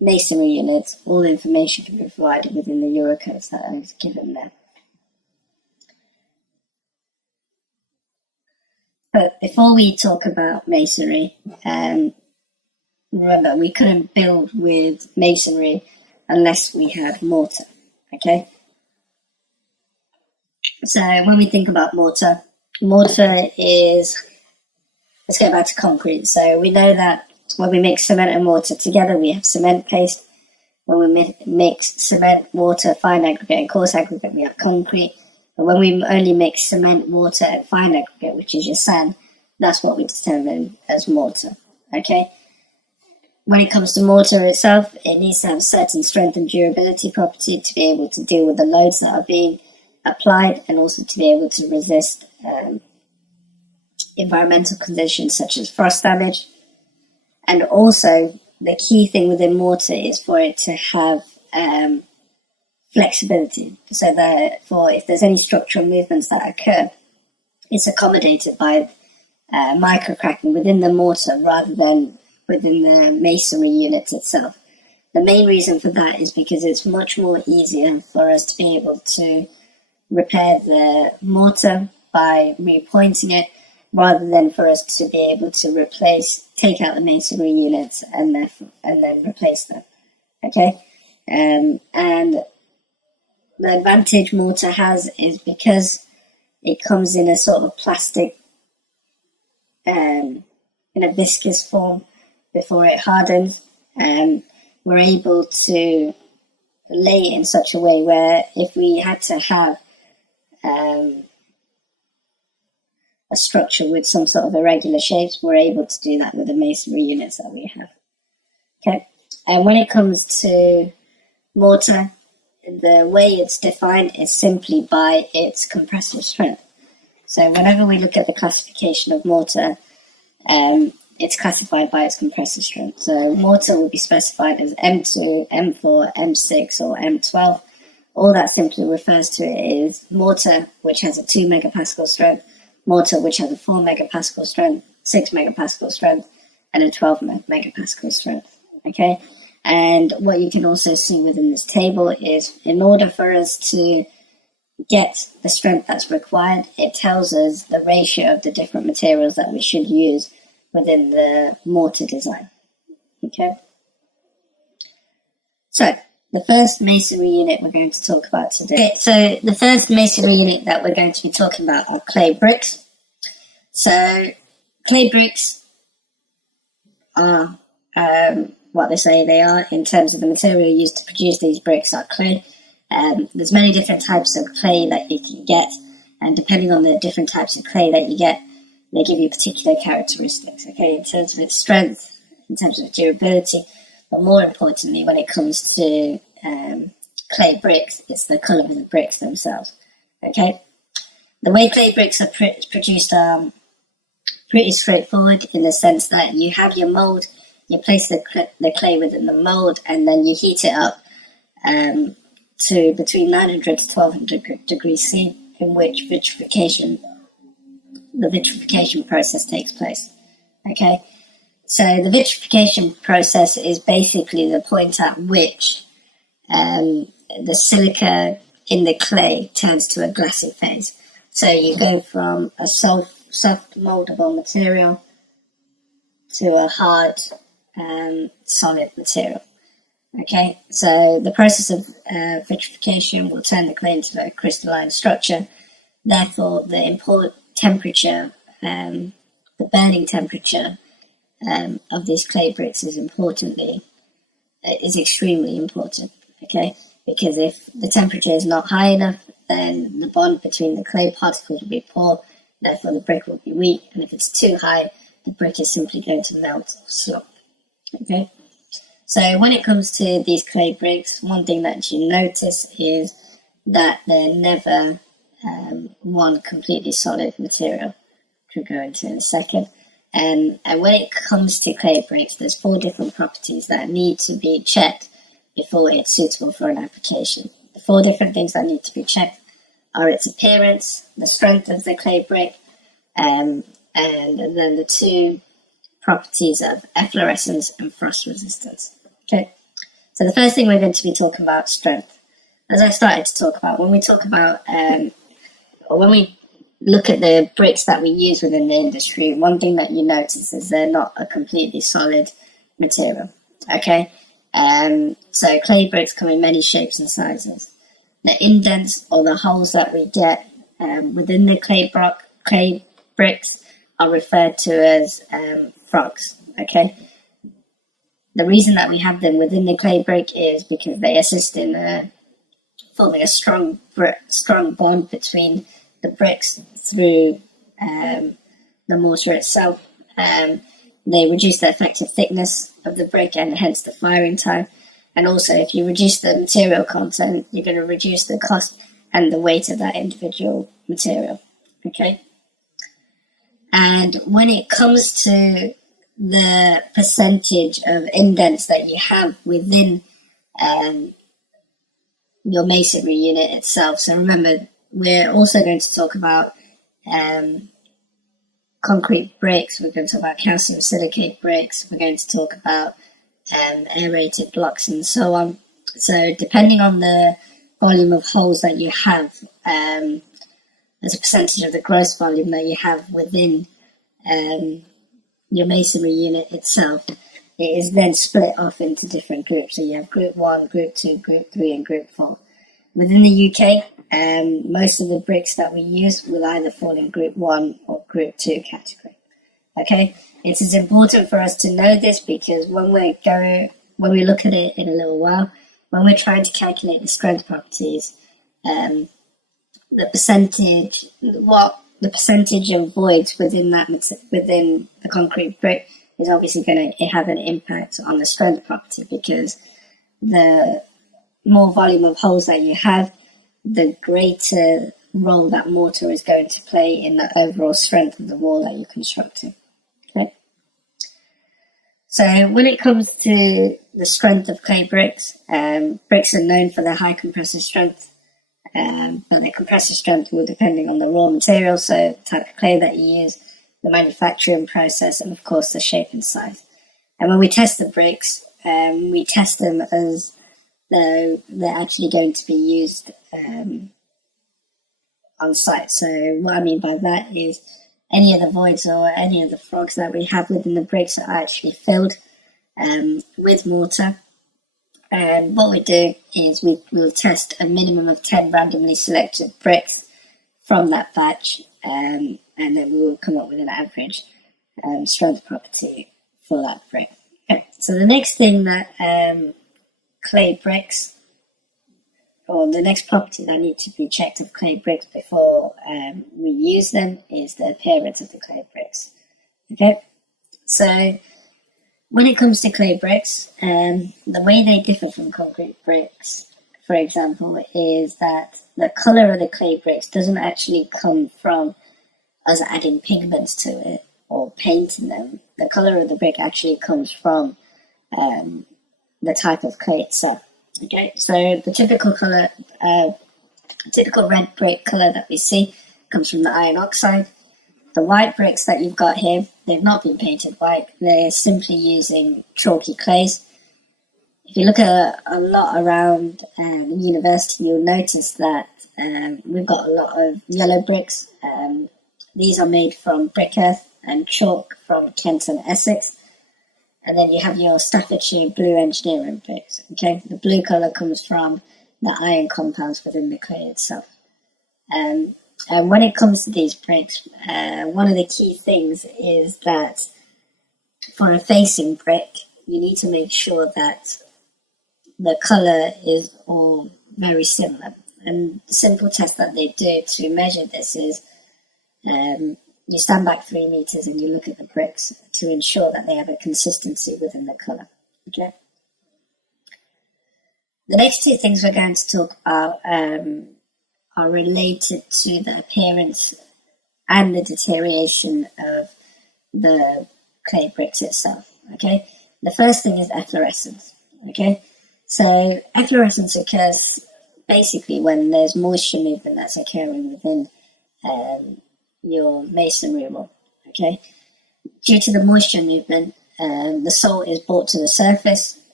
masonry units, all the information can be provided within the Eurocodes that are given there. But before we talk about masonry, remember we couldn't build with masonry unless we had mortar, okay? So when we think about mortar is, let's go back to concrete. So we know that when we mix cement and mortar together, we have cement paste. When we mix cement, water, fine aggregate, and coarse aggregate, we have concrete. But when we only mix cement, water, and fine aggregate, which is your sand, that's what we determine as mortar, okay? When it comes to mortar itself, it needs to have a certain strength and durability property to be able to deal with the loads that are being applied, and also to be able to resist environmental conditions such as frost damage. And also, the key thing within mortar is for it to have flexibility, so that if there's any structural movements that occur, it's accommodated by microcracking within the mortar rather than within the masonry unit itself. The main reason for that is because it's much more easier for us to be able to repair the mortar by repointing it, rather than for us to be able to take out the masonry units and then replace them. Okay, and the advantage mortar has is because it comes in a sort of plastic, in a viscous form before it hardens, and we're able to lay it in such a way where if we had to have a structure with some sort of irregular shapes, we're able to do that with the masonry units that we have. Okay, and when it comes to mortar, the way it's defined is simply by its compressive strength. So whenever we look at the classification of mortar, it's classified by its compressive strength. So mortar will be specified as M2, M4, M6, or M12. All that simply refers to is mortar, which has a 2 megapascal strength, mortar which has a 4 megapascal strength, 6 megapascal strength, and a 12 megapascal strength. Okay, and what you can also see within this table is, in order for us to get the strength that's required, it tells us the ratio of the different materials that we should use within the mortar design. Okay, so the first masonry unit we're going to talk about today. Okay, so the first masonry unit that we're going to be talking about are clay bricks. So clay bricks are what they say they are in terms of the material used to produce these bricks are clay. There's many different types of clay that you can get, and depending on the different types of clay that you get, they give you particular characteristics, okay, in terms of its strength, in terms of durability, but more importantly, when it comes to clay bricks, it's the colour of the bricks themselves, okay? The way clay bricks are produced are pretty straightforward, in the sense that you have your mould, you place the clay within the mould, and then you heat it up to between 900 to 1200 degrees C, in which the vitrification process takes place, okay? So the vitrification process is basically the point at which the silica in the clay turns to a glassy phase. So you go from a soft moldable material to a hard solid material. Okay, so the process of vitrification will turn the clay into a crystalline structure. Therefore, the temperature, the burning temperature of these clay bricks is extremely important. Okay, because if the temperature is not high enough, then the bond between the clay particles will be poor. Therefore, the brick will be weak, and if it's too high, the brick is simply going to melt or slop. Okay. So when it comes to these clay bricks, one thing that you notice is that they're never one completely solid material, which we'll go into in a second. And when it comes to clay bricks, there's 4 different properties that need to be checked before it's suitable for an application. The 4 different things that need to be checked are its appearance, the strength of the clay brick, and then the 2 properties of efflorescence and frost resistance. Okay, So the first thing we're going to be talking about strength. As I started to talk about, when we talk about, or when we look at the bricks that we use within the industry, one thing that you notice is they're not a completely solid material. Okay, so clay bricks come in many shapes and sizes. The indents or the holes that we get within the clay bricks are referred to as frogs. Okay, the reason that we have them within the clay brick is because they assist in forming a strong bond between the bricks through the mortar itself. They reduce the effective thickness of the brick and hence the firing time. And also, if you reduce the material content, you're going to reduce the cost and the weight of that individual material. Okay. And when it comes to the percentage of indents that you have within your masonry unit itself, so remember, we're also going to talk about concrete bricks, we're going to talk about calcium silicate bricks, we're going to talk about aerated blocks and so on. So depending on the volume of holes that you have, as a percentage of the gross volume that you have within your masonry unit itself, it is then split off into different groups. So you have group 1, group 2, group 3 and group 4. Within the UK, most of the bricks that we use will either fall in group 1 or group 2 category. Okay, it is important for us to know this because when we look at it in a little while, when we're trying to calculate the strength properties, the percentage of voids within the concrete brick is obviously going to have an impact on the strength property, because the more volume of holes that you have, the greater role that mortar is going to play in the overall strength of the wall that you're constructing. Okay. So when it comes to the strength of clay bricks, bricks are known for their high compressive strength, but their compressive strength will depending on the raw material, so the type of clay that you use, the manufacturing process, and of course the shape and size. And when we test the bricks, we test them as though they're actually going to be used on site. So what I mean by that is any of the voids or any of the frogs that we have within the bricks are actually filled with mortar. And what we do is we'll test a minimum of 10 randomly selected bricks from that batch, and then we will come up with an average strength property for that brick. Okay. So the next thing that clay bricks, or the next property that need to be checked of clay bricks before we use them, is the appearance of the clay bricks. Okay, so when it comes to clay bricks, the way they differ from concrete bricks, for example, is that the color of the clay bricks doesn't actually come from us adding pigments to it or painting them. The color of the brick actually comes from the type of clay itself. Okay, so the typical color, typical red brick color that we see comes from the iron oxide. The white bricks that you've got here, they've not been painted white. They're simply using chalky clays. If you look at a lot around the university, you'll notice that we've got a lot of yellow bricks. These are made from brick earth and chalk from Kent and Essex. And then you have your Staffordshire blue engineering bricks. Okay, the blue colour comes from the iron compounds within the clay itself. And when it comes to these bricks, one of the key things is that for a facing brick, you need to make sure that the colour is all very similar. And the simple test that they do to measure this is you stand back 3 meters and you look at the bricks to ensure that they have a consistency within the colour. Okay. The next 2 things we're going to talk about are related to the appearance and the deterioration of the clay bricks itself. Okay. The first thing is efflorescence. Okay. So efflorescence occurs basically when there's moisture movement that's occurring within your masonry wall. Okay. Due to the moisture movement, the salt is brought to the surface,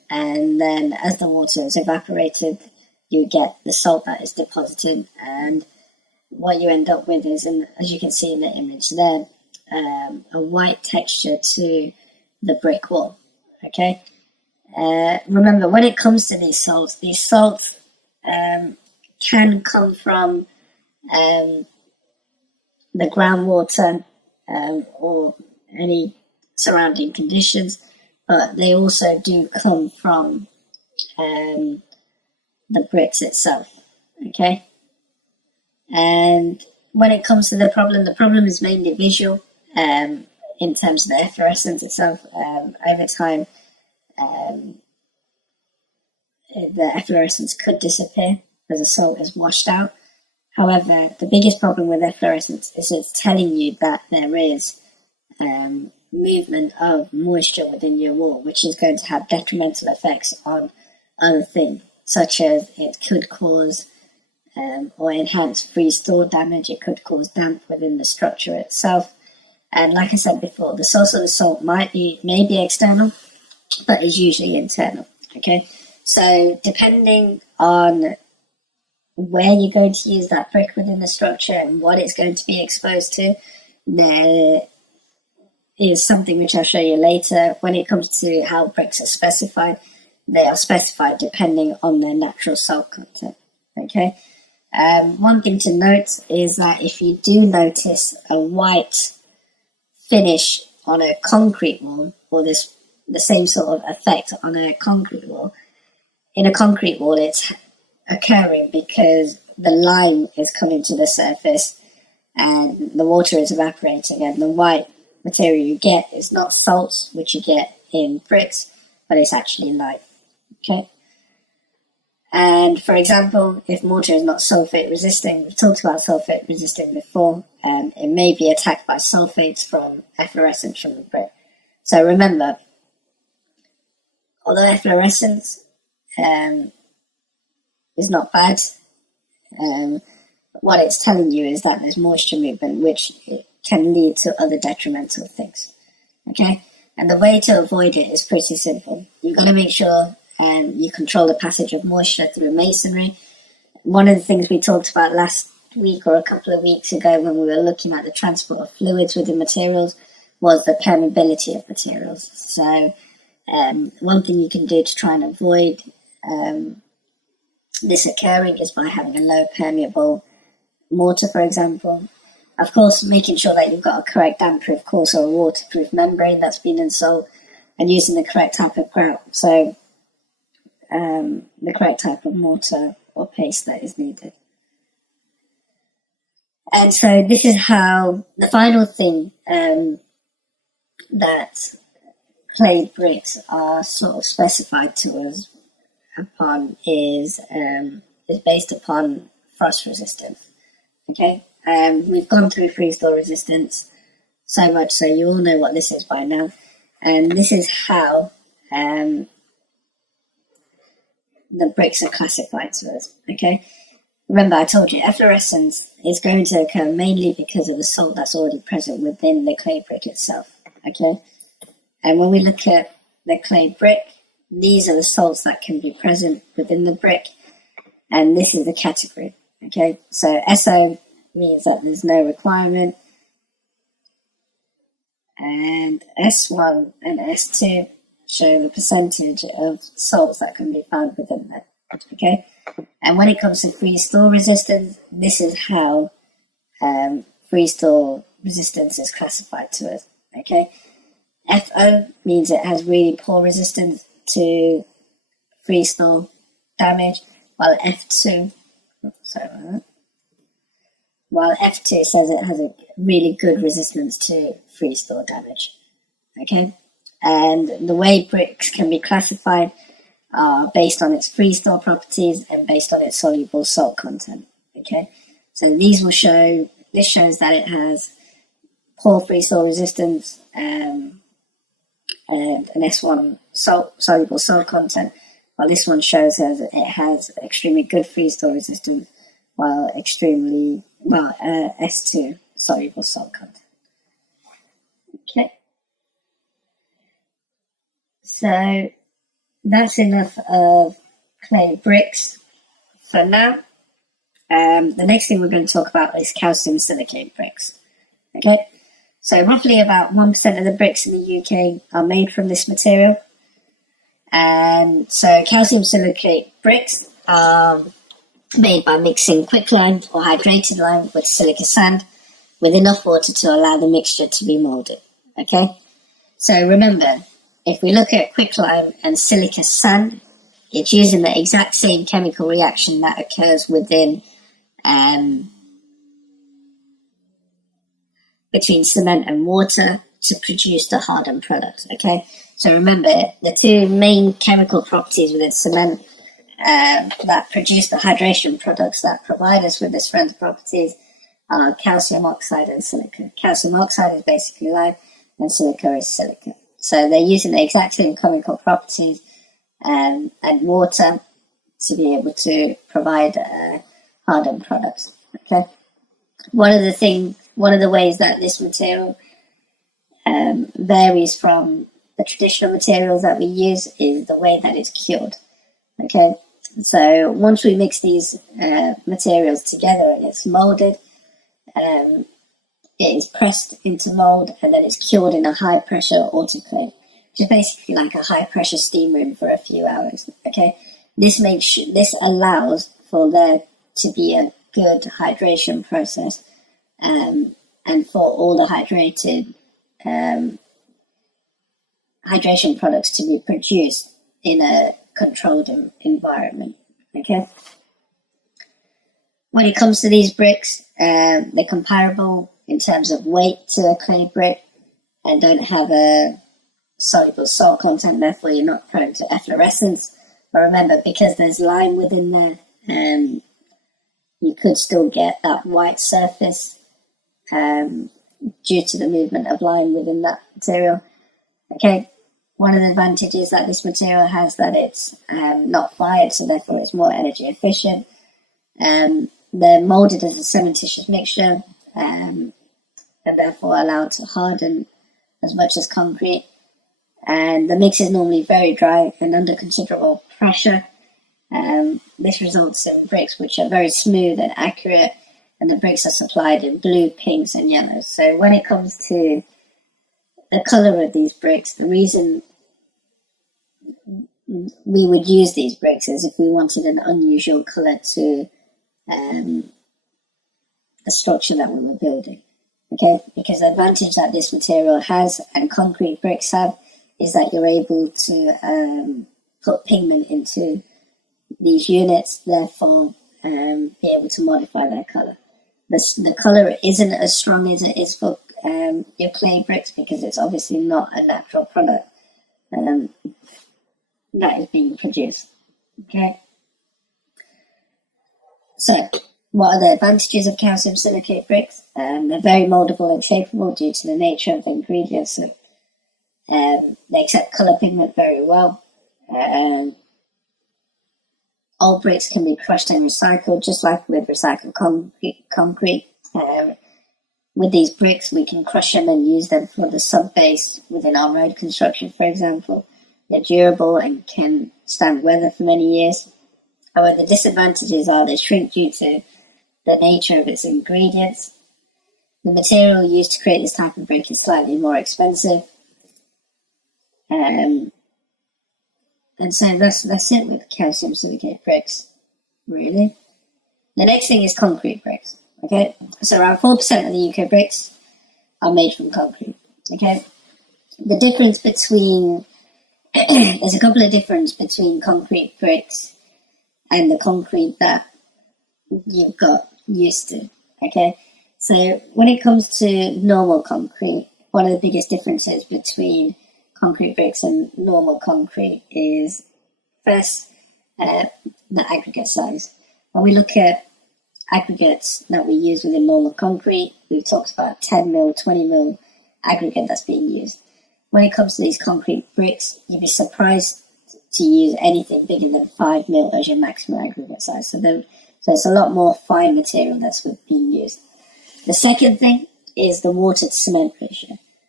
and then as the water is evaporated, you get the salt that is deposited, and what you end up with is, as you can see in the image there, a white texture to the brick wall. Okay. Remember, when it comes to these salts can come from the groundwater or any surrounding conditions, but they also do come from the bricks itself. Okay. And when it comes to the problem is mainly visual in terms of the efflorescence itself. Over time, the efflorescence could disappear as the salt is washed out. However, the biggest problem with efflorescence is it's telling you that there is movement of moisture within your wall, which is going to have detrimental effects on other things, such as it could cause or enhance freeze-thaw damage. It could cause damp within the structure itself. And like I said before, the source of the salt may be external, but is usually internal. Okay, so depending on where you're going to use that brick within the structure and what it's going to be exposed to, there is something which I'll show you later. When it comes to how bricks are specified, they are specified depending on their natural salt content. Okay. One thing to note is that if you do notice a white finish on a concrete wall, or the same sort of effect on a concrete wall, in a concrete wall it's occurring because the lime is coming to the surface and the water is evaporating, and the white material you get is not salt, which you get in bricks, but it's actually lime. Okay. And for example, if mortar is not sulfate resisting, we've talked about sulfate resisting before, it may be attacked by sulfates from efflorescence from the brick. So remember, although efflorescence is not bad, what it's telling you is that there's moisture movement, which can lead to other detrimental things. Okay? And the way to avoid it is pretty simple. You've got to make sure you control the passage of moisture through masonry. One of the things we talked about last week or a couple of weeks ago when we were looking at the transport of fluids within materials was the permeability of materials. So one thing you can do to try and avoid this occurring is by having a low permeable mortar, for example. Of course, making sure that you've got a correct damp-proof course or a waterproof membrane that's been installed, and using the correct type of grout. So the correct type of mortar or paste that is needed. And so this is how the final thing that clay bricks are sort of specified to us upon is based upon frost resistance. Okay, we've gone through freeze-thaw resistance so much, so you all know what this is by now, and this is how the bricks are classified to us. Okay, remember I told you efflorescence is going to occur mainly because of the salt that's already present within the clay brick itself. Okay, and when we look at the clay brick, these are the salts that can be present within the brick, and this is the category. Okay, so SO means that there's no requirement, and S1 and S2 show the percentage of salts that can be found within them. Okay, and when it comes to freeze-thaw resistance, this is how freeze-thaw resistance is classified to us. Okay, FO means it has really poor resistance to freeze-thaw damage, while F2 says it has a really good resistance to freeze-thaw damage. Okay, and the way bricks can be classified are based on its freeze-thaw properties and based on its soluble salt content. Okay, so this shows that it has poor freeze-thaw resistance and an S1 soluble salt content, while this one shows us it has extremely good freeze-thaw resistance, while S2 soluble salt content. Okay, so that's enough of clay bricks for now. The next thing we're going to talk about is calcium silicate bricks. Okay, so roughly about 1% of the bricks in the UK are made from this material. And so calcium silicate bricks are made by mixing quicklime or hydrated lime with silica sand with enough water to allow the mixture to be molded. Okay, so remember, if we look at quicklime and silica sand, it's using the exact same chemical reaction that occurs within between cement and water to produce the hardened products. Okay, so remember, the two main chemical properties within cement that produce the hydration products that provide us with the strength properties are calcium oxide and silica. Calcium oxide is basically lime and silica is silica. So they're using the exact same chemical properties and water to be able to provide hardened products. Okay. One of the ways that this material varies from the traditional materials that we use is the way that it's cured. Okay. So once we mix these materials together and it's molded, it is pressed into mold and then it's cured in a high pressure autoclave, which is basically like a high pressure steam room for a few hours. Okay, this allows for there to be a good hydration process, and for all the hydrated hydration products to be produced in a controlled environment. Okay. When it comes to these bricks, they're comparable in terms of weight to a clay brick and don't have a soluble salt content, therefore you're not prone to efflorescence. But remember, because there's lime within there, you could still get that white surface due to the movement of lime within that material. Okay, one of the advantages that this material has that it's not fired, so therefore it's more energy efficient. They're molded as a cementitious mixture and therefore allowed to harden as much as concrete. And the mix is normally very dry and under considerable pressure. This results in bricks which are very smooth and accurate, and the bricks are supplied in blue, pinks, and yellows. So when it comes to the color of these bricks, the reason we would use these bricks is if we wanted an unusual color to the structure that we were building. Okay, because the advantage that this material has and concrete bricks have is that you're able to put pigment into these units, therefore be able to modify their color. The color isn't as strong as it is for your clay bricks because it's obviously not a natural product that is being produced. Okay. So, what are the advantages of calcium silicate bricks? They're very moldable and shapeable due to the nature of the ingredients. So, they accept color pigment very well. Old bricks can be crushed and recycled, just like with recycled concrete. With these bricks, we can crush them and use them for the sub-base within our road construction, for example. They're durable and can stand weather for many years. However, the disadvantages are they shrink due to the nature of its ingredients. The material used to create this type of brick is slightly more expensive. And so that's it with calcium silicate bricks, really. The next thing is concrete bricks. Okay, so around 4% of the UK bricks are made from concrete. Okay, the difference between there's a couple of differences between concrete bricks and the concrete that you've got used to. Okay, so when it comes to normal concrete, one of the biggest differences between concrete bricks and normal concrete is first the aggregate size. When we look at aggregates that we use within normal concrete, we've talked about 10 mil, 20 mil aggregate that's being used. When it comes to these concrete bricks, you'd be surprised to use anything bigger than 5 mil as your maximum aggregate size. So it's a lot more fine material that's being used. The second thing is the water to cement ratio.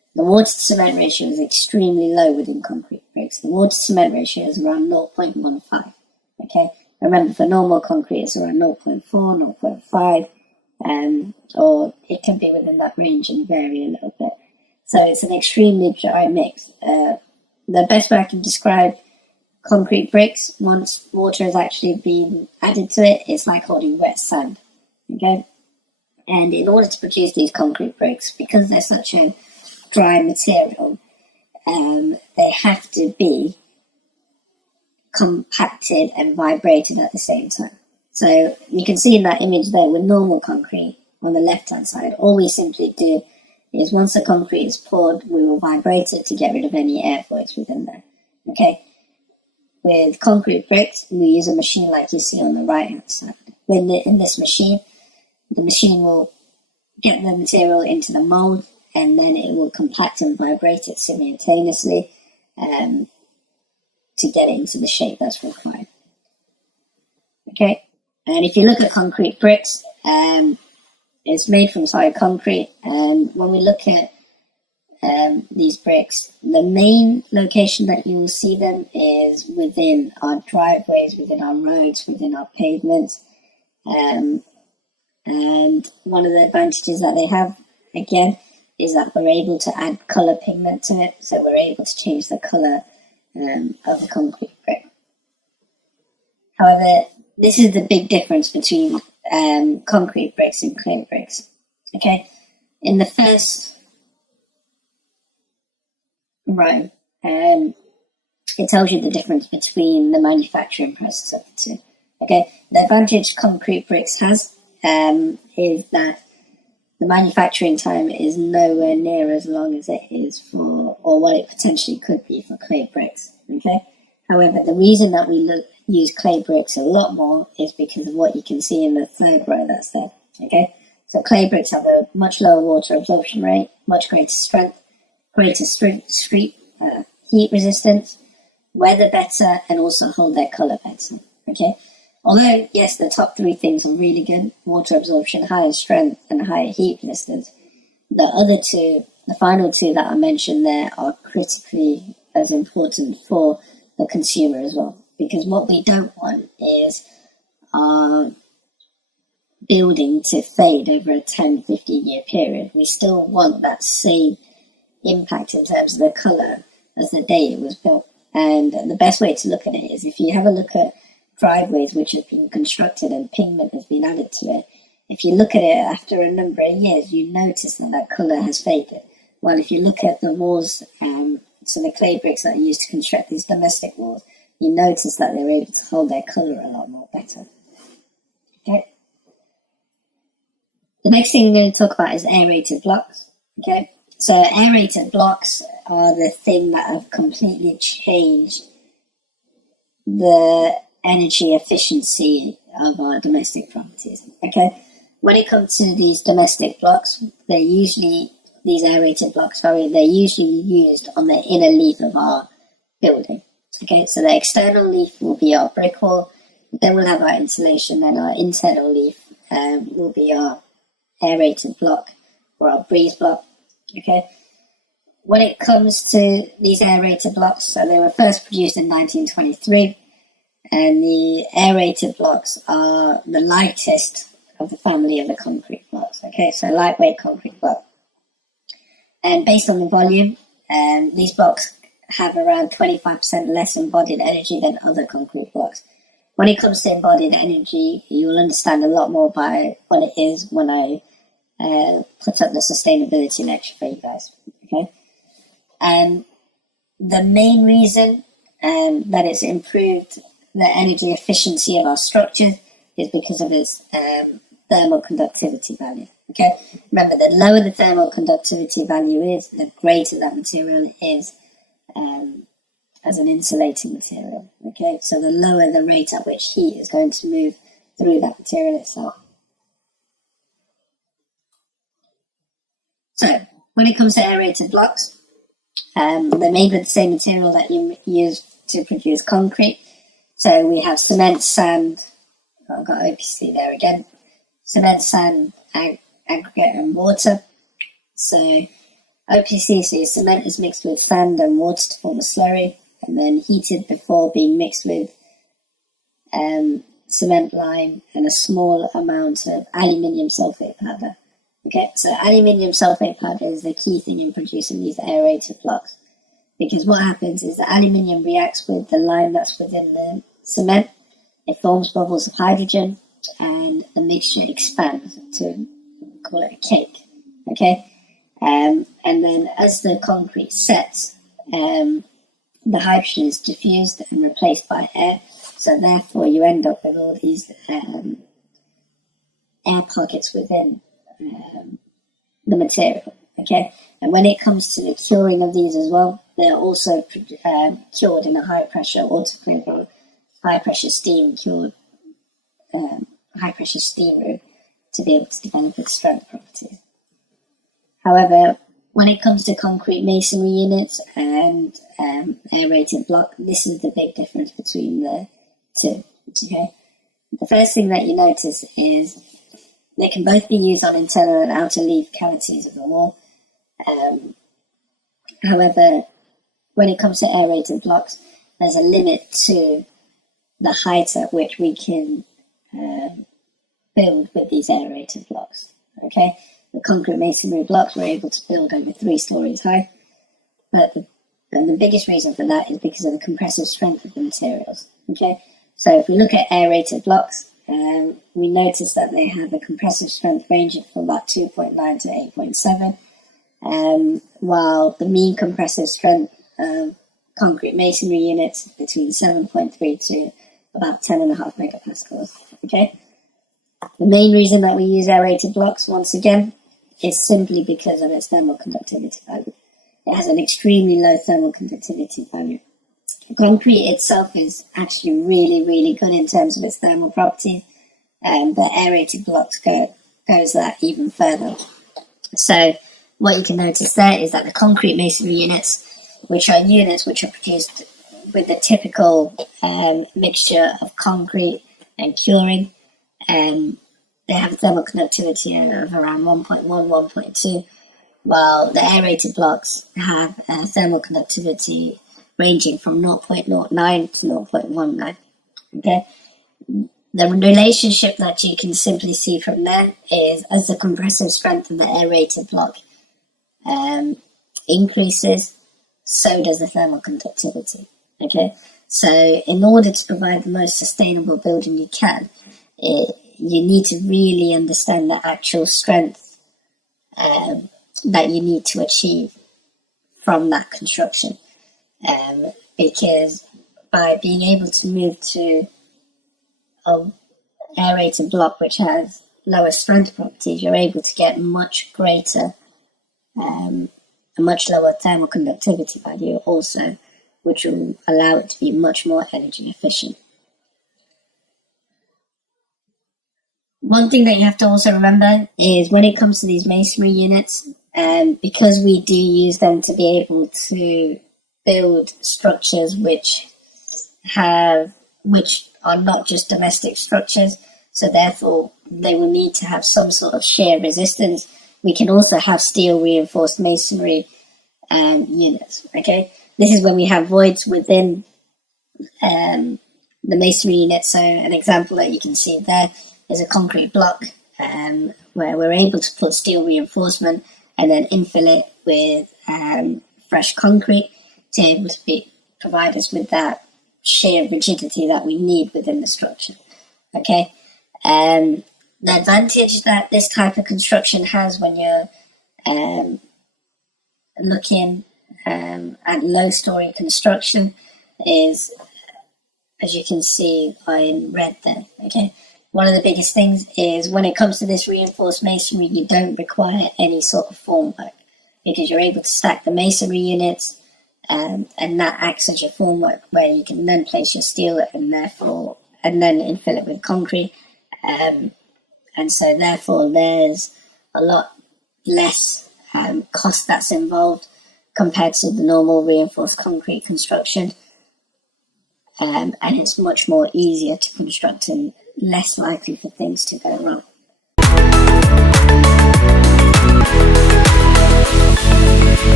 The water to cement ratio is extremely low within concrete bricks. The water to cement ratio is around 0.15. Okay, remember for normal concrete it's around 0.4, 0.5, or it can be within that range and vary a little bit. So it's an extremely dry mix. The best way I can describe concrete bricks, once water has actually been added to it, it's like holding wet sand. Okay, and in order to produce these concrete bricks, because they're such a dry material, they have to be compacted and vibrated at the same time. So you can see in that image there with normal concrete on the left hand side, all we simply do is once the concrete is poured, we will vibrate it to get rid of any air voids within there. Okay. With concrete bricks, we use a machine like you see on the right hand side. In this machine, the machine will get the material into the mold, and then it will compact and vibrate it simultaneously to get it into the shape that's required. Okay, and if you look at concrete bricks, it's made from solid concrete, and when we look at these bricks, the main location that you will see them is within our driveways, within our roads, within our pavements. And one of the advantages that they have, again, is that we're able to add color pigment to it, so we're able to change the color of the concrete brick. However, this is the big difference between concrete bricks and clay bricks. Okay, in the first row, it tells you the difference between the manufacturing process of the two. Okay, the advantage concrete bricks has is that the manufacturing time is nowhere near as long as it is for, or what it potentially could be for clay bricks. Okay, however, the reason that we use clay bricks a lot more is because of what you can see in the third row that's there. Okay, so clay bricks have a much lower water absorption rate, much greater strength, greater heat resistance, weather better, and also hold their color better. Okay, although yes, the top three things are really good: water absorption, higher strength, and higher heat resistance. The other two, the final two that I mentioned there, are critically as important for the consumer as well. Because what we don't want is our building to fade over a 10, 15-year period. We still want that same impact in terms of the colour as the day it was built. And the best way to look at it is if you have a look at driveways which have been constructed and pigment has been added to it, if you look at it after a number of years, you notice that that colour has faded. While if you look at the walls, so the clay bricks that are used to construct these domestic walls, you notice that they're able to hold their colour a lot more better. Okay. The next thing we're going to talk about is aerated blocks. Okay. So aerated blocks are the thing that have completely changed the energy efficiency of our domestic properties. Okay. When it comes to these domestic blocks, they're usually used on the inner leaf of our building. Okay, so the external leaf will be our brick wall, then we'll have our insulation, and our internal leaf will be our aerated block or our breeze block. Okay, when it comes to these aerated blocks, so they were first produced in 1923, and the aerated blocks are the lightest of the family of the concrete blocks. Okay, so lightweight concrete block. And based on the volume, these blocks have around 25% less embodied energy than other concrete blocks. When it comes to embodied energy, you'll understand a lot more by what it is when I put up the sustainability lecture for you guys. Okay, and the main reason that it's improved the energy efficiency of our structures is because of its thermal conductivity value. Okay, remember, the lower the thermal conductivity value is, the greater that material is as an insulating material. Okay, so the lower the rate at which heat is going to move through that material itself. So when it comes to aerated blocks, they're made with the same material that you use to produce concrete. So we have cement, sand, I've got OPC there again, cement, sand, aggregate and water. So OPC, so your cement is mixed with sand and water to form a slurry, and then heated before being mixed with cement lime and a small amount of aluminium sulfate powder. Okay, so aluminium sulfate powder is the key thing in producing these aerated blocks, because what happens is the aluminium reacts with the lime that's within the cement, it forms bubbles of hydrogen, and the mixture expands to call it a cake. Okay, and then as the concrete sets, the hydrogen is diffused and replaced by air. So therefore, you end up with all these air pockets within the material. Okay, and when it comes to the curing of these as well, they're also cured in a high pressure autoclave or high pressure steam cured, high pressure steam room to be able to develop its strength properties. However, when it comes to concrete masonry units and aerated block, this is the big difference between the two. Okay, the first thing that you notice is they can both be used on internal and outer leaf cavities of the wall. However, when it comes to aerated blocks, there's a limit to the height at which we can build with these aerated blocks. Okay, the concrete masonry blocks we're able to build over 3 stories high, but the biggest reason for that is because of the compressive strength of the materials. Okay, so if we look at aerated blocks, we notice that they have a compressive strength ranging from about 2.9 to 8.7, while the mean compressive strength of concrete masonry units is between 7.3 to about 10.5 megapascals. Okay, the main reason that we use aerated blocks, once again, is simply because of its thermal conductivity value. It has an extremely low thermal conductivity value. Concrete itself is actually really, really good in terms of its thermal properties, but aerated blocks goes that even further. So what you can notice there is that the concrete masonry units, which are produced with the typical mixture of concrete and curing, they have a thermal conductivity of around 1.1, 1.2, while the aerated blocks have a thermal conductivity ranging from 0.09 to 0.19. Okay, the relationship that you can simply see from there is as the compressive strength of the aerated block increases, so does the thermal conductivity. Okay, so in order to provide the most sustainable building you can, you need to really understand the actual strength that you need to achieve from that construction. Because by being able to move to an aerated block which has lower strength properties, you're able to get much greater, a much lower thermal conductivity value also, which will allow it to be much more energy efficient. One thing that you have to also remember is when it comes to these masonry units, because we do use them to be able to build structures which are not just domestic structures, so therefore they will need to have some sort of shear resistance. We can also have steel reinforced masonry units. Okay, this is when we have voids within the masonry unit. So an example that you can see there is a concrete block where we're able to put steel reinforcement and then infill it with fresh concrete to be able to provide us with that shear rigidity that we need within the structure. Okay, the advantage that this type of construction has when you're looking at low-story construction is, as you can see in red there. Okay, one of the biggest things is when it comes to this reinforced masonry, you don't require any sort of formwork because you're able to stack the masonry units. And that acts as your formwork where you can then place your steel and then infill it with concrete. And so therefore there's a lot less cost that's involved compared to the normal reinforced concrete construction. And it's much more easier to construct and less likely for things to go wrong.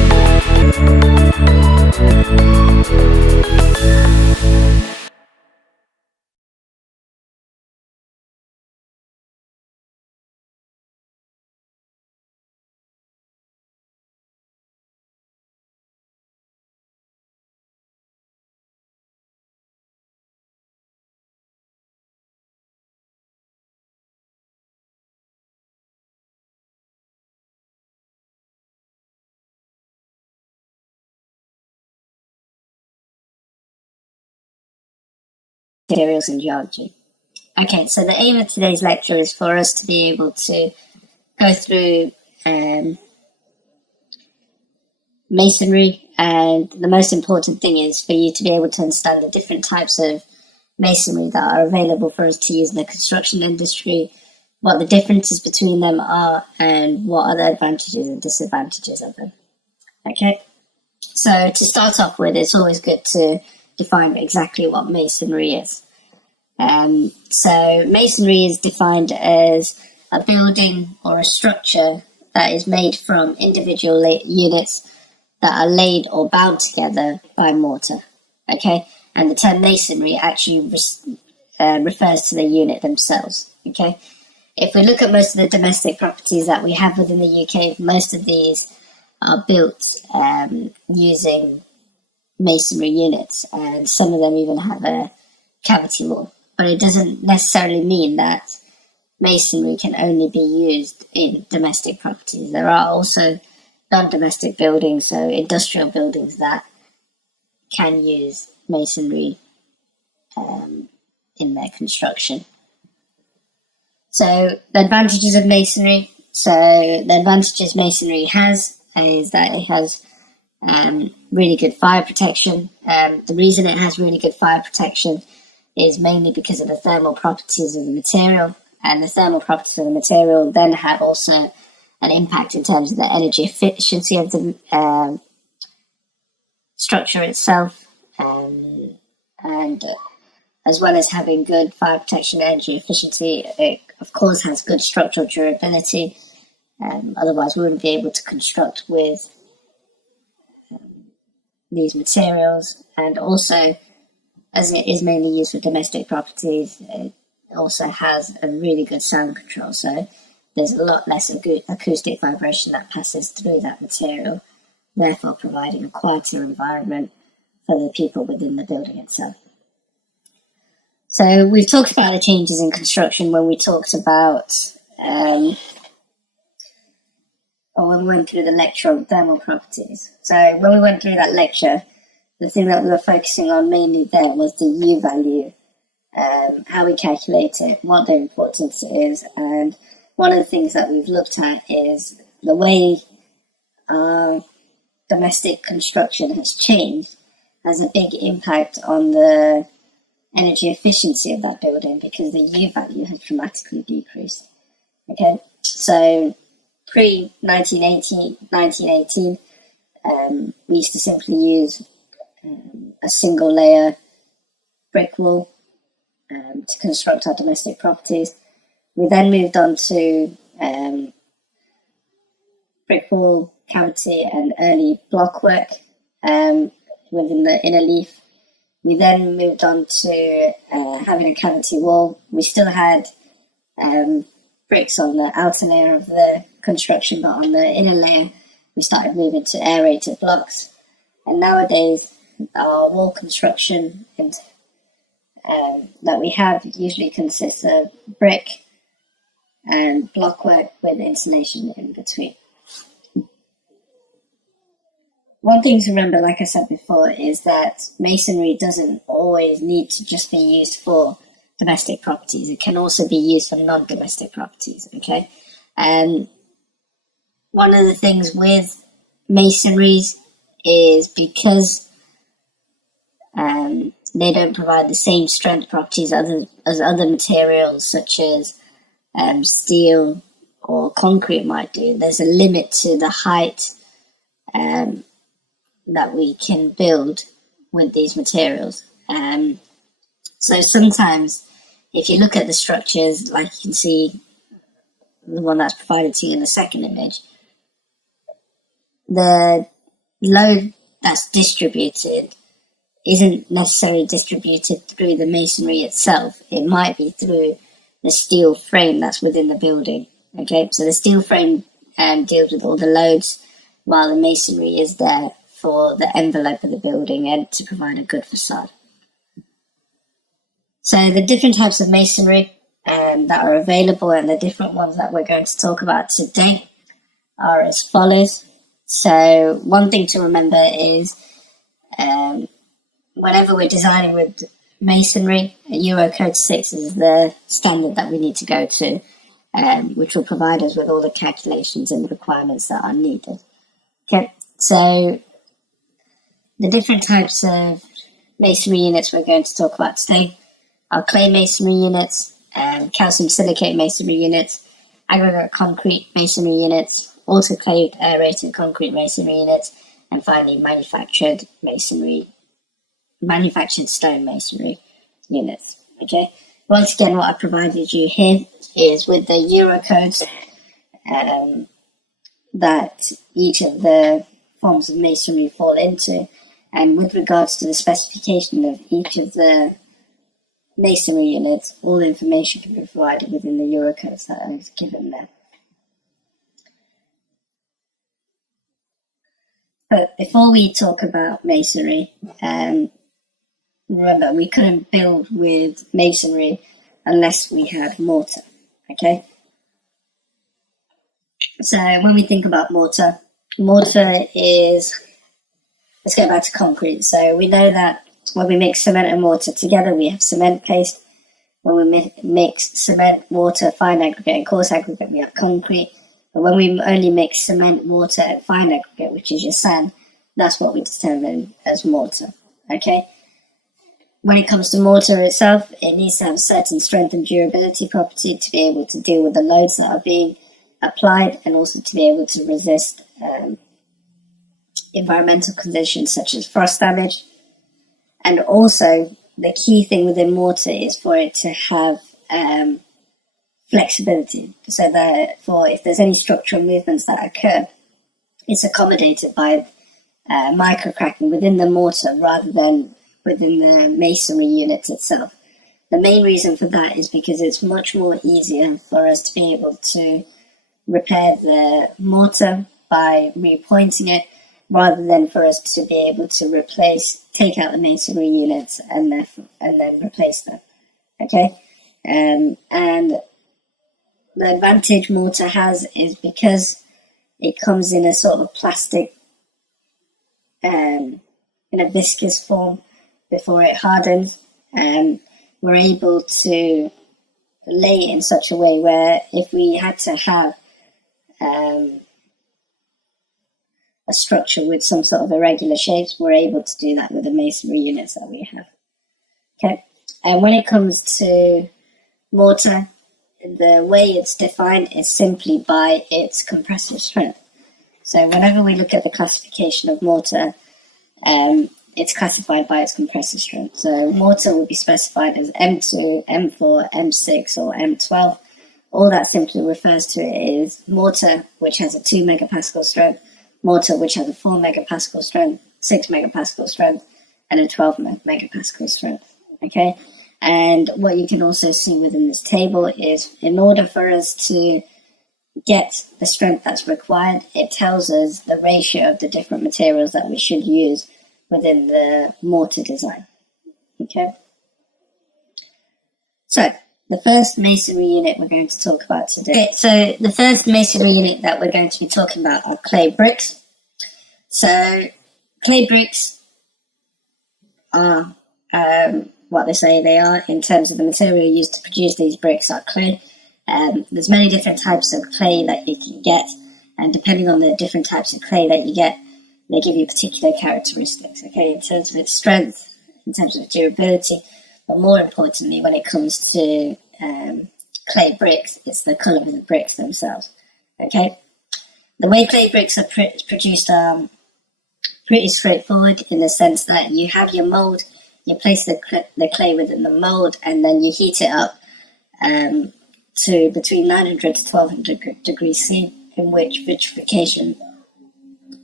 Materials and geology. Okay, so the aim of today's lecture is for us to be able to go through masonry, and the most important thing is for you to be able to understand the different types of masonry that are available for us to use in the construction industry, what the differences between them are, and what are the advantages and disadvantages of them. Okay, so to start off with, it's always good to define exactly what masonry is. So masonry is defined as a building or a structure that is made from individual units that are laid or bound together by mortar. Okay, and the term masonry actually refers to the unit themselves. Okay, if we look at most of the domestic properties that we have within the UK, most of these are built using masonry units, and some of them even have a cavity wall. But it doesn't necessarily mean that masonry can only be used in domestic properties. There are also non-domestic buildings, so industrial buildings, that can use masonry in their construction. So the advantages of masonry. So the advantages masonry has is that it has really good fire protection. The reason it has really good fire protection is mainly because of the thermal properties of the material, and the thermal properties of the material then have also an impact in terms of the energy efficiency of the structure itself, and as well as having good fire protection and energy efficiency, it of course has good structural durability. Otherwise we wouldn't be able to construct with these materials. And also, as it is mainly used for domestic properties, it also has a really good sound control, so there's a lot less acoustic vibration that passes through that material, therefore providing a quieter environment for the people within the building itself. So we've talked about the changes in construction when we talked about, when we went through the lecture on thermal properties. So when we went through that lecture, the thing that we were focusing on mainly there was the U value, how we calculate it, what the importance is, and one of the things that we've looked at is the way domestic construction has changed has a big impact on the energy efficiency of that building, because the U value has dramatically decreased. Okay, so pre-1918, we used to simply use a single layer brick wall to construct our domestic properties. We then moved on to brick wall, cavity, and early blockwork within the inner leaf. We then moved on to having a cavity wall. We still had bricks on the outer layer of the construction, but on the inner layer, we started moving to aerated blocks. And nowadays, our wall construction that we have usually consists of brick and blockwork with insulation in between. One thing to remember, like I said before, is that masonry doesn't always need to just be used for domestic properties. It can also be used for non-domestic properties, okay? One of the things with masonries is because they don't provide the same strength properties as other materials such as steel or concrete might do. There's a limit to the height that we can build with these materials. So sometimes if you look at the structures, like you can see the one that's provided to you in the second image, the load that's distributed isn't necessarily distributed through the masonry itself. It might be through the steel frame that's within the building. Okay, so the steel frame deals with all the loads, while the masonry is there for the envelope of the building and to provide a good facade. So the different types of masonry that are available and the different ones that we're going to talk about today are as follows. So one thing to remember is whenever we're designing with masonry, Eurocode 6 is the standard that we need to go to, which will provide us with all the calculations and requirements that are needed. Okay, so the different types of masonry units we're going to talk about today are clay masonry units, calcium silicate masonry units, aggregate concrete masonry units, autoclaved aerated concrete masonry units, and finally manufactured stone masonry units. Okay. Once again, what I provided you here is with the Eurocodes that each of the forms of masonry fall into, and with regards to the specification of each of the masonry units, all the information can be provided within the Eurocodes that are given there. But before we talk about masonry, remember, we couldn't build with masonry unless we had mortar, okay? So when we think about mortar is, let's go back to concrete. So we know that when we mix cement and mortar together, we have cement paste. When we mix cement, water, fine aggregate, and coarse aggregate, we have concrete. But when we only mix cement, water, and fine aggregate, which is your sand, that's what we determine as mortar, okay? When it comes to mortar itself, it needs to have certain strength and durability property to be able to deal with the loads that are being applied, and also to be able to resist environmental conditions such as frost damage. And also, the key thing within mortar is for it to have flexibility, so that if there's any structural movements that occur, it's accommodated by microcracking within the mortar rather than within the masonry unit itself. The main reason for that is because it's much more easier for us to be able to repair the mortar by repointing it, rather than for us to be able to take out the masonry units and then replace them. Okay, and the advantage mortar has is because it comes in a sort of plastic, in a viscous form before it hardens, and we're able to lay it in such a way where if we had to have a structure with some sort of irregular shapes, we're able to do that with the masonry units that we have. Okay, and when it comes to mortar, the way it's defined is simply by its compressive strength. So whenever we look at the classification of mortar, it's classified by its compressive strength. So mortar will be specified as M2, M4, M6, or M12. All that simply refers to is mortar, which has a 2 megapascal strength, mortar which has a 4 megapascal strength, 6 megapascal strength, and a 12 megapascal strength. Okay, and what you can also see within this table is, in order for us to get the strength that's required, it tells us the ratio of the different materials that we should use within the mortar design. Okay, so the first masonry unit we're going to talk about today. Okay, so the first masonry unit that we're going to be talking about are clay bricks. So clay bricks are what they say they are in terms of the material used to produce these bricks are clay. There's many different types of clay that you can get, and depending on the different types of clay that you get, they give you particular characteristics, okay, in terms of its strength, in terms of its durability, but more importantly, when it comes to clay bricks, it's the colour of the bricks themselves, okay? The way clay bricks are produced are pretty straightforward, in the sense that you have your mould, you place the clay within the mould, and then you heat it up to between 900 to 1200 degrees C, in which vitrification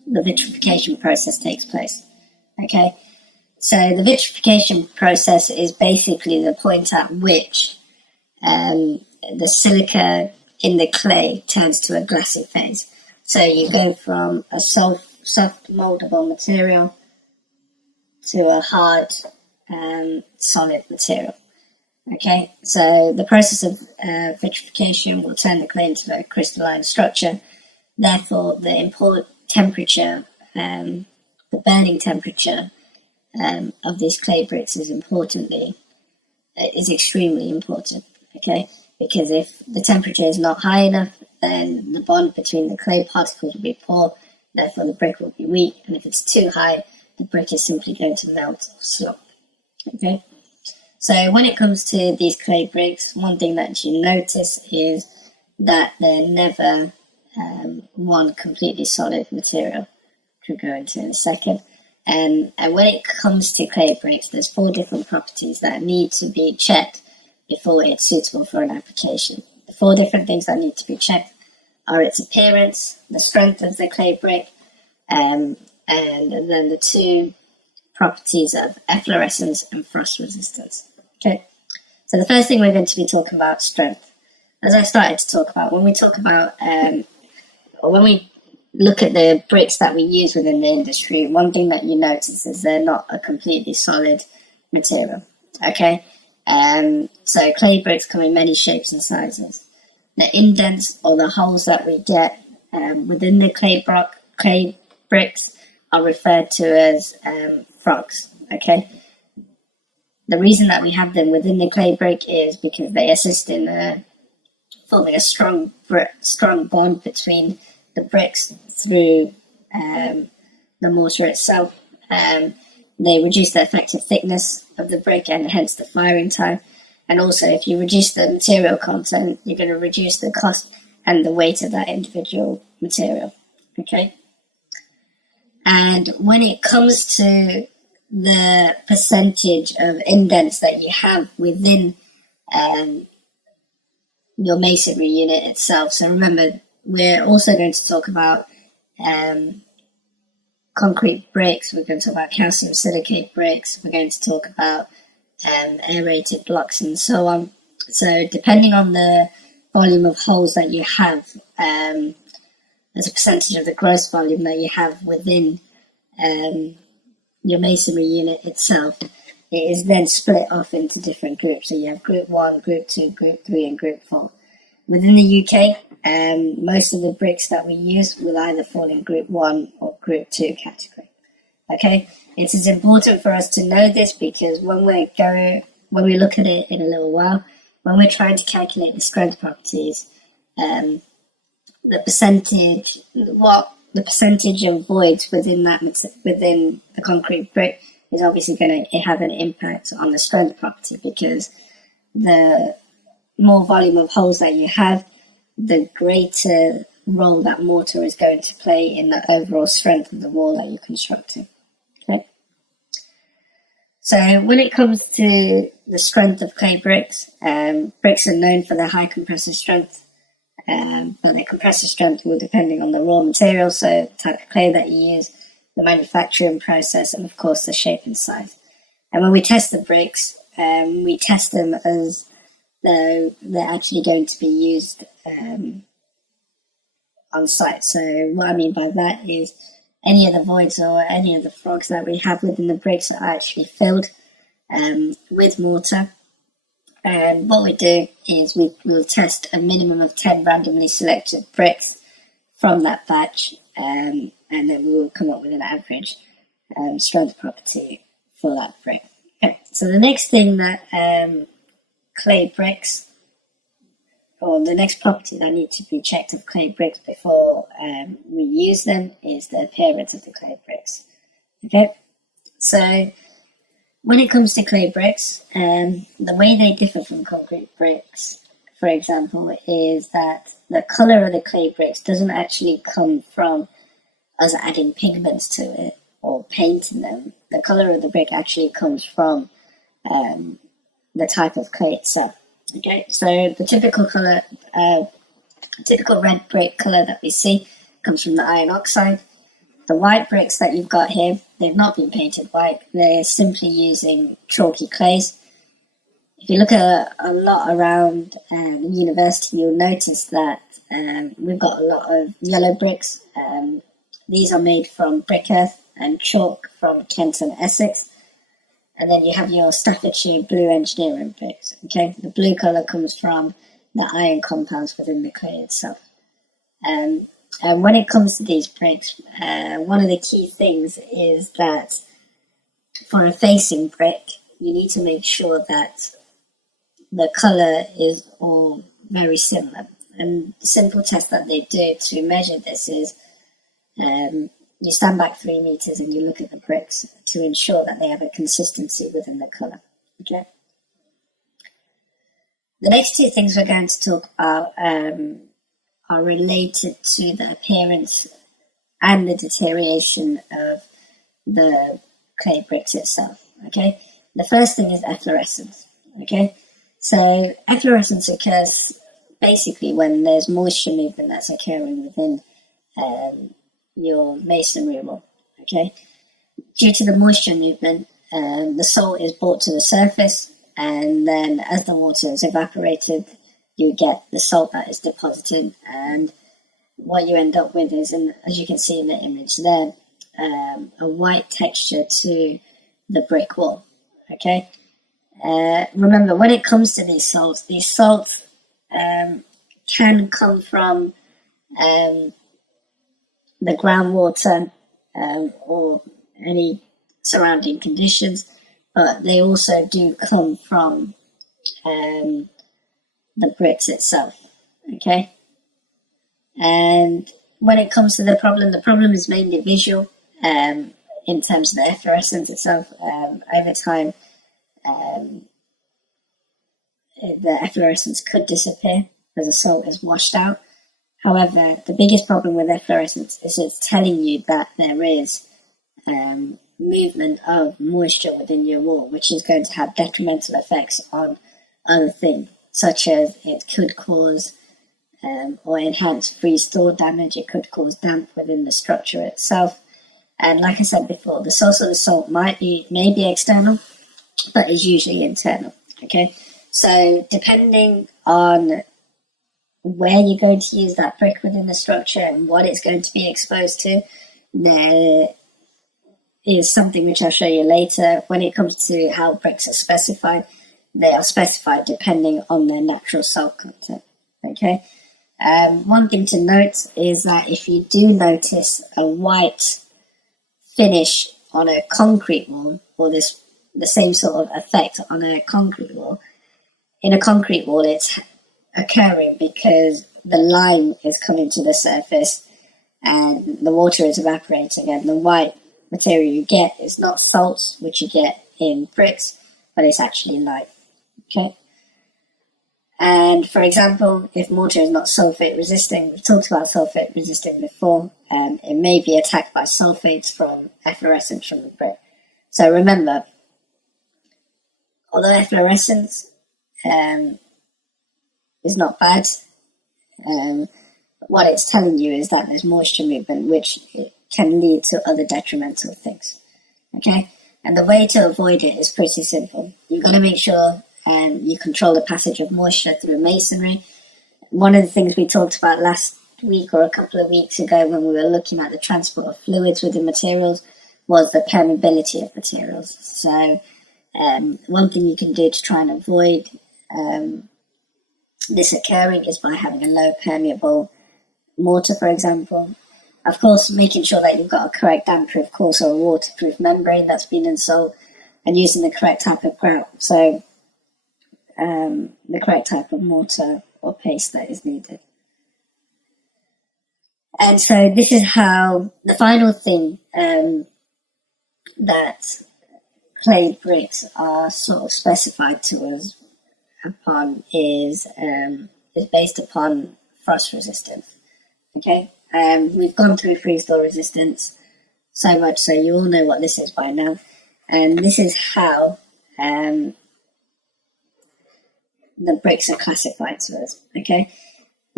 the vitrification process takes place. Okay, so the vitrification process is basically the point at which the silica in the clay turns to a glassy phase. So you go from a soft moldable material to a hard solid material. Okay, so the process of vitrification will turn the clay into a crystalline structure. Therefore, the temperature, the burning temperature of these clay bricks is extremely important. Okay, because if the temperature is not high enough, then the bond between the clay particles will be poor. Therefore, the brick will be weak, and if it's too high, the brick is simply going to melt or slump. Okay. So when it comes to these clay bricks, one thing that you notice is that they're never one completely solid material, which we'll go into in a second. And when it comes to clay bricks, there's 4 different properties that need to be checked before it's suitable for an application. The 4 different things that need to be checked are its appearance, the strength of the clay brick, and then the 2 properties of efflorescence and frost resistance. Okay, so the first thing we're going to be talking about strength. As I started to talk about, when we talk about, or when we look at the bricks that we use within the industry, one thing that you notice is they're not a completely solid material. Okay, so clay bricks come in many shapes and sizes. The indents or the holes that we get within the clay bricks are referred to as frogs. Okay. The reason that we have them within the clay brick is because they assist in forming a strong bond between the bricks through the mortar itself. They reduce the effective thickness of the brick and hence the firing time. And also, if you reduce the material content, you're going to reduce the cost and the weight of that individual material. Okay. And when it comes to the percentage of indents that you have within your masonry unit itself. So remember, we're also going to talk about concrete bricks. We're going to talk about calcium silicate bricks. We're going to talk about aerated blocks and so on. So depending on the volume of holes that you have, as a percentage of the gross volume that you have within your masonry unit itself, it is then split off into different groups. So you have group 1, group 2, group 3 and group 4. Within the UK, most of the bricks that we use will either fall in group 1 or group 2 category. Okay, it is important for us to know this because when we look at it in a little while, when we're trying to calculate the strength properties, the percentage of voids within the concrete brick is obviously going to have an impact on the strength property, because the more volume of holes that you have, the greater role that mortar is going to play in the overall strength of the wall that you're constructing. Okay. So when it comes to the strength of clay bricks, bricks are known for their high compressive strength. But their compressive strength will depending on the raw material, so the type of clay that you use, the manufacturing process, and of course the shape and size. And when we test the bricks, we test them as though they're actually going to be used on site. So what I mean by that is any of the voids or any of the frogs that we have within the bricks are actually filled with mortar. And what we do is we will test a minimum of 10 randomly selected bricks from that batch, and then we will come up with an average strength property for that brick. Okay. So the next thing that clay bricks, or the next property that need to be checked of clay bricks before we use them, is the appearance of the clay bricks. Okay, so when it comes to clay bricks, the way they differ from concrete bricks, for example, is that the color of the clay bricks doesn't actually come from us adding pigments to it or painting them. The color of the brick actually comes from the type of clay itself. Okay, so the typical color, typical red brick color that we see comes from the iron oxide. The white bricks that you've got here, they've not been painted white. They're simply using chalky clays. If you look at a lot around the university, you'll notice that we've got a lot of yellow bricks. These are made from brick earth and chalk from Kent and Essex. And then you have your Staffordshire blue engineering bricks. Okay, the blue colour comes from the iron compounds within the clay itself. And when it comes to these bricks, one of the key things is that for a facing brick, you need to make sure that the colour is all very similar. And the simple test that they do to measure this is you stand back 3 meters and you look at the bricks to ensure that they have a consistency within the colour. Okay. The next two things we're going to talk about are related to the appearance and the deterioration of the clay bricks itself. Okay. The first thing is efflorescence. Okay. So efflorescence occurs basically when there's moisture movement that's occurring within your masonry wall. Okay, due to the moisture movement, the salt is brought to the surface, and then as the water is evaporated, you get the salt that is deposited, and what you end up with is, and as you can see in the image there, a white texture to the brick wall. Okay. Remember, when it comes to these salts can come from the groundwater or any surrounding conditions, but they also do come from the bricks itself. Okay, and when it comes to the problem is mainly visual in terms of the efflorescence itself. Over time, the efflorescence could disappear as the salt is washed out. However, the biggest problem with efflorescence is it's telling you that there is movement of moisture within your wall, which is going to have detrimental effects on other things, such as it could cause or enhance freeze-thaw damage. It could cause damp within the structure itself. And like I said before, the source of the salt may be external, but is usually internal. Okay, so depending on where you're going to use that brick within the structure and what it's going to be exposed to, there is something which I'll show you later. When it comes to how bricks are specified, they are specified depending on their natural salt content. Okay. One thing to note is that if you do notice a white finish on a concrete wall, or the same sort of effect on a concrete wall, in a concrete wall it's occurring because the lime is coming to the surface and the water is evaporating, and the white material you get is not salts, which you get in bricks, but it's actually lime. Okay. And for example, if mortar is not sulfate resisting, we've talked about sulfate resisting before, it may be attacked by sulfates from efflorescence from the brick. So remember, although efflorescence is not bad, what it's telling you is that there's moisture movement, which can lead to other detrimental things. Okay? And the way to avoid it is pretty simple. You've got to make sure you control the passage of moisture through masonry. One of the things we talked about last week or a couple of weeks ago when we were looking at the transport of fluids within materials was the permeability of materials. So one thing you can do to try and avoid this occurring is by having a low permeable mortar, for example. Of course, making sure that you've got a correct damp-proof course or a waterproof membrane that's been installed, and using the correct type of grout. So the correct type of mortar or paste that is needed. And so this is how the final thing that clay bricks are sort of specified to us upon is based upon frost resistance. Okay, we've gone through freeze-thaw resistance so much, so you all know what this is by now, and this is how the bricks are classified to us. Okay,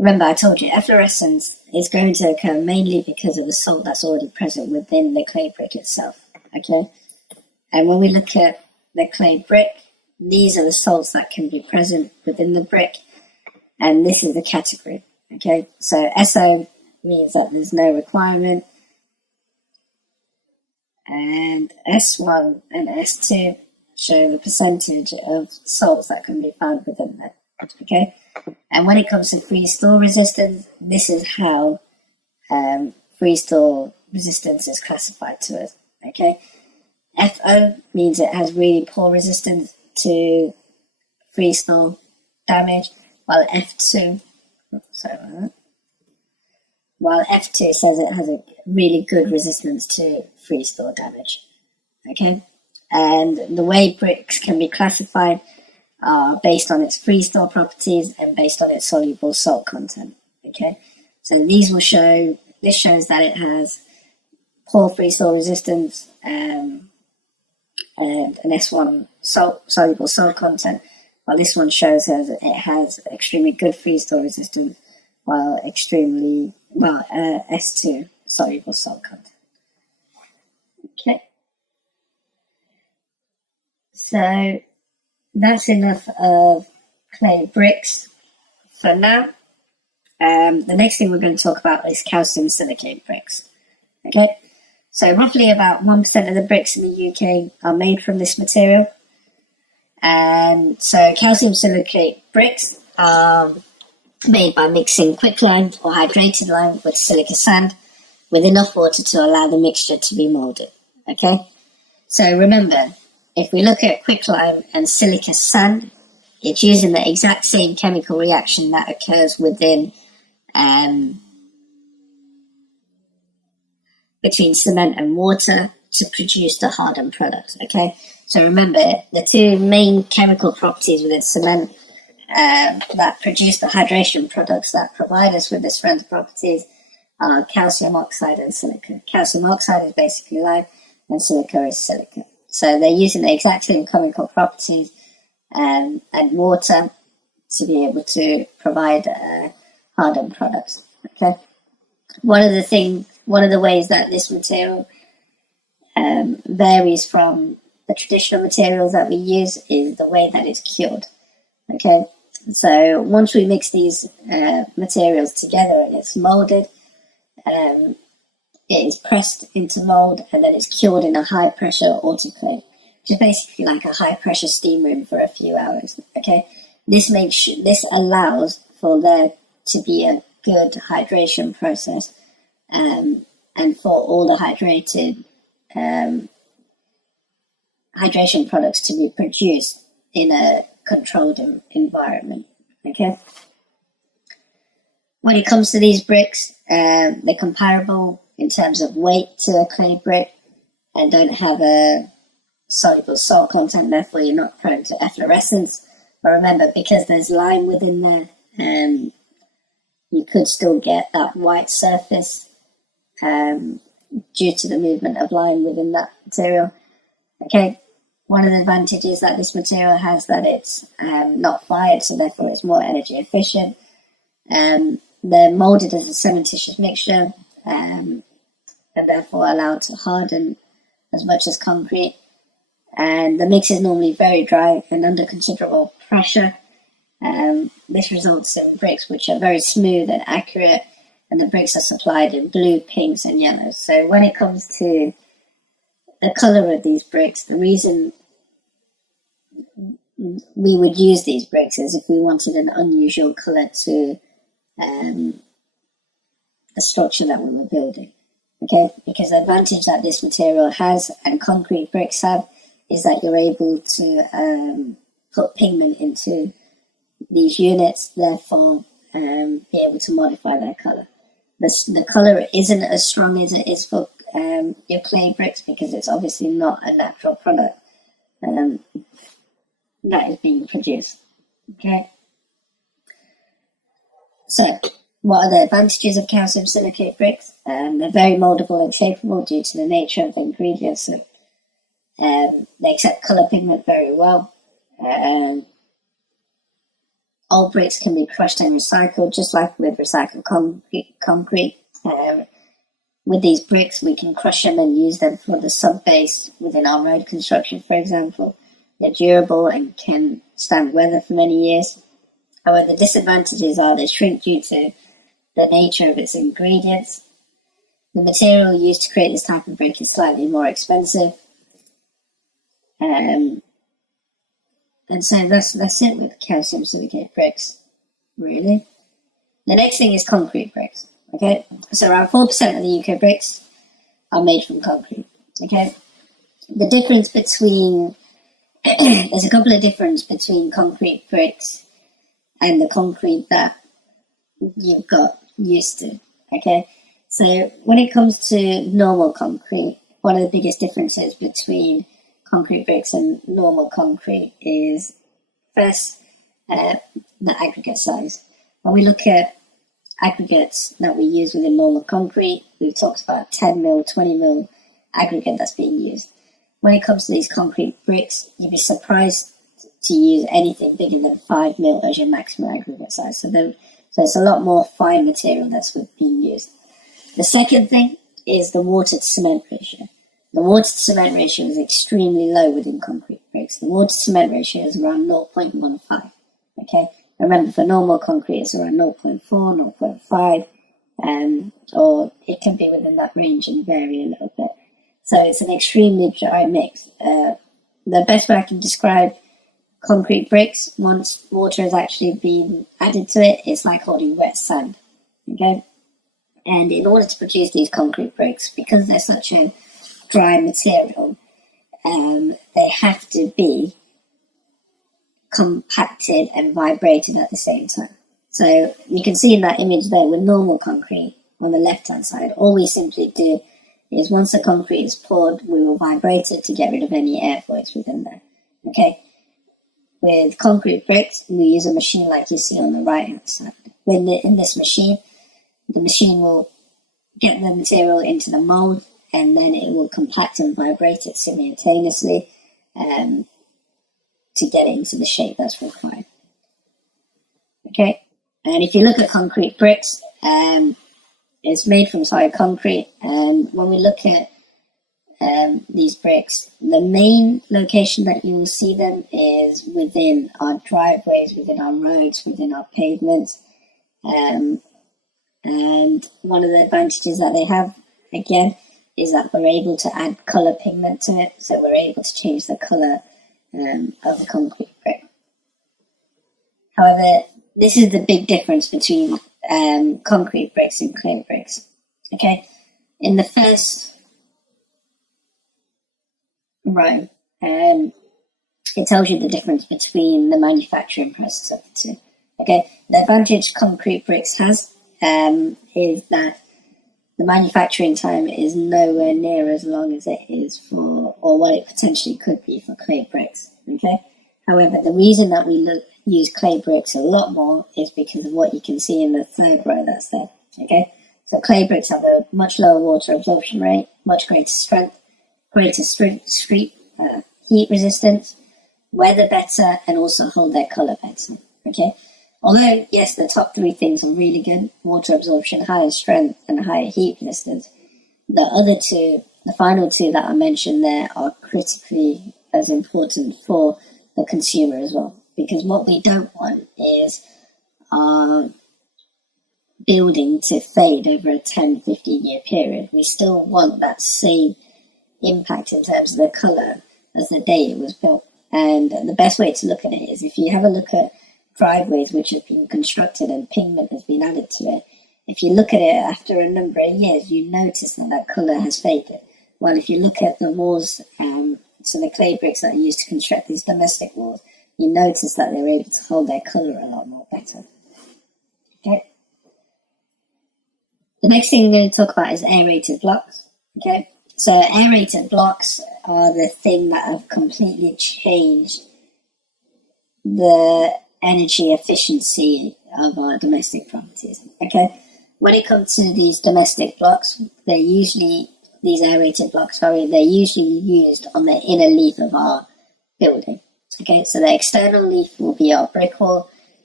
remember I told you efflorescence is going to occur mainly because of the salt that's already present within the clay brick itself. Okay, and when we look at the clay brick, these are the salts that can be present within the brick, and this is the category. Okay, so SO means that there's no requirement, and S1 and S2 show the percentage of salts that can be found within that. Okay, and when it comes to freeze-thaw resistance, this is how freeze-thaw resistance is classified to us. Okay, FO means it has really poor resistance to freeze-thaw damage, while F2, while F2 says it has a really good resistance to freeze-thaw damage. Okay, and the way bricks can be classified are based on its freeze-thaw properties and based on its soluble salt content. Okay, so these will show. This shows that it has poor freeze-thaw resistance and an S1 soluble salt content, while this one shows that it has extremely good freeze-thaw resistance, while S2 soluble salt content. Okay, so that's enough of clay bricks for now. The next thing we're going to talk about is calcium silicate bricks. Okay, so roughly about 1% of the bricks in the UK are made from this material. And so calcium silicate bricks are made by mixing quicklime or hydrated lime with silica sand with enough water to allow the mixture to be molded. Okay, so remember, if we look at quicklime and silica sand, it's using the exact same chemical reaction that occurs within between cement and water to produce the hardened product. Okay, so remember, the two main chemical properties within cement that produce the hydration products that provide us with the strength properties are calcium oxide and silica. Calcium oxide is basically lime and silica is silica. So they're using the exact same chemical properties and water to be able to provide hardened products. Okay, one of the ways that this material varies from the traditional materials that we use is the way that it's cured. Okay, so once we mix these materials together and it's molded, it is pressed into mold and then it's cured in a high pressure autoclave, which is basically like a high pressure steam room for a few hours. Okay, this allows for there to be a good hydration process and for all the hydration products to be produced in a controlled environment. Okay, when it comes to these bricks, they're comparable in terms of weight to a clay brick and don't have a soluble salt content, therefore you're not prone to efflorescence. But remember, because there's lime within there, you could still get that white surface due to the movement of lime within that material. Okay, one of the advantages that this material has that it's not fired, so therefore it's more energy efficient. They're molded as a cementitious mixture and therefore allowed to harden as much as concrete. And the mix is normally very dry and under considerable pressure. This results in bricks which are very smooth and accurate, and the bricks are supplied in blue, pinks, and yellows. So when it comes to the color of these bricks, the reason we would use these bricks is if we wanted an unusual color to the structure that we were building. Okay, because the advantage that this material has and concrete bricks have is that you're able to put pigment into these units, therefore be able to modify their color. The color isn't as strong as it is for your clay bricks because it's obviously not a natural product that is being produced. Okay, so what are the advantages of calcium silicate bricks? They're very moldable and shapeable due to the nature of the ingredients. So, they accept color pigment very well. Old bricks can be crushed and recycled, just like with recycled concrete. With these bricks, we can crush them and use them for the sub-base within our road construction, for example. They're durable and can stand weather for many years. However, the disadvantages are they shrink due to the nature of its ingredients. The material used to create this type of brick is slightly more expensive. And so that's it with calcium silicate bricks, really. The next thing is concrete bricks. Okay, so around 4% of the UK bricks are made from concrete. Okay, the difference between there's a couple of differences between concrete bricks and the concrete that you've got used to. Okay, so when it comes to normal concrete, one of the biggest differences between concrete bricks and normal concrete is first the aggregate size. When we look at aggregates that we use within normal concrete, we've talked about 10 mil, 20 mil aggregate that's being used. When it comes to these concrete bricks, you'd be surprised to use anything bigger than 5 mil as your maximum aggregate size. So it's a lot more fine material that's being used. The second thing is the water to cement ratio. The water to cement ratio is extremely low within concrete bricks. The water to cement ratio is around 0.15. Okay. Remember, for normal concrete, it's around 0.4, 0.5, or it can be within that range and vary a little bit. So it's an extremely dry mix. The best way I can describe concrete bricks, once water has actually been added to it, it's like holding wet sand. Okay? And in order to produce these concrete bricks, because they're such a dry material, they have to be compacted and vibrated at the same time. So you can see in that image there with normal concrete on the left hand side, all we simply do is once the concrete is poured, we will vibrate it to get rid of any air voids within there. Okay. With concrete bricks, we use a machine like you see on the right hand side. In this machine, the machine will get the material into the mold and then it will compact and vibrate it simultaneously to get it into the shape that's required. Okay, and if you look at concrete bricks, it's made from solid concrete, and when we look at these bricks, the main location that you will see them is within our driveways, within our roads, within our pavements, and one of the advantages that they have, again, is that we're able to add colour pigment to it, so we're able to change the colour of the concrete brick. However, this is the big difference between concrete bricks and clay bricks. Okay, in the first row, it tells you the difference between the manufacturing process of the two. Okay, the advantage concrete bricks has is that the manufacturing time is nowhere near as long as it is for, or what it potentially could be for clay bricks. Okay. However, the reason that we use clay bricks a lot more is because of what you can see in the third row that's there. Okay. So clay bricks have a much lower water absorption rate, much greater strength, heat resistance, weather better, and also hold their color better. Okay. Although, yes, the top three things are really good, water absorption, higher strength, and higher heat resistance, the other two, the final two that I mentioned there, are critically as important for the consumer as well. Because what we don't want is our building to fade over a 10, 15-year period. We still want that same impact in terms of the colour as the day it was built. And the best way to look at it is if you have a look at driveways which have been constructed and pigment has been added to it, if you look at it after a number of years, you notice that colour has faded. Well, if you look at the walls, so the clay bricks that are used to construct these domestic walls, you notice that they're able to hold their colour a lot more better. Okay. The next thing we're going to talk about is aerated blocks. Okay. So aerated blocks are the thing that have completely changed the energy efficiency of our domestic properties. Okay, when it comes to these domestic blocks, they're usually used on the inner leaf of our building. Okay, so the external leaf will be our brick wall,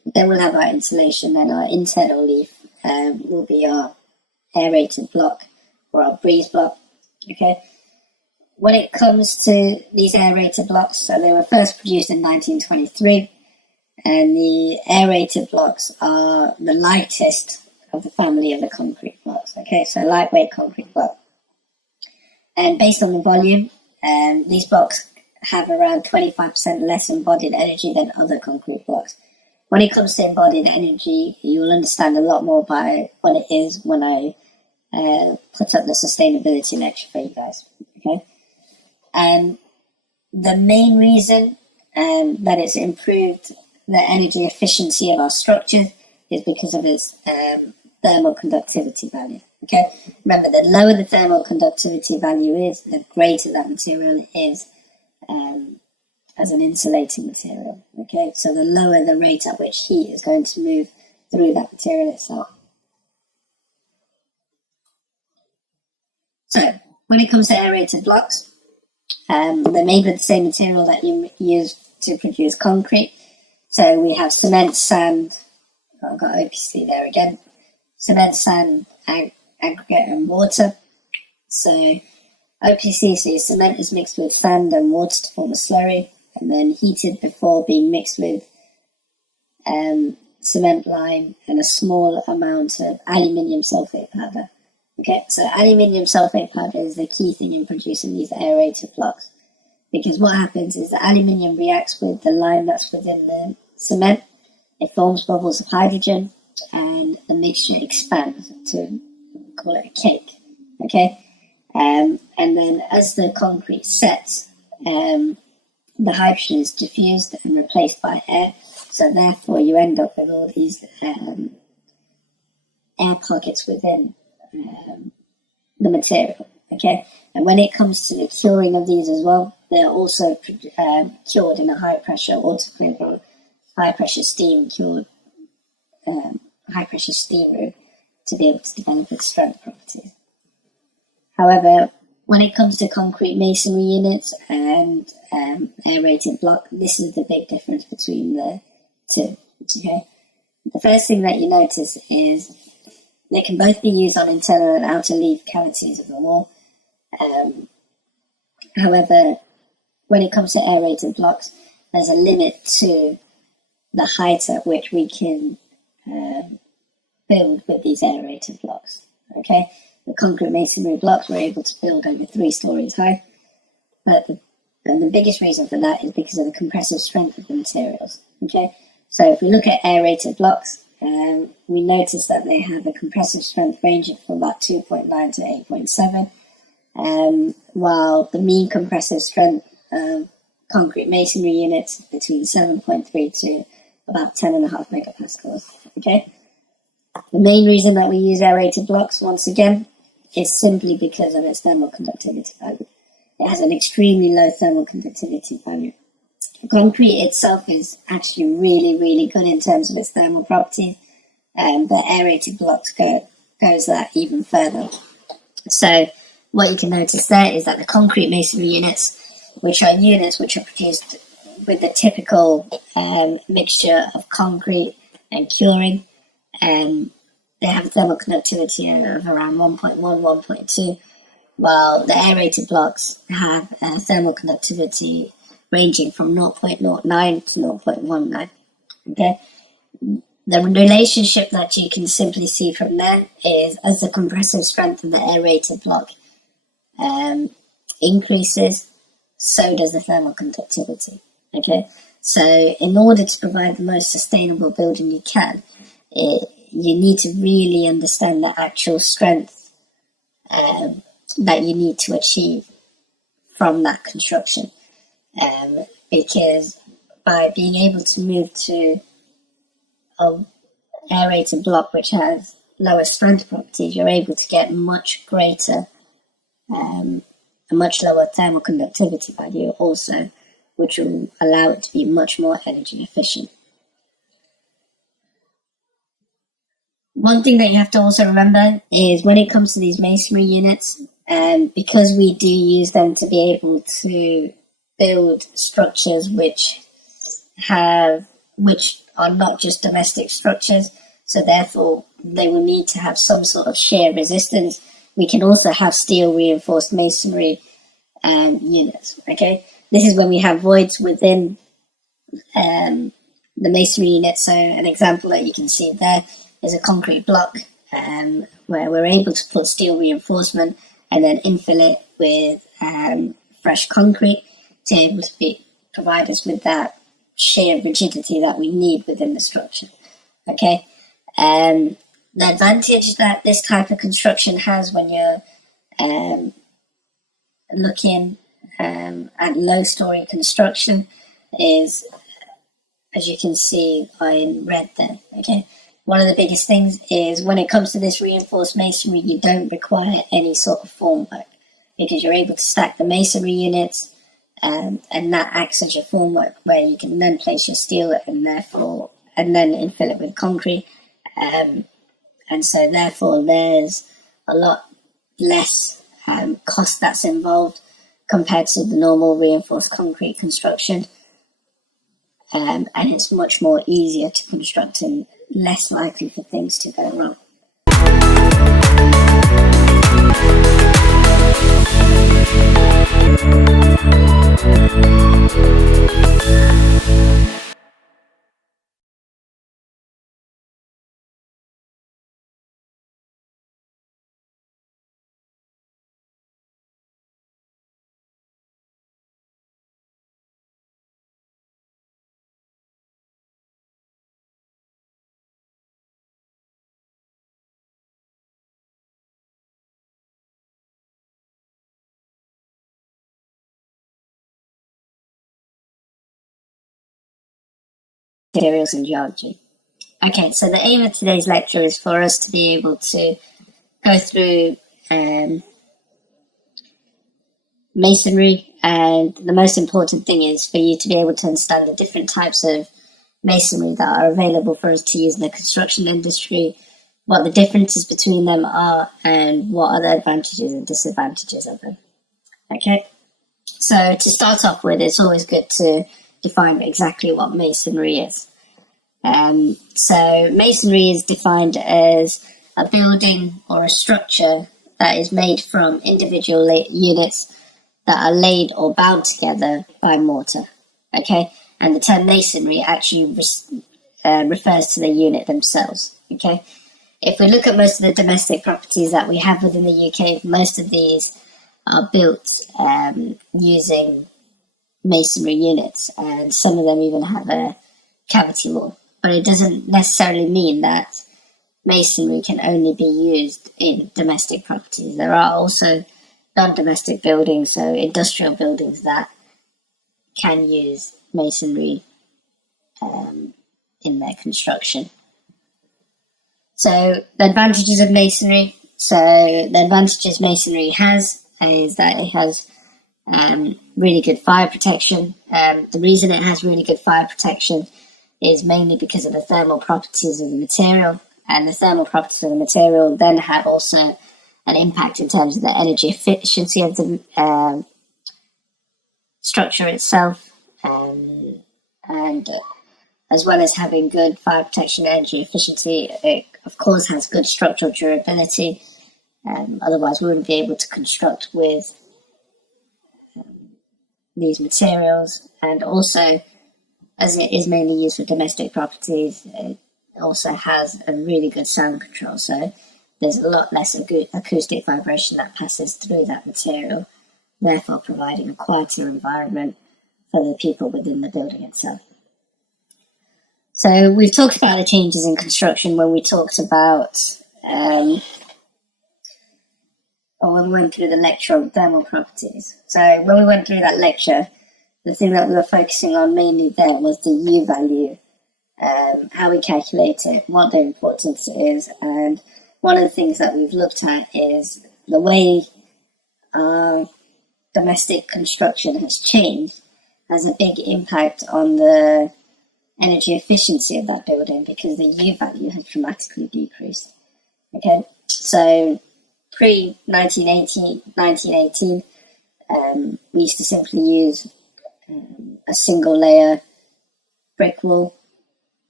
Then we'll have our insulation, and our internal leaf will be our aerated block or our breeze block. Okay. When it comes to these aerated blocks, so they were first produced in 1923, and the aerated blocks are the lightest of the family of the concrete blocks. Okay, so lightweight concrete block. And based on the volume, these blocks have around 25% less embodied energy than other concrete blocks. When it comes to embodied energy, you'll understand a lot more by what it is when I put up the sustainability lecture for you guys. Okay. And the main reason that it's improved the energy efficiency of our structures is because of its thermal conductivity value. Okay, remember, the lower the thermal conductivity value is, the greater that material is as an insulating material. Okay, so the lower the rate at which heat is going to move through that material itself. So when it comes to aerated blocks, they're made with the same material that you use to produce concrete. So we have cement, sand, I've got OPC there again, cement, sand, aggregate and water. So OPC, so your cement is mixed with sand and water to form a slurry, and then heated before being mixed with cement lime and a small amount of aluminium sulfate powder. Okay, so aluminium sulfate powder is the key thing in producing these aerated blocks, because what happens is the aluminium reacts with the lime that's within the cement, it forms bubbles of hydrogen, and the mixture expands to call it a cake. Okay, and then as the concrete sets, the hydrogen is diffused and replaced by air, so therefore you end up with all these air pockets within the material. Okay, and when it comes to the curing of these as well, they're also cured in a high pressure autoclave or high pressure steam cured, high pressure steam room to be able to develop its strength properties. However, when it comes to concrete masonry units and aerated block, this is the big difference between the two. Okay, the first thing that you notice is they can both be used on internal and outer leaf cavities of the wall. However, when it comes to aerated blocks, there's a limit to the height at which we can build with these aerated blocks. Okay, the concrete masonry blocks were able to build over 3 stories high, but the biggest reason for that is because of the compressive strength of the materials. Okay, so if we look at aerated blocks, we notice that they have a compressive strength ranging from about 2.9 to 8.7, while the mean compressive strength of concrete masonry units between 7.3 to about 10.5 megapascals. Okay, the main reason that we use aerated blocks, once again, is simply because of its thermal conductivity value. It has an extremely low thermal conductivity value. Concrete itself is actually really, really good in terms of its thermal properties, but aerated blocks goes that even further. So what you can notice there is that the concrete masonry units, which are produced with the typical mixture of concrete and curing, they have a thermal conductivity of around 1.1, 1.2, while the aerated blocks have a thermal conductivity ranging from 0.09 to 0.19. Okay, the relationship that you can simply see from there is as the compressive strength of the aerated block increases, so does the thermal conductivity. Okay, so in order to provide the most sustainable building you can, you need to really understand the actual strength that you need to achieve from that construction. Because by being able to move to an aerated block which has lower strength properties, you're able to get much greater, a much lower thermal conductivity value also, which will allow it to be much more energy efficient. One thing that you have to also remember is when it comes to these masonry units, because we do use them to be able to build structures which are not just domestic structures, so therefore they will need to have some sort of shear resistance. We can also have steel reinforced masonry units. Okay, this is when we have voids within the masonry unit. So an example that you can see there is a concrete block where we're able to put steel reinforcement and then infill it with fresh concrete to be able to provide us with that shear rigidity that we need within the structure. Okay, the advantage that this type of construction has when you're looking at low-story construction is, as you can see in red there, okay, one of the biggest things is when it comes to this reinforced masonry, you don't require any sort of formwork because you're able to stack the masonry units and that acts as your formwork where you can then place your steel and then infill it with concrete. And so therefore there's a lot less cost that's involved compared to the normal reinforced concrete construction. And it's much more easier to construct and less likely for things to go wrong. Materials and geology. Okay, so the aim of today's lecture is for us to be able to go through masonry, and the most important thing is for you to be able to understand the different types of masonry that are available for us to use in the construction industry, what the differences between them are, and what are the advantages and disadvantages of them. Okay, so to start off with, it's always good to define exactly what masonry is. So masonry is defined as a building or a structure that is made from individual units that are laid or bound together by mortar. Okay, and the term masonry actually refers to the unit themselves. Okay, if we look at most of the domestic properties that we have within the UK, most of these are built using masonry units, and some of them even have a cavity wall. But it doesn't necessarily mean that masonry can only be used in domestic properties. There are also non-domestic buildings, so industrial buildings, that can use masonry in their construction. So the advantages of masonry. So the advantages masonry has is that it has really good fire protection. The reason it has really good fire protection is mainly because of the thermal properties of the material, and the thermal properties of the material then have also an impact in terms of the energy efficiency of the structure itself, and as well as having good fire protection and energy efficiency, it of course has good structural durability. Otherwise we wouldn't be able to construct with these materials. And also, as it is mainly used for domestic properties, it also has a really good sound control, so there's a lot less acoustic vibration that passes through that material, therefore providing a quieter environment for the people within the building itself. So we've talked about the changes in construction when we talked about, or when we went through the lecture on thermal properties. So when we went through that lecture, the thing that we were focusing on mainly there was the U value, how we calculate it, what the importance is, and one of the things that we've looked at is the way domestic construction has changed has a big impact on the energy efficiency of that building because the U value has dramatically decreased. Okay, so pre-1918, we used to simply use a single layer brick wall,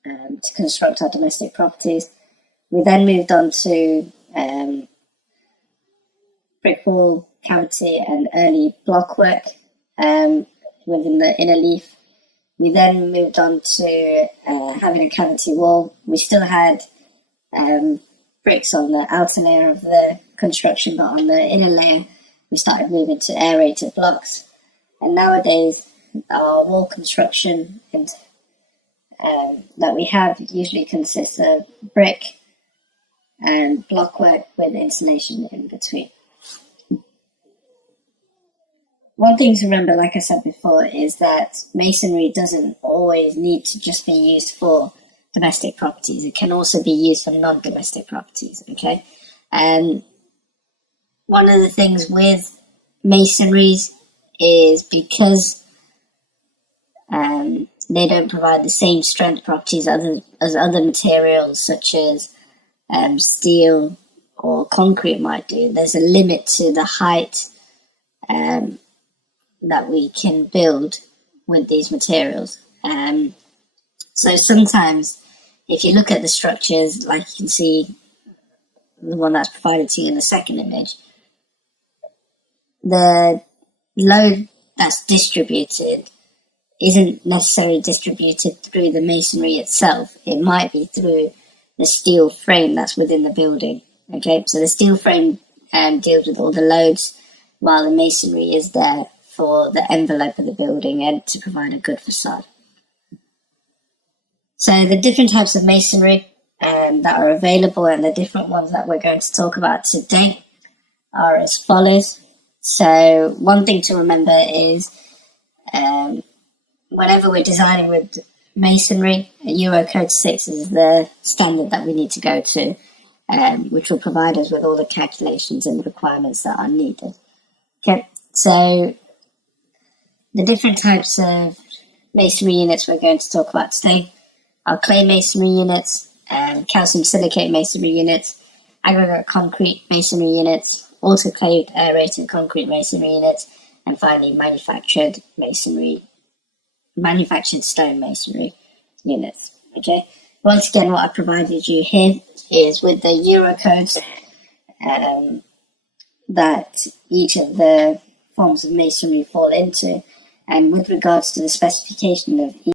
to construct our domestic properties. We then moved on to brick wall, cavity, and early blockwork within the inner leaf. We then moved on to having a cavity wall. We still had bricks on the outer layer of the construction, but on the inner layer, we started moving to aerated blocks. And nowadays, our wall construction that we have usually consists of brick and blockwork with insulation in between. One thing to remember, like I said before, is that masonry doesn't always need to just be used for domestic properties. It can also be used for non-domestic properties, okay? And one of the things with masonries is because they don't provide the same strength properties as other materials such as steel or concrete might do. There's a limit to the height that we can build with these materials. So sometimes if you look at the structures, like you can see the one that's provided to you in the second image, the load that's distributed isn't necessarily distributed through the masonry itself. It might be through the steel frame that's within the building. Okay, so the steel frame deals with all the loads, while the masonry is there for the envelope of the building and to provide a good facade. So the different types of masonry that are available and the different ones that we're going to talk about today are as follows. So one thing to remember is whenever we're designing with masonry, Eurocode 6 is the standard that we need to go to, which will provide us with all the calculations and requirements that are needed. Okay, so the different types of masonry units we're going to talk about today are clay masonry units, calcium silicate masonry units, aggregate concrete masonry units, autoclaved aerated concrete masonry units, and finally manufactured stone masonry units. Okay. Once again, what I provided you here is with the Eurocodes that each of the forms of masonry fall into, and with regards to the specification of